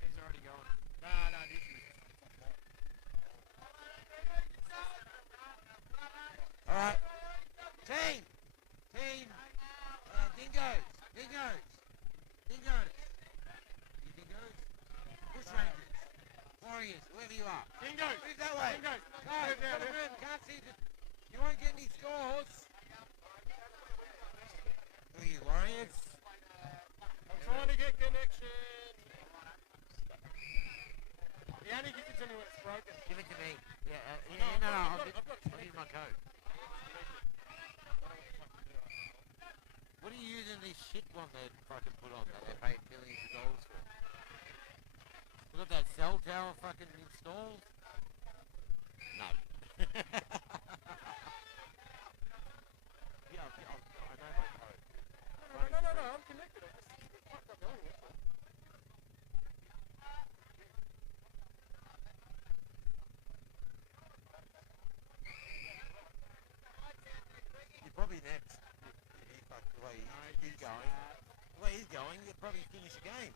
He's already going. No, this is. All right. Team. Dingoes. You Dingoes? Bush Rangers. Warriors, whoever you are. Dingoes. Move that way. Dingoes. No, can't see the... You won't get any scores. Who are you, Warriors? I'm trying to get connection. He only gives it to me when it's broken. Give it to me. Yeah, I'll give you my code. What are you using this shit one they fucking put on that they paid millions of dollars for? Look at that cell tower fucking installed? No. Yeah, I know my code. No, I'm connected. I just fucked up earlier. You're probably next. The way he's going. The way he's going, you'll probably finish the game.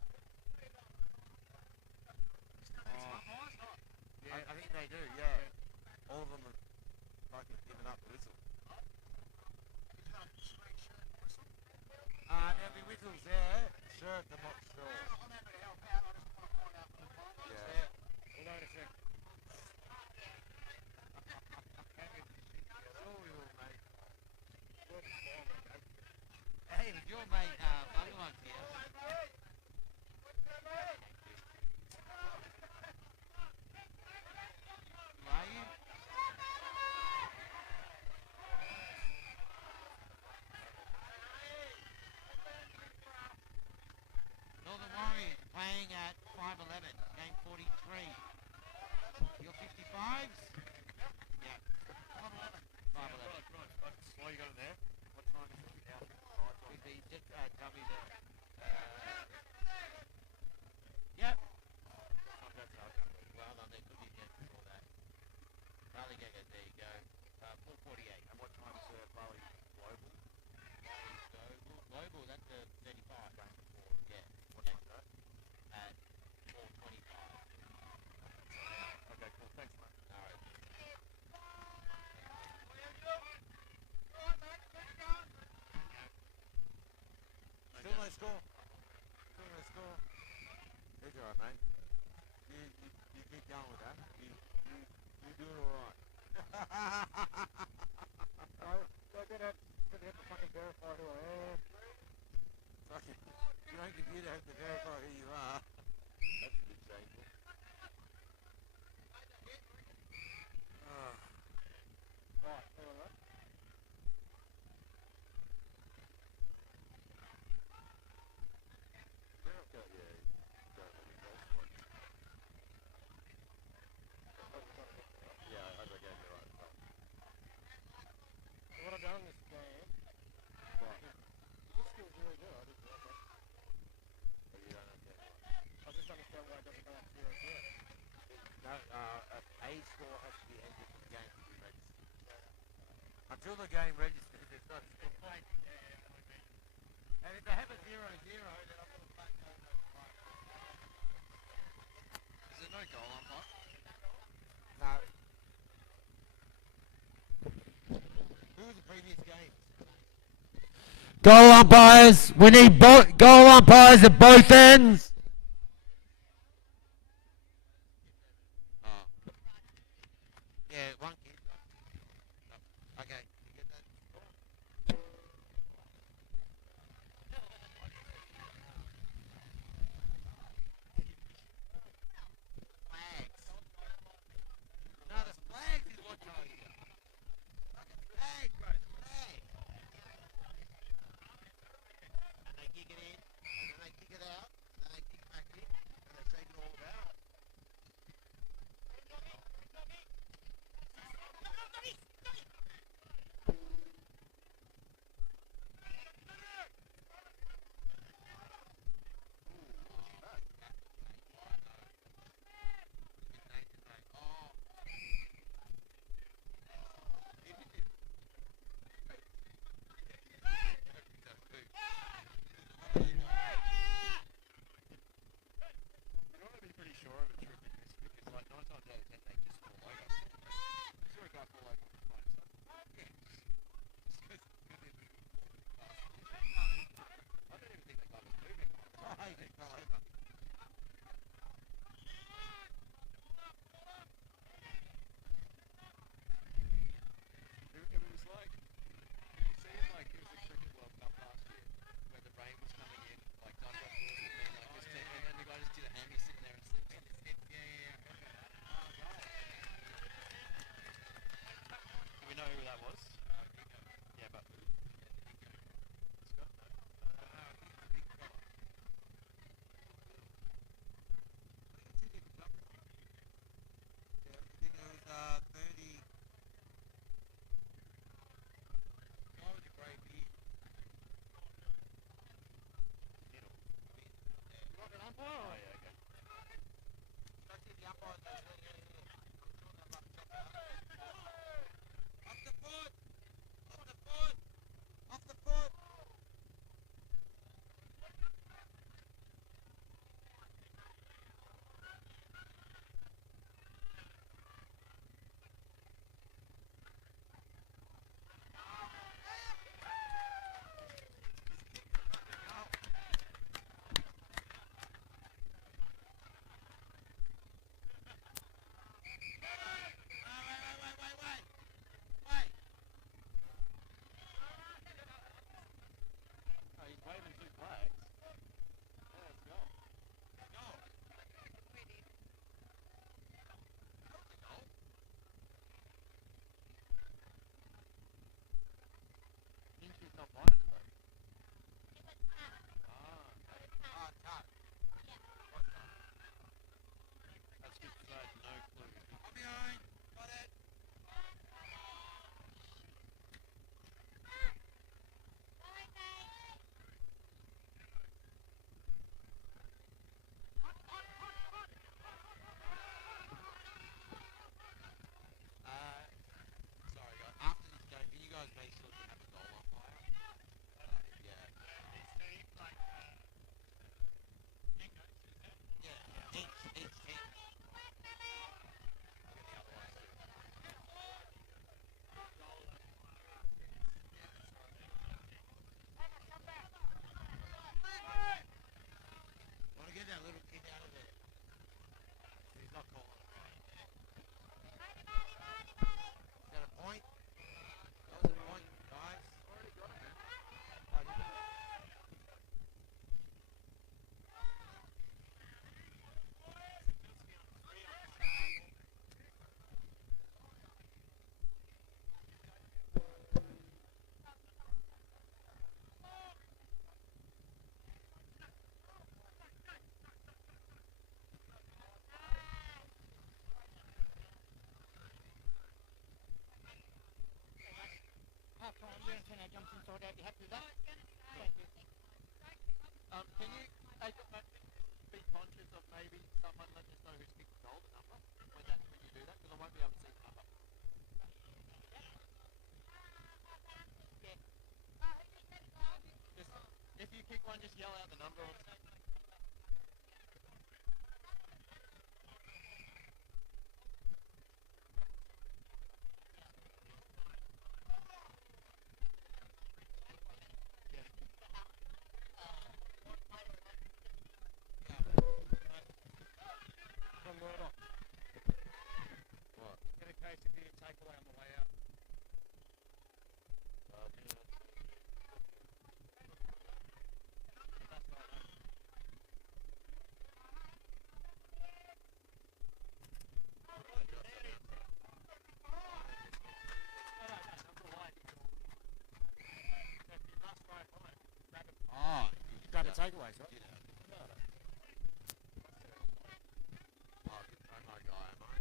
I think they do, yeah. All of them have fucking given up the whistle. There'll be whistles there. Sure, I'm not sure. Yeah. Hold on a sec. Hey, with your mate, Bungalow here. Who are you? Northern Warriors playing at 5'11", game 43. Your 55s? Yeah. 5'11". Why you got it there? What time is it? Just tell me that. Yep. Well done, there could be again before that. Bali Geckos, there you go. 4:48. And what time is Bali Global? Global, that's 35. Game before, yeah. What time is that? At 4:25. Okay, cool. Thanks, mate. All right. Still no score. It's alright, mate. You keep going with that. You're doing alright. I'm gonna have to fucking verify who I am. Fucking, your own computer has to verify who you are. That's a bit shameful. Right, alright. What I've done this game, this skill's really good. I just like it. But you don't understand why. I just understand why it doesn't go up 0-0. No, A score has to be entered for the game to be registered. Until the game registers, it's not a score. And if they have a 0-0, then I'm going to back no. Is there no goal umpire? No. Who was the previous games? Goal umpires. We need goal umpires at both ends. Yeah, one kid. Okay, you get that? Flags. No, the flags is what tells you. Fucking flag, bro, the flag. that was. Yeah, but. It was 30. What was your grade B? You want an umpire? Oh, yeah, okay. Let's see the umpires. Off the foot! Off the foot! Off the foot! Wait! Oh, he's waving 2 flags. Yeah, let's go. Go! Inky's not blind though. Ah, cut. That's good to say, no clue. I'm behind. Got it. Sorry guys. After this game, can you guys make sure you have a goal umpire? Yeah. Yeah, each team. Want to get that little kid out of there? He's not calling it. Is that a point? That was a point, guys. Can you be conscious of maybe someone letting us know who's kicked the goal, the number, when you do that, because I won't be able to see the number. Just, if you kick one, just yell out the number. Get a case of beer takeaway on the way out. Oh, Grab the takeaways, right? oh, my guy, mate.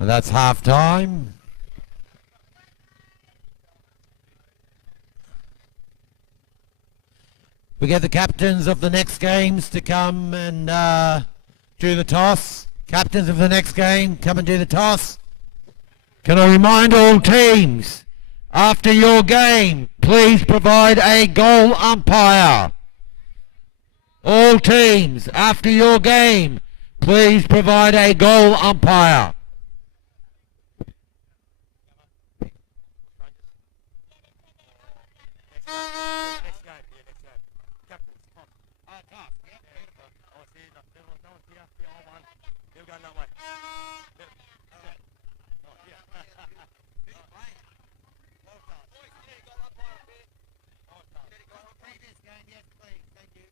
And that's half time. We get the captains of the next games to come and do the toss. Captains of the next game, come and do the toss. Can I remind all teams, after your game, please provide a goal umpire. All teams, after your game, please provide a goal umpire. Next game. Captains, come on. Oh, tough. Yeah, beautiful. Oh, see, everyone's run that way. Yeah. Oh, yeah. Who's playing? Well done. Well done. Previous game, yes, please. Thank you.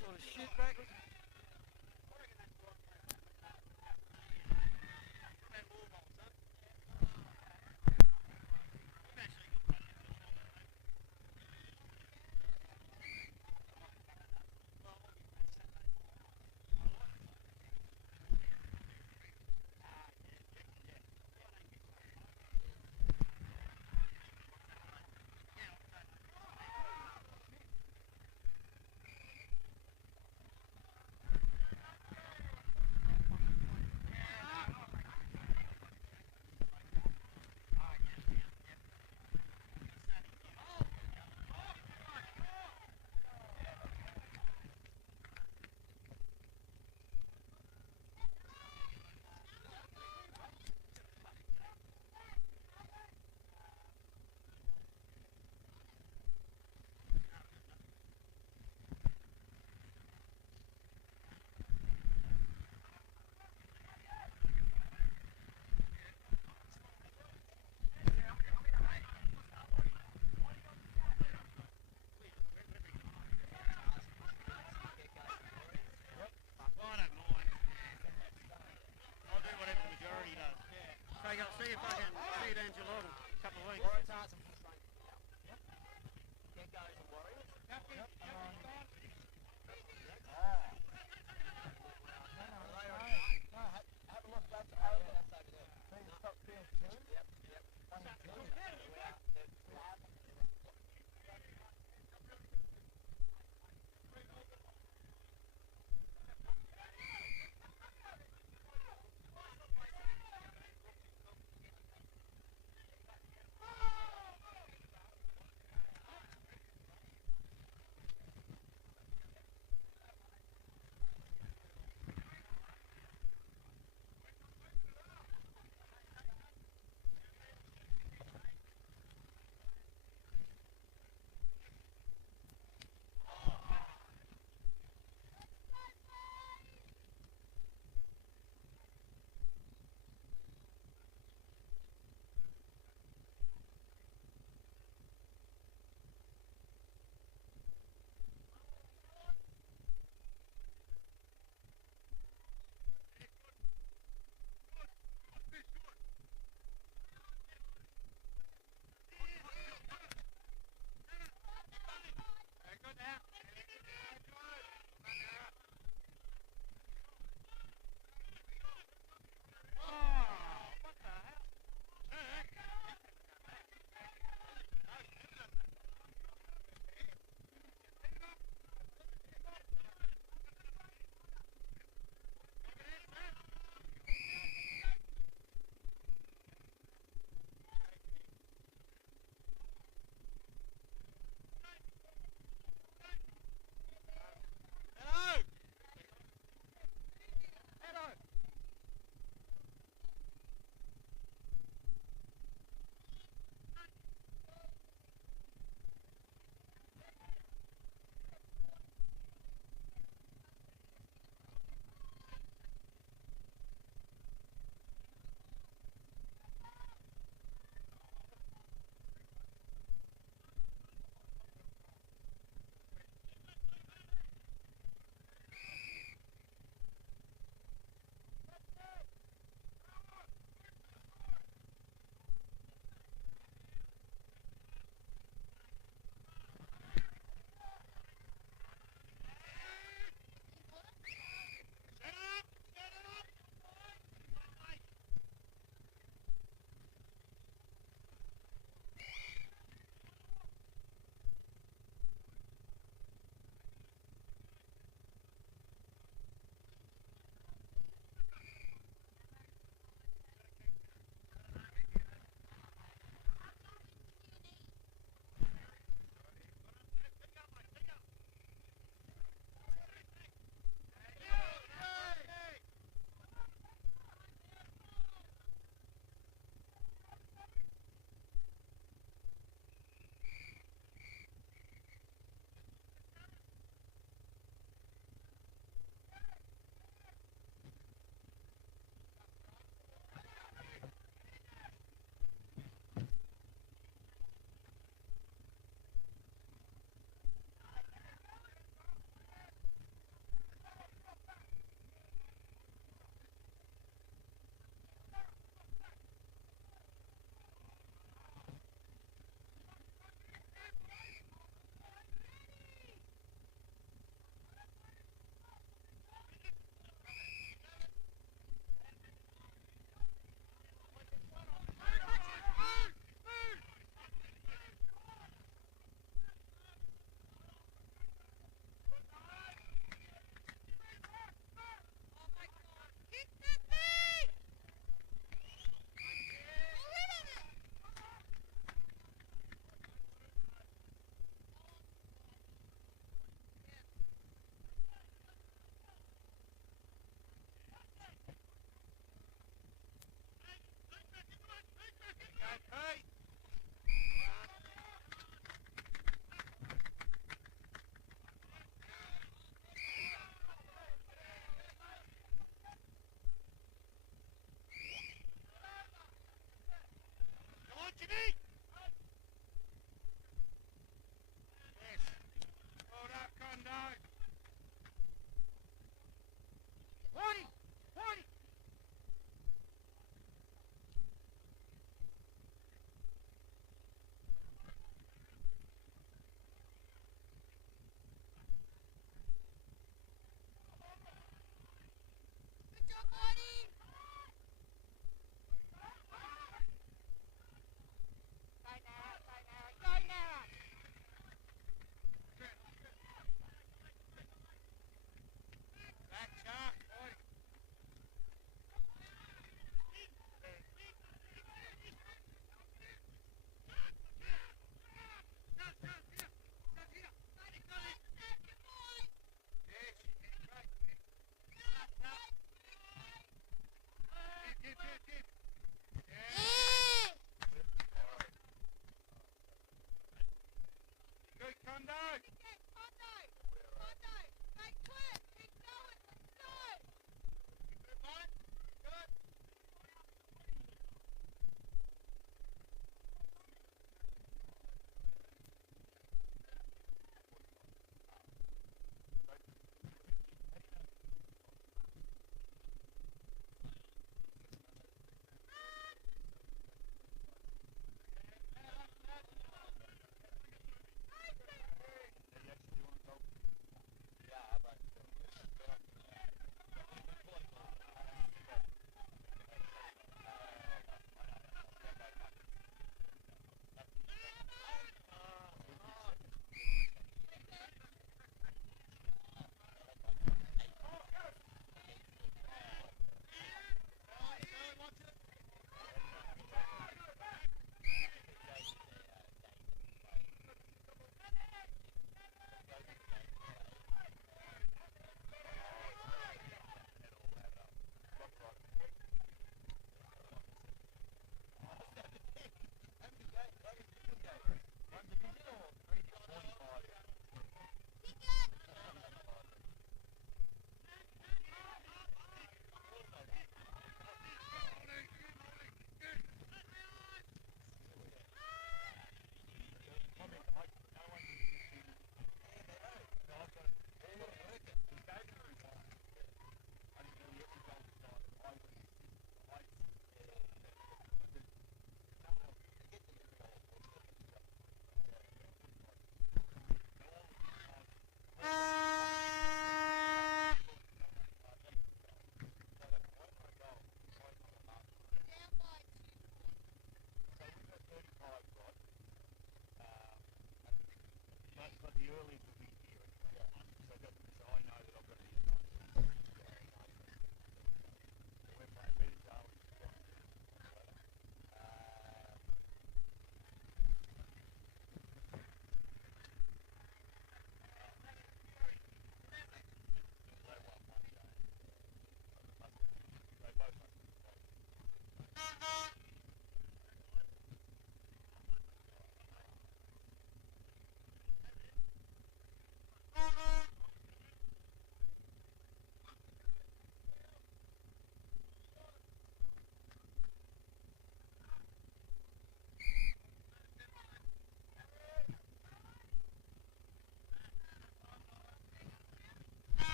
sort of shit back.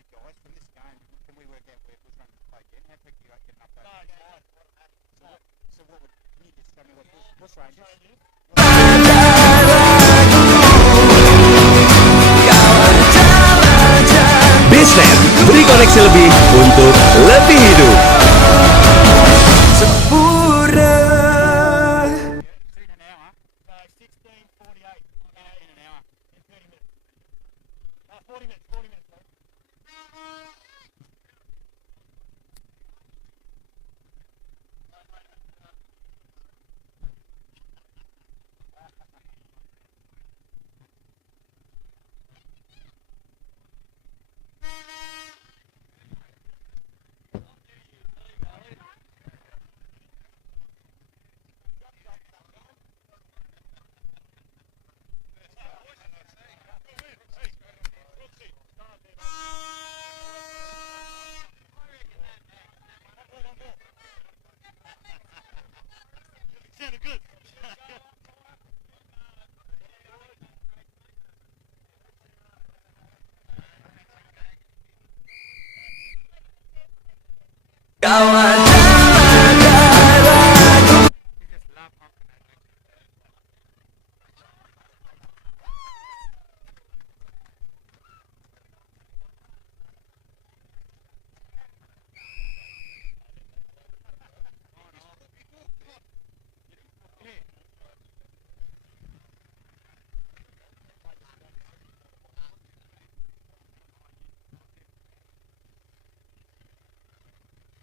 Guys, from this game, can we work out which one to play again? How quick do you get an update? So what would, can you just tell me what bush range is? Bisnet, beri koneksi lebih untuk lebih hidup. Sempurna. In an hour. So 16:48 in an hour. In 30 minutes. 40 minutes, 40 minutes, mate. Sounded good.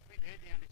We did down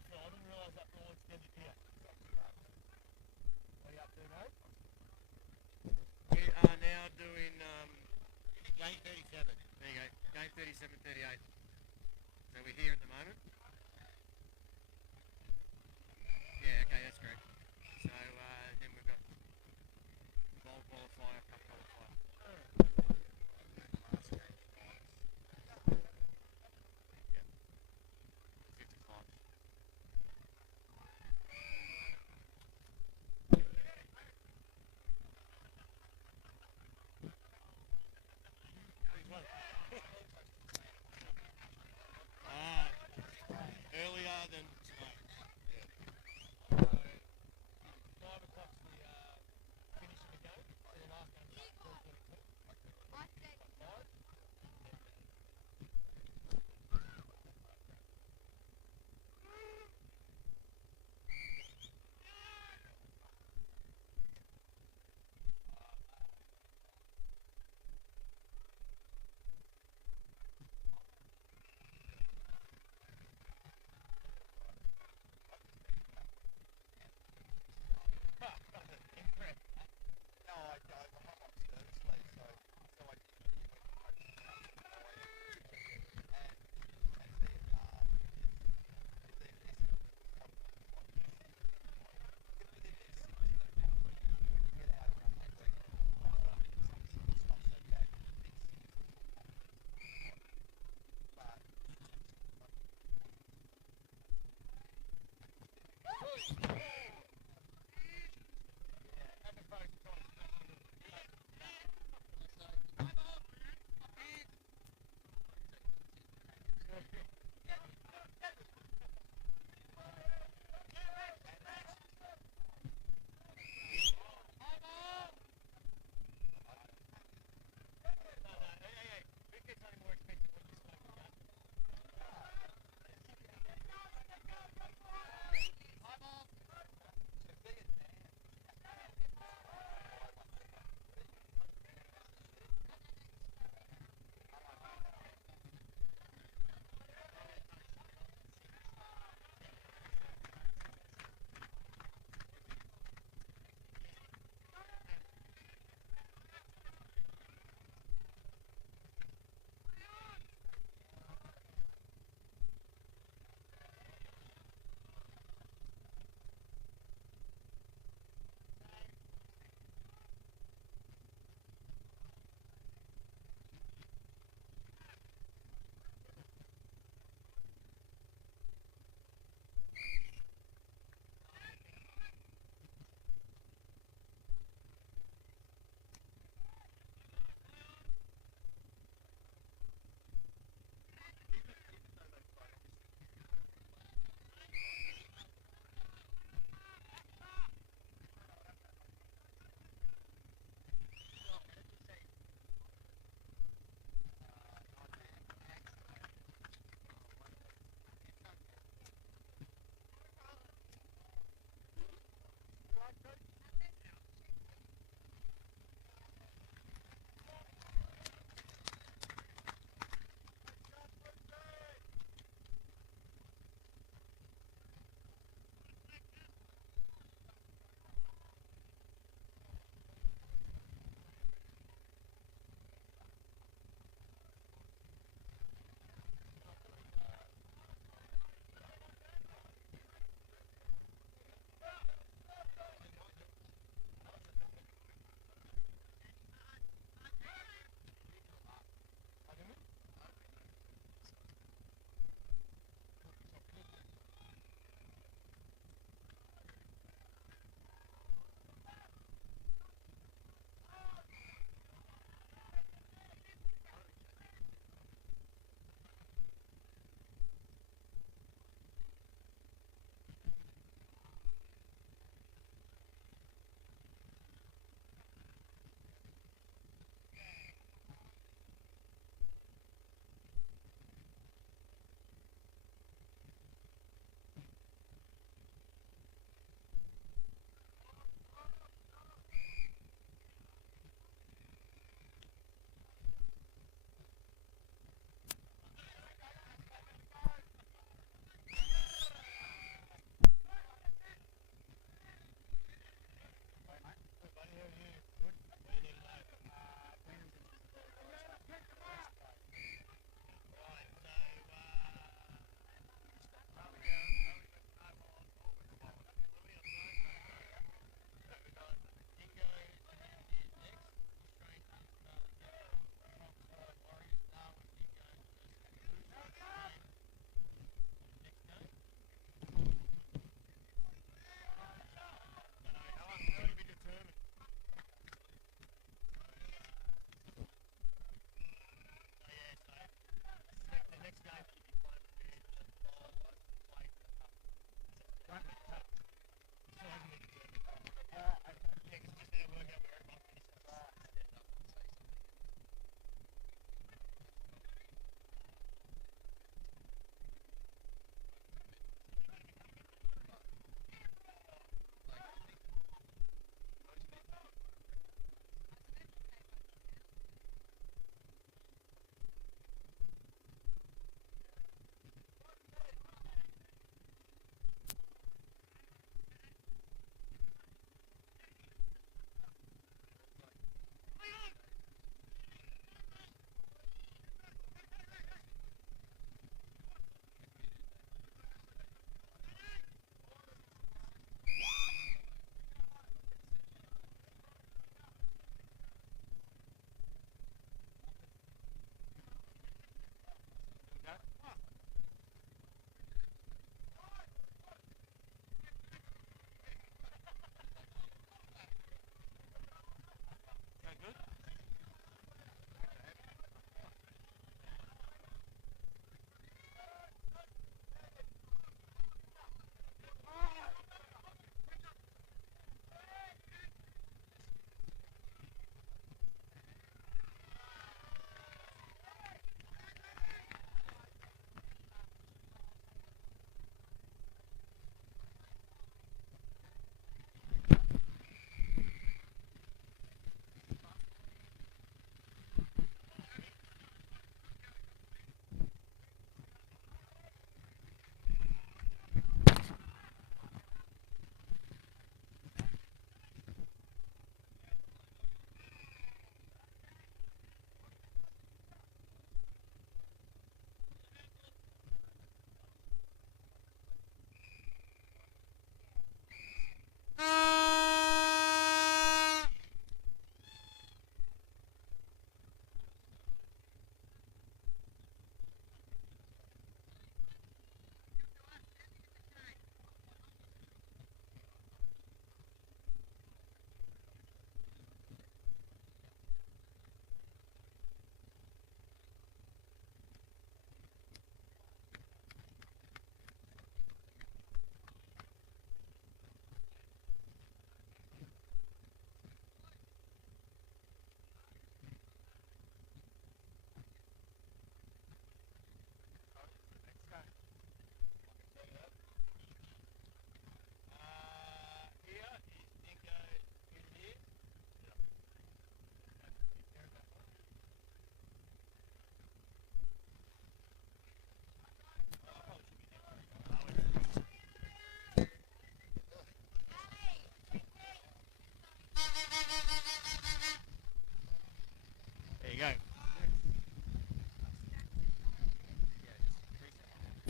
also, I didn't realise that ball extended here. What are you up to, mate? We are now doing game 37. There you go. Game 37-38. So we're here at the moment. Yeah, okay, that's correct. So then we've got bowl qualifier, cup qualifier. Yeah. 55. Earlier than tonight. Yeah. 5 o'clock's the finish of the game. So the last game's at 4:42. No, I'm home upstairs, like, so I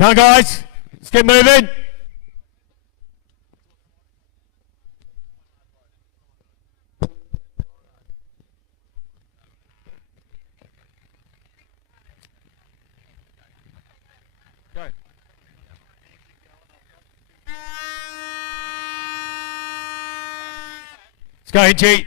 Come on, guys. Let's get moving. Go. Let's go, Hinchy.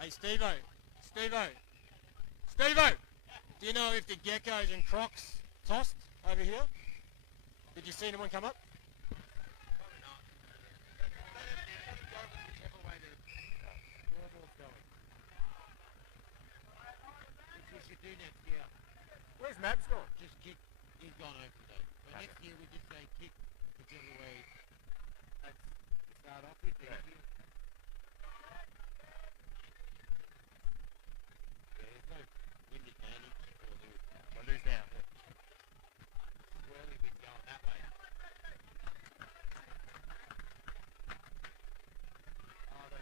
Hey, Steve-O. Steve-O. Steve-O! Do you know if the Geckos and Crocs tossed over here? Did you see anyone come up? We should do next year. Where's Mabs gone? Just kick. He's gone home today. But next year we just say kick whichever way. That's to start off with. Next year. There's no wind advantage or lose. Or lose now. Swirly wind going that way. Oh, they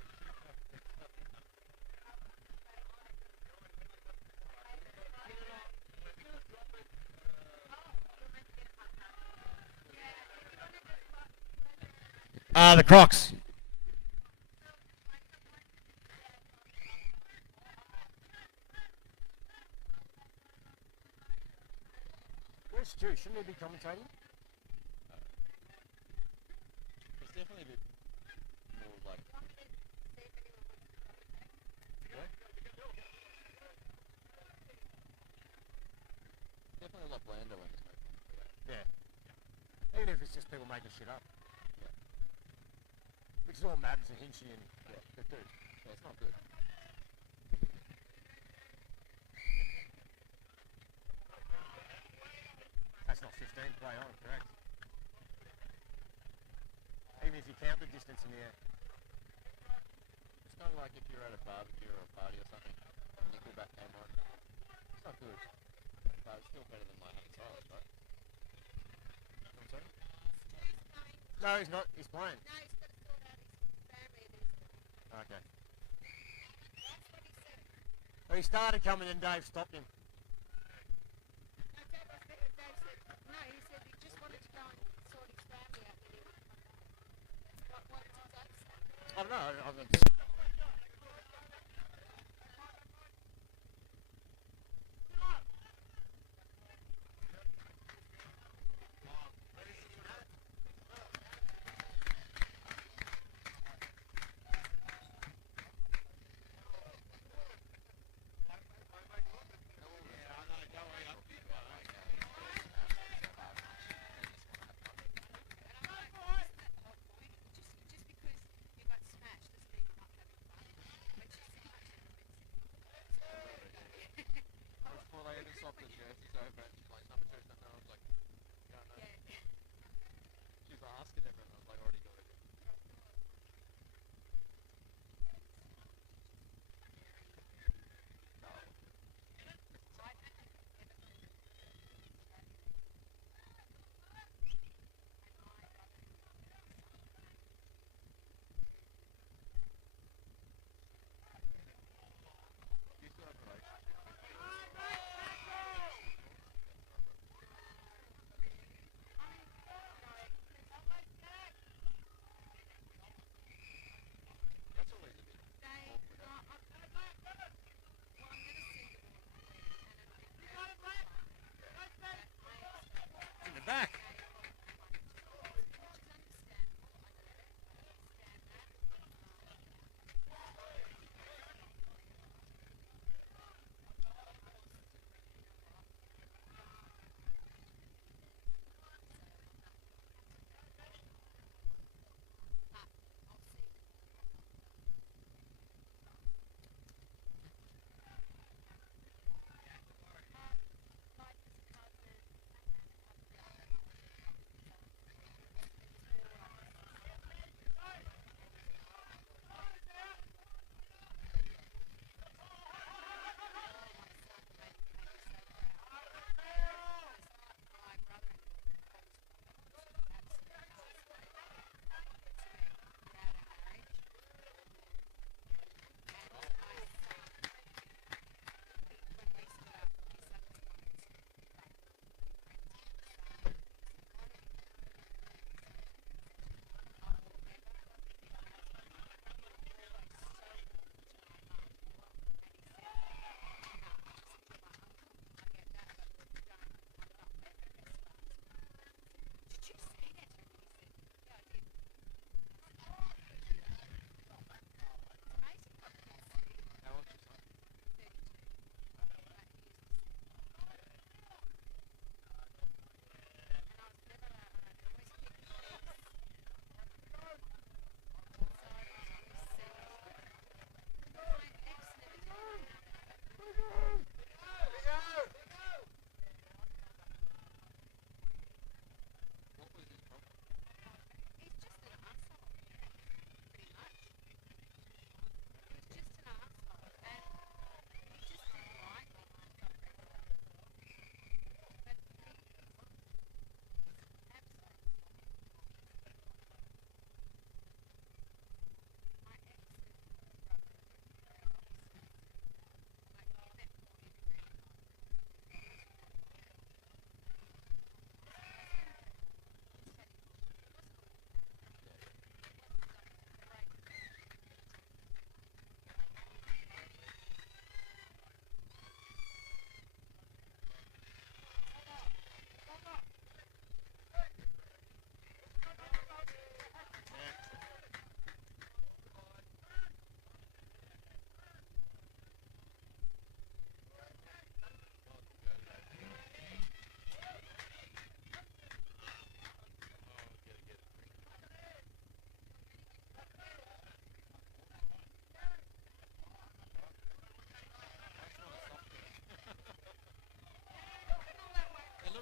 The Crocs. Where's Stu? Shouldn't he be commentating? It's definitely a bit more like. Definitely a lot blander when there's no. Yeah. Even if it's just people making shit up. Yeah. Which is all Mabs and Hinchy and the dude. Yeah, it's not good. That's not 15, play on, correct. Even if you count the distance in the air. It's kind of like if you're at a barbecue or a party or something, and Nickelback came on. It's not good, but it's still better than like having silence, right? You know what I'm saying? No, he's not. He's playing. No, he's got to sort out his family and his... Okay. That's what he said. Well, he started coming and Dave stopped him. No, Dave said, no, he said he just wanted to go and sort his family out with him. What did Dave say? I don't know. Just because you got smashed doesn't mean you're not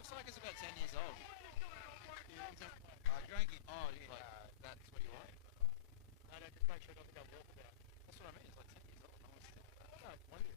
looks like it's about 10 years old. Drinking. Oh, yeah. Like, that's what you want? No, just make sure it doesn't go walkabout. That's what I mean. It's like 10 years old. No one's still that. No, 1 year.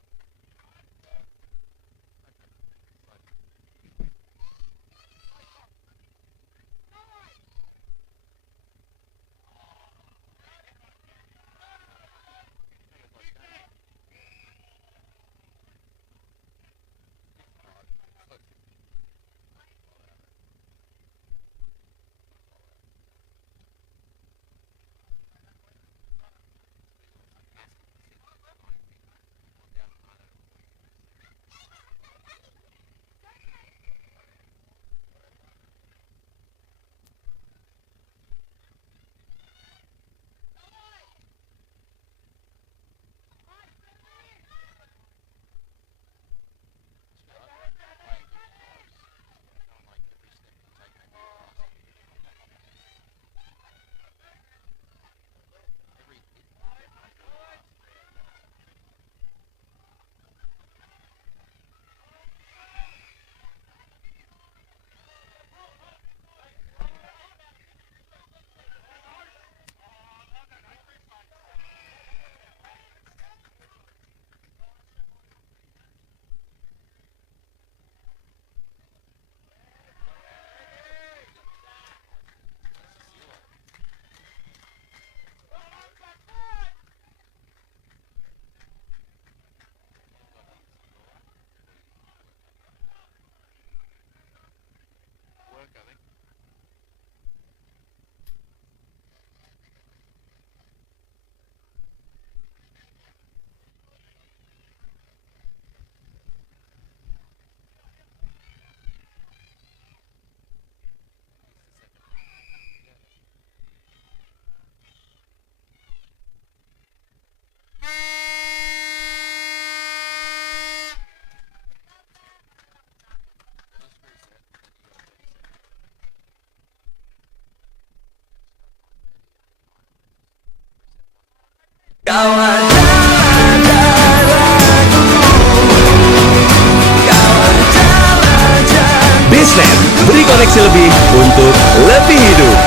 Bisnet, beri koneksi lebih untuk lebih hidup.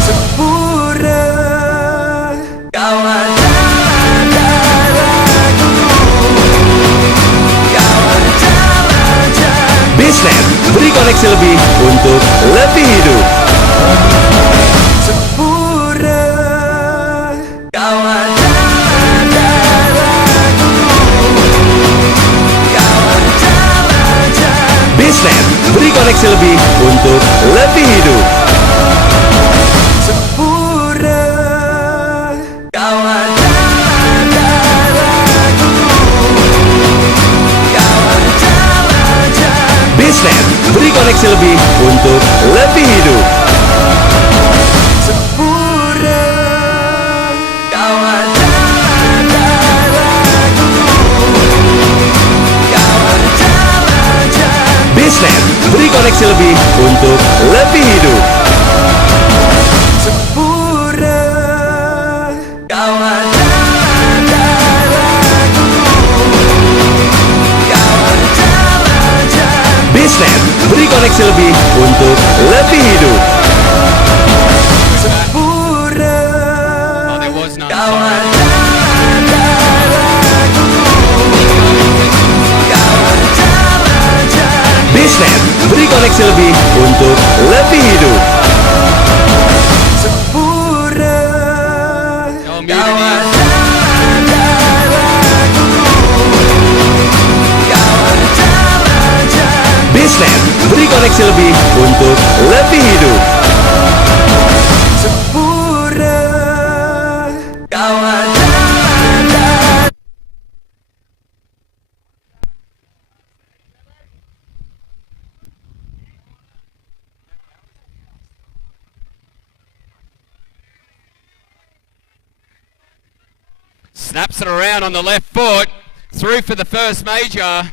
Sempurna, kawan Bisnet, beri koneksi lebih untuk lebih hidup. Sempurna, kawan Bisnet, beri koneksi lebih untuk lebih hidup. Sempurna, kawan Bisnet, beri koneksi lebih untuk lebih hidup. Sempurna, kawan Bisnet, beri koneksi lebih untuk lebih hidup. Sempurna, kawan Bisnet, beri koneksi lebih untuk lebih hidup. Sempurna, kawan Bisnet, beri koneksi lebih untuk lebih hidup. Sempurna, kawan Bisnet, beri koneksi lebih untuk lebih hidup. Sempurna, kawan Snaps it around on the left foot. Through for the first major.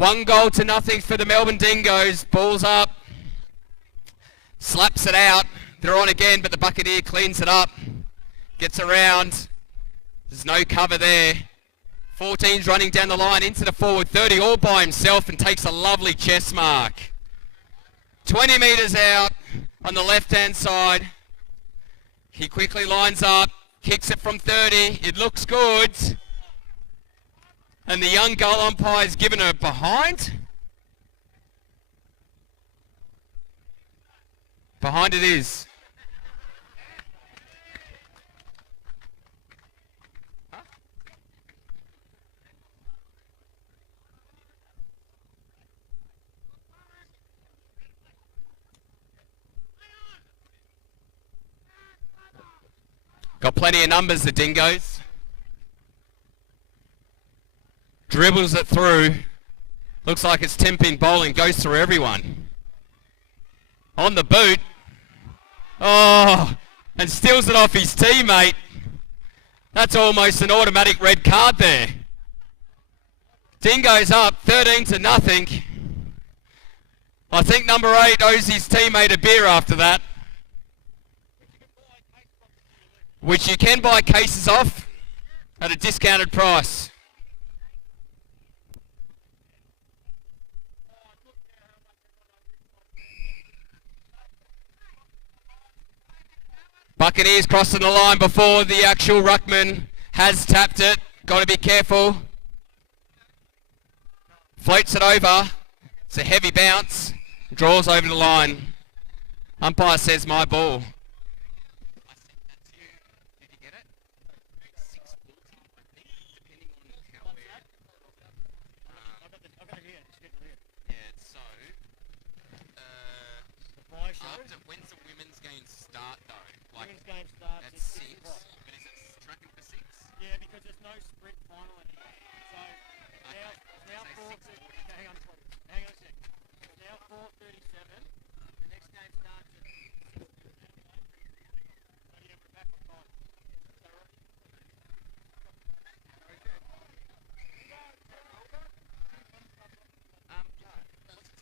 1-0 for the Melbourne Dingoes. Ball's up. Slaps it out. They're on again, but the Buccaneer cleans it up. Gets around. There's no cover there. 14's running down the line into the forward 30 all by himself and takes a lovely chest mark. 20 metres out on the left-hand side. He quickly lines up, kicks it from 30. It looks good. And the young goal umpire's given her behind. Behind it is. Got plenty of numbers, the Dingoes. Dribbles it through. Looks like it's 10-pin bowling. Goes through everyone. On the boot. Oh, and steals it off his teammate. That's almost an automatic red card there. Dingoes up 13-0. I think number 8 owes his teammate a beer after that. Which you can buy cases off at a discounted price. Buccaneers crossing the line before the actual ruckman has tapped it. Got to be careful. Floats it over. It's a heavy bounce. Draws over the line. Umpire says my ball. When's the women's game start though? Like, women's game starts at 6. But is it tracking for 6? Yeah, because there's no sprint final anymore. So now 4:30. Hang on a sec. Now 4:37. The next game starts at 6:30. So yeah, we're back on time. Is that right?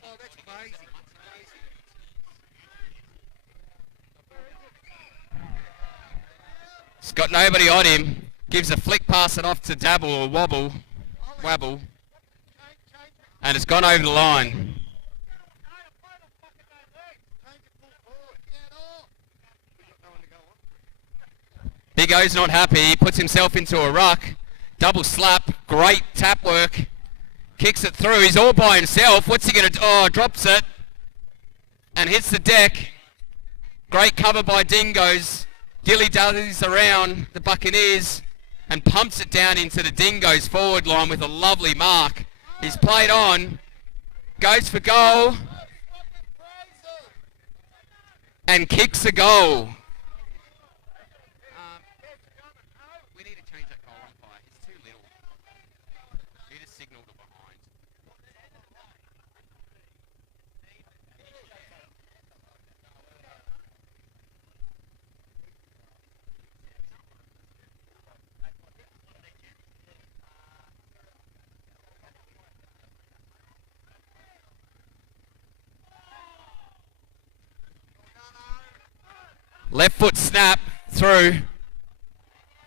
Oh, that's crazy. He's got nobody on him. Gives a flick pass it off to Dabble or Wabble. And it's gone over the line. Big O's not happy. He puts himself into a ruck. Double slap. Great tap work. Kicks it through. He's all by himself. What's he going to do? Oh, drops it. And hits the deck. Great cover by Dingoes. Dilly-dallies around the Buccaneers and pumps it down into the Dingoes forward line with a lovely mark. He's played on. Goes for goal. And kicks a goal. We need to change that goal umpire. He's too little. He just signalled it behind. Left foot snap through.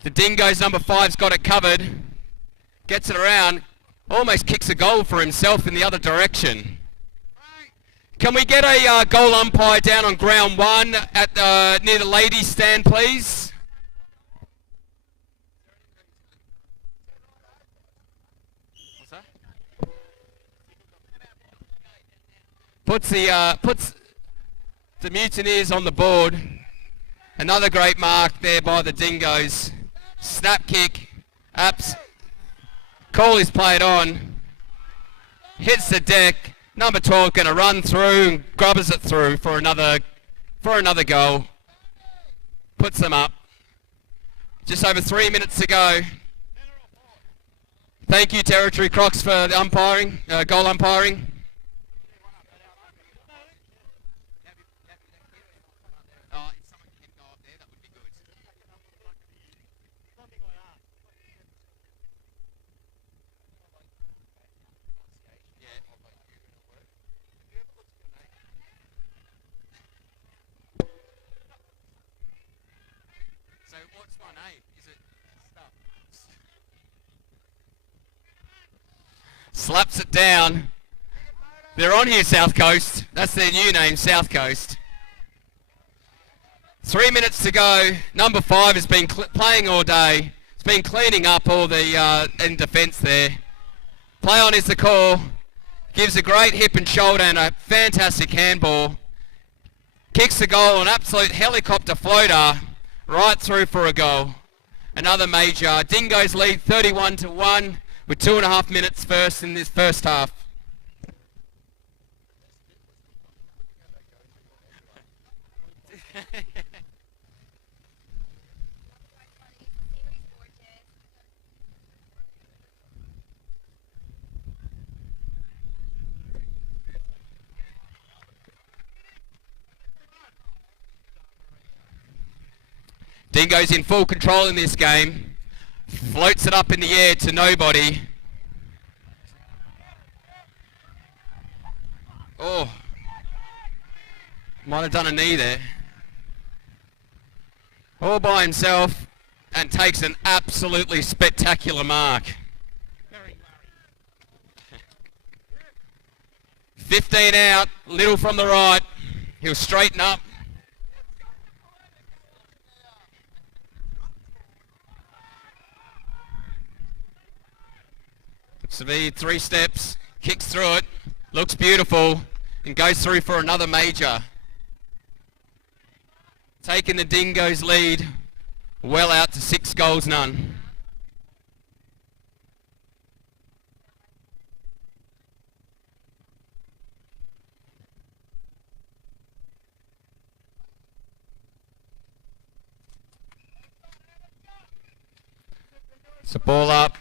The Dingoes number 5's got it covered. Gets it around. Almost kicks a goal for himself in the other direction. Can we get a goal umpire down on ground 1 at near the ladies stand, please? What's that? Puts the Mutineers on the board. Another great mark there by the Dingoes. Snap kick. Call is played on. Hits the deck. Number 12 going to run through and grubbers it through for another goal. Puts them up. Just over 3 minutes to go. Thank you, Territory Crocs, for the umpiring, goal umpiring. slaps it down. They're on here, South Coast. That's their new name, South Coast. 3 minutes to go. Number 5 has been playing all day. It's been cleaning up all the in defence there. Play on is the call. Gives a great hip and shoulder and a fantastic handball. Kicks the goal, an absolute helicopter floater right through for a goal. Another major. Dingoes lead 31-1 with 2.5 minutes first in this first half. Dingo's in full control in this game. Floats it up in the air to nobody. Oh. Might have done a knee there. All by himself and takes an absolutely spectacular mark. 15 out, Little from the right. He'll straighten up. Savi, 3 steps, kicks through it, looks beautiful, and goes through for another major. Taking the Dingoes lead well out to 6-0. So ball up.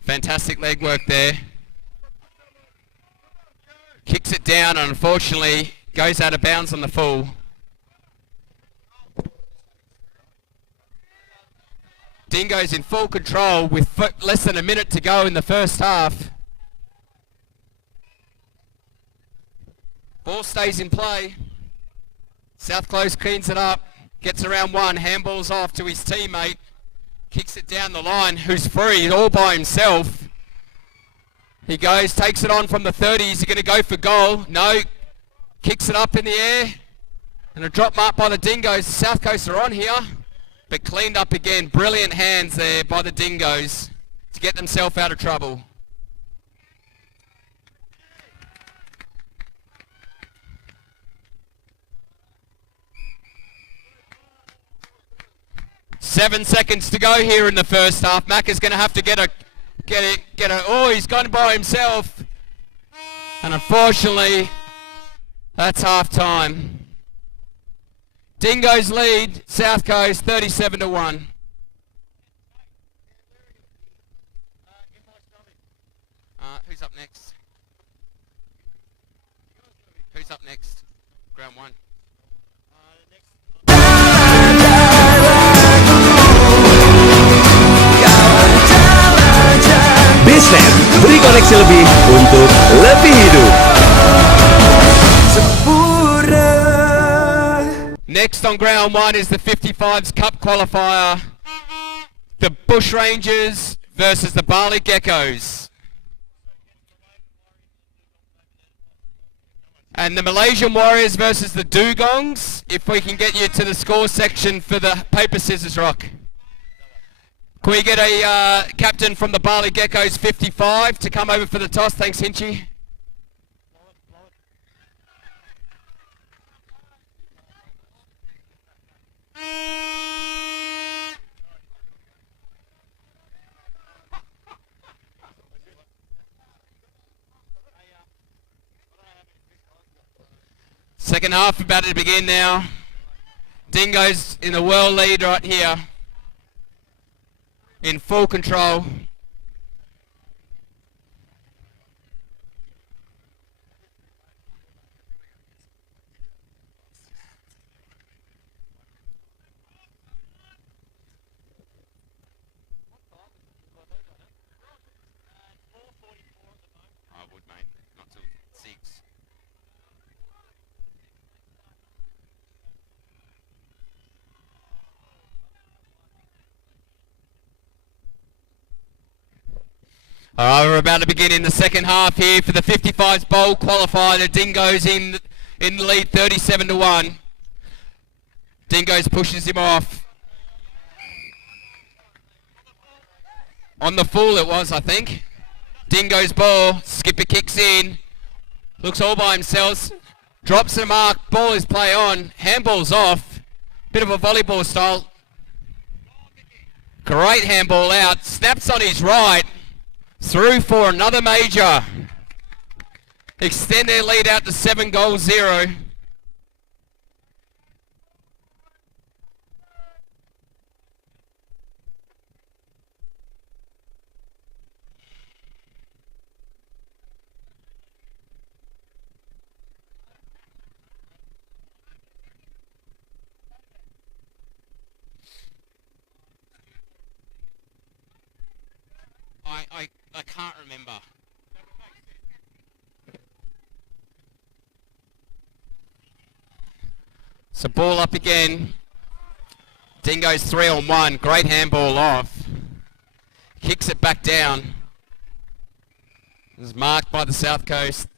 Fantastic leg work there. Kicks it down and unfortunately goes out of bounds on the full. Dingo's in full control with less than a minute to go in the first half. Ball stays in play. South Close cleans it up. Gets around 1. Handballs off to his teammate. Kicks it down the line, who's free, all by himself. He goes, takes it on from the 30. Is he going to go for goal? No. Kicks it up in the air. And a drop mark by the Dingoes. The South Coast are on here, but cleaned up again. Brilliant hands there by the Dingoes to get themselves out of trouble. Seven seconds to go here in the first half. Mac is going to have to get a. Oh, he's gone by himself. And unfortunately, that's half time. Dingoes lead South Coast 37-1. Who's up next? Who's up next? Ground 1. Bisnet, beri koneksi lebih untuk lebih hidup. Next on ground 1 is the 55s Cup qualifier. The Bush Rangers versus the Bali Geckos. And the Malaysian Warriors versus the Dugongs. If we can get you to the score section for the paper, scissors, rock. Can we get a captain from the Bali Geckos 55 to come over for the toss? Thanks, Hinchy. Second half about to begin now. Dingoes in the world lead right here. In full control. I would, mate. Not till 6. We're about to begin in the second half here for the 55s bowl qualifier. The Dingoes in the lead 37-1. Dingoes pushes him off. On the full it was, I think. Dingoes ball. Skipper kicks in. Looks all by himself. Drops the mark. Ball is play on. Handball's off. Bit of a volleyball style. Great handball out. Snaps on his right. Through for another major. Extend their lead out to 7-0. I can't remember. So ball up again. Dingoes 3-on-1. Great handball off. Kicks it back down. It was marked by the South Coast.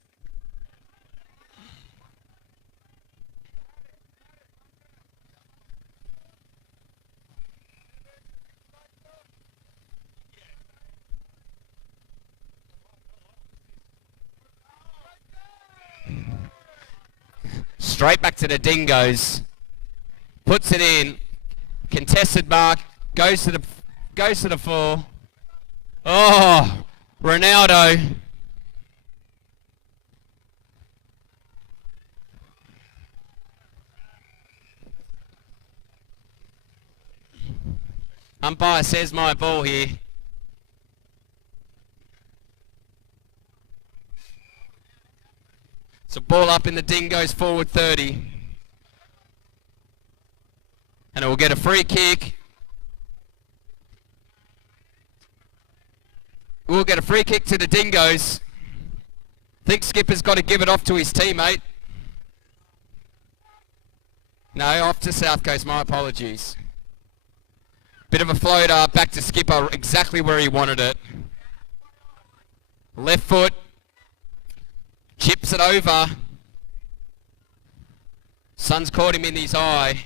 Straight back to the Dingoes. Puts it in. Contested mark. Goes to the floor. Oh, Ronaldo. Umpire says my ball here. So ball up in the Dingoes forward 30. And it will get a free kick. We'll get a free kick to the Dingoes. Think Skipper's got to give it off to his teammate. No, off to South Coast, my apologies. Bit of a floater, back to Skipper, exactly where he wanted it. Left foot. Chips it over. Sun's caught him in his eye.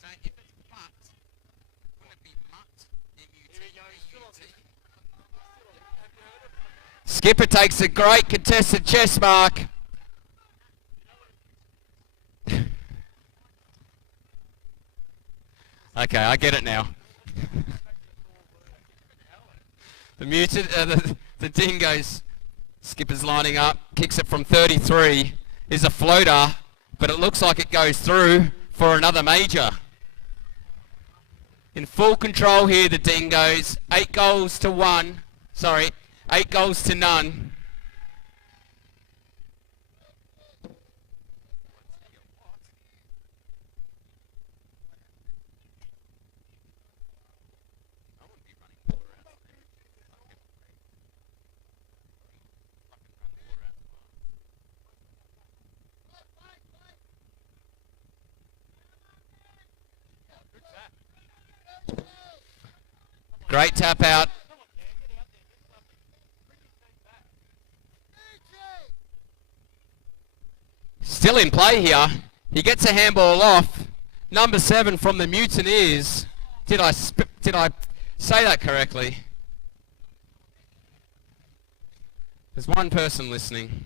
So if it's mutt, wouldn't it be mutt? M-U-T-M-U-T? Skipper takes a great contested chest mark. Okay, I get it now. The Dingoes, Skipper's lining up, kicks it from 33, is a floater, but it looks like it goes through for another major. In full control here, the Dingoes, 8 goals to none. Great tap out. Still in play here. He gets a handball off. Number 7 from the Mutineers. Did I say that correctly? There's one person listening.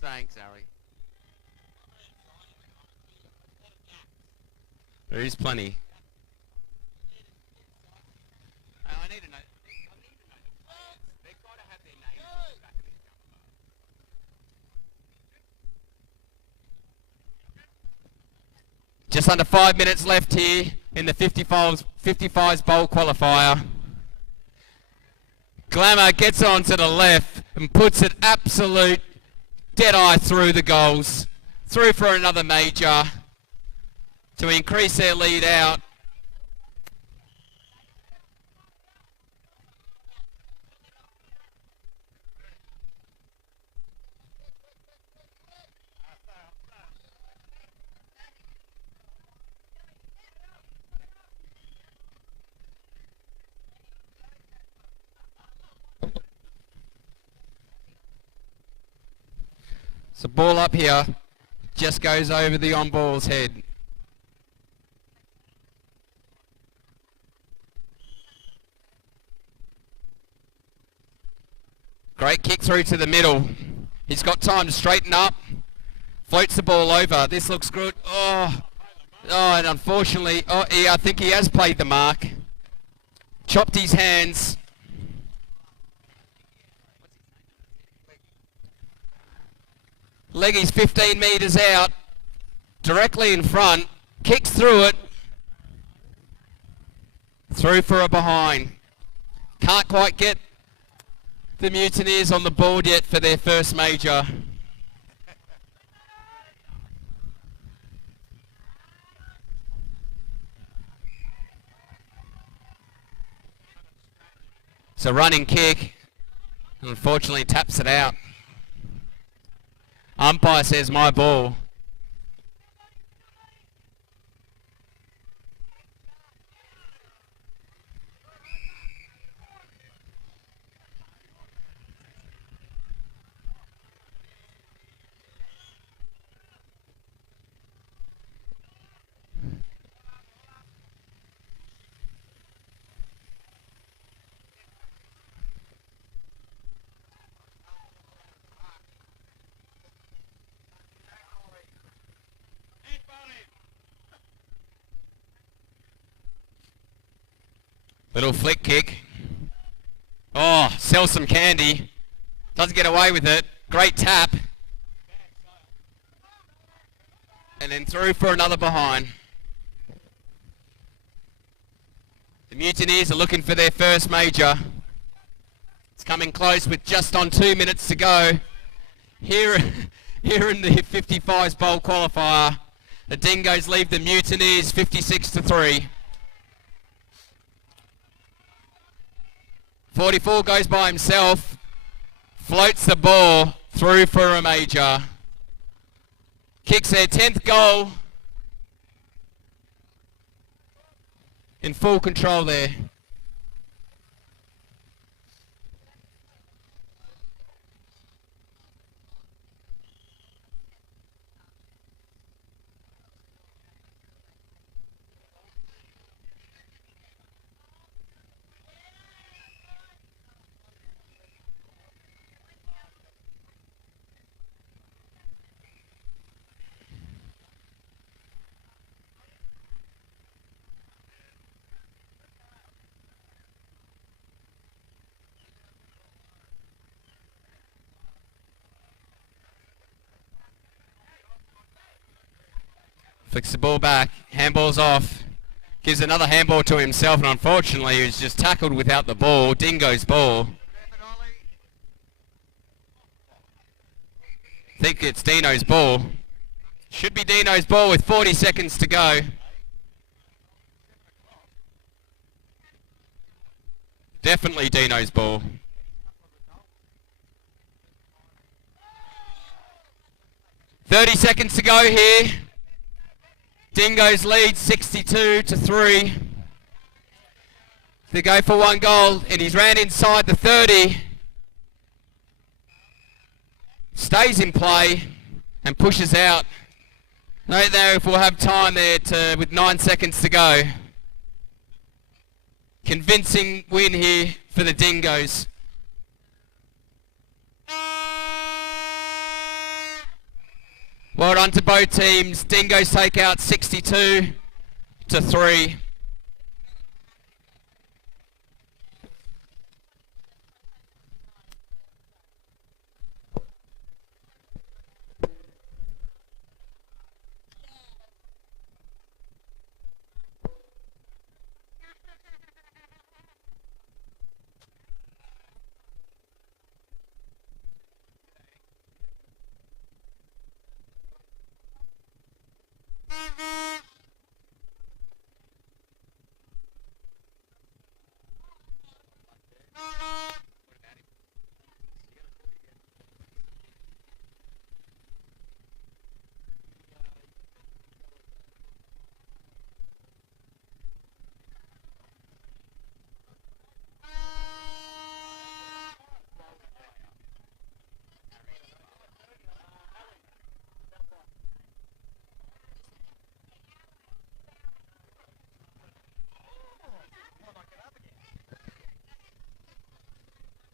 Thanks, Ali. There is plenty. I need to know. They've got to have their names on the back of their jumper. Just under 5 minutes left here in the 55s bowl qualifier. Glamour gets on to the left and puts it absolute dead eye through the goals. Through for another major to increase their lead out. So ball up here, just goes over the on ball's head. Great kick through to the middle. He's got time to straighten up. Floats the ball over. This looks good. Oh, and unfortunately, I think he has played the mark. Chopped his hands. Leggy's 15 metres out. Directly in front. Kicks through it. Through for a behind. Can't quite get the Mutineers on the board yet for their first major. It's a running kick. Unfortunately taps it out. Umpire says my ball. Little flick kick. Oh, sells some candy. Doesn't get away with it. Great tap. And then through for another behind. The Mutineers are looking for their first major. It's coming close with just on 2 minutes to go. Here in the 55s bowl qualifier, the Dingoes leave the Mutineers 56-3. 44 goes by himself, floats the ball through for a major. Kicks their 10th goal. In full control there. Flicks the ball back, handball's off, gives another handball to himself, and unfortunately he was just tackled without the ball. Dingo's ball. I think it's Dino's ball. Should be Dino's ball with 40 seconds to go. Definitely Dino's ball. "30 seconds to go here. Dingoes lead 62-3. They go for one goal, and he's ran inside the 30. Stays in play and pushes out. I don't know if we'll have time there with 9 seconds to go. Convincing win here for the Dingoes. Well done to both teams. Dingoes take out 62-3.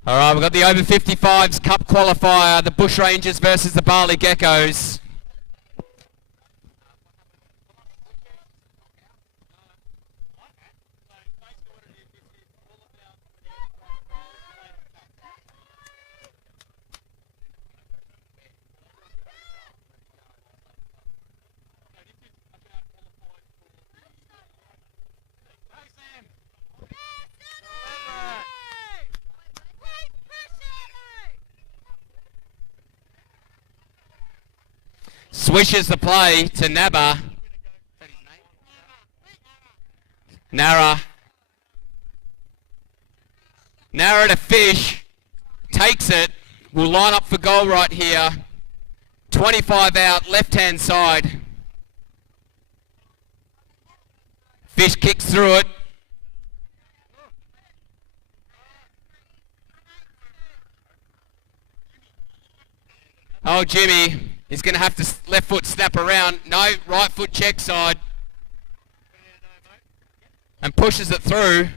All right, we've got the over 55s Cup qualifier, the Bush Rangers versus the Bali Geckos. Swishes the play to Naba. Nara. Nara to Fish. Takes it. Will line up for goal right here. 25 out, left-hand side. Fish kicks through it. Oh, Jimmy. He's going to have to left foot snap around. No, right foot check side. And pushes it through.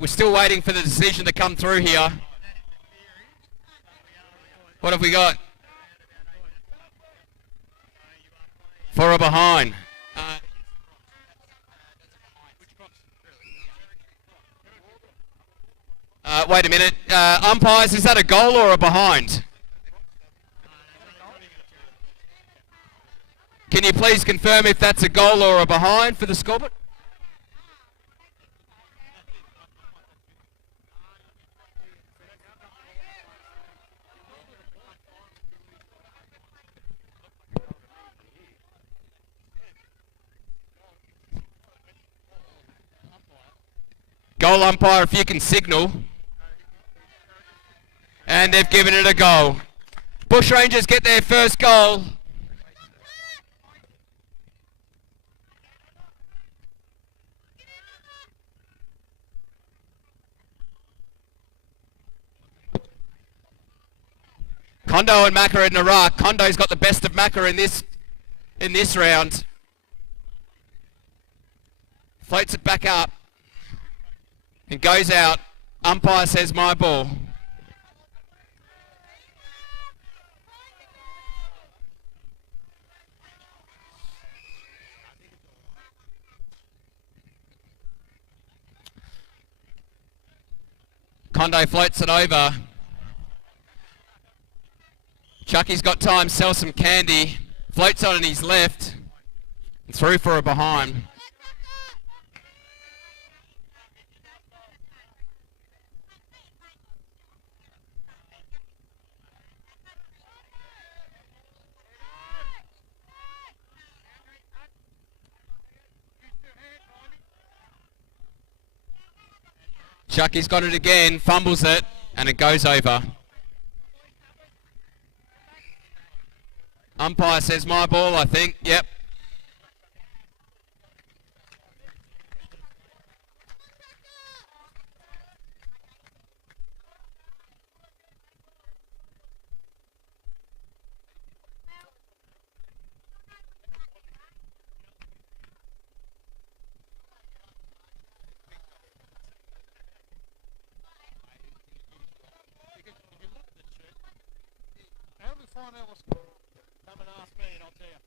We're still waiting for the decision to come through here. What have we got? For a behind. Wait a minute. Umpires, is that a goal or a behind? Can you please confirm if that's a goal or a behind for the scoreboard? Goal umpire, if you can signal. And they've given it a goal. Bush Rangers get their first goal. Kondo and Macca in Iraq. Kondo's got the best of Macca in this round. Floats it back up. And goes out. Umpire says my ball. Kondo floats it over. Chucky's got time, sell some candy. Floats on his left. Through for a behind. Chucky's got it again, fumbles it, and it goes over. Umpire says my ball, I think. Yep. Find out what's come and ask me and I'll tell you.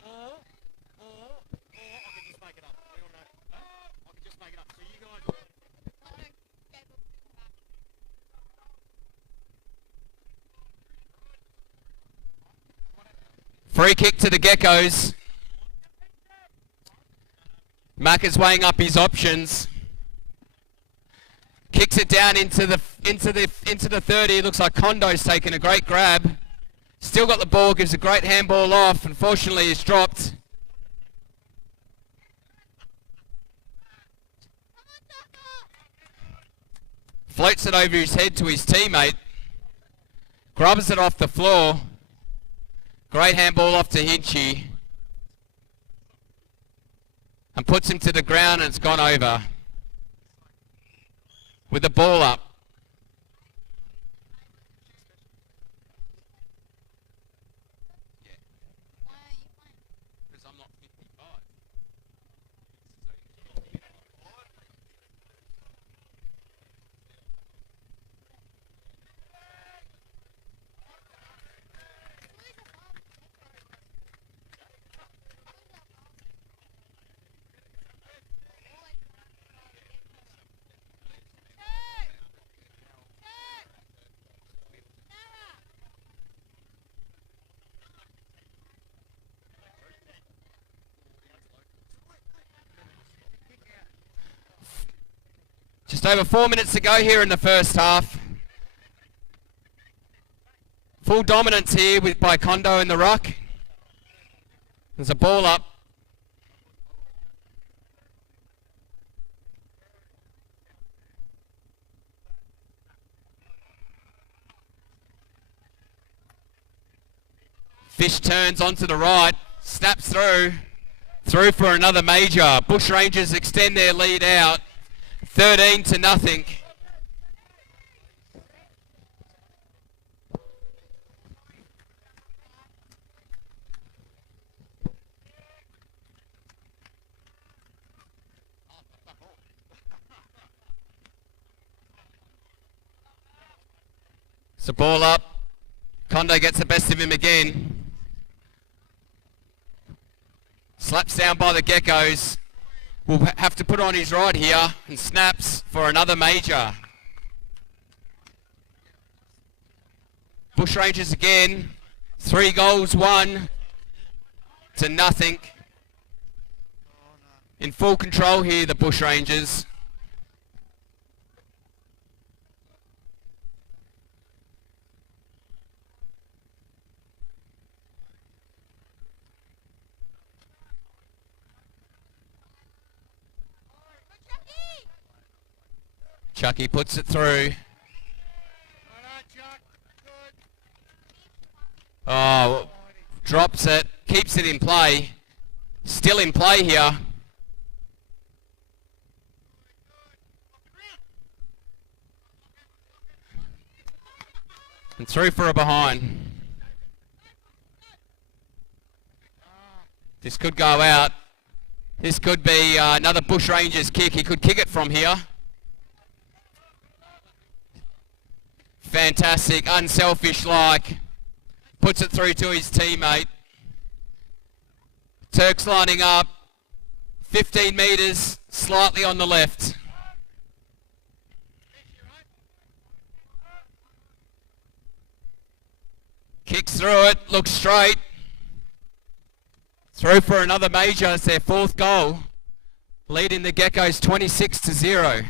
Or I could just make it up. We all know. Huh? I could just make it up. So you guys... Free kick to the Geckos. Mack is weighing up his options. Kicks it down into the 30. Looks like Kondo's taken a great grab. Still got the ball, gives a great handball off. Unfortunately, it's dropped. Floats it over his head to his teammate. Grubs it off the floor. Great handball off to Hinchy. And puts him to the ground, and it's gone over. With the ball up. over 4 minutes to go here in the first half. Full dominance here by Kondo in the ruck. There's a ball up. Fish turns onto the right, snaps through for another major. Bush Rangers extend their lead out, 13-0. It's a ball up. Kondo gets the best of him again. Slaps down by the Geckos. Will have to put on his right here and snaps for another major. Bush Rangers again. 3 goals, 1-0. In full control here, the Bush Rangers. Chucky puts it through. Oh, drops it, keeps it in play. Still in play here. And through for a behind. This could go out. This could be another Bush Rangers kick. He could kick it from here. Fantastic, unselfish-like. Puts it through to his teammate. Turks lining up. 15 metres, slightly on the left. Kicks through it, looks straight. Through for another major. It's their 4th goal. Leading the Geckos 26-0.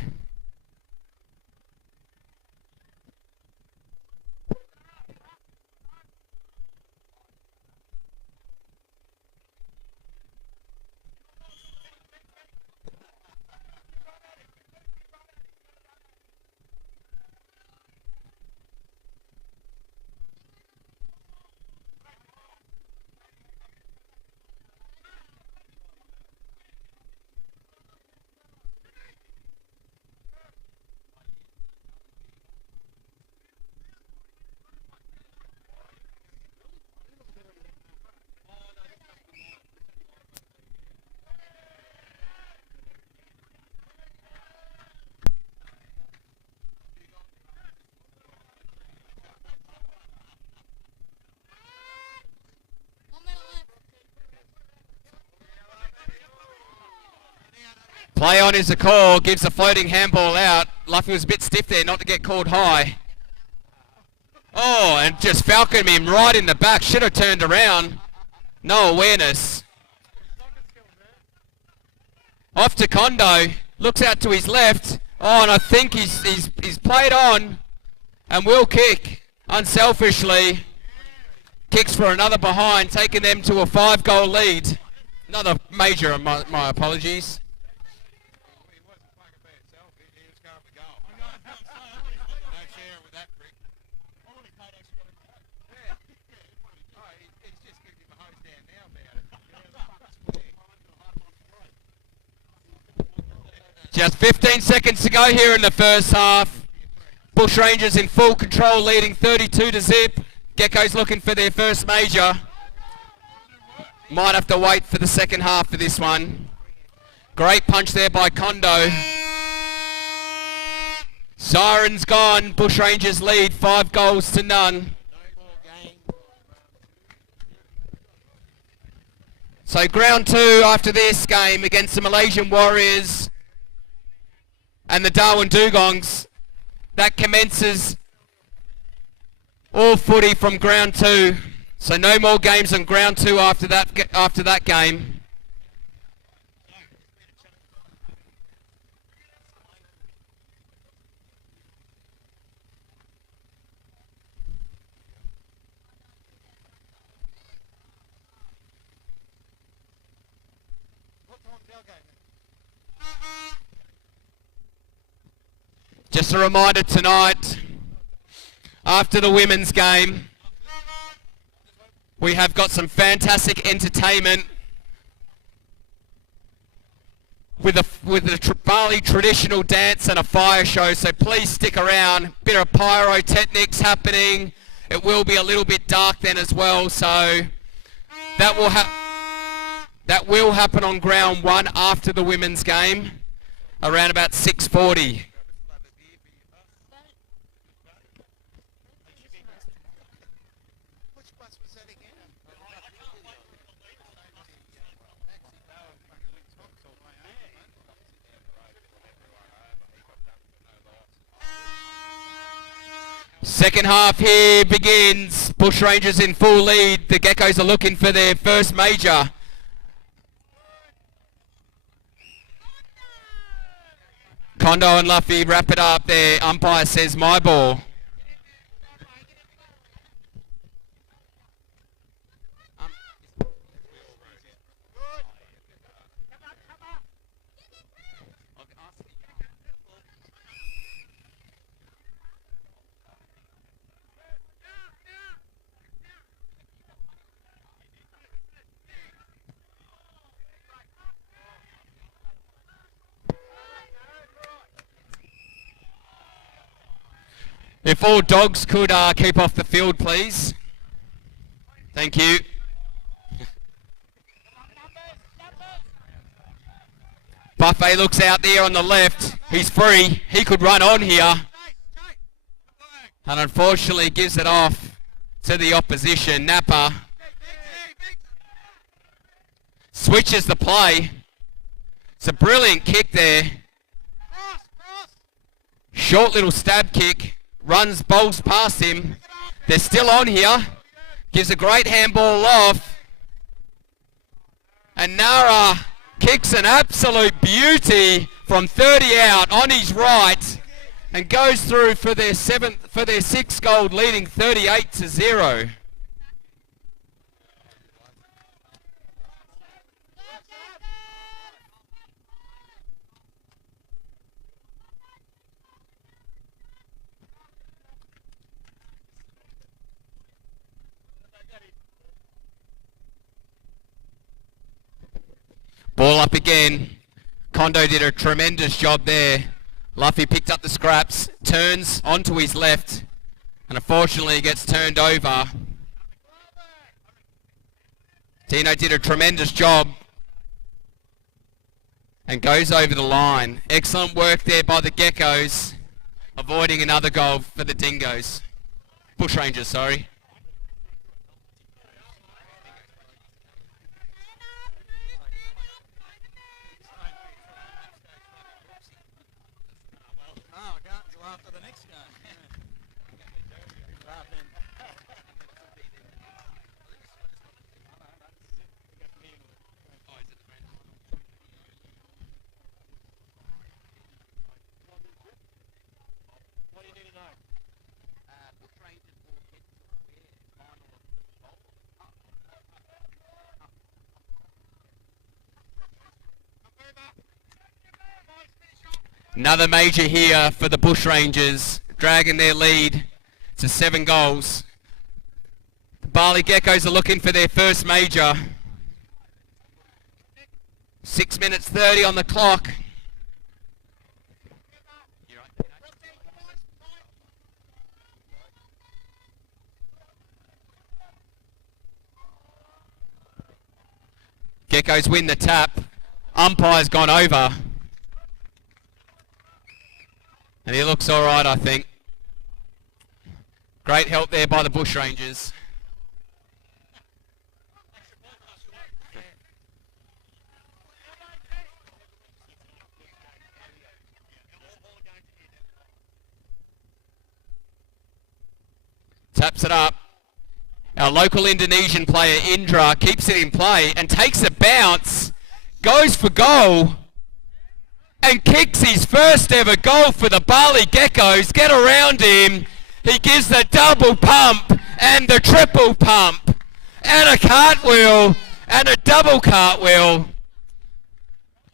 Play on is the call, gives a floating handball out. Luffy was a bit stiff there not to get called high. Oh, and just falconed him right in the back. Should have turned around. No awareness. Off to Kondo. Looks out to his left. Oh, and I think he's played on and will kick unselfishly. Kicks for another behind, taking them to a 5-goal lead. Another major, my apologies. Just 15 seconds to go here in the first half. Bush Rangers in full control, leading 32-0. Geckos looking for their first major. Might have to wait for the second half for this one. Great punch there by Kondo. Siren's gone. Bush Rangers lead 5-0. So ground 2 after this game against the Malaysian Warriors and the Darwin Dugongs. That commences all footy from ground 2. So no more games on ground 2 after that game. Just a reminder tonight, after the women's game, we have got some fantastic entertainment with the Bali traditional dance and a fire show, so please stick around. Bit of pyrotechnics happening. It will be a little bit dark then as well, so that will happen on ground 1 after the women's game, around about 6:40. Second half here begins. Bushrangers in full lead. The Geckos are looking for their first major. Kondo and Luffy wrap it up there. Umpire says my ball. If all dogs could keep off the field, please. Thank you. Buffet looks out there on the left. He's free. He could run on here. And unfortunately gives it off to the opposition. Napa switches the play. It's a brilliant kick there. Short little stab kick. Runs, bowls past him. They're still on here. Gives a great handball off. And Nara kicks an absolute beauty from 30 out on his right and goes through for their 6th goal, leading 38-0. Ball up again. Kondo did a tremendous job there. Luffy picked up the scraps, turns onto his left, and unfortunately gets turned over. Dino did a tremendous job and goes over the line. Excellent work there by the Geckos, avoiding another goal for the Dingoes. Bushrangers, sorry. Another major here for the Bushrangers, dragging their lead to 7 goals. The Bali Geckos are looking for their first major. 6 minutes 30 on the clock. Geckos win the tap. Umpire's gone over. And he looks all right, I think. Great help there by the Bushrangers. Taps it up. Our local Indonesian player, Indra, keeps it in play and takes a bounce, goes for goal, and kicks his first ever goal for the Bali Geckos. Get around him. He gives the double pump and the triple pump and a cartwheel and a double cartwheel.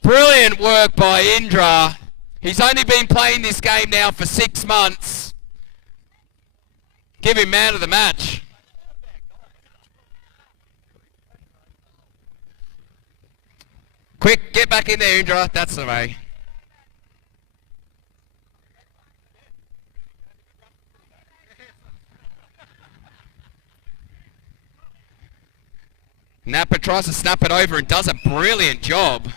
Brilliant work by Indra. He's only been playing this game now for 6 months. Give him man of the match. Quick, get back in there, Indra. That's the way. Napa tries to snap it over and does a brilliant job.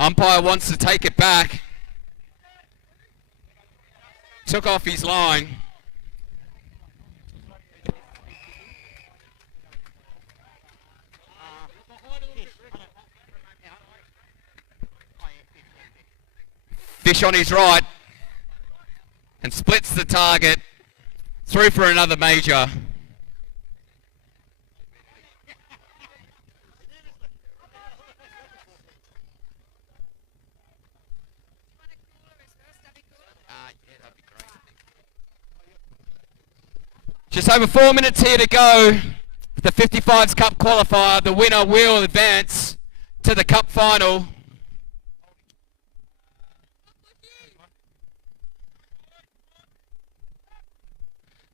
Umpire wants to take it back. Took off his line. Fish on his right and splits the target. Through for another major. Just over 4 minutes here to go. The 55s Cup qualifier. The winner will advance to the Cup final.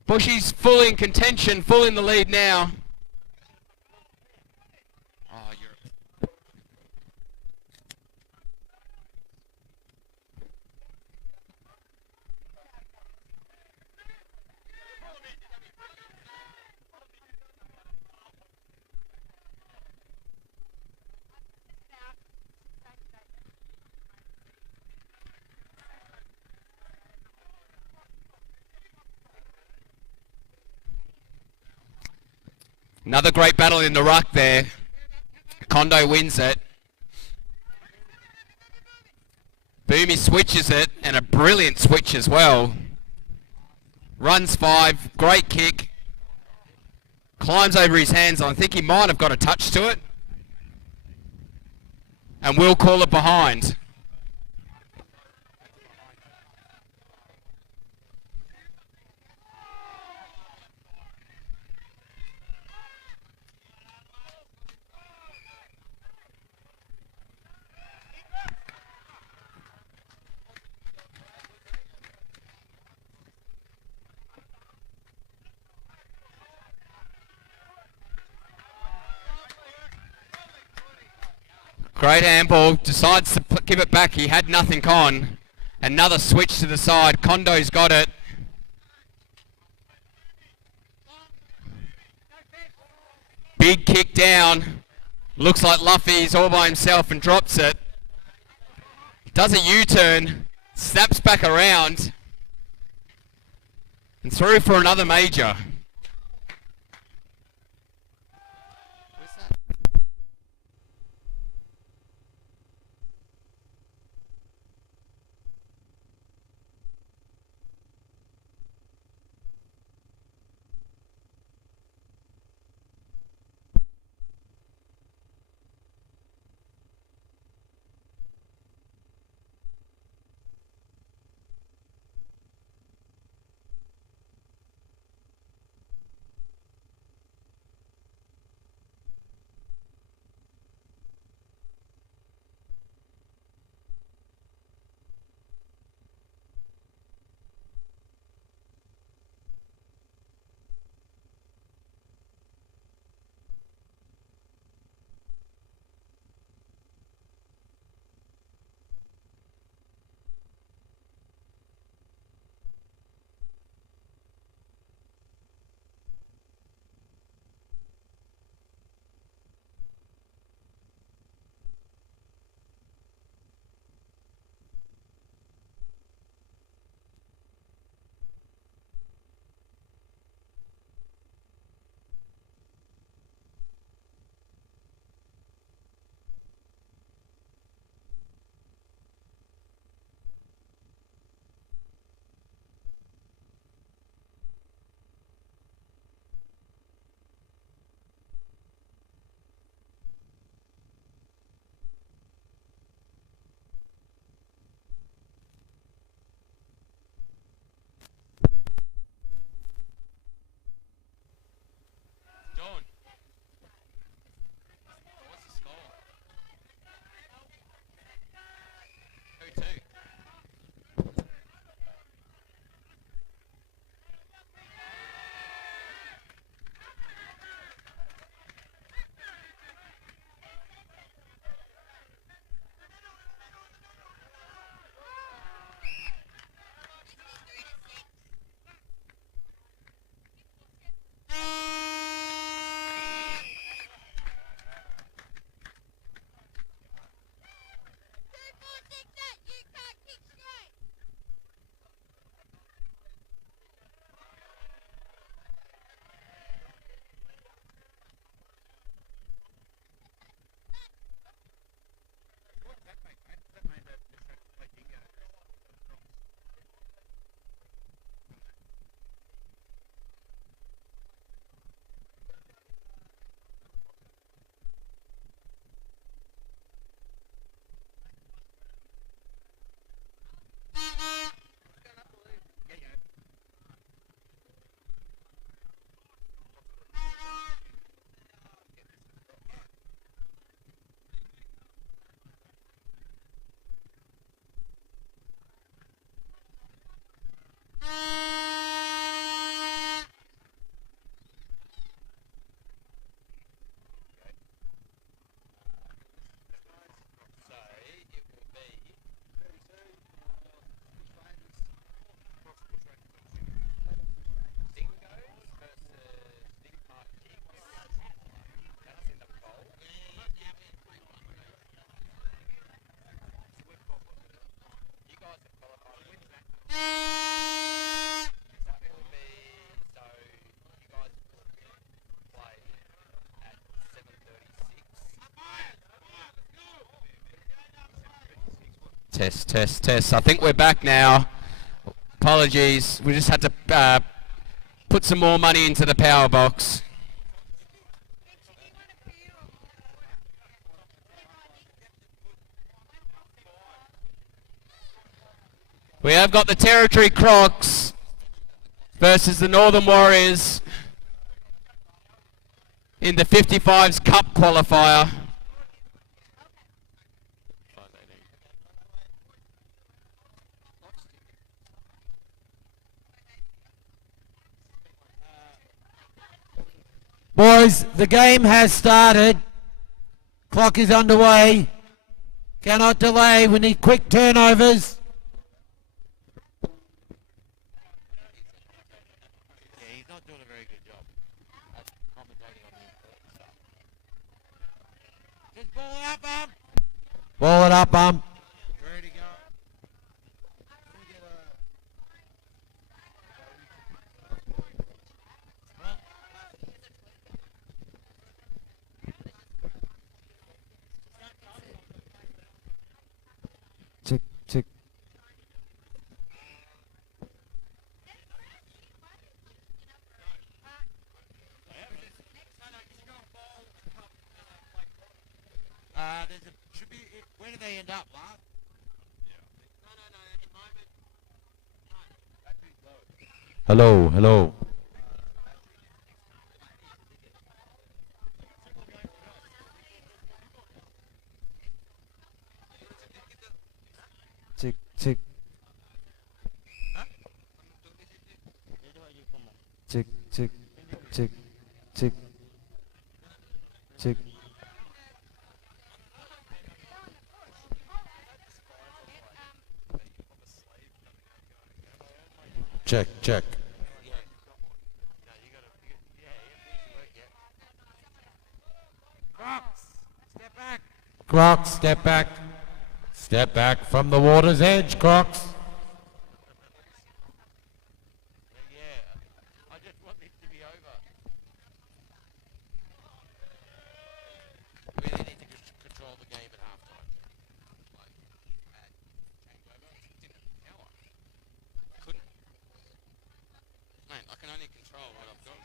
Bushy's full in contention, full in the lead now. Another great battle in the ruck there. Kondo wins it. Boomy switches it, and a brilliant switch as well. Runs 5, great kick. Climbs over his hands. I think he might have got a touch to it. And will call it behind. Great handball, decides to give it back. He had nothing on. Another switch to the side. Kondo's got it. Big kick down. Looks like Luffy's all by himself and drops it. Does a U-turn. Snaps back around. And through for another major. Test, test, test. I think we're back now. Apologies. We just had to put some more money into the power box. We have got the Territory Crocs versus the Northern Warriors in the 55s Cup qualifier. Boys, the game has started. Clock is underway. Cannot delay. We need quick turnovers. Yeah, he's not doing a very good job at commentating on the important stuff. Just ball it up, Ball it up, Ready to go. Tick, tick. Should be. Where do they end up, lad? Hello, hello. Tick, tick. Tick, tick, tick, tick, tick. Check, check. Crocs, step back. Crocs, step back. Step back from the water's edge, Crocs. I just want this to be over. We really need to control the game at halftime. Like, at changeover, didn't have power. Couldn't. Man, I can only control what I've got.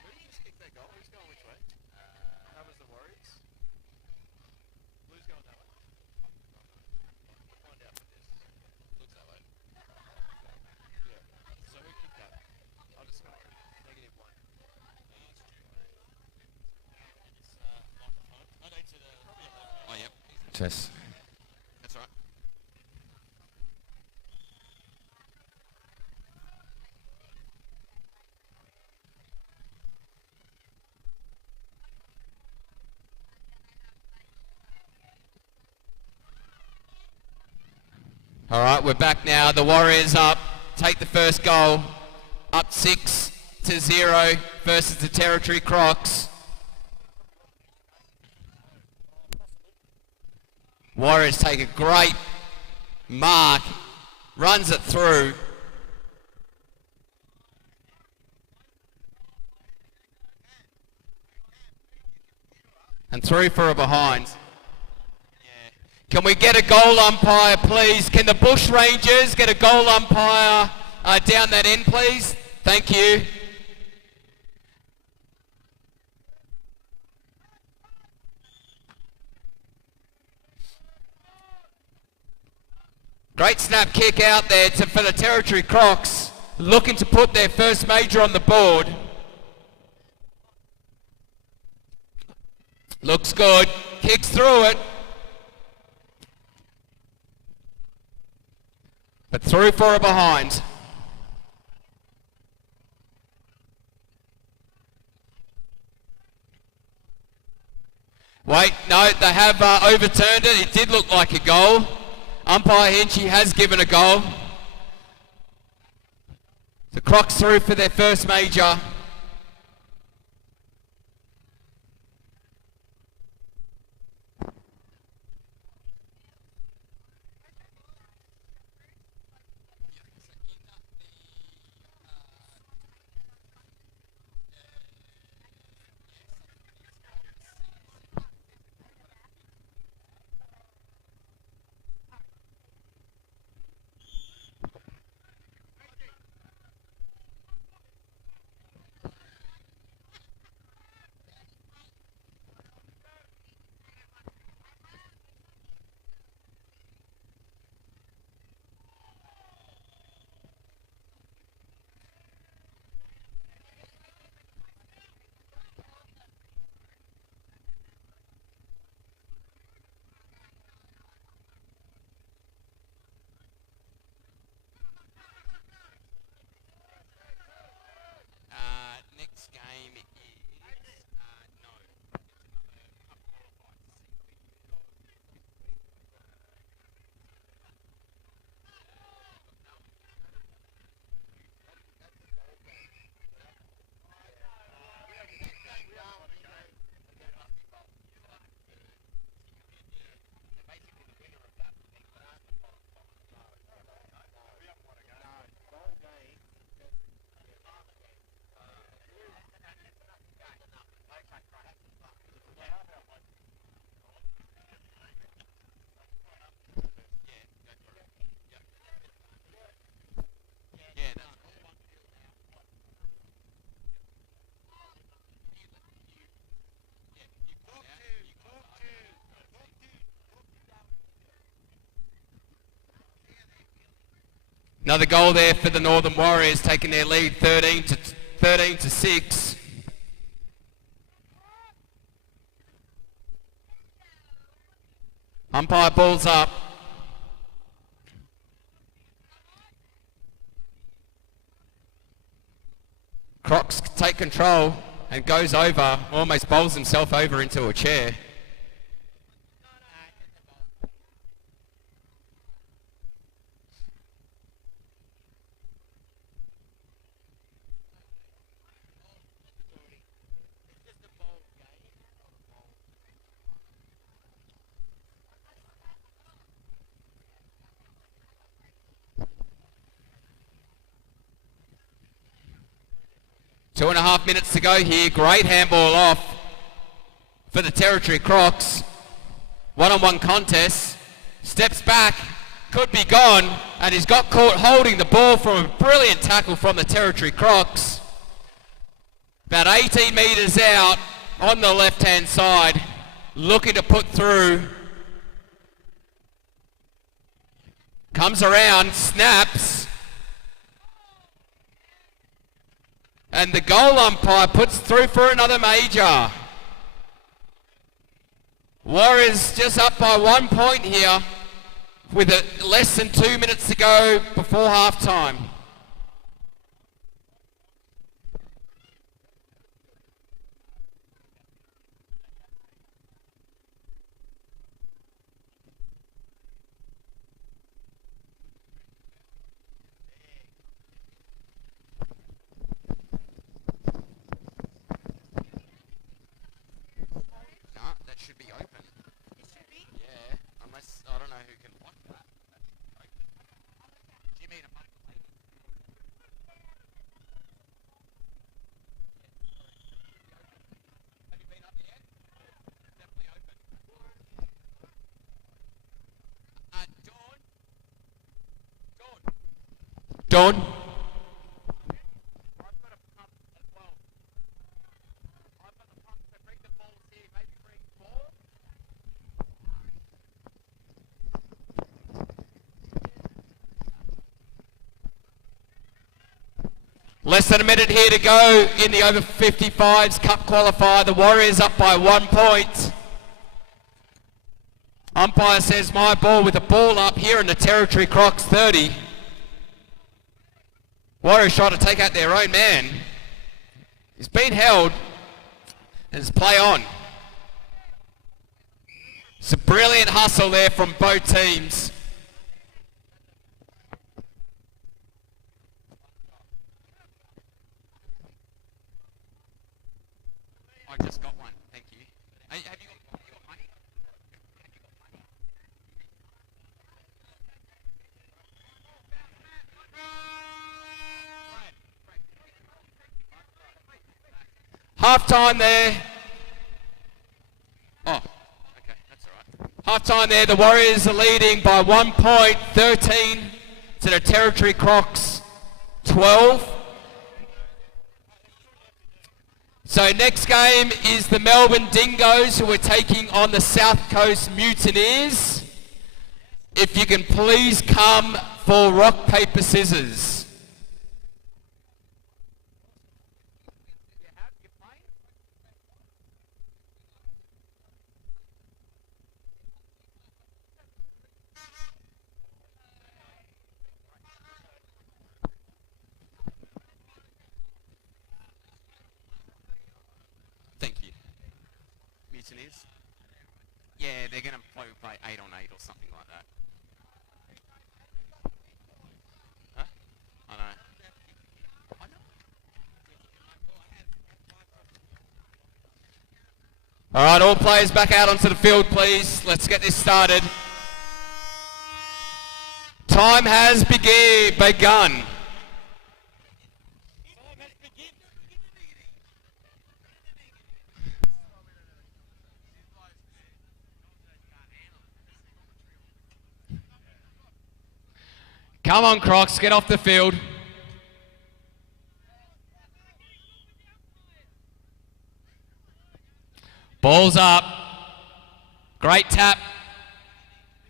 Who did just kick that goal? Who's going which way? That was the Warriors. Blue's going that way. We'll find out with this. Looks that way. Yeah. So who kicked that? I'll just go. -1. Microphone. Oh, no, to the... Oh, yep. Test. That's right. All right, we're back now. The Warriors up. Take the first goal. Up 6-0 versus the Territory Crocs. Warriors take a great mark. Runs it through. And through for a behind. Can we get a goal umpire, please? Can the Bush Rangers get a goal umpire down that end, please? Thank you. Great snap kick out there for the Territory Crocs, looking to put their first major on the board. Looks good. Kicks through it. But through for a behind. Wait, no, they have overturned it. It did look like a goal. Umpire Hinchy has given a goal. The Crocs through for their first major. Another goal there for the Northern Warriors, taking their lead 13 to 6. Umpire balls up. Crocs take control and goes over, almost bowls himself over into a chair. Two and a half minutes to go here. Great handball off for the Territory Crocs. One-on-one contest. Steps back. Could be gone. And he's got caught holding the ball from a brilliant tackle from the Territory Crocs. About 18 metres out on the left-hand side. Looking to put through. Comes around. Snaps. And the goal umpire puts through for another major. Warriors just up by 1 point here with less than 2 minutes to go before half time. Dawn. Less than a minute here to go in the over 55s Cup qualifier. The Warriors up by 1 point. Umpire says my ball with the ball up here in the Territory Crocs 30. Warriors trying to take out their own man. He's been held. And it's play on. It's a brilliant hustle there from both teams. I just got one, thank you. Have you got money? Half time there. Oh, okay, that's all right. Half time there. The Warriors are leading by 1 point, 13 to the Territory Crocs, 12. So next game is the Melbourne Dingoes, who are taking on the South Coast Mutineers. If you can please come for rock, paper, scissors. Thank you. Mutineers? Yeah, they're going to play 8 on 8 or something like that. Huh? I know. All right, all players back out onto the field, please. Let's get this started. Time has begun. Come on, Crocs, get off the field. Ball's up. Great tap.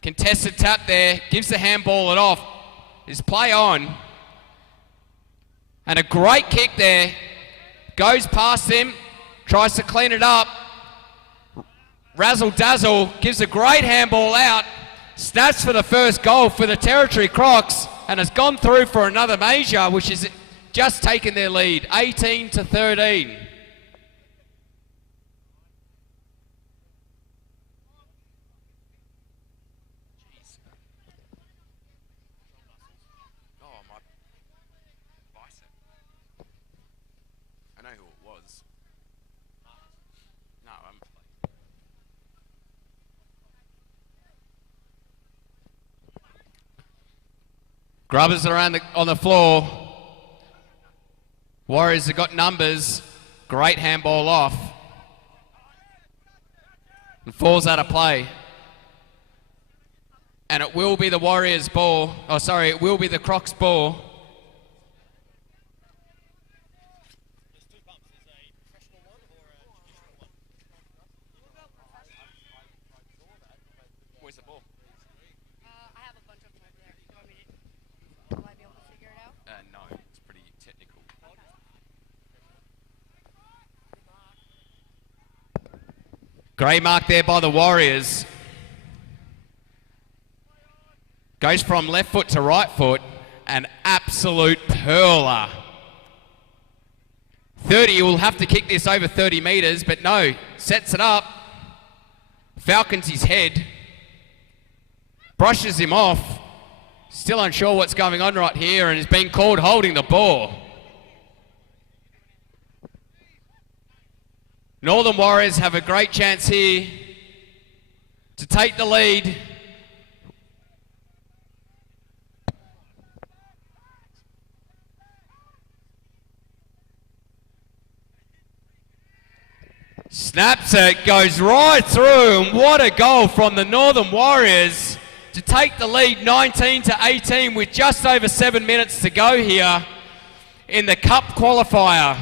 Contested tap there. Gives the handball it off. is play on. And a great kick there. Goes past him, tries to clean it up. Razzle Dazzle gives a great handball out. Snaps for the first goal for the Territory Crocs and has gone through for another major, which is just taken their lead, 18-13. Grubbers are on the floor. Warriors have got numbers. Great handball off. And falls out of play. And it will be the Warriors' ball. Oh, sorry, it will be the Crocs' ball. Where's the ball? I have a bunch of them over there. You want me to, will I be able to figure it out? No, it's pretty technical. Great mark there by the Warriors. Goes from left foot to right foot. An absolute pearler. 30, will have to kick this over 30 metres, but no, sets it up. Falcons his head. Brushes him off. Still unsure what's going on right here and is being called holding the ball. Northern Warriors have a great chance here to take the lead. Snaps it, goes right through, and what a goal from the Northern Warriors to take the lead 19-18 with just over 7 minutes to go here in the Cup qualifier.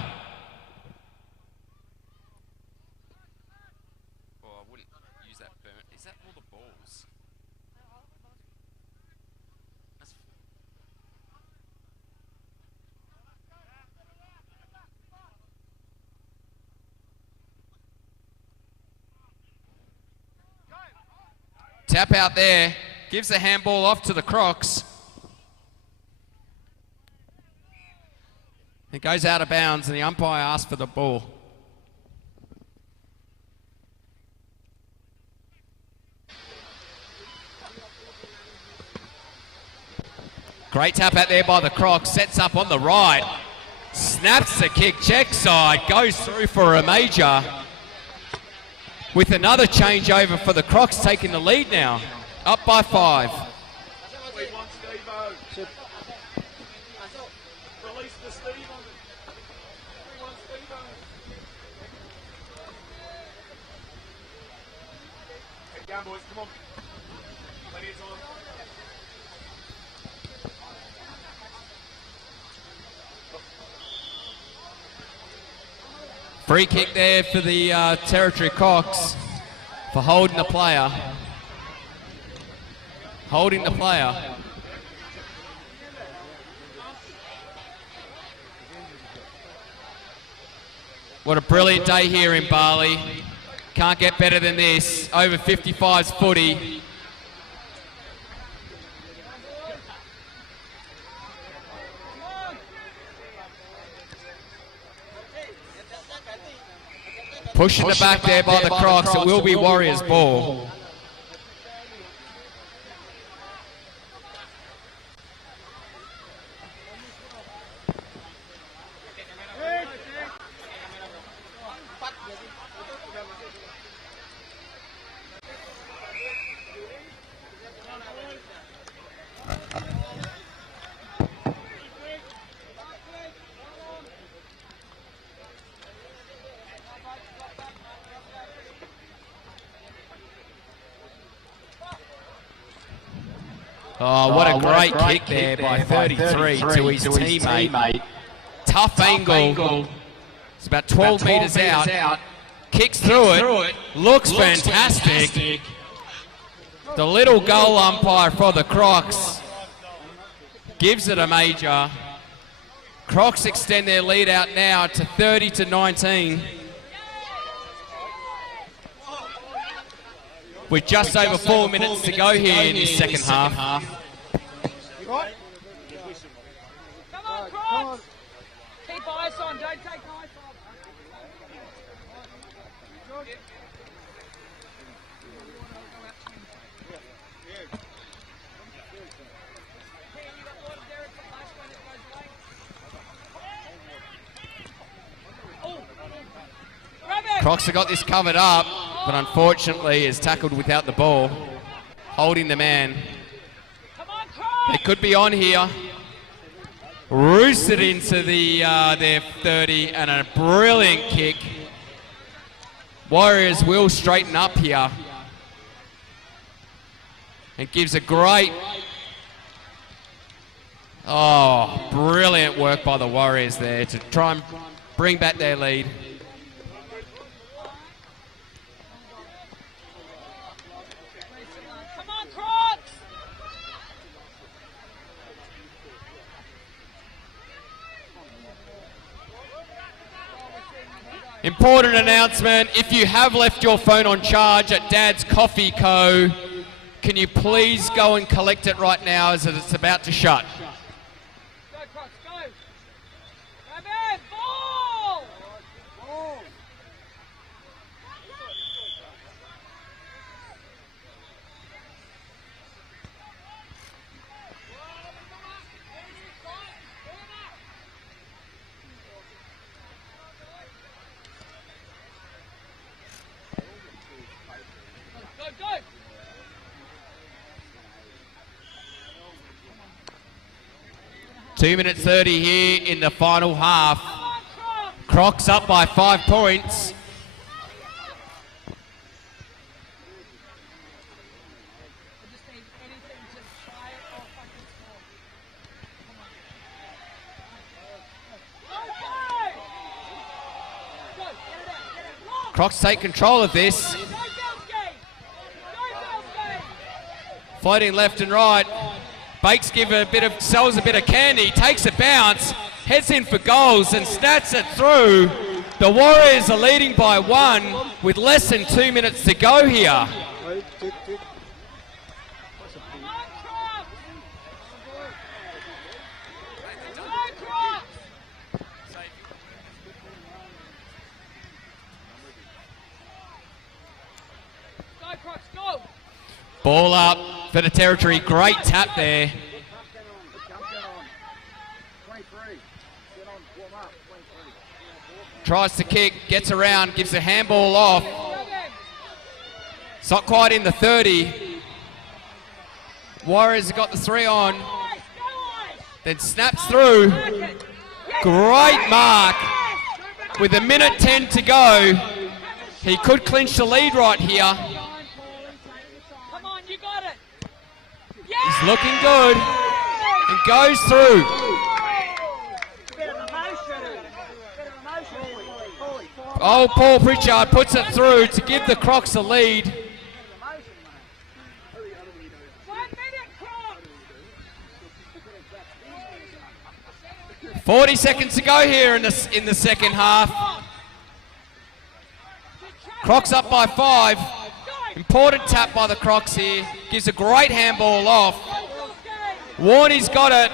Well, I wouldn't use that burn. Is that all the balls? Tap out there, gives the handball off to the Crocs. It goes out of bounds and the umpire asks for the ball. Great tap out there by the Crocs, sets up on the right. Snaps the kick, check side, goes through for a major. With another changeover for the Crocs taking the lead now. Up by 5. Free kick there for the Territory Crocs for holding the player. Holding the player. What a brilliant day here in Bali. Can't get better than this. Over 55's footy. Pushing the back there by the Crocs. It will be Warriors' ball. Oh, what a great kick there by 33 to his teammate. Tough angle. It's about 12 metres out. Kicks through it. Looks fantastic. The little goal umpire for the Crocs gives it a major. Crocs extend their lead out now to 30-19. With just over 4 minutes to go here in the second half. Come on, Crocs! Keep eyes on, don't take eyes off. Crocs have got this covered up, but unfortunately is tackled without the ball, holding the man. They could be on here. Roosted into the their 30 and a brilliant kick. Warriors will straighten up here. And gives a great... Oh, brilliant work by the Warriors there to try and bring back their lead. Important announcement, if you have left your phone on charge at Dad's Coffee Co., can you please go and collect it right now as it's about to shut? Go, Crocs, go! Come in, ball! Go, go! 2 minutes 30 here in the final half. Crocs up by 5 points. Crocs take control of this. Floating left and right. Bakes sells a bit of candy, takes a bounce, heads in for goals and snats it through. The Warriors are leading by 1 with less than 2 minutes to go here. Ball up for the territory, great tap there. Tries to kick, gets around, gives a handball off. It's not quite in the 30. Warriors have got the 3 on. Then snaps through. Great mark. With 1:10 to go. He could clinch the lead right here. He's looking good and goes through. Oh, Paul Pritchard puts it through to give the Crocs a lead. 40 seconds to go here in the second half. Crocs up by 5. Important tap by the Crocs here. Gives a great handball off. Warney's got it.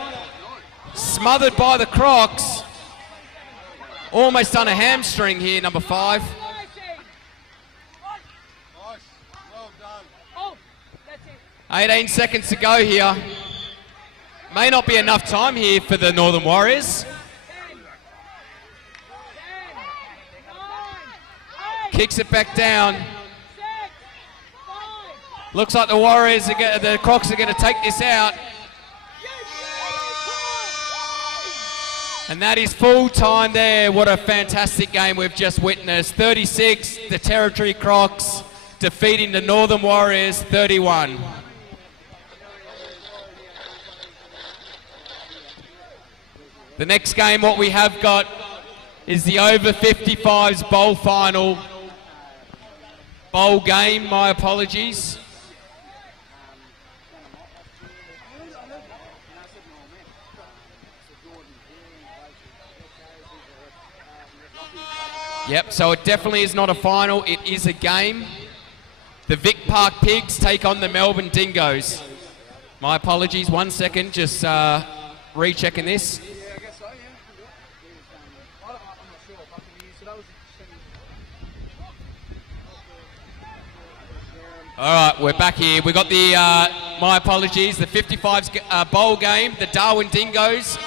Smothered by the Crocs. Almost done a hamstring here, number 5. 18 seconds to go here. May not be enough time here for the Northern Warriors. Kicks it back down. Looks like the Warriors, the Crocs are going to take this out. And that is full time there. What a fantastic game we've just witnessed. 36, the Territory Crocs defeating the Northern Warriors 31. The next game what we have got is the over 55s bowl final. Bowl game, my apologies. Yep, so it definitely is not a final, it is a game. The Vic Park Pigs take on the Melbourne Dingoes. My apologies, 1 second, just rechecking this. All right, we're back here. We got the, my apologies, the 55s bowl game. The Darwin Dingoes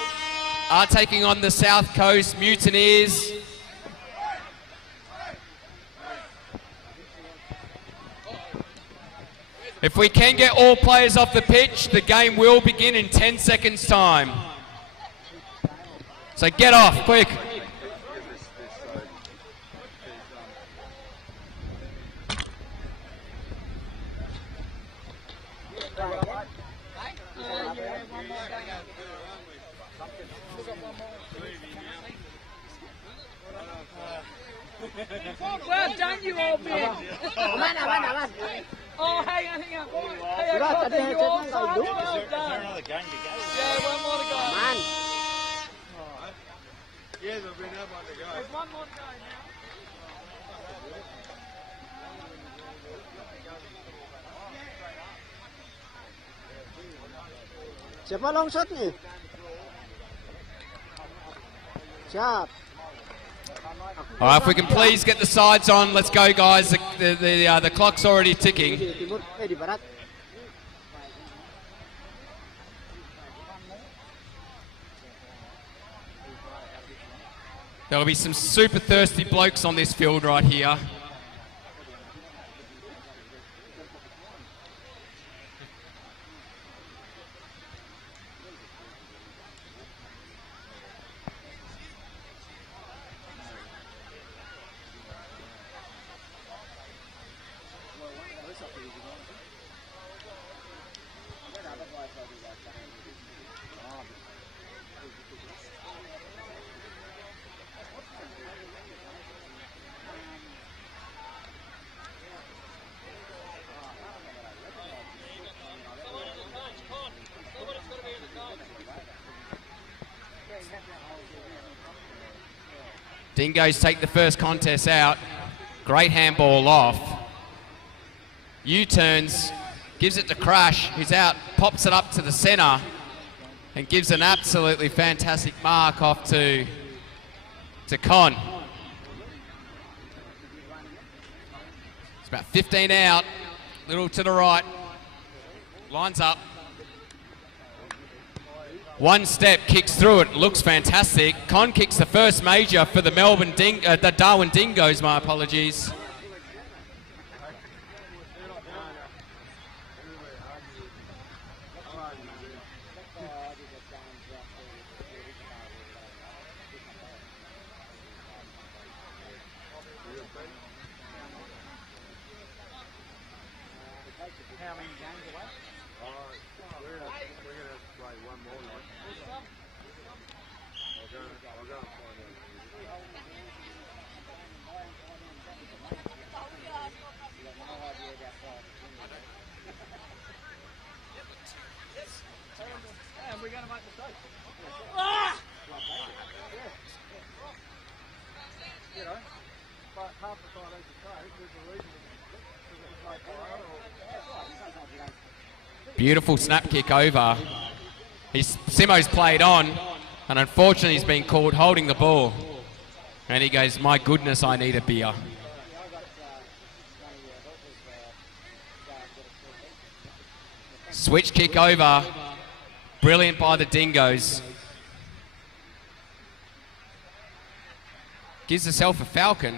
are taking on the South Coast Mutineers. If we can get all players off the pitch, the game will begin in 10 seconds time. So get off, quick. Well done, you old man. Oh, hang on. Hey, I got you all, son. Well done. Another game to go. Yeah, one more to go. Man. Yeah, there'll be another one to go. There's one more to go now. Siapa long shot nih? Siap. All right, if we can please get the sides on, let's go, guys. The clock's already ticking. Di timur, di barat. There'll be some super thirsty blokes on this field right here. Dingoes take the first contest out. Great handball off. U-turns, gives it to Crash, who's out, pops it up to the centre and gives an absolutely fantastic mark off to Con. It's about 15 out, little to the right, lines up. One step, kicks through it, looks fantastic. Con kicks the first major for the the Darwin Dingoes, my apologies. Beautiful snap kick over. Simo's played on, and unfortunately he's been caught holding the ball. And he goes, my goodness, I need a beer. Switch kick over. Brilliant by the Dingoes. Gives herself a falcon.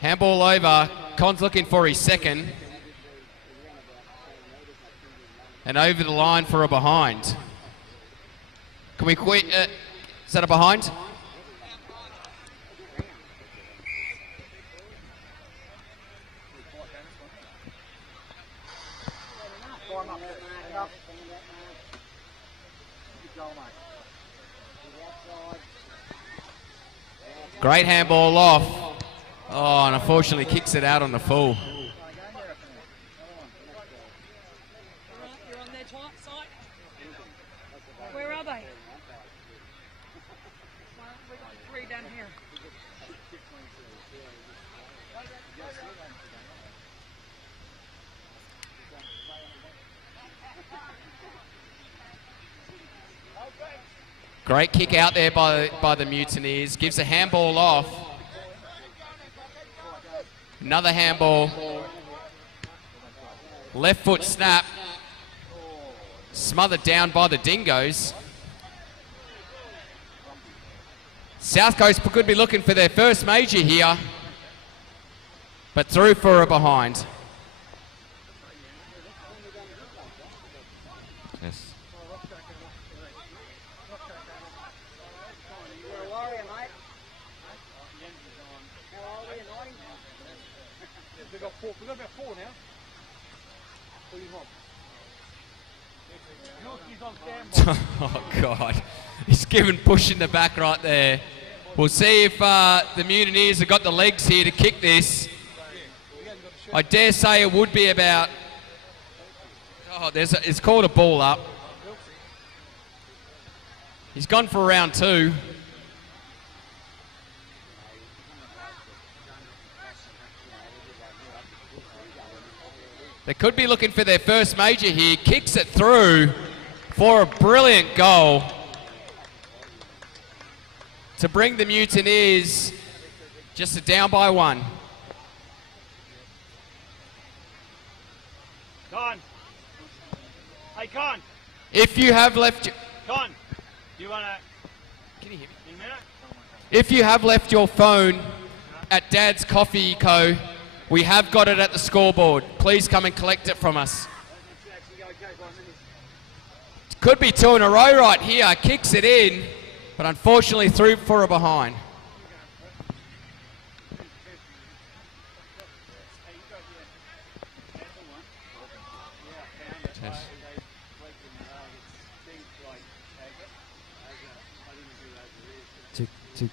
Handball over. Con's looking for his second. And over the line for a behind. Can we quit? Is that a behind? Great handball off. Oh, and unfortunately kicks it out on the full. You're on their site. Where are they? We've got 3 down here. Great kick out there by the Mutineers. Gives a handball off. Another handball. Left foot snap. Smothered down by the Dingoes. South Coast could be looking for their first major here, but through for a behind. Yes. We've got about 4 now. Oh God, he's given push in the back right there. We'll see if the Mutineers have got the legs here to kick this. I dare say it would be about, it's called a ball up. He's gone for round 2. They could be looking for their first major here. Kicks it through for a brilliant goal to bring the Mutineers just down by 1. Con. Hey, Con. If you have left... Con, do you want to... Can you hear me? In a minute? If you have left your phone at Dad's Coffee Co., we have got it at the scoreboard. Please come and collect it from us. Could be 2 in a row right here. Kicks it in, but unfortunately through for a behind. Yes. Tick, tick.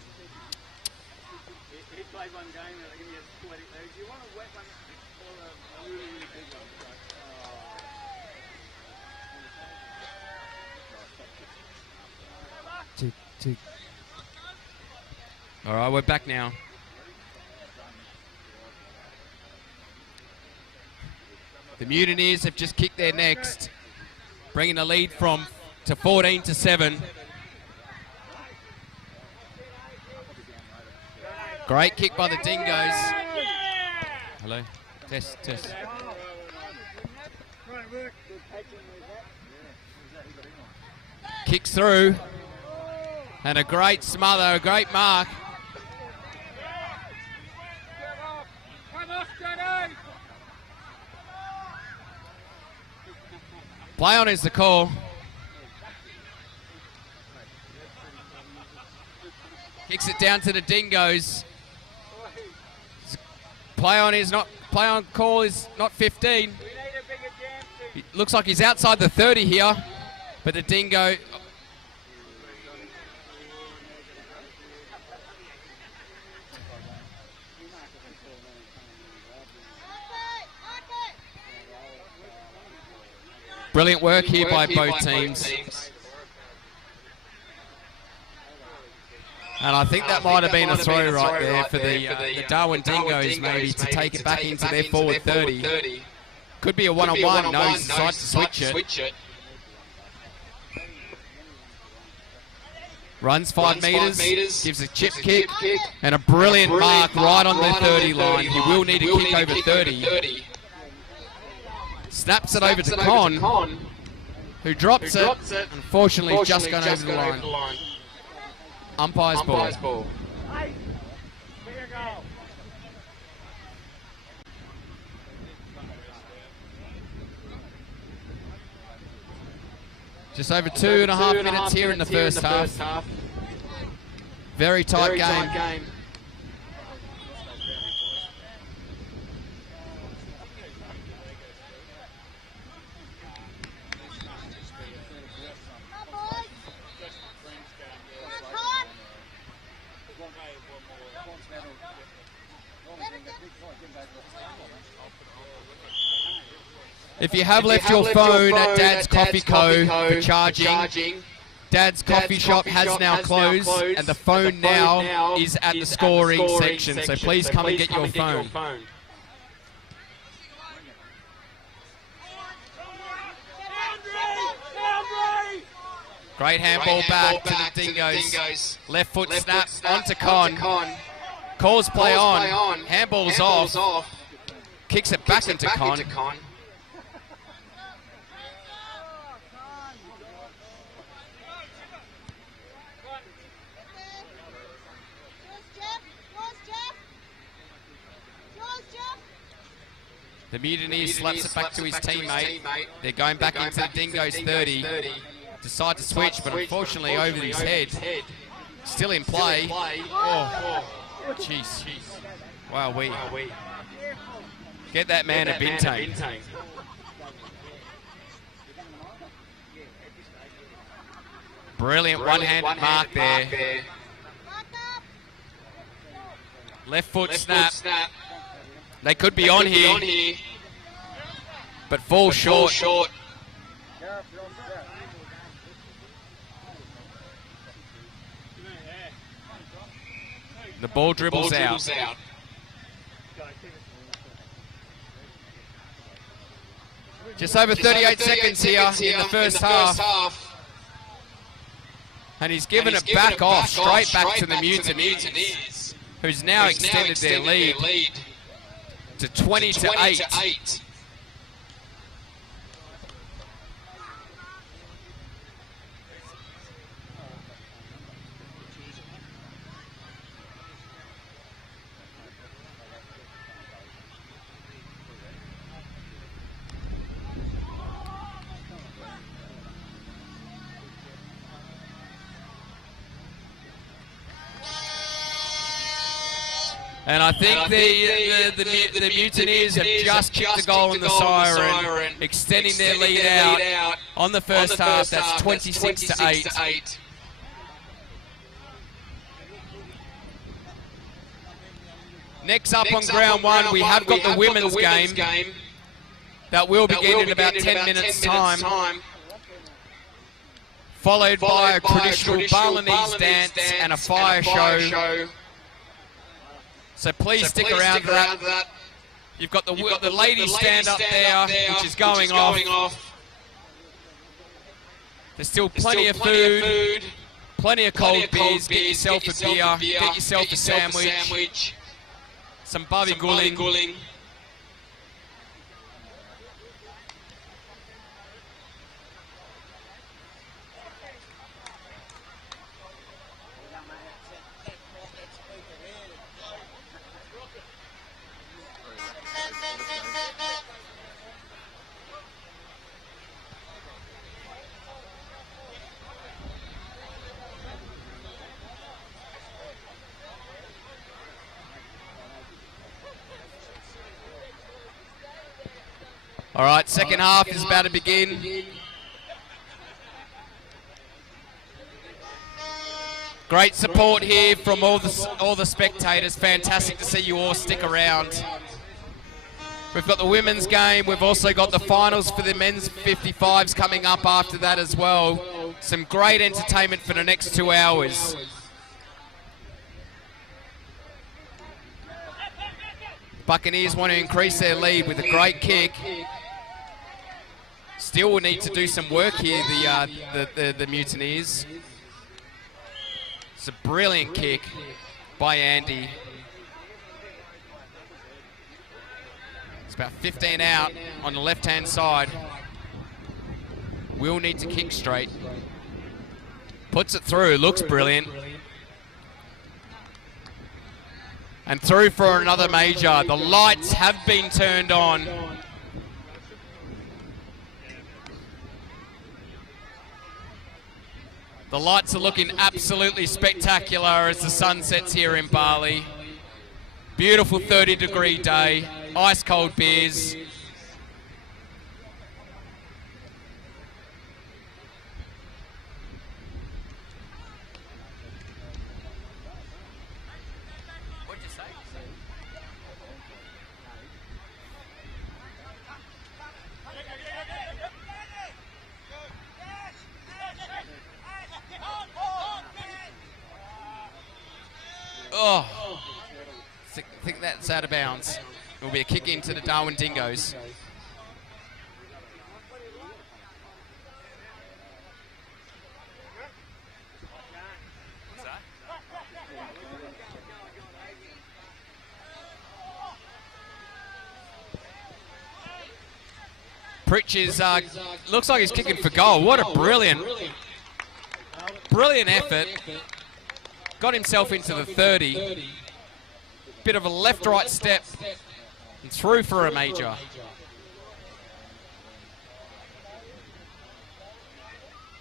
He played one game and they give me a sweaty leg. Do you want a wet one or a really, really big one? Tick, tick. All right, we're back now. The Mutineers have just kicked their next, bringing the lead to 14-7. Great kick by the Dingoes. Hello. Test, test. Kicks through. And a great smother, a great mark. Play on is the call. Kicks it down to the Dingoes. Play on call is not 15. It looks like he's outside the 30 here, but the Dingo. Brilliant work here by both teams. And I think that might have been a throw right there for the Darwin Dingoes maybe to take it back into their forward 30. Could be a one-on-one, no, he decides to switch it. Runs 5 metres, gives a chip kick, and a brilliant mark right on the 30 line. He will need a kick over 30. Snaps it over to Con, who drops it. Unfortunately, just gone over the line. Umpire's ball. Just over 2.5 minutes here in the first half. Very tight game. If you have left your phone at Dad's Coffee Co. for charging, Dad's Coffee Shop has now closed, and the phone now is at the scoring section, so please come and get your phone. Great handball back to the Dingoes. Left foot snap onto Con. Calls play on. Handball's off. Kicks it back into Con. The Mutineer slaps it back to his teammate. They're going back into the Dingoes 30. Decide to switch, but unfortunately over his head. Still in play. Oh, jeez. Wow, we get that man a bintang. Brilliant one-handed mark there. Left foot snap. They could be on here, but fall short. The ball dribbles out. Just over 38 seconds here in the first half. And he's given it back off, straight back to the Mutineers, who's now extended their lead to 20-8. And I think the Mutineers have just kicked the goal on the siren, extending their lead out on the first half. That's 26-8. Next up on ground one, we have got the women's game. That will begin in about 10 minutes' time. Followed by a traditional Balinese dance and a fire show. So please stick around for that. You've got the ladies stand up there, which is going off. There's still plenty of food, plenty of cold beers. Get yourself a beer, get yourself a sandwich, some babi guling. All right, second half is about to begin. Great support here from all the spectators. Fantastic to see you all stick around. We've got the women's game. We've also got the finals for the men's 55s coming up after that as well. Some great entertainment for the next 2 hours. Buccaneers want to increase their lead with a great kick. Still will need to do some work here, the Mutineers. It's a brilliant kick by Andy. It's about 15 out on the left-hand side. Will need to kick straight. Puts it through, looks brilliant. And through for another major. The lights have been turned on. The lights are looking absolutely spectacular as the sun sets here in Bali. Beautiful 30-degree day, ice cold beers. out of bounds. It will be a kick into the Darwin Dingoes. Pritch is, looks like he's kicking for goal. What a brilliant effort. Got himself into the 30. Bit of a left-right step and through for a major.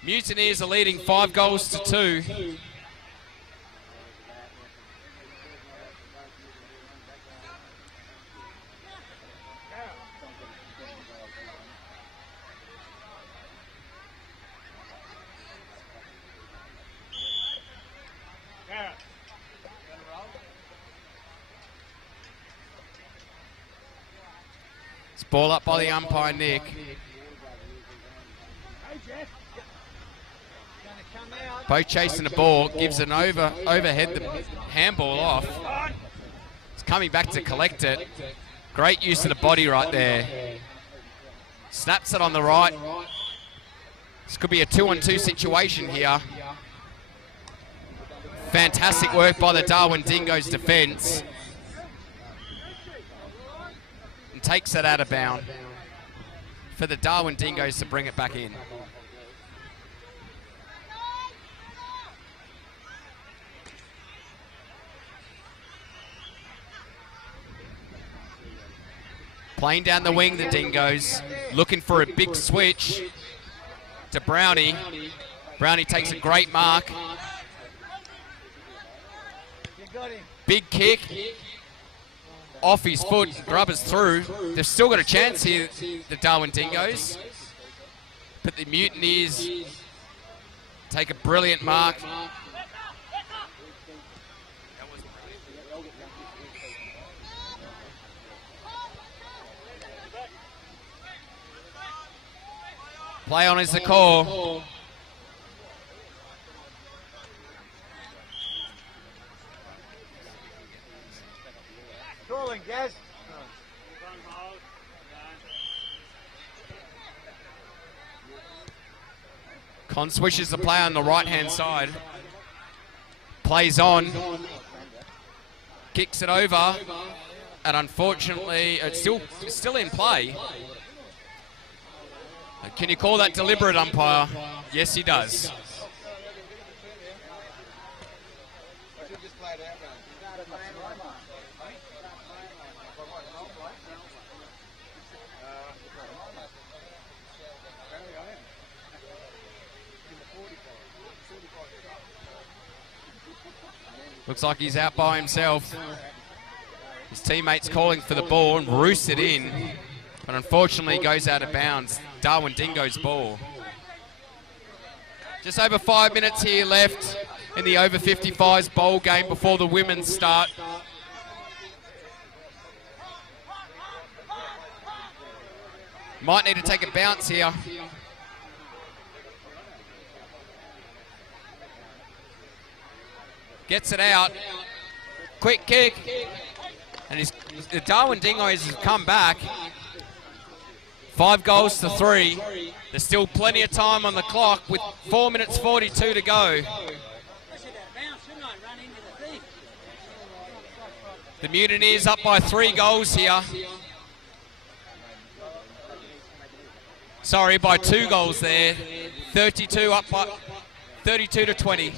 Mutineers are leading 5 goals to 2. Ball up by the umpire, Nick. Both chasing the ball, gives an overhead the handball off. It's coming back to collect it. Great use of the body right there. Snaps it on the right. This could be a 2-on-2 situation here. Fantastic work by the Darwin Dingoes defence. Takes it out of bound for the Darwin Dingoes to bring it back in. Playing down the wing, the Dingoes, looking for a big switch to Brownie. Brownie takes a great mark. Big kick. Off his foot, Grubbers through. They've still got a chance here, the Darwin Dingoes. But the Mutineers take a brilliant mark. Play on is the call. Gaz. Con swishes the play on the right-hand side. Plays on. Kicks it over. And unfortunately, it's still in play. Can you call that deliberate, umpire? Yes, he does. Looks like he's out by himself. His teammate's calling for the ball and roosts it in. But unfortunately goes out of bounds. Darwin Dingo's ball. Just over 5 minutes here left in the over 55s bowl game before the women's start. Might need to take a bounce here. Gets it out. Quick kick. And the Darwin Dingoes have come back. 5 goals to 3. There's still plenty of time on the clock with 4 minutes 42 to go. The Mutineers up by 3 goals here. Sorry, by 2 goals there. 32 up by 32 to 20.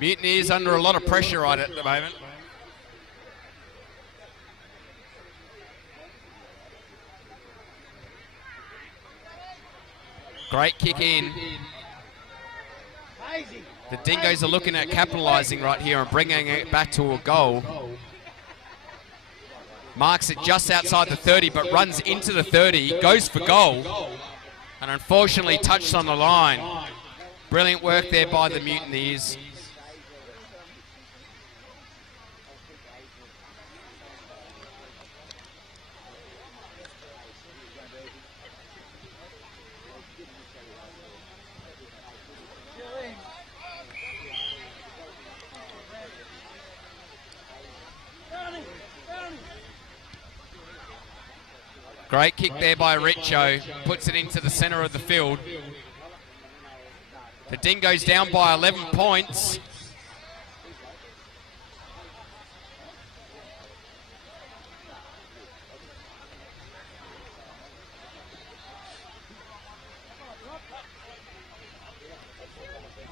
Mutineers under a lot of pressure right at the moment. Great kick in. The Dingoes are looking at capitalising right here and bringing it back to a goal. Marks it just outside the 30, but runs into the 30, goes for goal, and unfortunately touched on the line. Brilliant work there by the Mutineers. Great kick there by Richo. Puts it into the centre of the field. The Dingoes down by 11 points.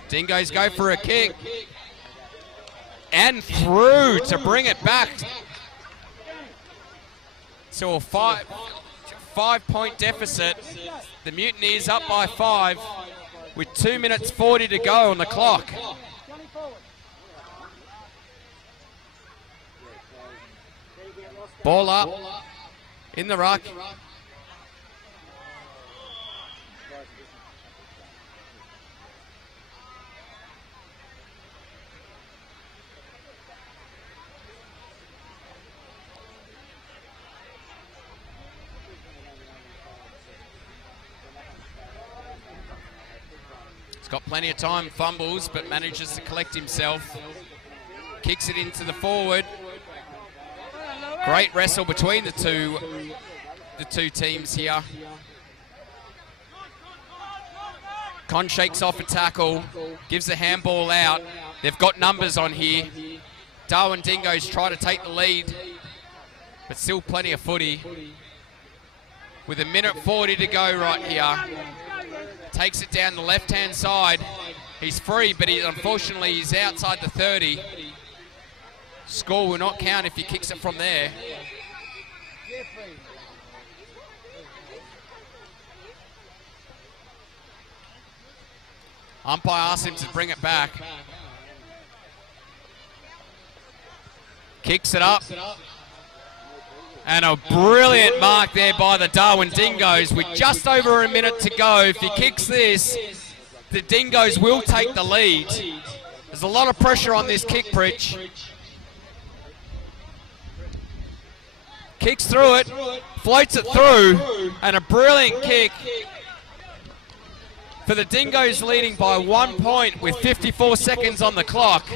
Dingoes go for a kick. And through to bring it back. So a five-point deficit. The Mutineers up by 5 with 2 minutes 40 to go on the clock. Ball up in the ruck. Got plenty of time, fumbles, but manages to collect himself. Kicks it into the forward. Great wrestle between the two teams here. Con shakes off a tackle, gives the handball out. They've got numbers on here. Darwin Dingoes try to take the lead, but still plenty of footy. With 1:40 to go right here. Takes it down the left-hand side. He's free, but unfortunately he's outside the 30. Score will not count if he kicks it from there. Umpire asks him to bring it back. Kicks it up. And a brilliant mark there by the Darwin Dingoes with just over a minute to go. If he kicks this, the Dingoes will take the lead. There's a lot of pressure on this kick, Pritch. Kicks through it, floats it through, and a brilliant kick for the Dingoes, leading by 1 point with 54 seconds on the clock.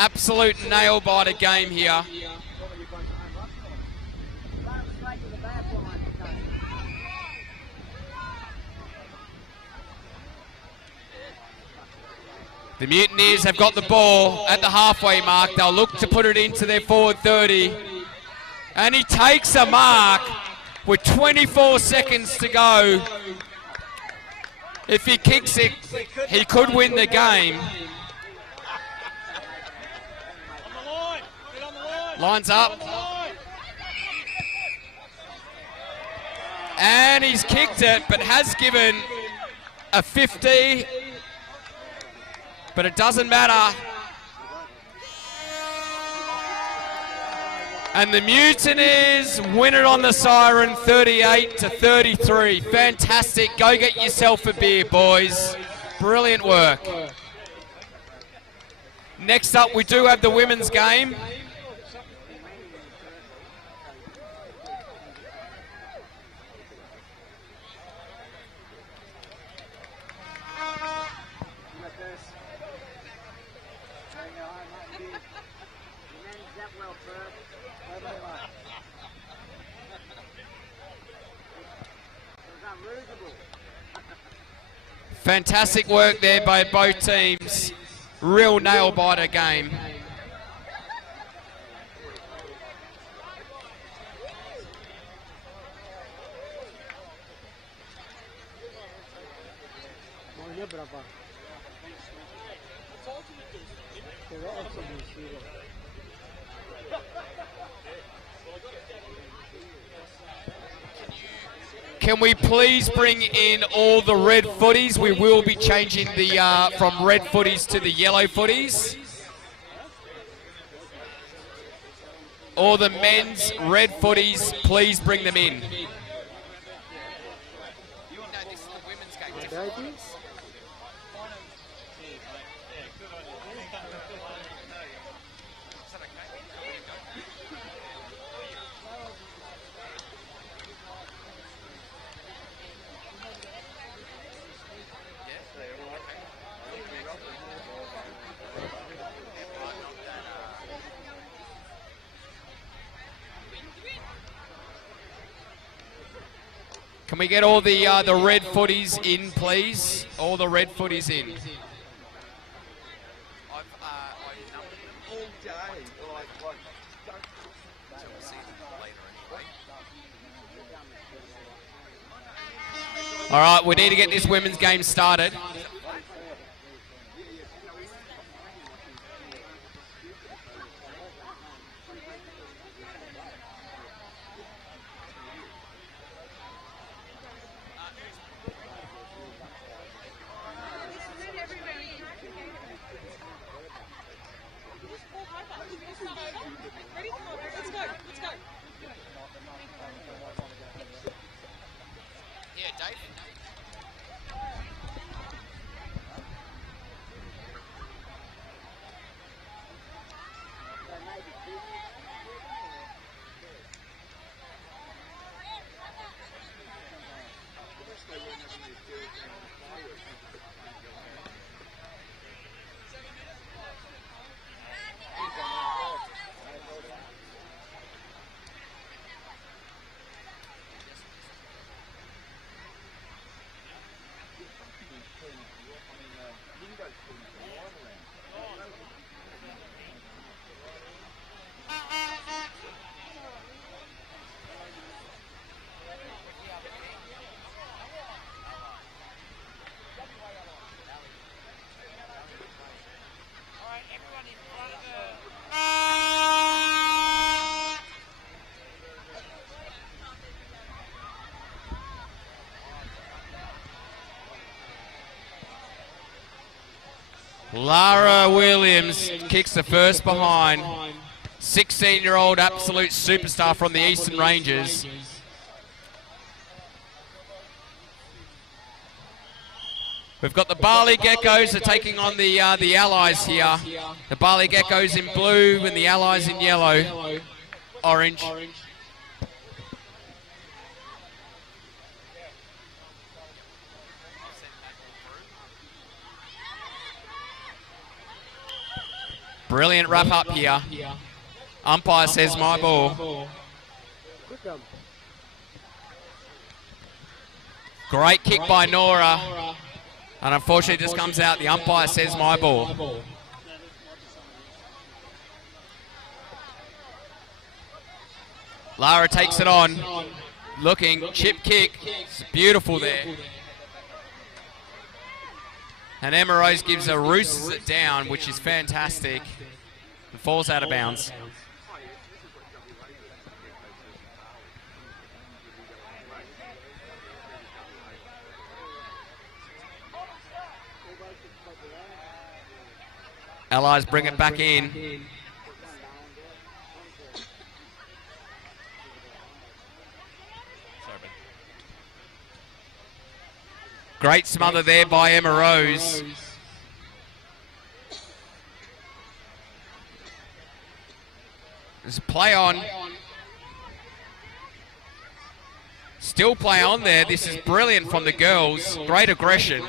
Absolute nail-biter game here. The Mutineers have got the ball at the halfway mark. They'll look to put it into their forward 30. And he takes a mark with 24 seconds to go. If he kicks it, he could win the game. Lines up. And he's kicked it, but has given a 50. But it doesn't matter. And the Mutineers win it on the siren, 38-33. Fantastic. Go get yourself a beer, boys. Brilliant work. Next up, we do have the women's game. Fantastic work there by both teams. Real nail-biter game. Can we please bring in all the red footies? We will be changing the from red footies to the yellow footies. All the men's red footies, please bring them in. Can we get all the red footies in, please? All the red footies in. All right, we need to get this women's game started. Lara Williams kicks the first behind. 16-year-old absolute superstar from the Eastern Ranges. We've got the Bali Geckos are taking on the Allies here. The Bali Geckos in blue and the Allies in yellow, orange. Brilliant wrap up here. Umpire says my ball. Great kick by Nora. And unfortunately just comes out. The umpire says my ball. Lara takes it on. Looking, chip kick. It's beautiful there. And Emma Rose gives a roosters it down, which is fantastic. And falls out of bounds. Allies bring it back in. Great smother there by Emma Rose. There's a play on. Still play on there. This is brilliant from the girls. Great aggression.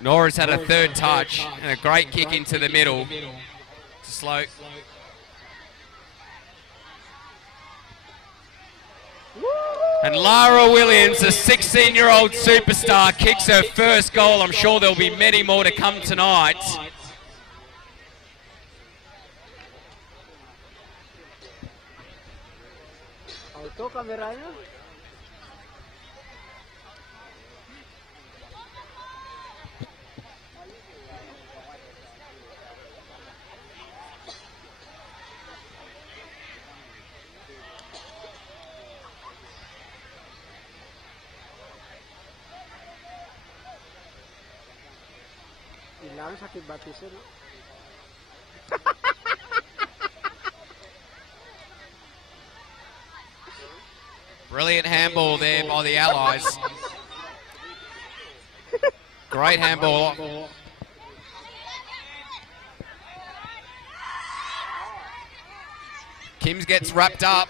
Nora's had a third touch and a great kick into the middle. Slow. And Lara Williams, a 16-year-old superstar, kicks her first goal. I'm sure there'll be many more to come tonight. Auto kameranya. Hilang sakit batisnya, no? Brilliant handball there by the Allies. Great handball. Kims gets wrapped up.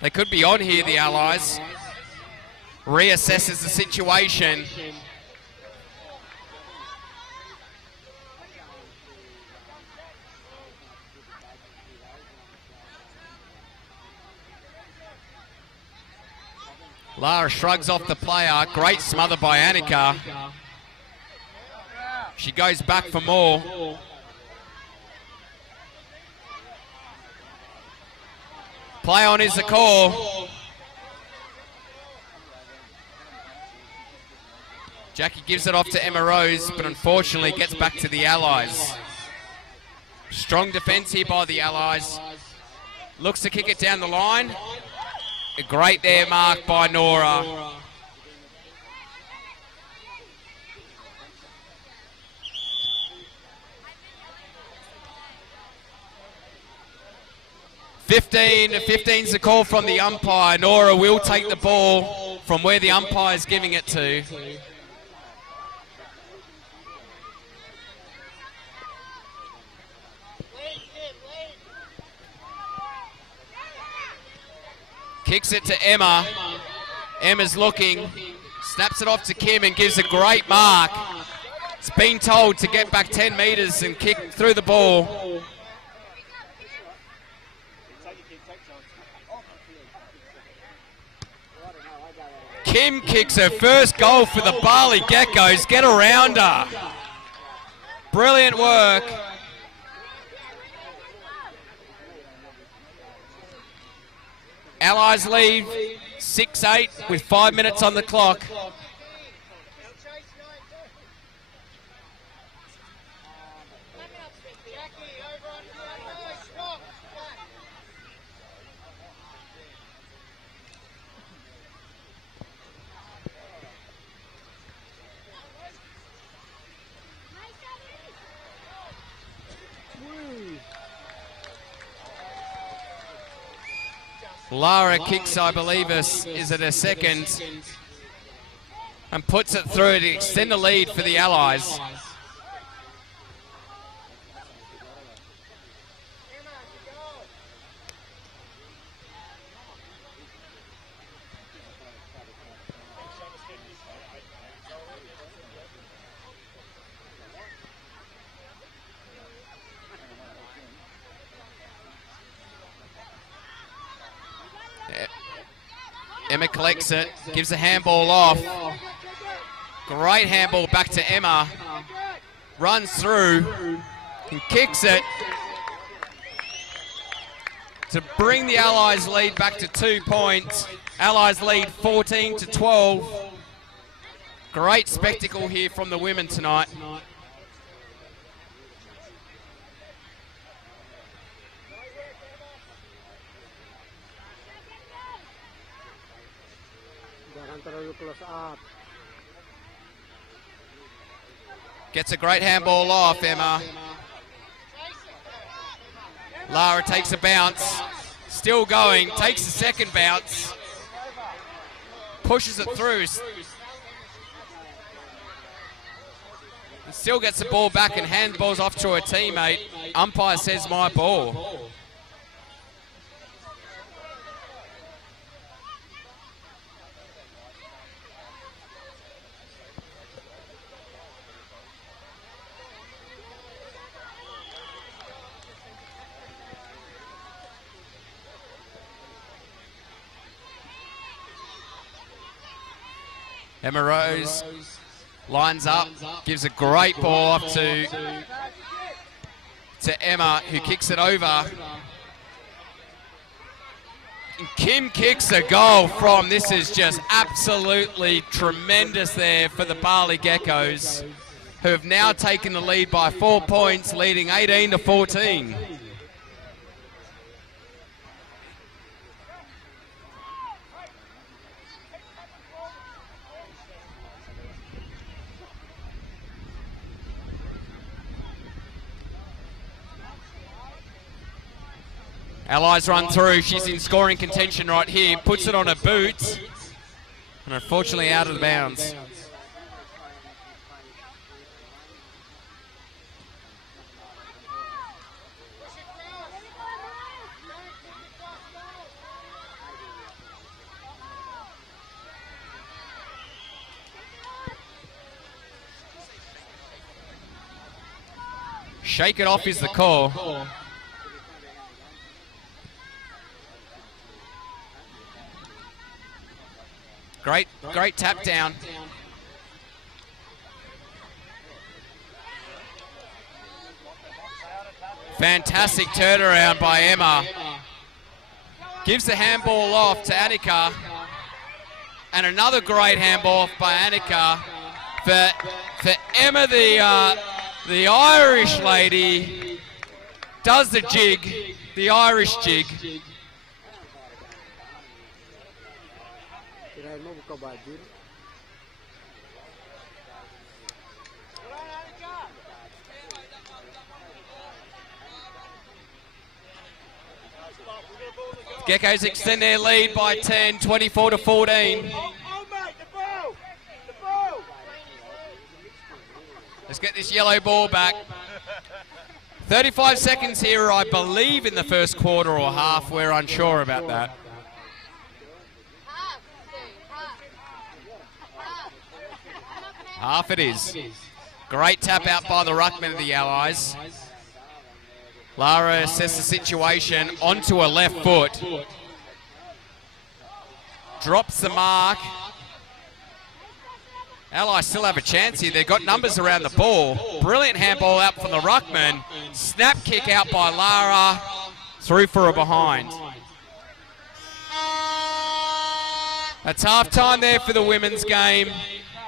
They could be on here, the Allies. Reassesses the situation. Lara shrugs off the player. Great smother by Annika. She goes back for more. Play on is the call. Jackie gives it off to Emma Rose, but unfortunately gets back to the Allies. Strong defence here by the Allies. Looks to kick it down the line. A great there mark by Nora. Fifteen's the call from the umpire. Nora will take the ball from where the umpire is giving it to. Kicks it to Emma. Emma's looking, snaps it off to Kim and gives a great mark. It's been told to get back 10 metres and kick through the ball. Kim kicks her first goal for the Bali Geckos. Get around her. Brilliant work. Allies lead 6-8 with 5 minutes on the clock. Lara kicks, I believe, is it her second, and puts it through to extend the lead for the Allies. Emma collects it, gives a handball off. Great handball back to Emma. Runs through and kicks it to bring the Allies lead back to 2 points. Allies lead 14-12. Great spectacle here from the women tonight. Terlalu close up. Gets a great handball off, Emma. Lara takes a bounce. Still going, takes a second bounce. Pushes it through. And still gets the ball back and handballs off to her teammate. Umpire says my ball. Emma Rose lines up, gives a great ball off to Emma, who kicks it over. And Kim kicks a goal from, this is just absolutely tremendous there for the Bali Geckos, who have now taken the lead by 4 points, leading 18-14. Allies run through, she's in scoring contention right here, puts it on her boot, and unfortunately out of the bounds. Shake it off is the call. Great tap down. Fantastic turnaround by Emma. Gives the handball off to Annika. And another great handball by Annika. For Emma, the Irish lady, does the jig, the Irish jig. Kirain mo buka baju. Geckos extend their lead by 10, 24-14. Let's get this yellow ball back. 35 seconds here, I believe, in the first quarter or half. We're unsure about that. Half it is. Great tap out by the ruckman of the Allies. Lara assesses the situation onto her left foot. Drops the mark. Allies still have a chance here. They've got numbers around the ball. Brilliant handball out from the ruckman. Snap kick out by Lara. Through for a behind. That's half time there for the women's game.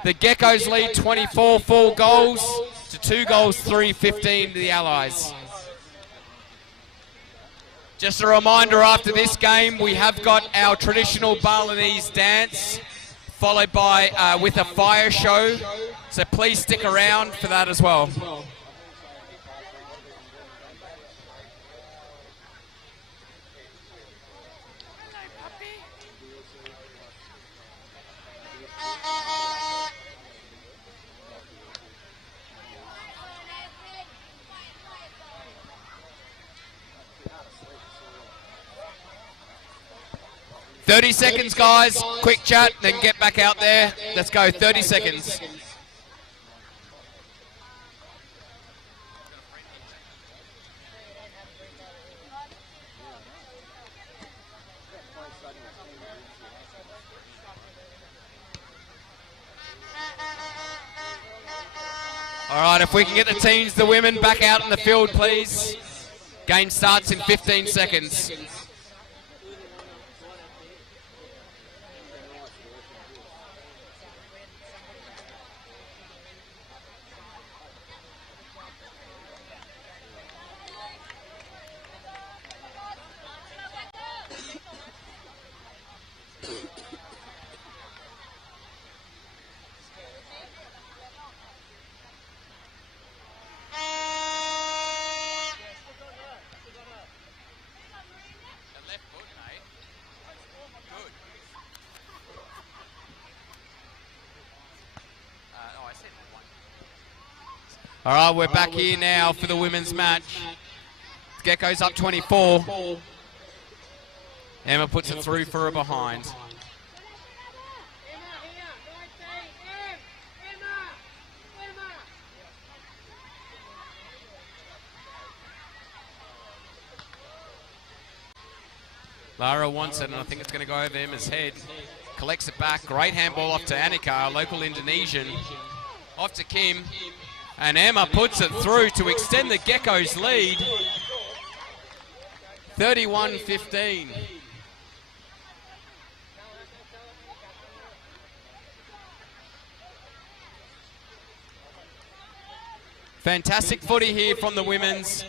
The Geckos lead 24, 4 goals to 2 goals, 3-15 to the Allies. Just a reminder, after this game, we have got our traditional Balinese dance, followed by with a fire show. So please stick around for that as well. "30 seconds, guys. Quick chat, then get back out there. Let's go, 30 seconds. All right, if we can get the teams, the women, back out in the field, please. Game starts in 15 seconds. All right, we're back here now for the women's match. Geckos up 24. Emma puts it through for a behind. Lara wants it, and I think it's going to go over Emma's head. Collects it back. Great handball off to Annika, a local Indonesian. Off to Kim. And Emma puts it through to extend the Geckos' lead. 31-15. Fantastic footy here from the women's.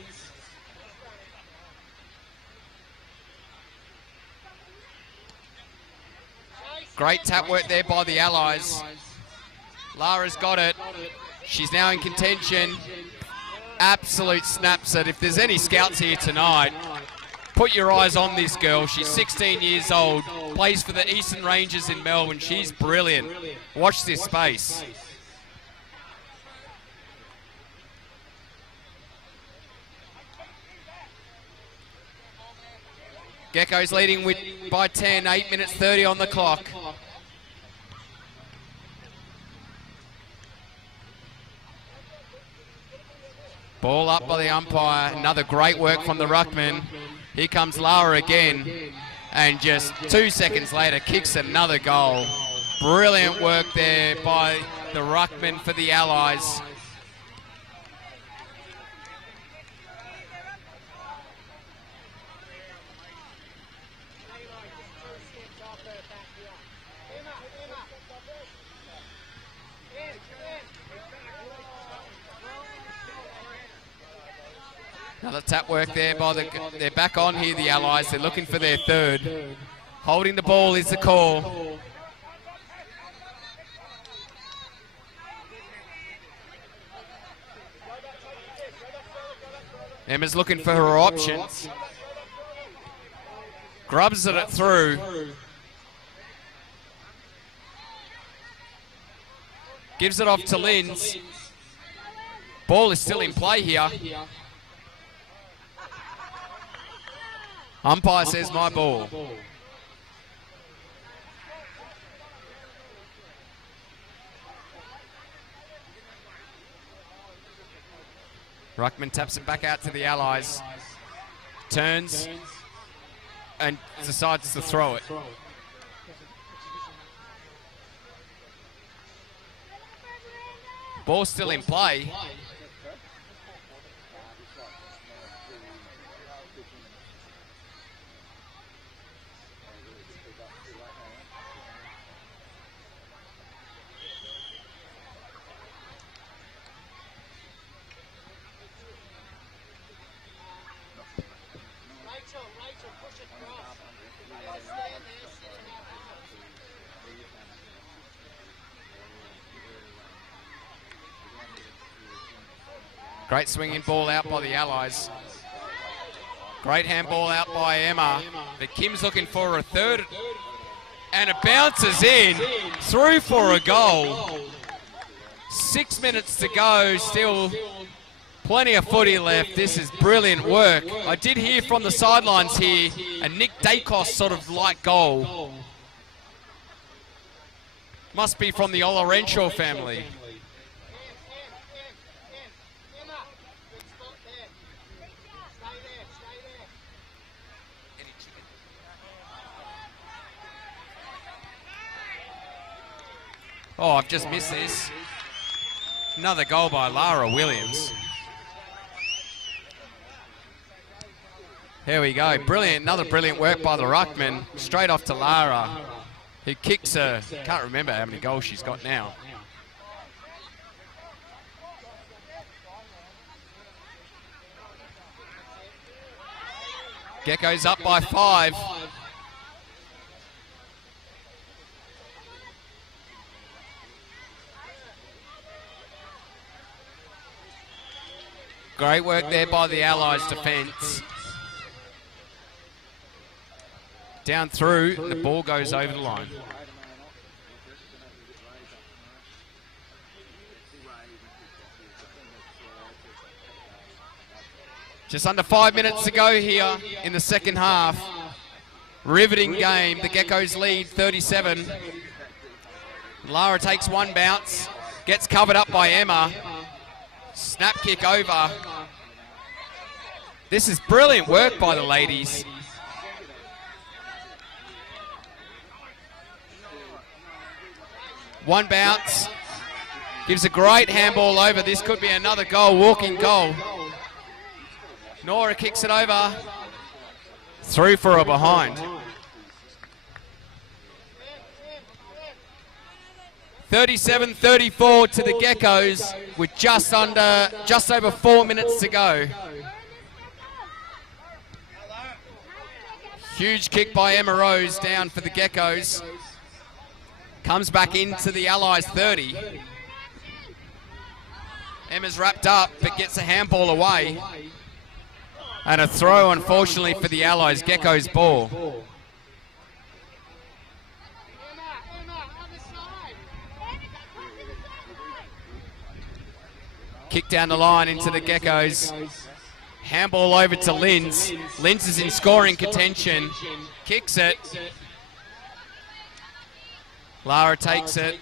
Great tap work there by the Allies. Lara's got it. She's now in contention. Absolute snaps it. If there's any scouts here tonight, put your eyes on this girl. She's 16 years old, plays for the Eastern Rangers in Melbourne. She's brilliant. Watch this space. Geckos leading by 10, 8 minutes 30 on the clock. Ball up by the umpire. Another great work from the ruckman. Here comes Lara again. And just 2 seconds later, kicks another goal. Brilliant work there by the ruckman for the Allies. Another tap work there by they're back on here, the Allies. They're looking for their third. Holding the ball is the call. Emma's looking for her options. Grubs it through. Gives it off to Linz. Ball is still in play here. Umpire says my ball. Ruckman taps it back out to the Allies. Turns and decides to throw it. Ball still in play. Great swinging ball out by the Allies. Great handball out by Emma. But Kim's looking for a third. And it bounces in. Through for a goal. 6 minutes to go. Still plenty of footy left. This is brilliant work. I did hear from the sidelines here a Nick Geckos sort of like goal. Must be from the Olorenshaw family. Oh, I've just missed this. Another goal by Lara Williams. Here we go. Brilliant. Another brilliant work by the ruckman. Straight off to Lara, who kicks her. Can't remember how many goals she's got now. Geckos up by 5. Great work there by the Allies defence. Down through, and the ball goes over the line. Just under 5 minutes to go here in the second half. Riveting game. The Geckos lead 37. Lara takes one bounce, gets covered up by Emma. Snap kick over. This is brilliant work by the ladies. One bounce. Gives a great handball over. This could be another goal, walking goal. Nora kicks it over. Through for a behind. 37-34 to the Geckos with just over 4 minutes to go. Huge kick by Emma Rose down for the Geckos. Comes back into the Allies 30. Emma's wrapped up but gets a handball away. And a throw, unfortunately, for the Allies. Geckos ball. Kick down the line into the Geckos. Handball over to Linz. Linz is in scoring contention. Kicks it. Lara takes it.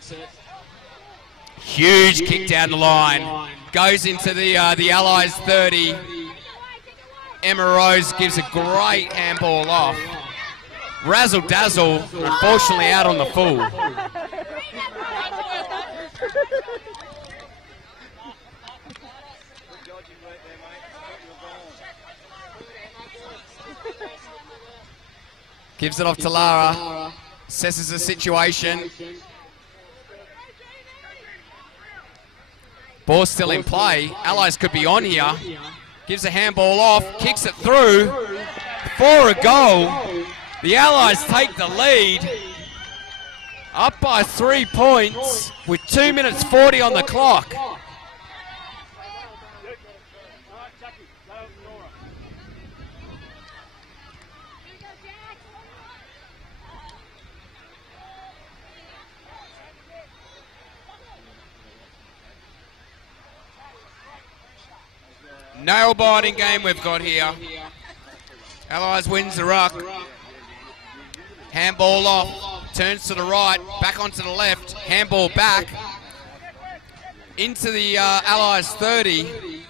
Huge kick down the line. Goes into the Allies 30. Emma Rose gives a great handball off. Razzle dazzle, unfortunately out on the full. Gives it off to Lara. Assesses the situation. Ball still in play. Allies could be on here. Gives a handball off. Kicks it through. For a goal. The Allies take the lead. Up by 3 points with 2 minutes 40 on the clock. Nail-biting game we've got here. Allies wins the ruck. Handball off, turns to the right, back onto the left, handball back. Into the Allies 30.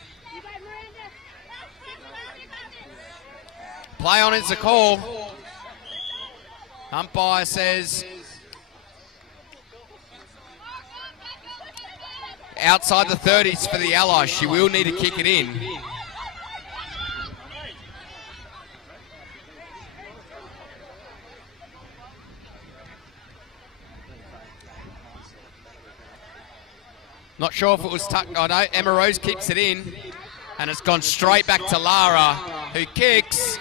Play on is a call. Umpire says outside the 30s for the Allies. She will need to kick it in. Not sure if it was tucked. Oh no, Emma Rose keeps it in. And it's gone straight back to Lara, who kicks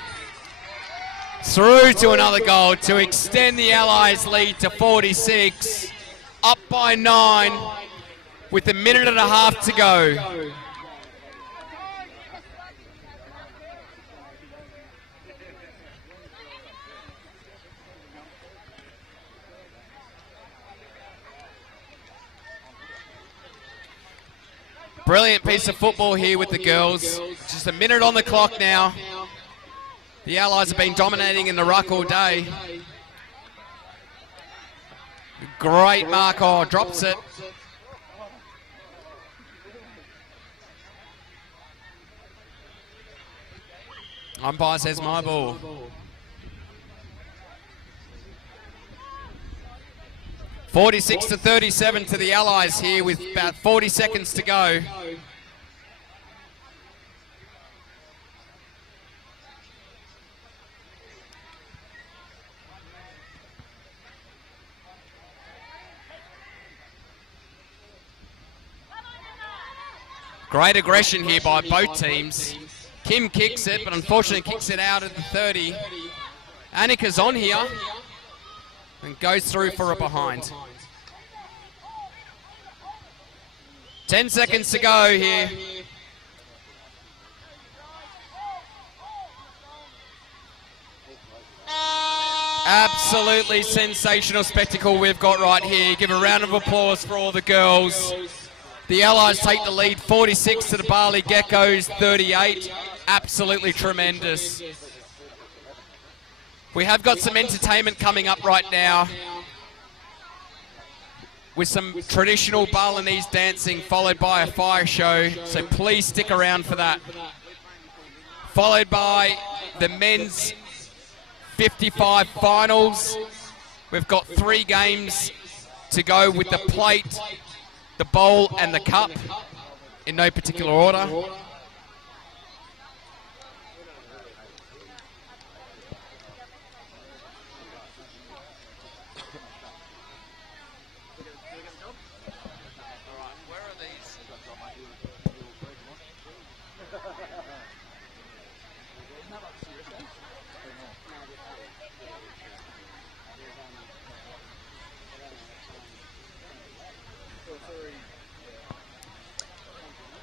through to another goal to extend the Allies' lead to 46. Up by 9 with a minute and a half to go. Brilliant piece of football here with the girls. Just a minute on the clock now. The Allies have been dominating in the ruck all day. Great mark. Oh, drops it. Umpire says my ball. (46 to 37 to the Allies here with about 40 seconds to go. Great aggression here by both teams. Kim kicks it, but unfortunately kicks it out at the 30. Annika's on here and goes through for a behind. 10 seconds to go here. Absolutely sensational spectacle we've got right here. Give a round of applause for all the girls. The Allies take the lead 46 to the Bali Geckos 38. Absolutely tremendous. We have got some entertainment coming up right now with some traditional Balinese dancing followed by a fire show, so please stick around for that. Followed by the men's 55 finals. We've got 3 games to go with the plate, the bowl and the cup in no particular order.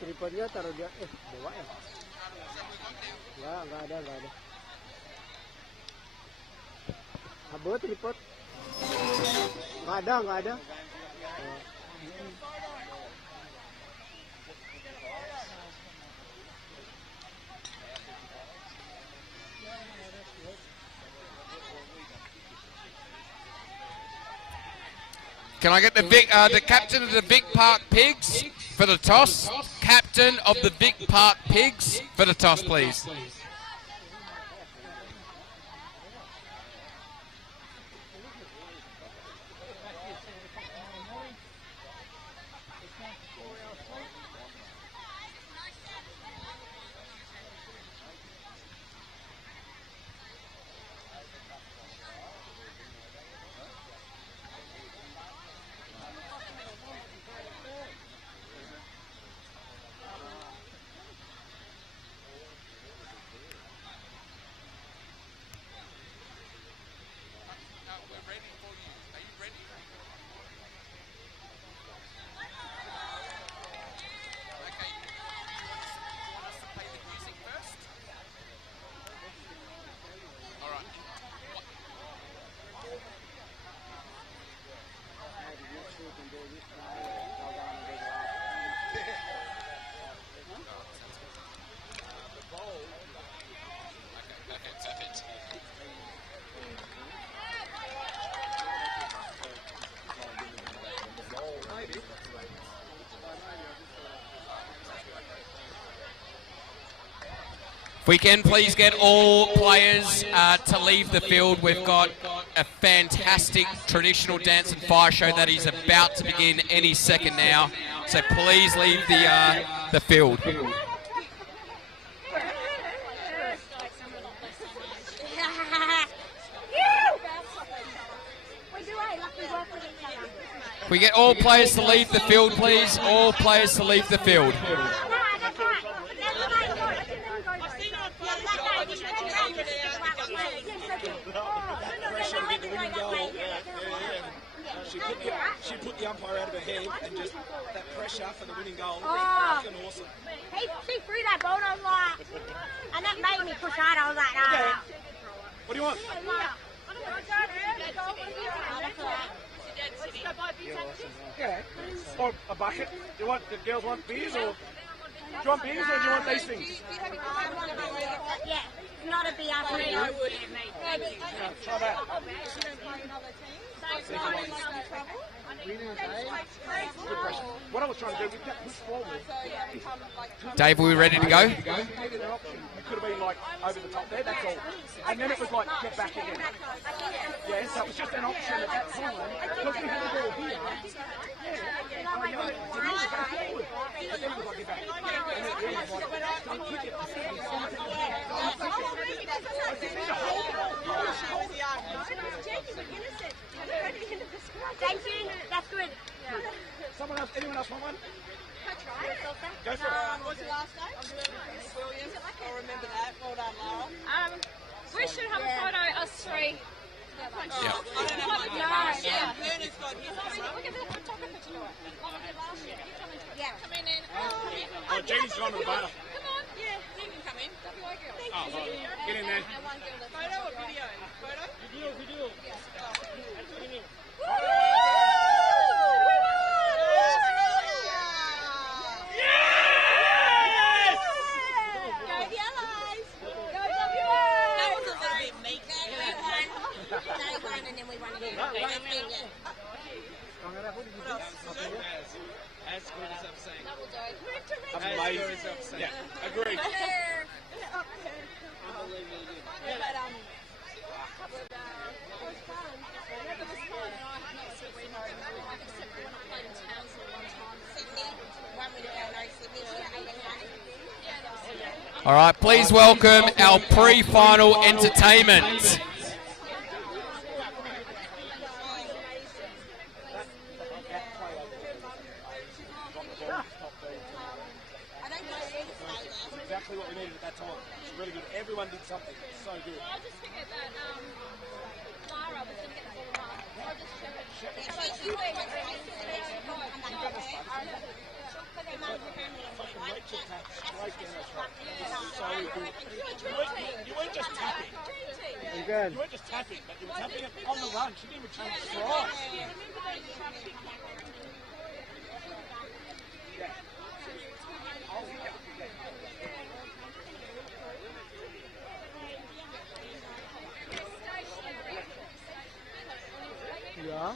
Tripodnya taruh dia, bawa ya? Ya, nggak ada. Apa tripod? Nggak ada. Can I get the captain of the Vic Park Pigs for the toss? Captain of the Vic Park Pigs for the toss, please. we can please get all players to leave the field. We've got a fantastic traditional dance and fire show that is about to begin any second now. So please leave the field. We get all players to leave the field, please. All players to leave the field. She put the umpire out of her head and just that pressure for the winning goal. Oh. Fucking awesome. She threw that ball, I was like, and that made me push hard. I was like, nah. Yeah. What do you want? Yeah. Or a bucket. Do you want the girls want beers or do you want beers or do you want these things? Yeah, not a beer for me. Try that. What I was trying to do with that push forward. Dave, are we ready to go? You could have been like over the top there, that's all. And then it was like get back again. Yeah, so it was just an option at that time. Because we had the ball here. Thank you, that's good. Someone else, anyone else want one? Go for it. What's your last name? Williams. I'll remember that. Well done, Lara. We should have a photo, us three. I don't have my camera. Yeah, Verner's got his camera. Look at the photographer to it. Yeah, come in. Oh, Jeannie's gone to the bar. Come on, yeah, you can come in. WA girl. Oh, get in there. Photo or video? Photo? Video. As good as I'm saying. Amazing. Yeah, agreed. All right, please welcome our pre-final entertainment. Exactly what we needed at that time. It's really good. Everyone did something. So good. I just figured that Lara was going to get the ball up. I'll just check it. So good. You weren't just tapping. You good? You weren't just tapping, but you were tapping it on the run. She didn't even change stride. Yeah.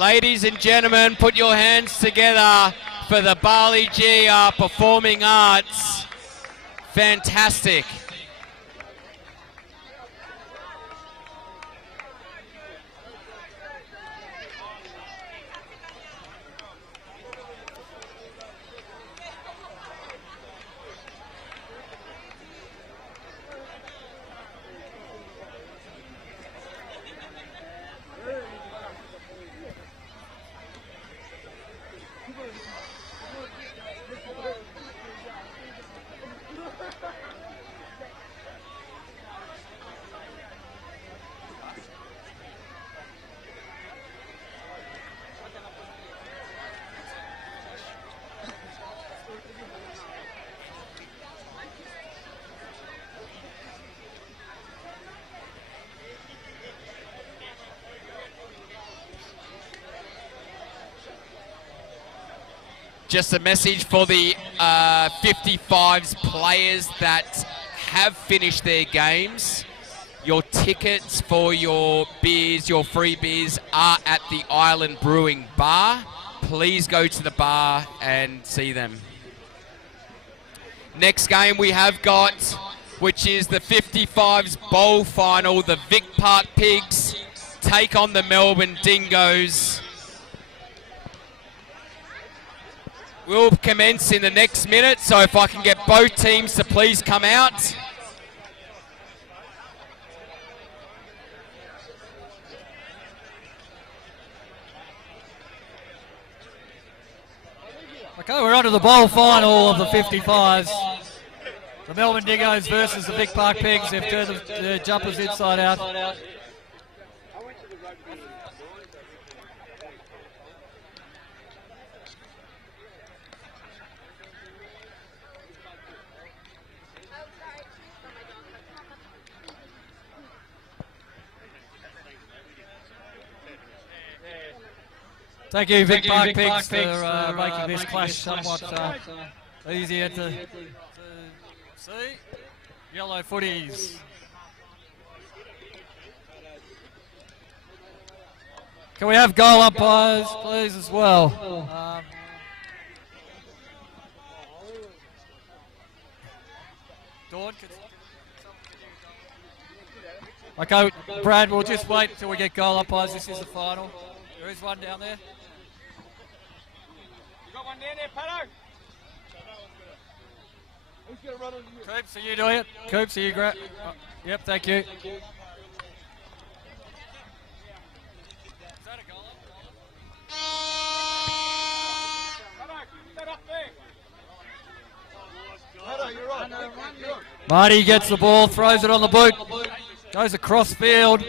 Ladies and gentlemen, put your hands together for the Bali GR Performing Arts. Fantastic. Just a message for the 55s players that have finished their games. Your tickets for your beers, your free beers, are at the Island Brewing Bar. Please go to the bar and see them. Next game we have got, which is the 55s bowl final. The Vic Park Pigs take on the Melbourne Dingoes. Will commence in the next minute, so if I can get both teams to please come out. Okay, we're on to the bowl final of the 55s. The Melbourne Dingoes versus the Vic Park Pigs. They've turned the jumpers inside out. Thank you, Vic Park Pigs, for making this clash somewhat easier to see. Yellow footies. Can we have goal umpires, please, as well? Dawn, okay, Brad, we'll just wait until we get goal umpires. This is the final. There is one down there. You got one down there, Pato? Who's going to run on you? Coops, are you doing it? Coops, are you great? Oh, yep, thank you. Is that a goal up? Marty gets the ball, throws it on the boot, goes across field.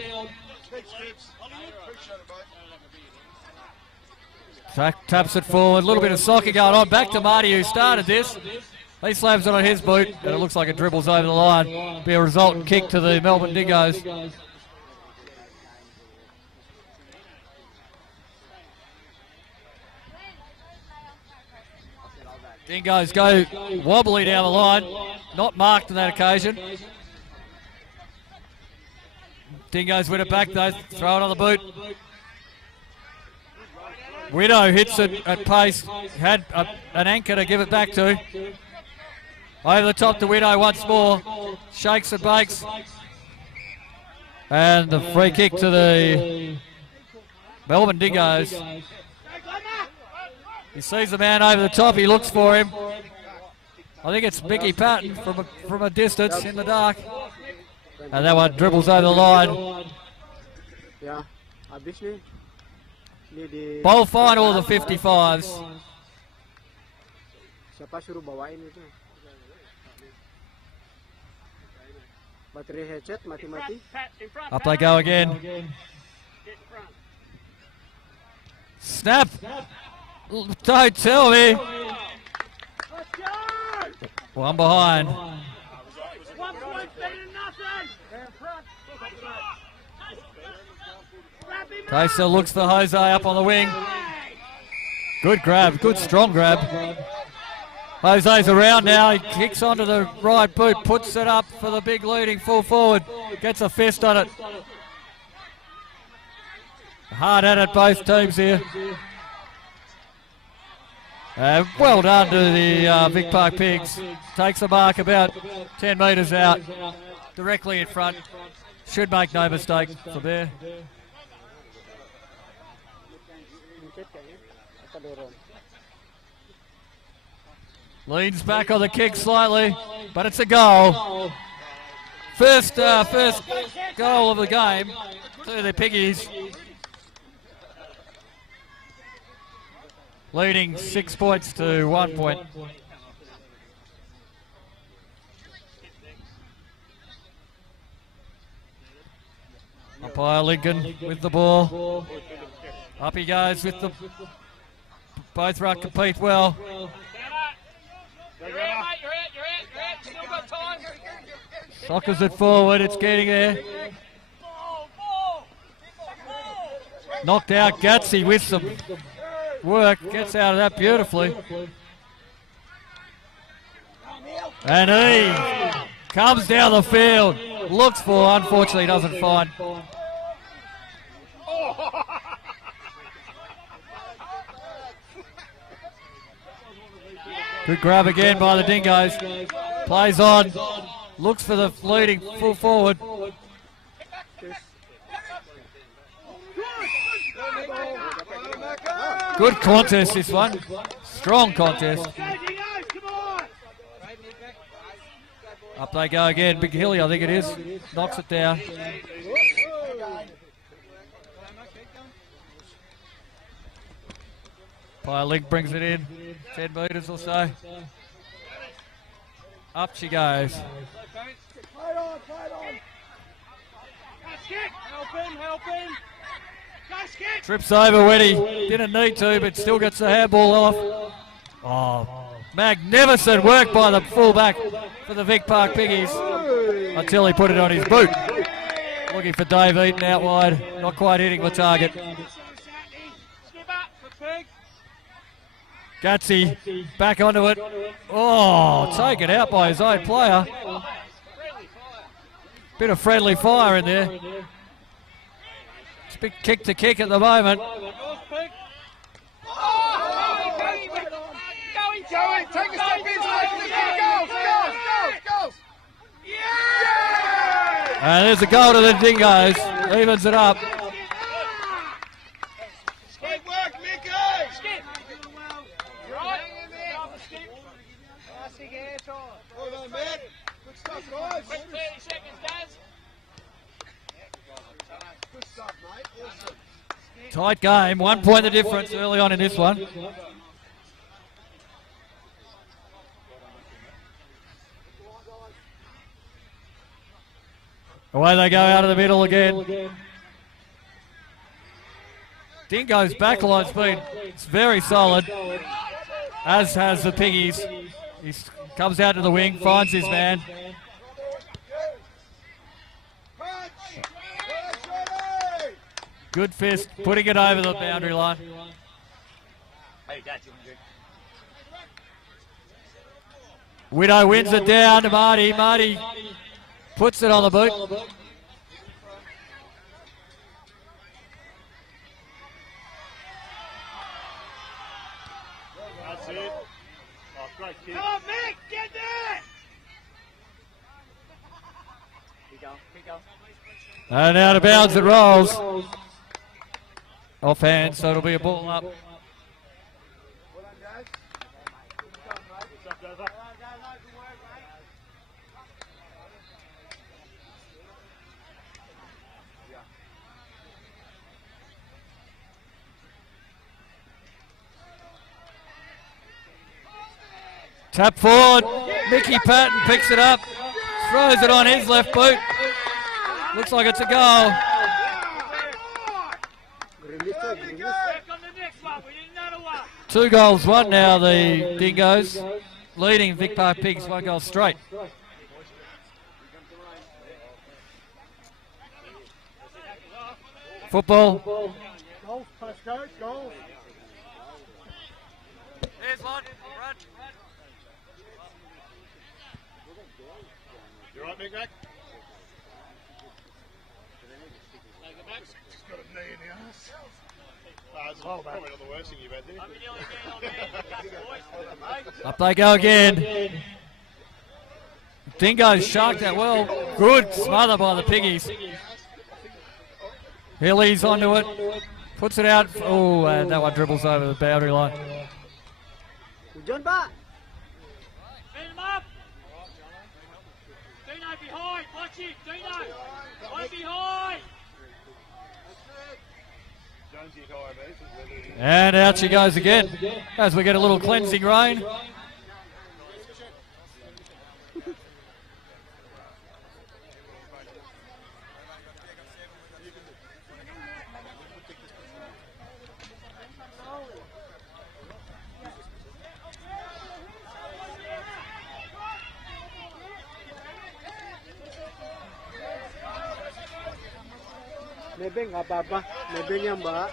Taps it forward, a little bit of soccer going on. Back to Marty, who started this. He slams it on his boot, and it looks like it dribbles over the line. Be a resultant kick to the Melbourne Dingoes. Dingoes go wobbly down the line, not marked on that occasion. Dingoes win it back though, throw it on the boot. Widow hits it at pace, had an anchor to give it back to. Over the top to Widow once more, shakes and bakes. And the free kick to the Melbourne Dingoes. He sees the man over the top, he looks for him. I think it's Mickey Patton from a distance in the dark. And that one dribbles over the line. Yeah, obviously. Bowl final of the 55s. Siapa suruh bawain itu? Baterai headset mati-mati. Up they go again. Snap! Don't tell me. One behind. 1 point better than nothing. Taser looks for Jose up on the wing. Good grab, good strong grab. Jose's around now, he kicks onto the right boot, puts it up for the big leading full forward, gets a fist on it. Hard at it, both teams here. Well done to the Vic Park Pigs. Takes the mark about 10 metres out, directly in front. Should make no mistake from there. Leans back on the kick slightly, but it's a goal. First goal of the game to the Piggies. Leading 6 points to 1 point. Umpire Lincoln with the ball. Up he goes with the... Both ruck compete well. Sockers it forward, it's getting there. Knocked out Gatsy with some work, gets out of that beautifully. And he comes down the field, looks for, unfortunately doesn't find. Good grab again by the Dingoes. Plays on, looks for the leading full forward. Good contest this one. Strong contest. Up they go again. Big Hilly, I think it is. Knocks it down. Pile Link brings it in. 10 metres or so. Up she goes. Trips over when he didn't need to, but still gets the handball off. Oh, magnificent work by the fullback for the Vic Park Piggies until he put it on his boot. Looking for Dave Eaton out wide, not quite hitting the target. Gatsy back onto it. Oh, taken out by his own player. Bit of friendly fire in there. It's a big kick to kick at the moment. And there's a goal to the Dingoes. Evens it up. Tight game, 1 point the difference early on in this one. Away they go out of the middle again. Dingo's backline's been very solid, as has the Piggies. He comes out to the wing, finds his man. Good fist, putting it over the boundary line. Widow wins it down to Marty. Marty puts it on the boot. That's it. Oh, great kick. Come on, Mick, get there! Keep going. And out of bounds it rolls. Offhand, so it'll be a ball up. Tap forward, Mickey Patton picks it up, throws it on his left boot. Looks like it's a goal. Two goals, one now, the Dingoes, leading Vic Park Pigs 1 goal straight. Football. Goals, Pasco, goals. There's one, run. You right, Big Mac? Just got a knee in the ass. It's probably not the worst thing you've had there. Up they go again. Dingoes sharked that well. Good smother by the piggies. Hilly's onto it. Puts it out. Oh, and that one dribbles over the boundary line. John Pak. Beat him up. Dino behind. Watch it. Dino. One behind. And out she goes again as we get a little cleansing rain. Nebeng nggak apa-apa, nebengnya Mbak.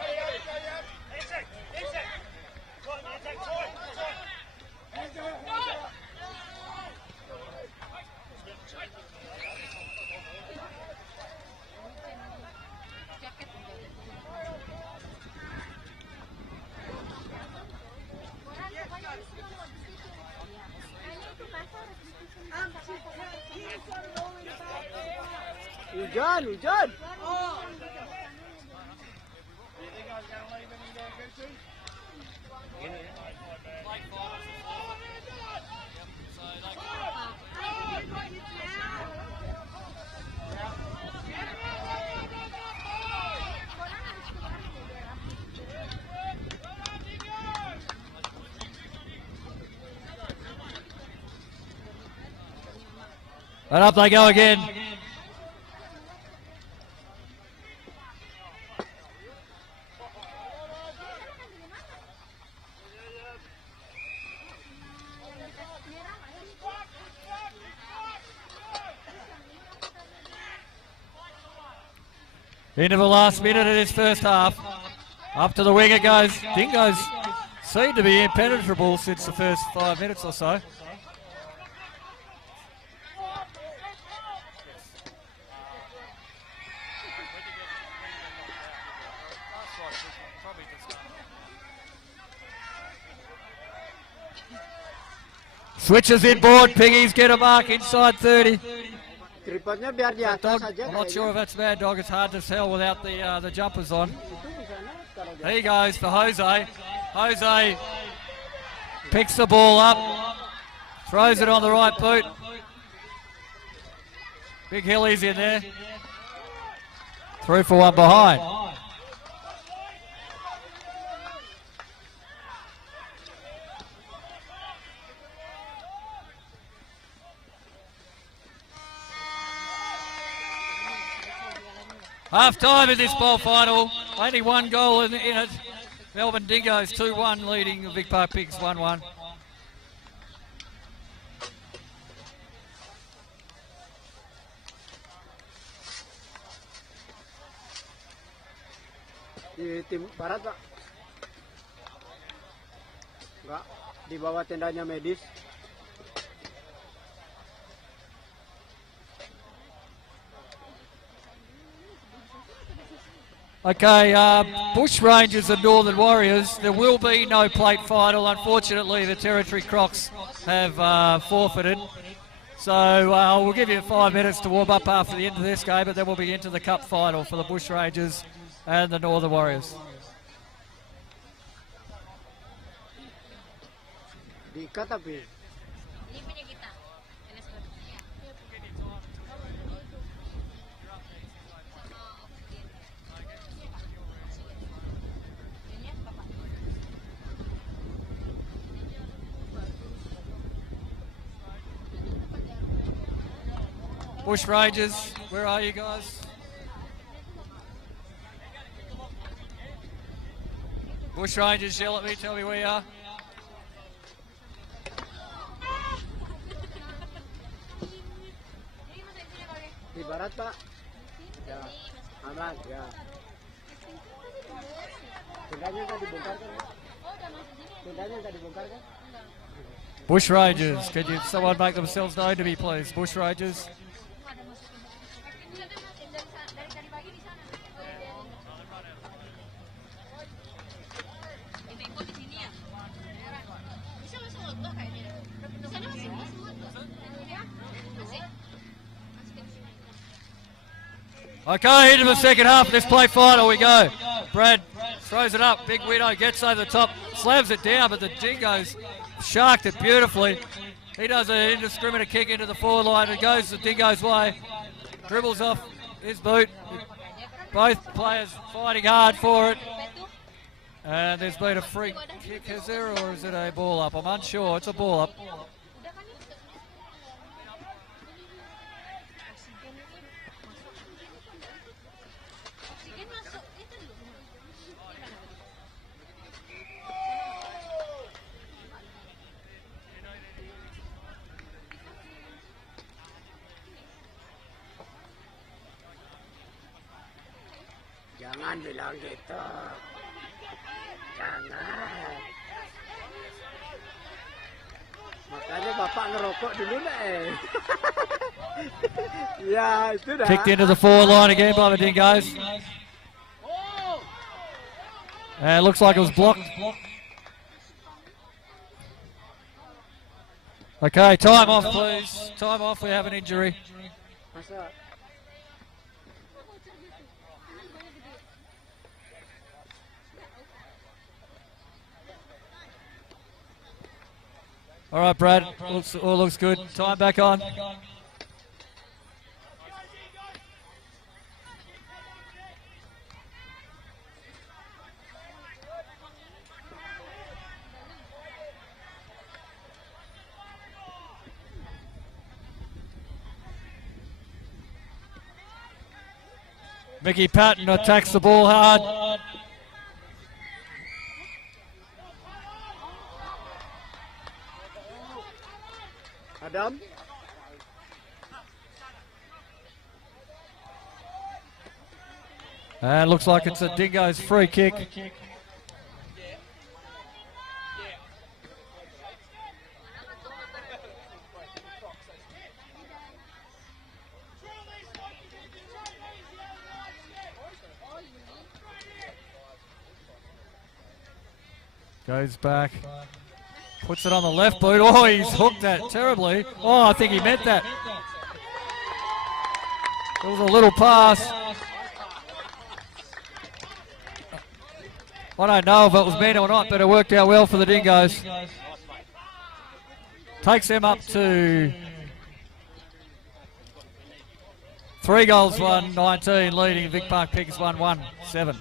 Hujan. And up they go again. Into the last minute of this first half. Up to the wing it goes. Dingoes seem to be impenetrable since the first 5 minutes or so. Switches inboard, piggies get a mark inside 30. Tripodnya biar di atas aja. I'm not sure if that's Mad Dog. It's hard to tell without the jumpers on. There he goes for Jose. Jose picks the ball up, throws it on the right boot. Big Hilly's in there. Through for one behind. Half time in this bowl final. Only one goal in it. Melbourne Dingoes 2-1 leading the Vic Park Pigs 1-1. Di tim barat Pak. Enggak, di bawah tendanya medis. Okay, Bush Rangers and Northern Warriors. There will be no plate final. Unfortunately, the Territory Crocs have forfeited. So we'll give you 5 minutes to warm up after the end of this game, but then we'll be into the cup final for the Bush Rangers and the Northern Warriors. Diikat tapi. Bush Rangers, where are you guys? Bush Rangers, yell at me, tell me where you are. Di barat Pak. Ya, aman ya. Tendanya nggak dibongkar kan? Tendanya nggak dibongkar kan? Bush Rangers, could you someone make themselves known to me, please? Bush Rangers. Okay, into the second half of this play final we go. Brad throws it up. Big Widow gets over the top, slams it down, but the Dingoes sharked it beautifully. He does an indiscriminate kick into the forward line and goes the Dingoes' way. Dribbles off his boot. Both players fighting hard for it. And there's been a free kick, is there, or is it a ball up? I'm unsure. It's a ball up. Jangan bilang gitu. Jangan. Makanya Bapak ngerokok dulu deh. Ya, itu dah. Kicked into the forward line again by the Dingoes. And it looks like it was blocked. Okay, time off please. Time off, we have an injury. Masa All right, Brad, all looks good. Time back on. Mickey Patton attacks the ball hard. Adam. And looks like it's a Dingoes free kick. Goes back. Puts it on the left boot. Oh, he's hooked that terribly. Oh, I think he meant that. It was a little pass. I don't know if it was meant or not, but it worked out well for the Dingoes. Takes them up to 3 goals, 1-19, leading Vic Park Pigs 1-1-7.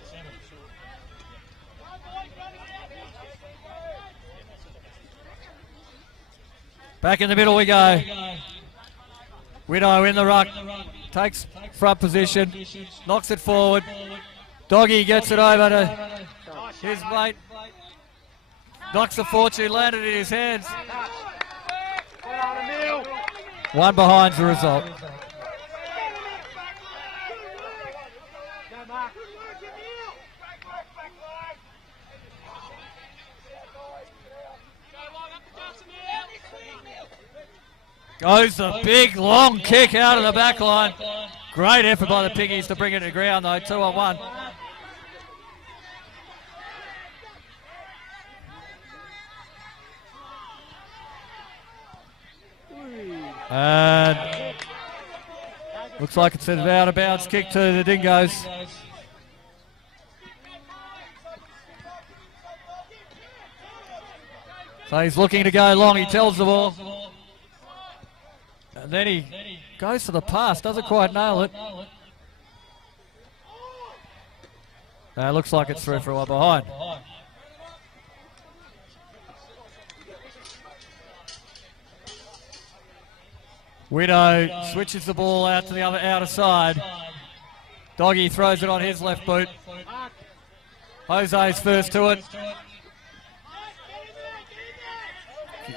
Back in the middle we go. Widow in the ruck. Takes front position. Knocks it forward. Doggy gets it over to his mate. Knocks the fortune, landed in his hands. One behind's the result. Goes the big long kick out of the back line. Great effort by the Piggies to bring it to the ground though, 2-on-1. And looks like it's an out of bounds kick to the Dingoes. So he's looking to go long, he tells the ball. And then he goes for the pass, doesn't quite nail it. Looks like it's through for one behind. Widow switches the ball out to the other outer side. Doggy throws it on his left boot. Jose's first to it.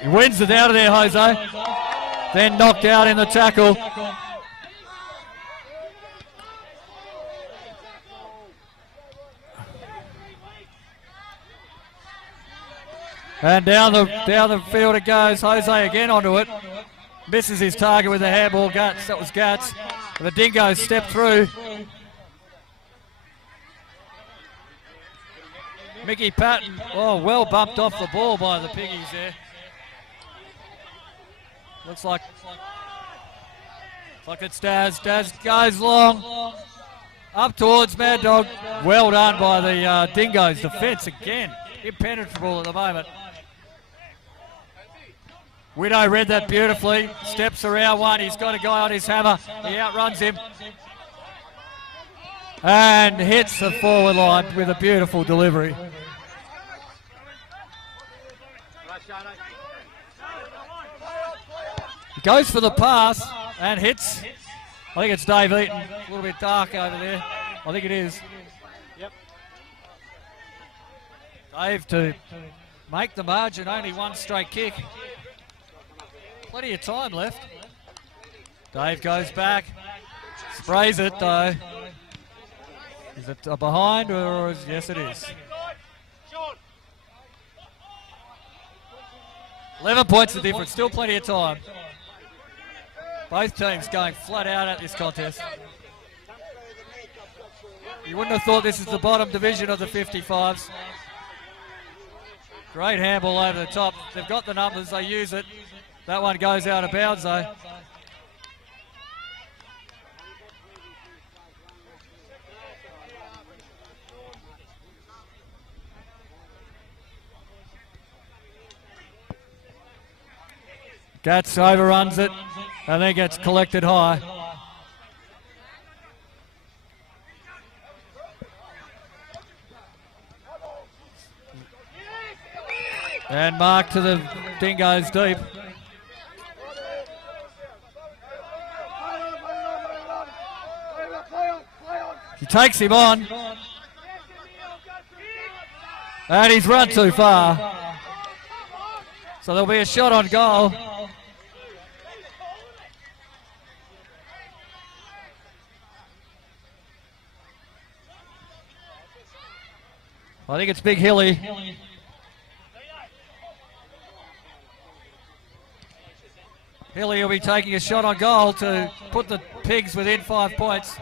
He wins it out of there, Jose. Then knocked out in the tackle. And down the field it goes. Jose again onto it. Misses his target with a handball. Guts. That was Guts. The Dingoes step through. Mickey Patton. Oh, well bumped off the ball by the Piggies there. Looks like it's Daz. Daz goes long. Up towards Mad Dog. Well done by the Dingoes. Defence again. Impenetrable at the moment. Widow read that beautifully. Steps around one. He's got a guy on his hammer. He outruns him. And hits the forward line with a beautiful delivery. He goes for the pass and hits. I think it's Dave Eaton. A little bit dark over there. I think it is. Yep. Dave to make the margin. Only one straight kick. Plenty of time left. Dave goes back. Sprays it though. Is it a behind or is, yes it is. 11 points the difference. Still plenty of time. Both teams going flat out at this contest. You wouldn't have thought this is the bottom division of the 55s. Great handball over the top. They've got the numbers, they use it. That one goes out of bounds though. Gats overruns it and then gets collected high. And mark to the Dingoes deep. He takes him on. And he's run too far. So there'll be a shot on goal. I think it's Big Hilly. Hilly will be taking a shot on goal to put the Pigs within 5 points.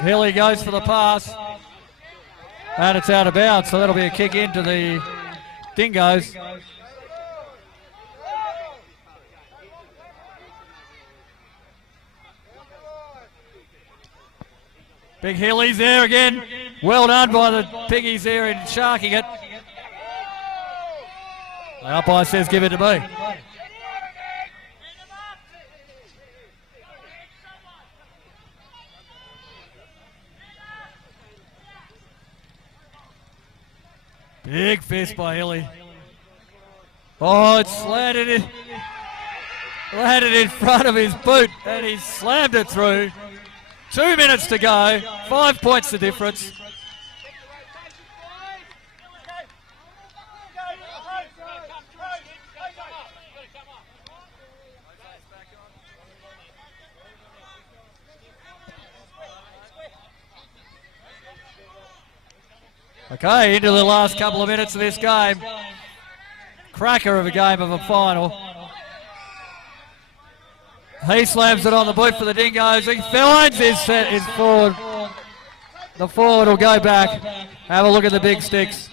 Hilly goes for the pass. And it's out of bounds, so that'll be a kick into the Dingoes. Big Hilly's there again. Well done by the Piggies there in sharking it. The umpire says give it to me. Big fist by Hilly. Oh, it landed in front of his boot and he slammed it through. 2 minutes to go, 5 points the difference. Okay, into the last couple of minutes of this game. Cracker of a game of a final. He slams it on the boot for the Dingoes. He finds his forward. The forward will go back. Have a look at the big sticks.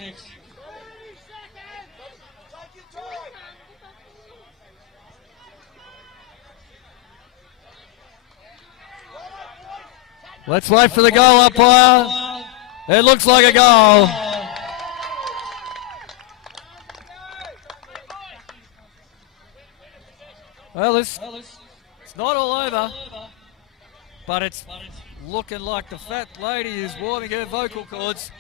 Let's wait for the goal umpire. It looks like a goal. Well, it's not all over, but it's looking like the fat lady is warming her vocal cords.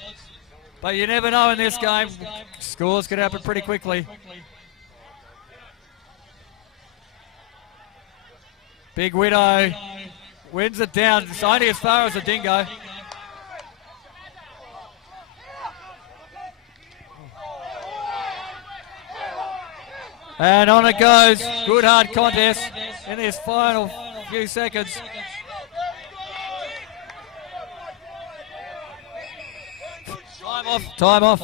But you never know in this game. Scores can happen pretty quickly. Big Widow wins it down. It's only as far as the Dingo. And on it goes. Good hard contest in this final few seconds. Time off.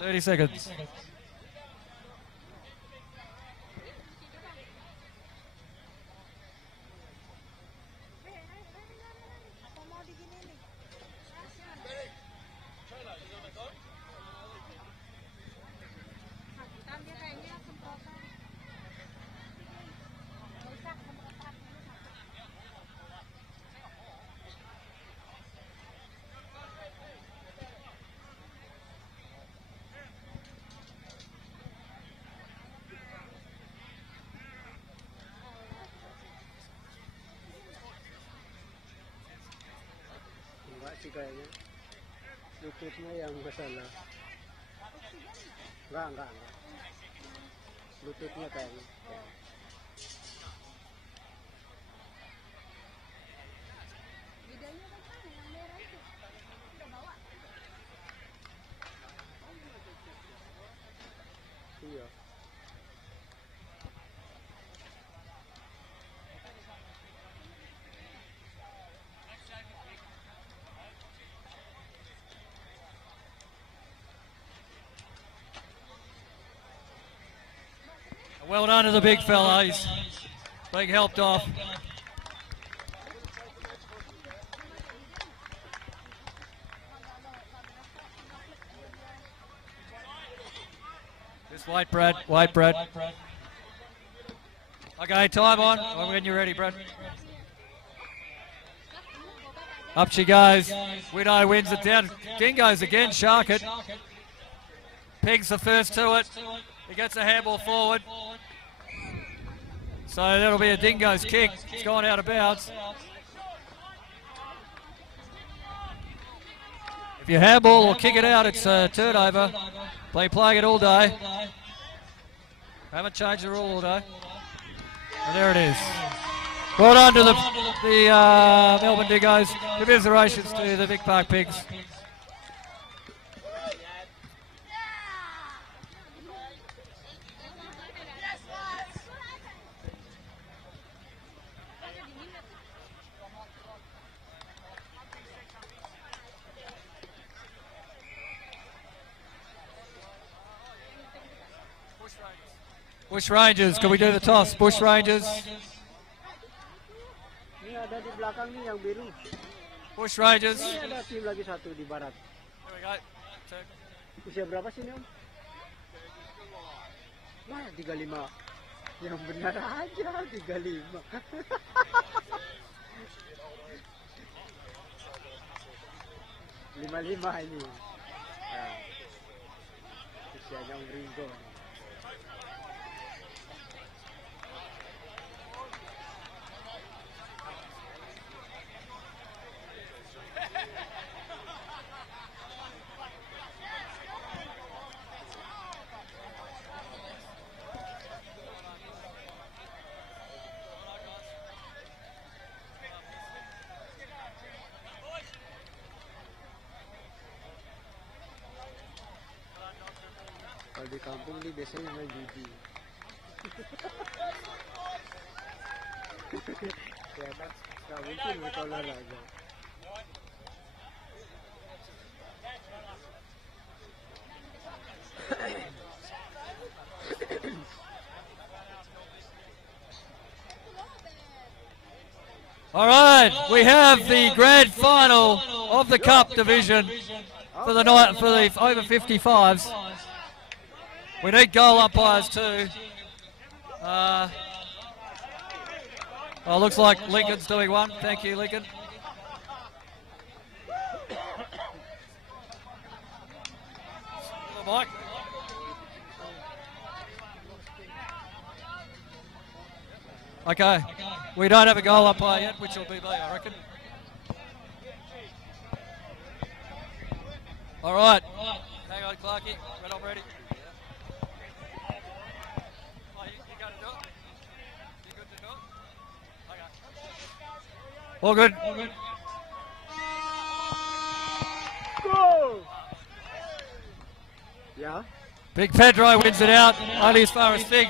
30 seconds. sih kayaknya. Lututnya yang masalah. Enggak. Lututnya kayaknya. Iya. Well done to the big fella. He's being helped off. Just wait, Brad. Wait, Brad. Okay, time on. When you're ready, Brad. Up she goes. Widow wins it down. Dingoes again. Shark it. Pig's the first to it. He gets a handball forward. So that'll be a Dingoes kick. It's gone out of bounds. If you handball or kick it out, it's a turnover. Been playing it all day. Haven't changed the rule all day. And there it is. Well done to the Melbourne Dingoes. Commiserations to the Vic Park Pigs. Bush Rangers, can we do the toss? Bush Rangers. Ini ada di belakang nih yang biru. Bush Rangers. Ini ada tim lagi satu di barat. There we go. Usia berapa sih nih, Om? Wah, 35. Yang benar aja 35. 55 ini. Nah, usianya Om Ringo. Kalau di kampung nih biasanya main judi. Ya kan, nggak mungkin mereka olahraga. All right, we have the grand final of the Cup division for the night for the over 55s. We need goal umpires too. Oh, looks like Lincoln's doing one. Thank you, Lincoln. Mike. Okay, we don't have a goal umpire yet, which will be me, I reckon. All right. Hang on, Clarkie. Red on ready. Oh, you got to do it? You good to do it? Okay. All good. All good. Go! Yeah. Big Pedro wins it out, only as far as Fig.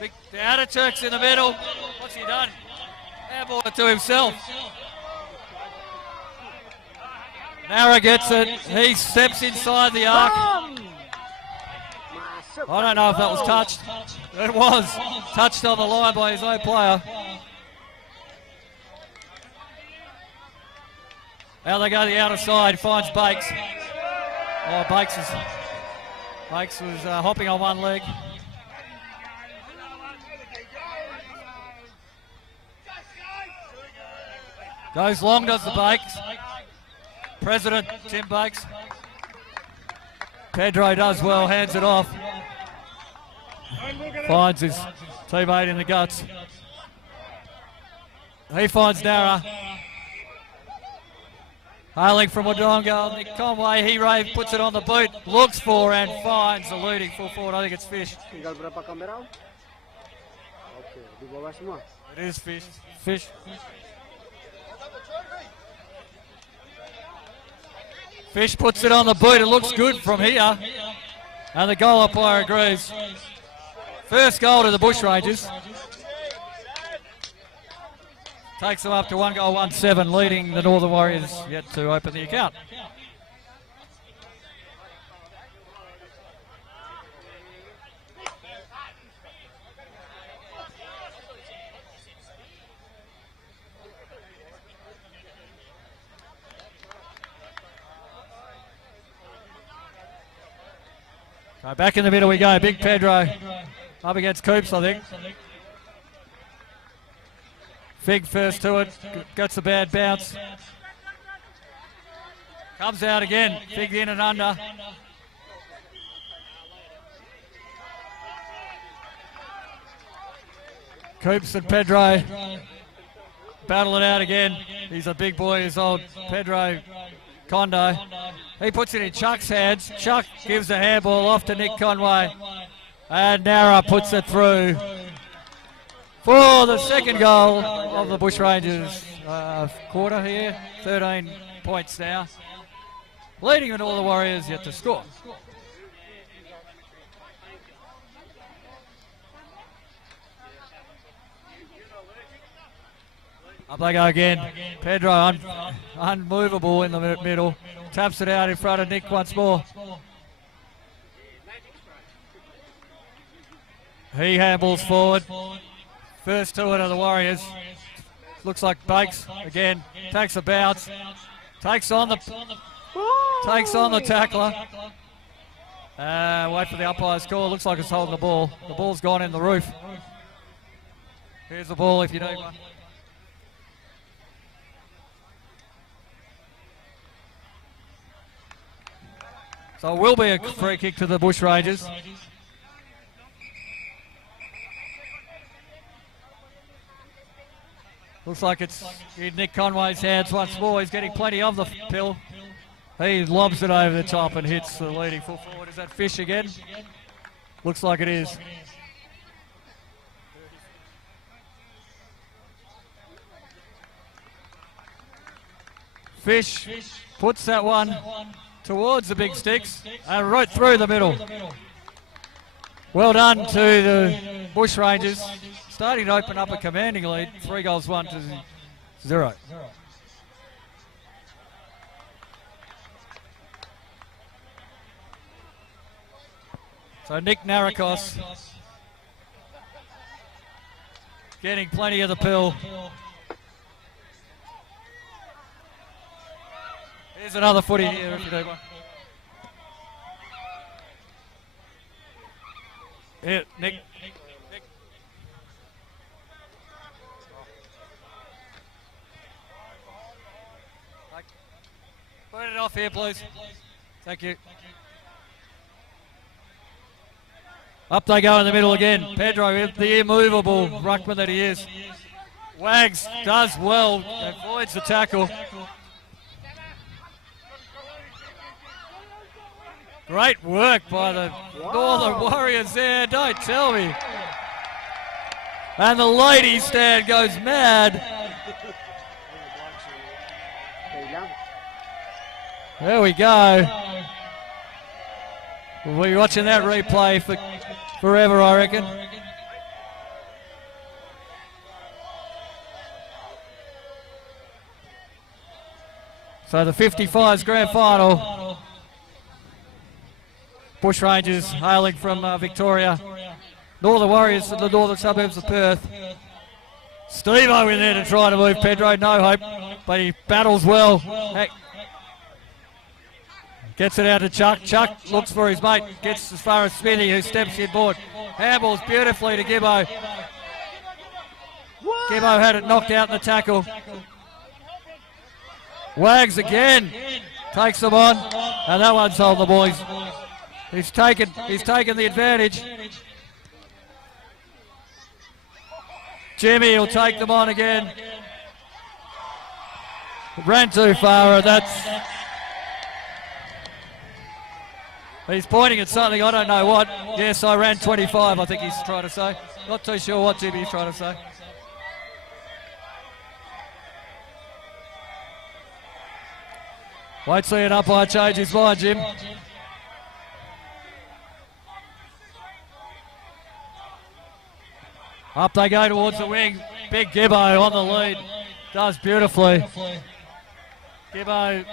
Big, the outer Turk's in the middle. What's he done? Handball it to himself. Nara gets it. He steps inside the arc. I don't know if that was touched. It was. Touched on the line by his own player. Now they go to the outer side, finds Bakes. Oh, Bakes was hopping on one leg. Goes long, does the Bakes. President Tim Bakes. Pedro does well, hands it off. Finds his teammate in the guts. He finds Nara. Hailing from Wodonga, Nick Conway, he puts it on the boot, looks for and finds the leading full forward. I think it's Fish. Tinggal berapa kamera? Oke, di bawah semua. It is Fish. Fish. Fish puts it on the boot. It looks good from here. And the goal umpire agrees. First goal to the Bushrangers. Takes them up to 1-1-7, leading the Northern Warriors yet to open the account. So back in the middle we go. Big Pedro up against Coops, I think. Fig first to it, gets a bad bounce. Comes out again, Fig in and under. Coops and Pedro battle it out again. He's a big boy, his old Pedro Condo. He puts it in Chuck's hands. Chuck gives the handball off to Nick Conway. And Nara puts it through for the second goal of the Bushrangers quarter here. 13 points now. Leading the Northern Warriors yet to score. Up they go again. Pedro unmovable in the middle. Taps it out in front of Nick once more. He handballs forward. First to it of the Warriors. Looks like Bakes again. Takes a bounce. Takes on the tackler. Wait for the umpire's call. Looks like it's holding the ball. The ball's gone in the roof. Here's the ball if you need one. So it will be a free kick to the Bushrangers. Looks like it's in Nick Conway's hands once more. He's getting plenty of the pill. He lobs it over the top and hits the leading full forward. Is that Fish again? Looks like it is. Fish puts that one towards the big sticks and right through the middle. Well done to the Bushrangers. Starting to open up a commanding lead. 3-1-0. So Nick Narakos getting plenty of the pill. Here's another footy here if you need one. Here, Nick. Put it off here, please. Thank you. Up they go in the middle again. Pedro, the immovable ruckman that he is. Wags does well, avoids the tackle. Great work by the Northern Warriors there, don't tell me. And the ladies stand goes mad. There we go. We'll be watching that replay for forever, I reckon. So the 55s grand final. Bushrangers hailing from Victoria. Northern Warriors from the northern suburbs of Perth. Steve-O in there to try to move Pedro, no hope, but he battles well. Gets it out to Chuck. Chuck looks for his mate, gets as far as Smithy, who steps inboard. Handballs beautifully to Gibbo. Gibbo had it knocked out in the tackle. Wags again, takes them on, and that one's on the boys. He's taken the advantage. Jimmy will take them on again. Ran too far, and that's... He's pointing at something, I don't know what. Yes, I ran 25, I think he's trying to say. Not too sure what Jimmy's trying to say. Won't see an umpire change his mind, Jim. Up they go towards the wing. Big Gibbo on the lead. Does beautifully. Gibbo,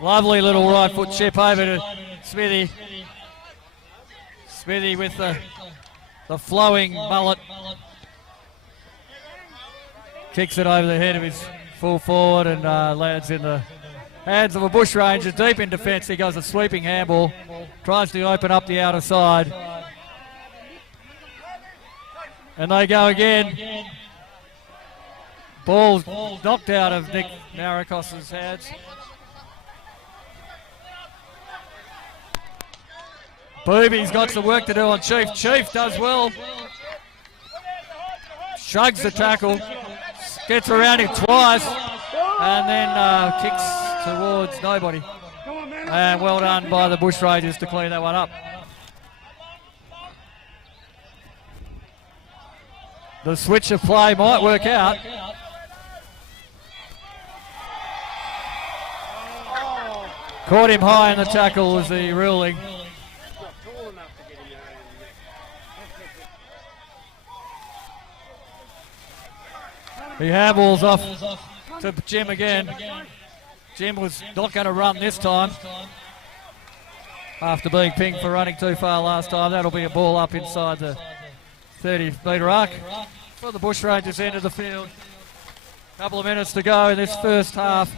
lovely little right foot chip over to Smithy. Smithy with the flowing mullet. Kicks it over the head of his full forward and lands in the hands of a bush ranger. Deep in defence, he goes a sweeping handball. Tries to open up the outer side. And they go again. Ball knocked out of Nick Narakos's hands. Booby's got some work to do on Chief. Chief does well. Shrugs the tackle. Gets around him twice. And then kicks towards nobody. And well done by the Bush Rangers to clean that one up. The switch of play might work out. Caught him high in the tackle was the ruling. He handballs off to Jim again. Jim was not going to run this time after being pinged for running too far last time. That'll be a ball up inside the 30-metre arc for the Bush Rangers end of the field. Couple of minutes to go in this first half.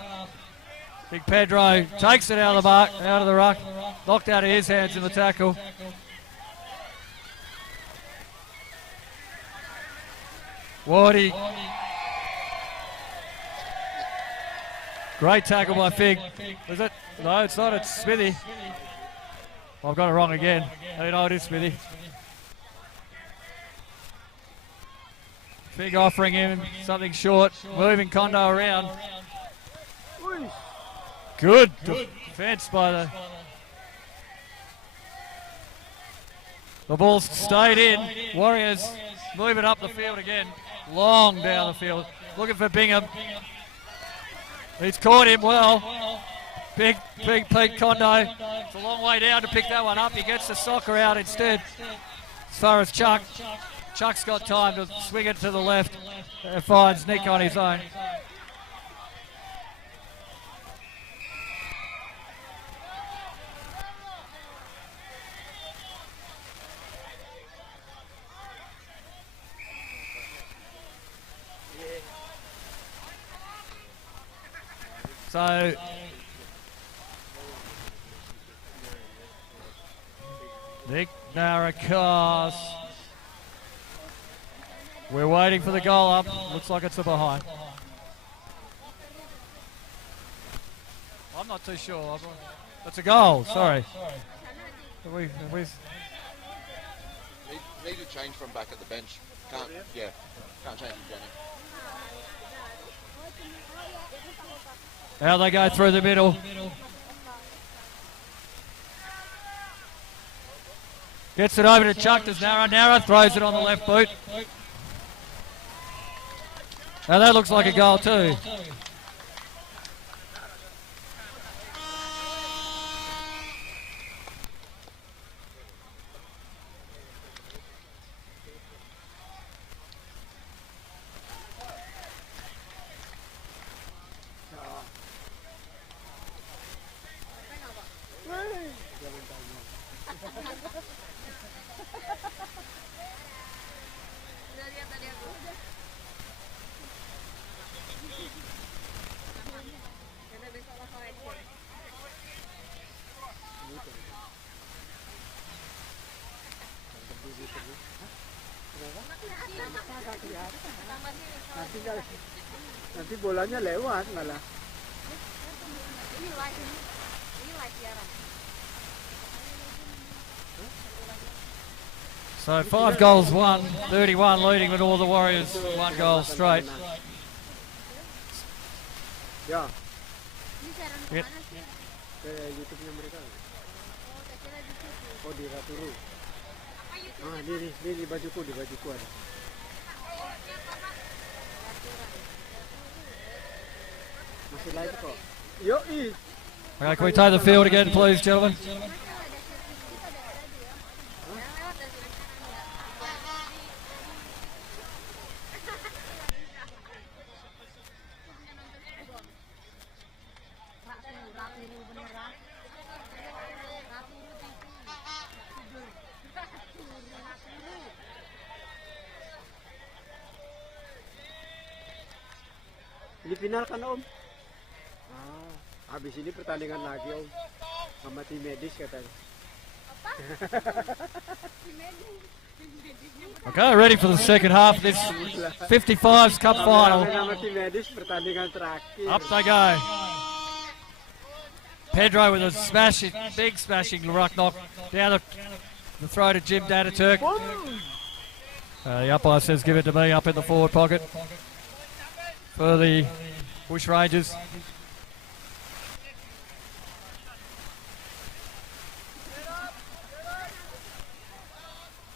Big Pedro takes it out of the ruck, knocked out of his hands in the tackle. Wardy. Great tackle by Fig. Was it? No, it's not. It's Smithy. I've got it wrong again. No, it is Smithy. Fig offering him something short, moving Kondo around. Good defence by the ball stayed in. Warriors moving up the field again. Long down the field. Looking for Bingham. He's caught him well. Big Pete Kondo. It's a long way down to pick that one up. He gets the soccer out instead. As far as Chuck. Chuck's got time to swing it to the left. And finds Nick on his own. So Nick Narakos. We're waiting for the goal up. Looks like it's a behind. I'm not too sure. It's a goal, sorry. Need to change from back at the bench. Can't change it, Jenny. Now they go through the middle. Gets it over to Chuck. Does Nara throws it on the left boot. Now that looks like a goal too. Nanti bolanya lewat malah. So 5 goals won, 31 leading with all the Warriors, 1 goal straight. Ya. Ini siaran Yep. kemana sih? Ke YouTube-nya mereka. Oh, saya kira di situ. Oh, di Raturu. Apa YouTube? Ah, di bajuku ada. Masih live kok. Yoi. Okay, can we take the field again, please, gentlemen? Ini final kan Om? Ah, habis ini pertandingan lagi Om. Sama tim medis katanya. Okay, ready for the second half of this 55s Cup final. Sama tim medis pertandingan terakhir. Up they go. Pedro with a smashing, big smashing ruck knock down the throat of Jim Dataturk. The umpire says give it to me up in the forward pocket for the Bush Rangers.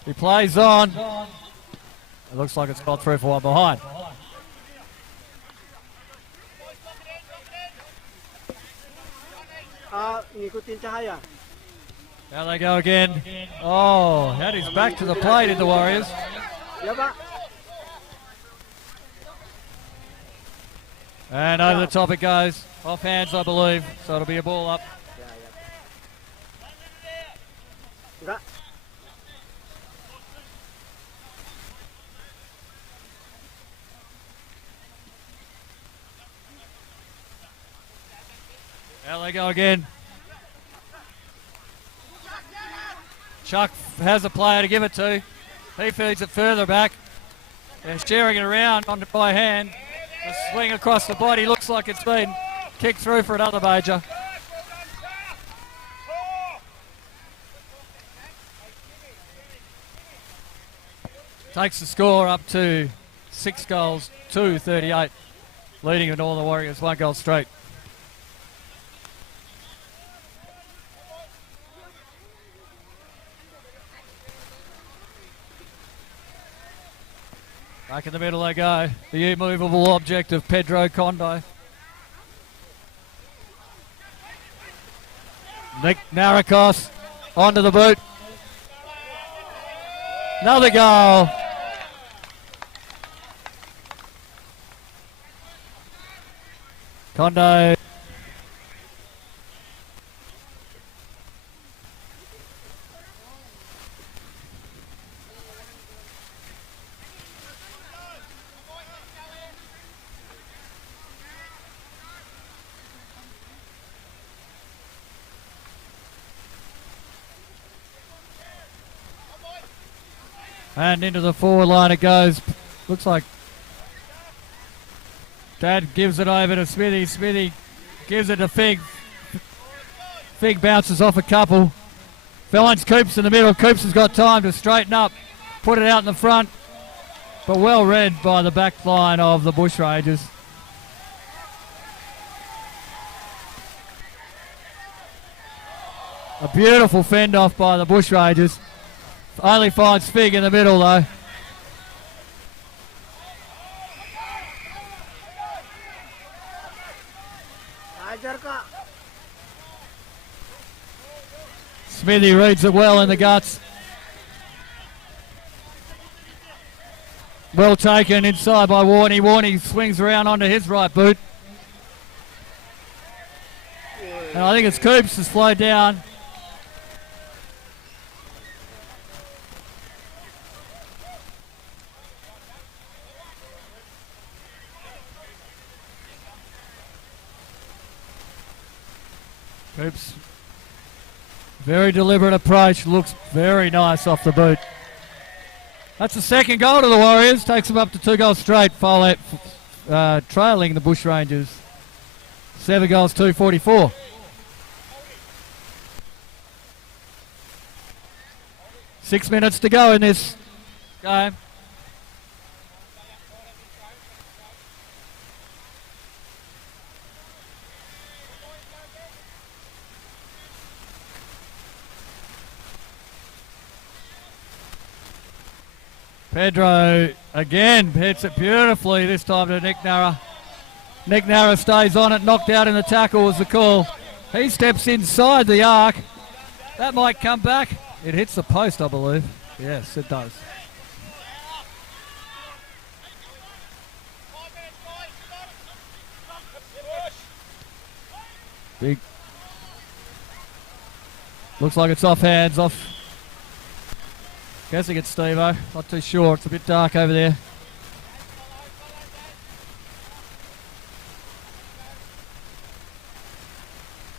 He plays on. It looks like it's got 3 for 1 behind. Ngikutin cahaya. Now they go again. Oh, that is back to the plate in the Warriors. Ya, Pak. And over the top it goes. Off hands, I believe. So it'll be a ball up. Enggak. Now they go again. Chuck has a player to give it to. He feeds it further back. They're sharing it around by hand. The swing across the body looks like it's been kicked through for another major. Takes the score up to 6 goals, 2-38. Leading the Northern Warriors 1 goal straight. Back in the middle they go. The immovable object of Pedro Condo. Nick Narikos onto the boot. Another goal. Condo. And into the forward line it goes. Looks like Dad gives it over to Smithy. Smithy gives it to Fig. Fig bounces off a couple. Finds Coops in the middle. Coops has got time to straighten up, put it out in the front. But well read by the back line of the Bushrangers. A beautiful fend off by the Bushrangers. Only finds Fig in the middle though. Smithy reads it well in the guts. Well taken inside by Warney. Warney swings around onto his right boot. And I think it's Coops has slowed down. Coops. Very deliberate approach. Looks very nice off the boot. That's the second goal to the Warriors. Takes them up to 2 goals straight. Followed, trailing the Bushrangers. 7 goals, 2-44. Six minutes to go in this game. Pedro again hits it beautifully, this time to Nick Nara. Nick Nara stays on it, knocked out in the tackle was the call. He steps inside the arc. That might come back. It hits the post, I believe. Yes, it does. Big. Looks like it's off hands, off. Guessing it's Steve-O. Not too sure. It's a bit dark over there.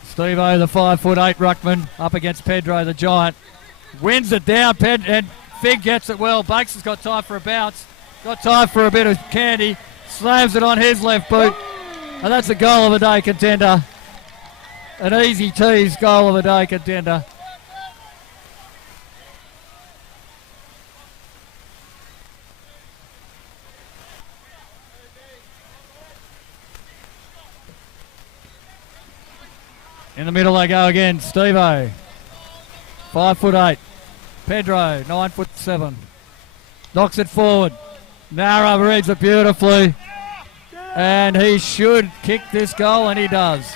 Steve-O, the 5'8" ruckman, up against Pedro, the giant. Wins it down, and Fig gets it well. Bakes has got time for a bounce. Got time for a bit of candy. Slams it on his left boot. And that's a goal of a day contender. An easy tease goal of a day contender. In the middle they go again, Steve-O. 5'8". Pedro, 9'7". Knocks it forward. Nara reads it beautifully. And he should kick this goal, and he does.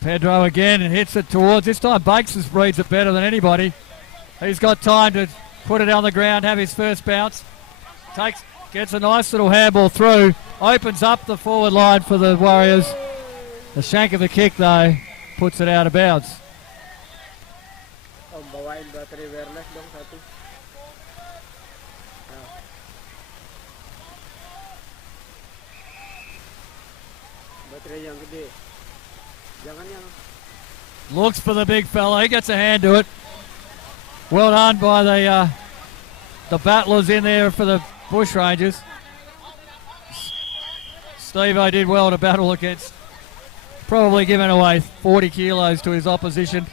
Pedro again and hits it towards. This time Bakes reads it better than anybody. He's got time to put it on the ground, have his first bounce. Gets a nice little handball through. Opens up the forward line for the Warriors. The shank of the kick though puts it out of bounds. Bawain battery wireless dong satu. Baterai yang gede. Looks for the big fella. He gets a hand to it. Well done by the battlers in there for the Bushrangers. Steve-O did well to battle against. Probably giving away 40 kilos to his opposition.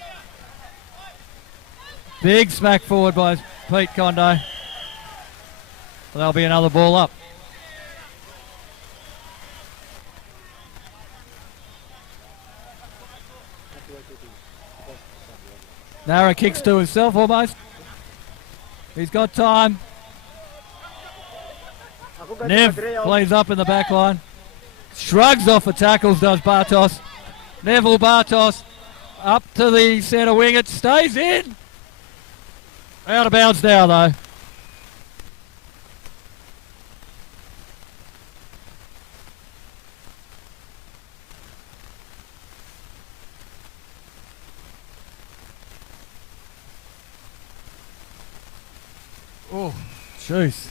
Big smack forward by Pete Condo. There'll be another ball up. Nara kicks to himself almost. He's got time. Nev plays up in the back line. Shrugs off the tackles, does Bartos. Neville Bartos up to the centre wing. It stays in. Out of bounds now though. Oh, jeez.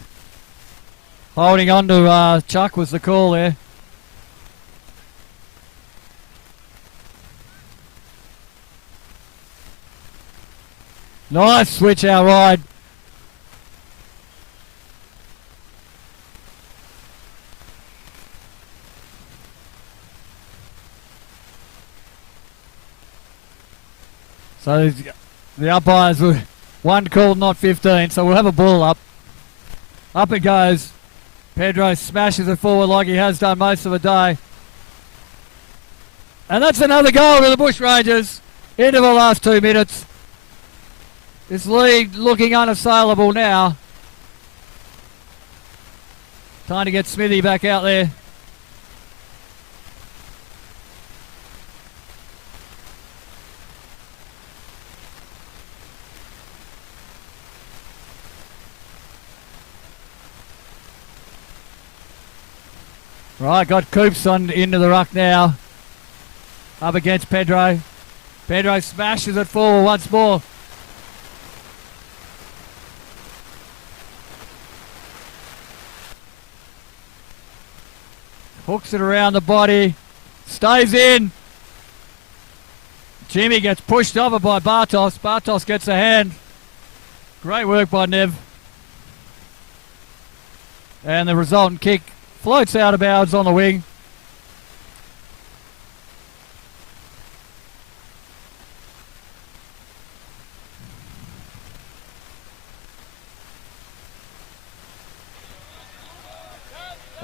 Holding on to Chuck was the call there. Nice switch out wide. So the umpires were one called, not 15, so we'll have a ball up. Up it goes. Pedro smashes it forward like he has done most of the day. And that's another goal to the Bushrangers into the last 2 minutes. This lead looking unassailable now. Time to get Smithy back out there. Right, got Coops on into the ruck now. Up against Pedro. Pedro smashes it forward once more. Hooks it around the body. Stays in. Jimmy gets pushed over by Bartos. Bartos gets a hand. Great work by Nev. And the resultant kick floats out of bounds on the wing.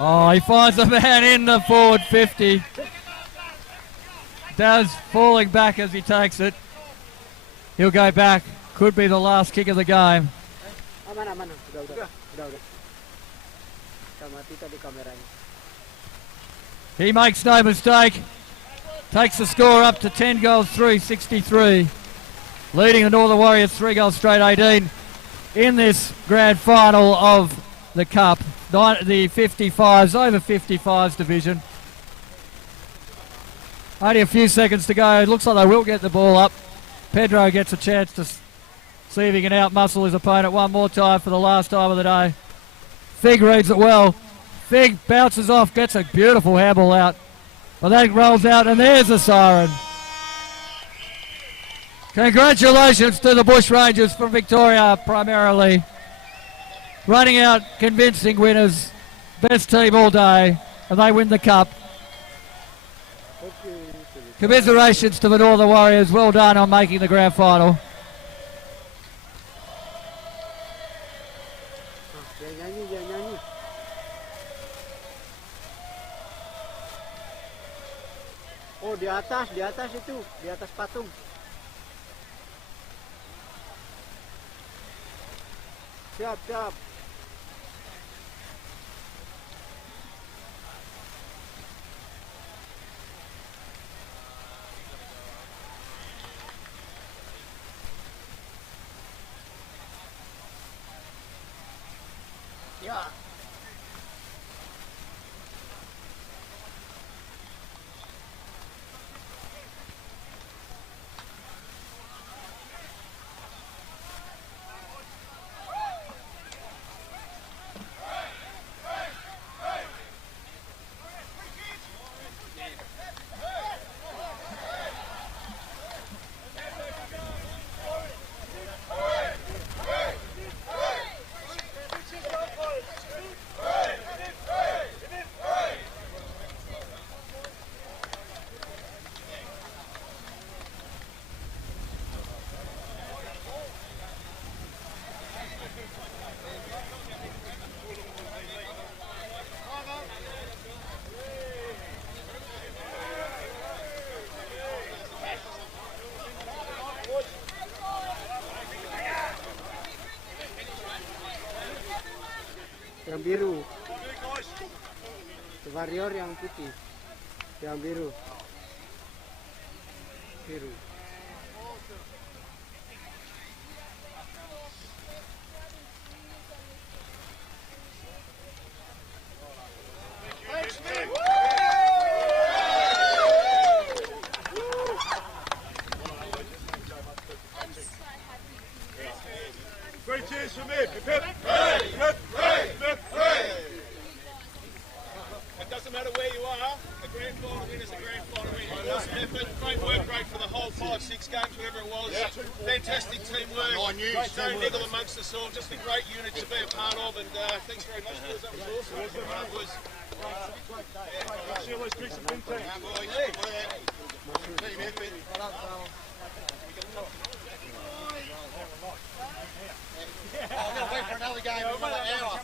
Oh, he finds a man in the forward 50. Daz falling back as he takes it. He'll go back. Could be the last kick of the game. Mana. Udah. Mati tadi kameranya. He makes no mistake. Takes the score up to 10 goals 63. Leading the Northern Warriors 3 goals straight 18 in this grand final of the Cup. The 55s, over 55s division. Only a few seconds to go. It looks like they will get the ball up. Pedro gets a chance to see if he can outmuscle his opponent one more time for the last time of the day. Fig reads it well. Fig bounces off, gets a beautiful handball out. But that rolls out, and there's a siren. Congratulations to the Bushrangers from Victoria, primarily. Running out convincing winners. Best team all day, and they win the Cup. Commiserations to the Northern Warriors. Well done on making the grand final. Oh, di atas itu, di atas patung. Siap. Ya. Yang biru. Warrior yang putih. Yang biru. Biru. Great cheers for me. It doesn't matter where you are, a grand final win is a grand final win. Awesome effort, great work rate for the whole 5-6 games, whatever it was. Fantastic teamwork. No niggle amongst us all. Just a great unit to be a part of, and thanks very much, boys. That was awesome. That was team effort. I'm going to wait for another game in another hour.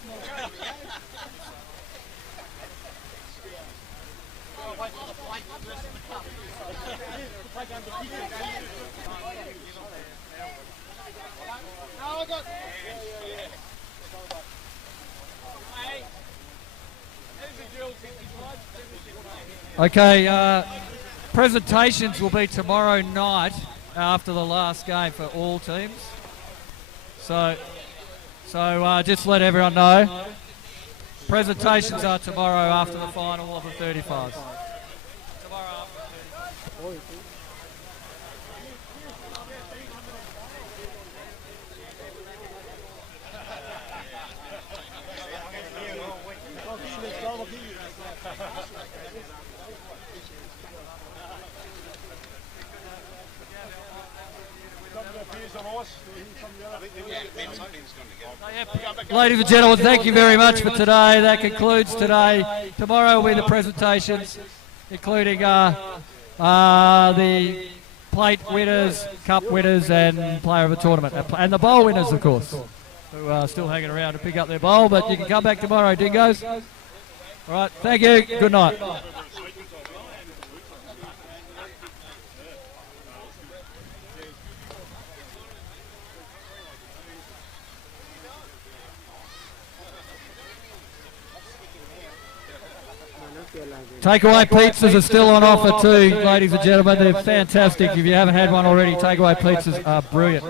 Wait for the plate for the rest of the cup. No, I got... Okay, presentations will be tomorrow night after the last game for all teams. So just let everyone know. Presentations are tomorrow after the final of the 35s. Ladies and gentlemen, thank you very much for today. That concludes today. Tomorrow will be the presentations, including the plate winners, cup winners, and player of the tournament, and the bowl winners, of course, who are still hanging around to pick up their bowl. But you can come back tomorrow, Dingoes. All right, thank you. Good night. Takeaway pizzas are still on offer too, ladies and gentlemen. They're fantastic. If you haven't had one already, takeaway pizzas are brilliant.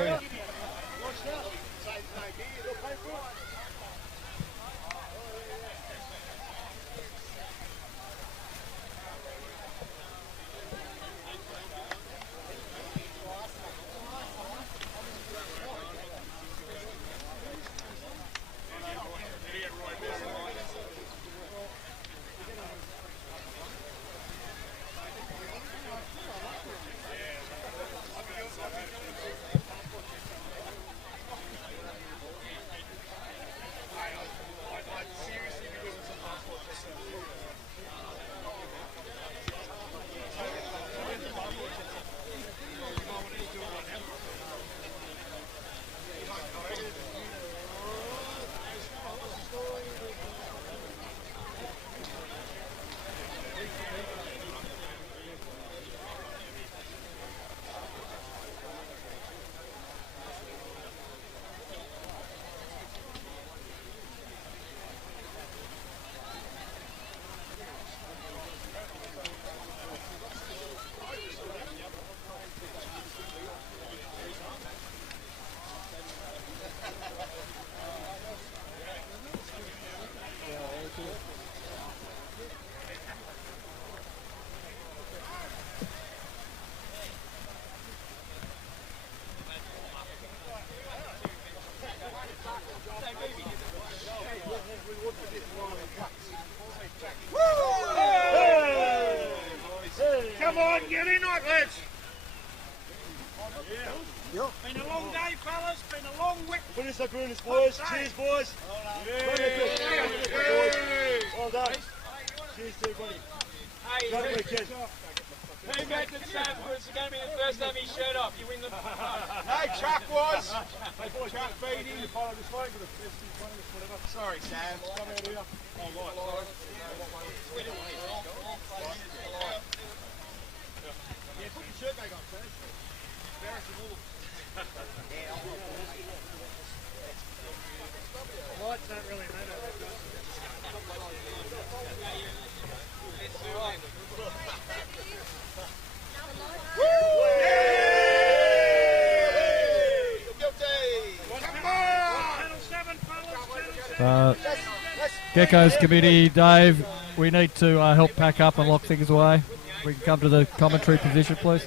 Come on, get in on it, lads. Been a long day, fellas. Been a long week. Finish the goodness, boys. Cheers, boys. Well done. Cheers to everybody. Great weekend. Who made the Sam was going to be the first to have his shirt off? You win the... No, Chuck was. Chuck beat him. Sorry, Sam. Come out here. Yeah, put your shirt back on, Sam. Embarrassing all. Lights don't really matter. Geckos committee, Dave, we need to help pack up and lock things away. We can come to the commentary position, please.